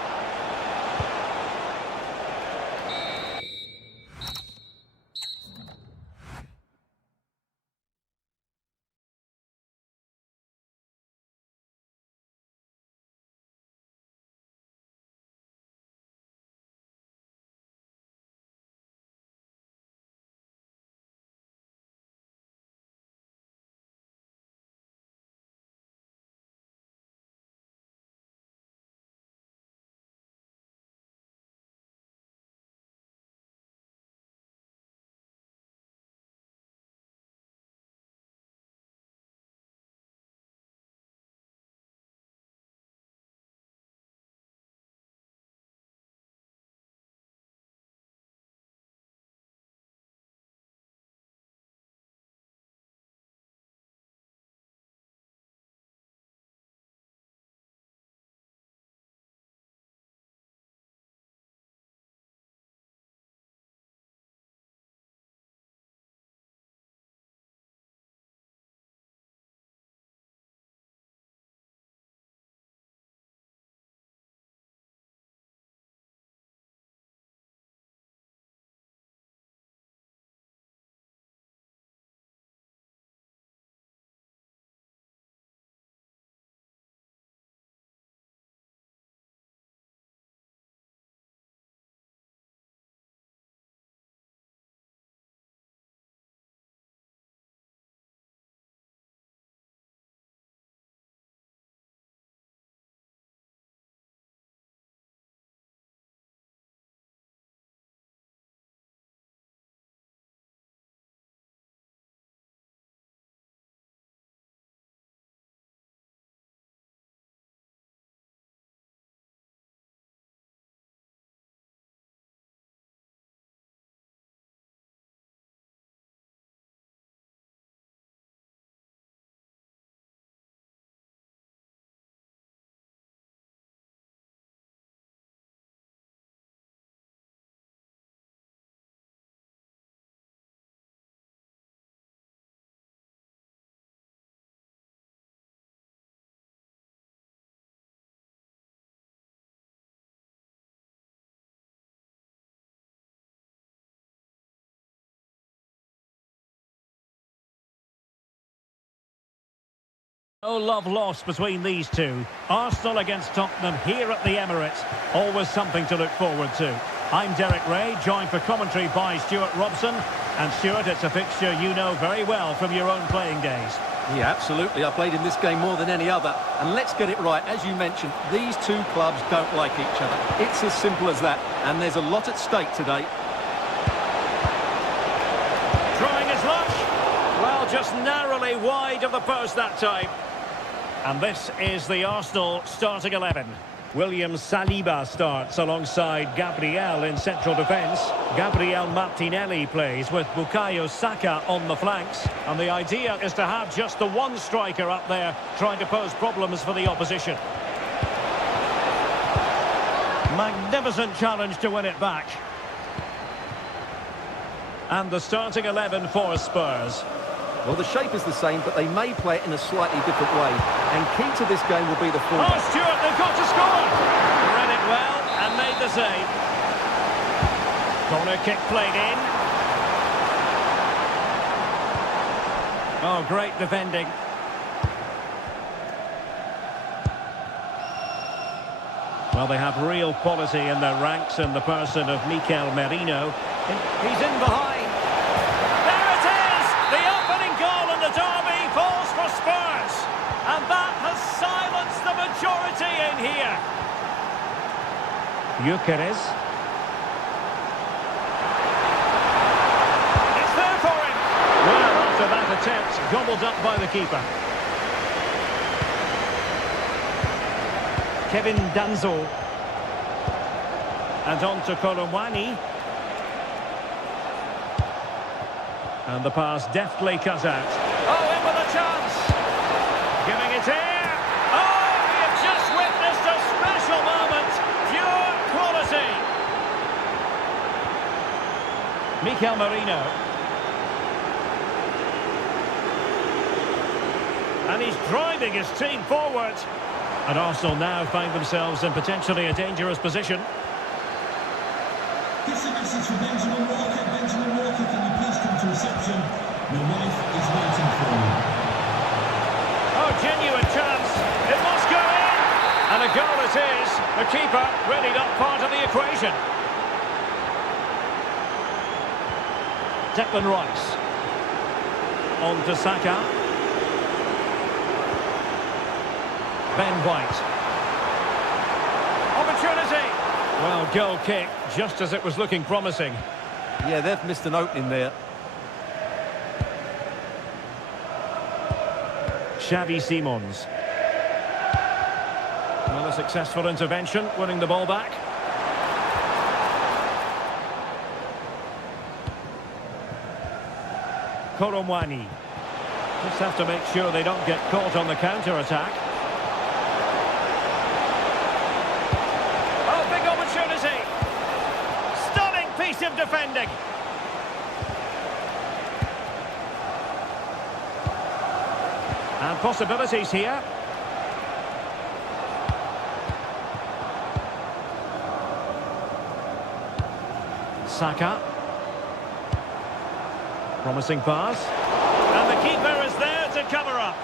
No love lost between these two. Arsenal against Tottenham here at the Emirates. Always something to look forward to. I'm Derek Ray, joined for commentary by Stuart Robson. And Stuart, it's a fixture you know very well from your own playing days. Yeah, absolutely. I played in this game more than any other. And let's get it right. As you mentioned, these two clubs don't like each other. It's as simple as that. And there's a lot at stake today. Throwing his lush. Well, just narrowly wide of the post that time. And this is the Arsenal starting 11. William Saliba starts alongside Gabriel in central defence. Gabriel Martinelli plays with Bukayo Saka on the flanks. And the idea is to have just the one striker up there trying to pose problems for the opposition. Magnificent challenge to win it back. And the starting 11 for Spurs. Well, the shape is the same, but they may play it in a slightly different way. And key to this game will be the fullback. Oh, Stuart, they've got to score! Read it well and made the save. Corner kick played in. Oh, great defending. Well, they have real quality in their ranks in the person of Mikel Merino. He's in behind. There it is! The opening goal in the derby falls for Spurs. And that has silenced the majority in here. Gyökeres. It's there for him. Well, after that attempt, gobbled up by the keeper. Kevin Danzo. And on to Kolomwani. And the pass deftly cut out. Oh, in with a chance. Giving it here. Oh, we have just witnessed a special moment. Pure quality. Mikel Merino. And he's driving his team forward. And Arsenal now find themselves in potentially a dangerous position. This is a message for Benjamin Walker. Benjamin Walker, can you please come to reception? Your wife is waiting for you. Oh, genuine chance. It must go in. And a goal it is. The keeper really not part of the equation. Declan Rice. On to Saka. Ben White. Opportunity. Well, goal kick, just as it was looking promising. Yeah, they've missed an opening there. Xavi Simons. Well, a successful intervention, winning the ball back. Kolomwani. Just have to make sure they don't get caught on the counter-attack. Oh, big opportunity. Stunning piece of defending. And possibilities here. Saka. Promising pass. And the keeper is there to cover up.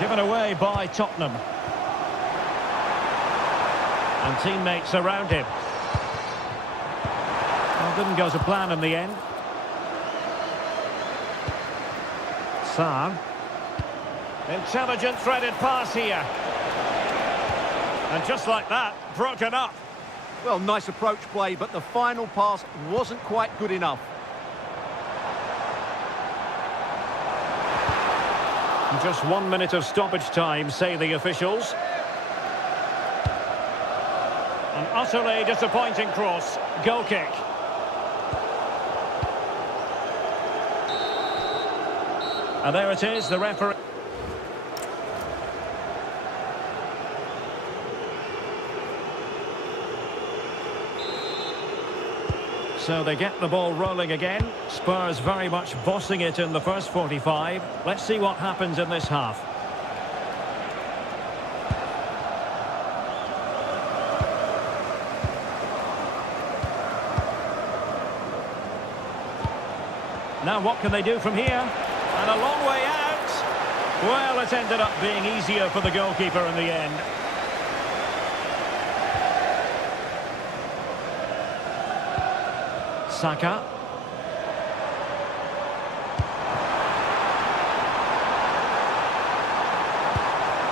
Given away by Tottenham. And teammates around him. Well, didn't go to plan in the end. Sarr. Intelligent threaded pass here. And just like that, broken up. Well, nice approach play, but the final pass wasn't quite good enough. Just 1 minute of stoppage time, say the officials. An utterly disappointing cross. Goal kick. And there it is, the referee. So they get the ball rolling again. Spurs very much bossing it in the first 45. Let's see what happens in this half. Now what can they do from here? And a long way out. Well, it ended up being easier for the goalkeeper in the end. Saka.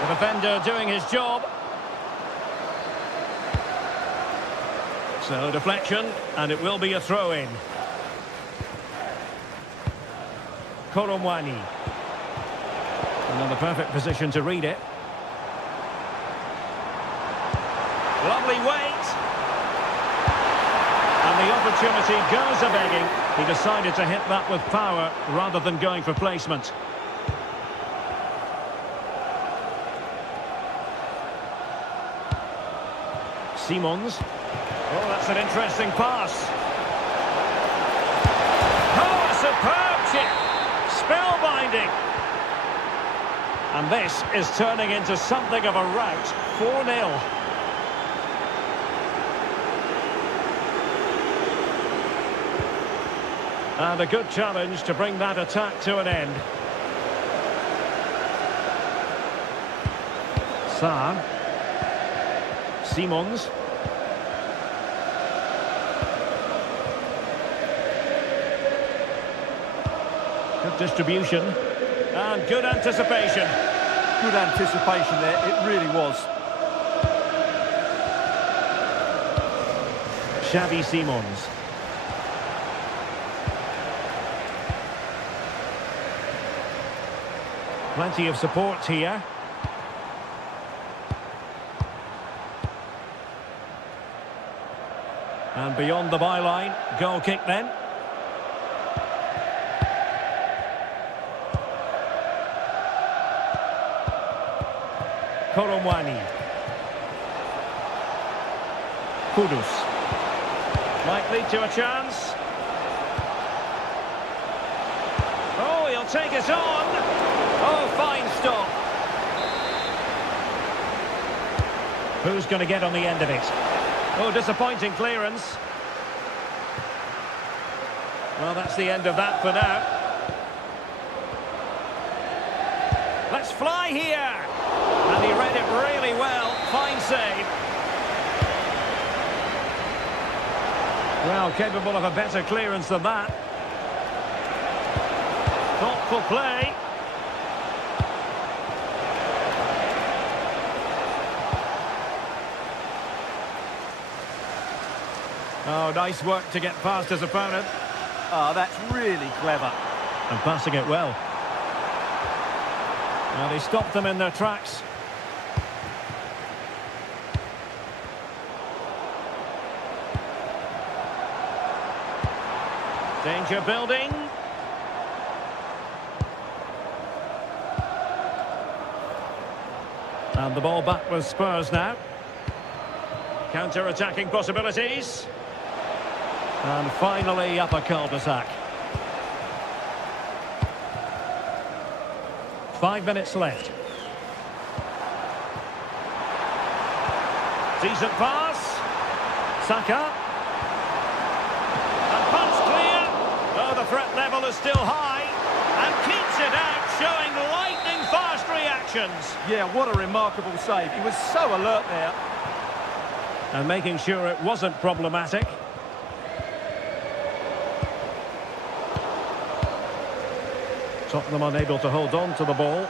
The defender doing his job. So deflection, and it will be a throw-in. Koromwani. Another perfect position to read it. Lovely weight. And the opportunity goes a-begging. He decided to hit that with power rather than going for placement. Simons. Oh, that's an interesting pass. Oh, a superb chip. Spellbinding. And this is turning into something of a rout. 4-0. And a good challenge to bring that attack to an end. Sarr. Simons. Good distribution. And good anticipation. Good anticipation there, it really was. Xavi Simons. Plenty of support here. And beyond the byline, goal kick then. Koromwani. Kudus. Might lead to a chance. Oh, he'll take it on. Oh, fine stop. Who's going to get on the end of it? Oh, disappointing clearance. Well, that's the end of that for now. Let's fly here. And he read it really well. Fine save. Well, capable of a better clearance than that. Thoughtful play. Oh, nice work to get past his opponent. Oh, that's really clever. And passing it well. Well, he stopped them in their tracks. Danger building. And the ball back with Spurs now. Counter-attacking possibilities. And finally up a cul-de-sac. 5 minutes left. Decent pass. Saka. And punch clear. Oh, the threat level is still high. And keeps it out, showing lightning-fast reactions. Yeah, what a remarkable save. He was so alert there. And making sure it wasn't problematic. Tottenham unable to hold on to the ball.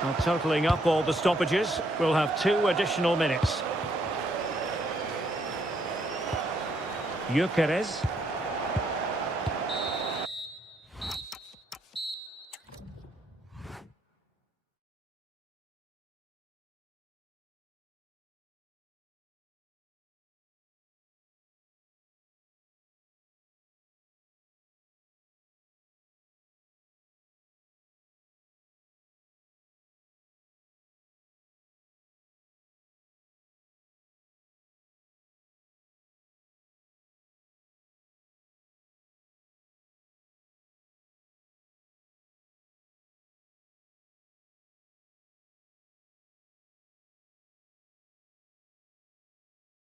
Now, totalling up all the stoppages, we'll have 2 additional minutes. Gyökeres.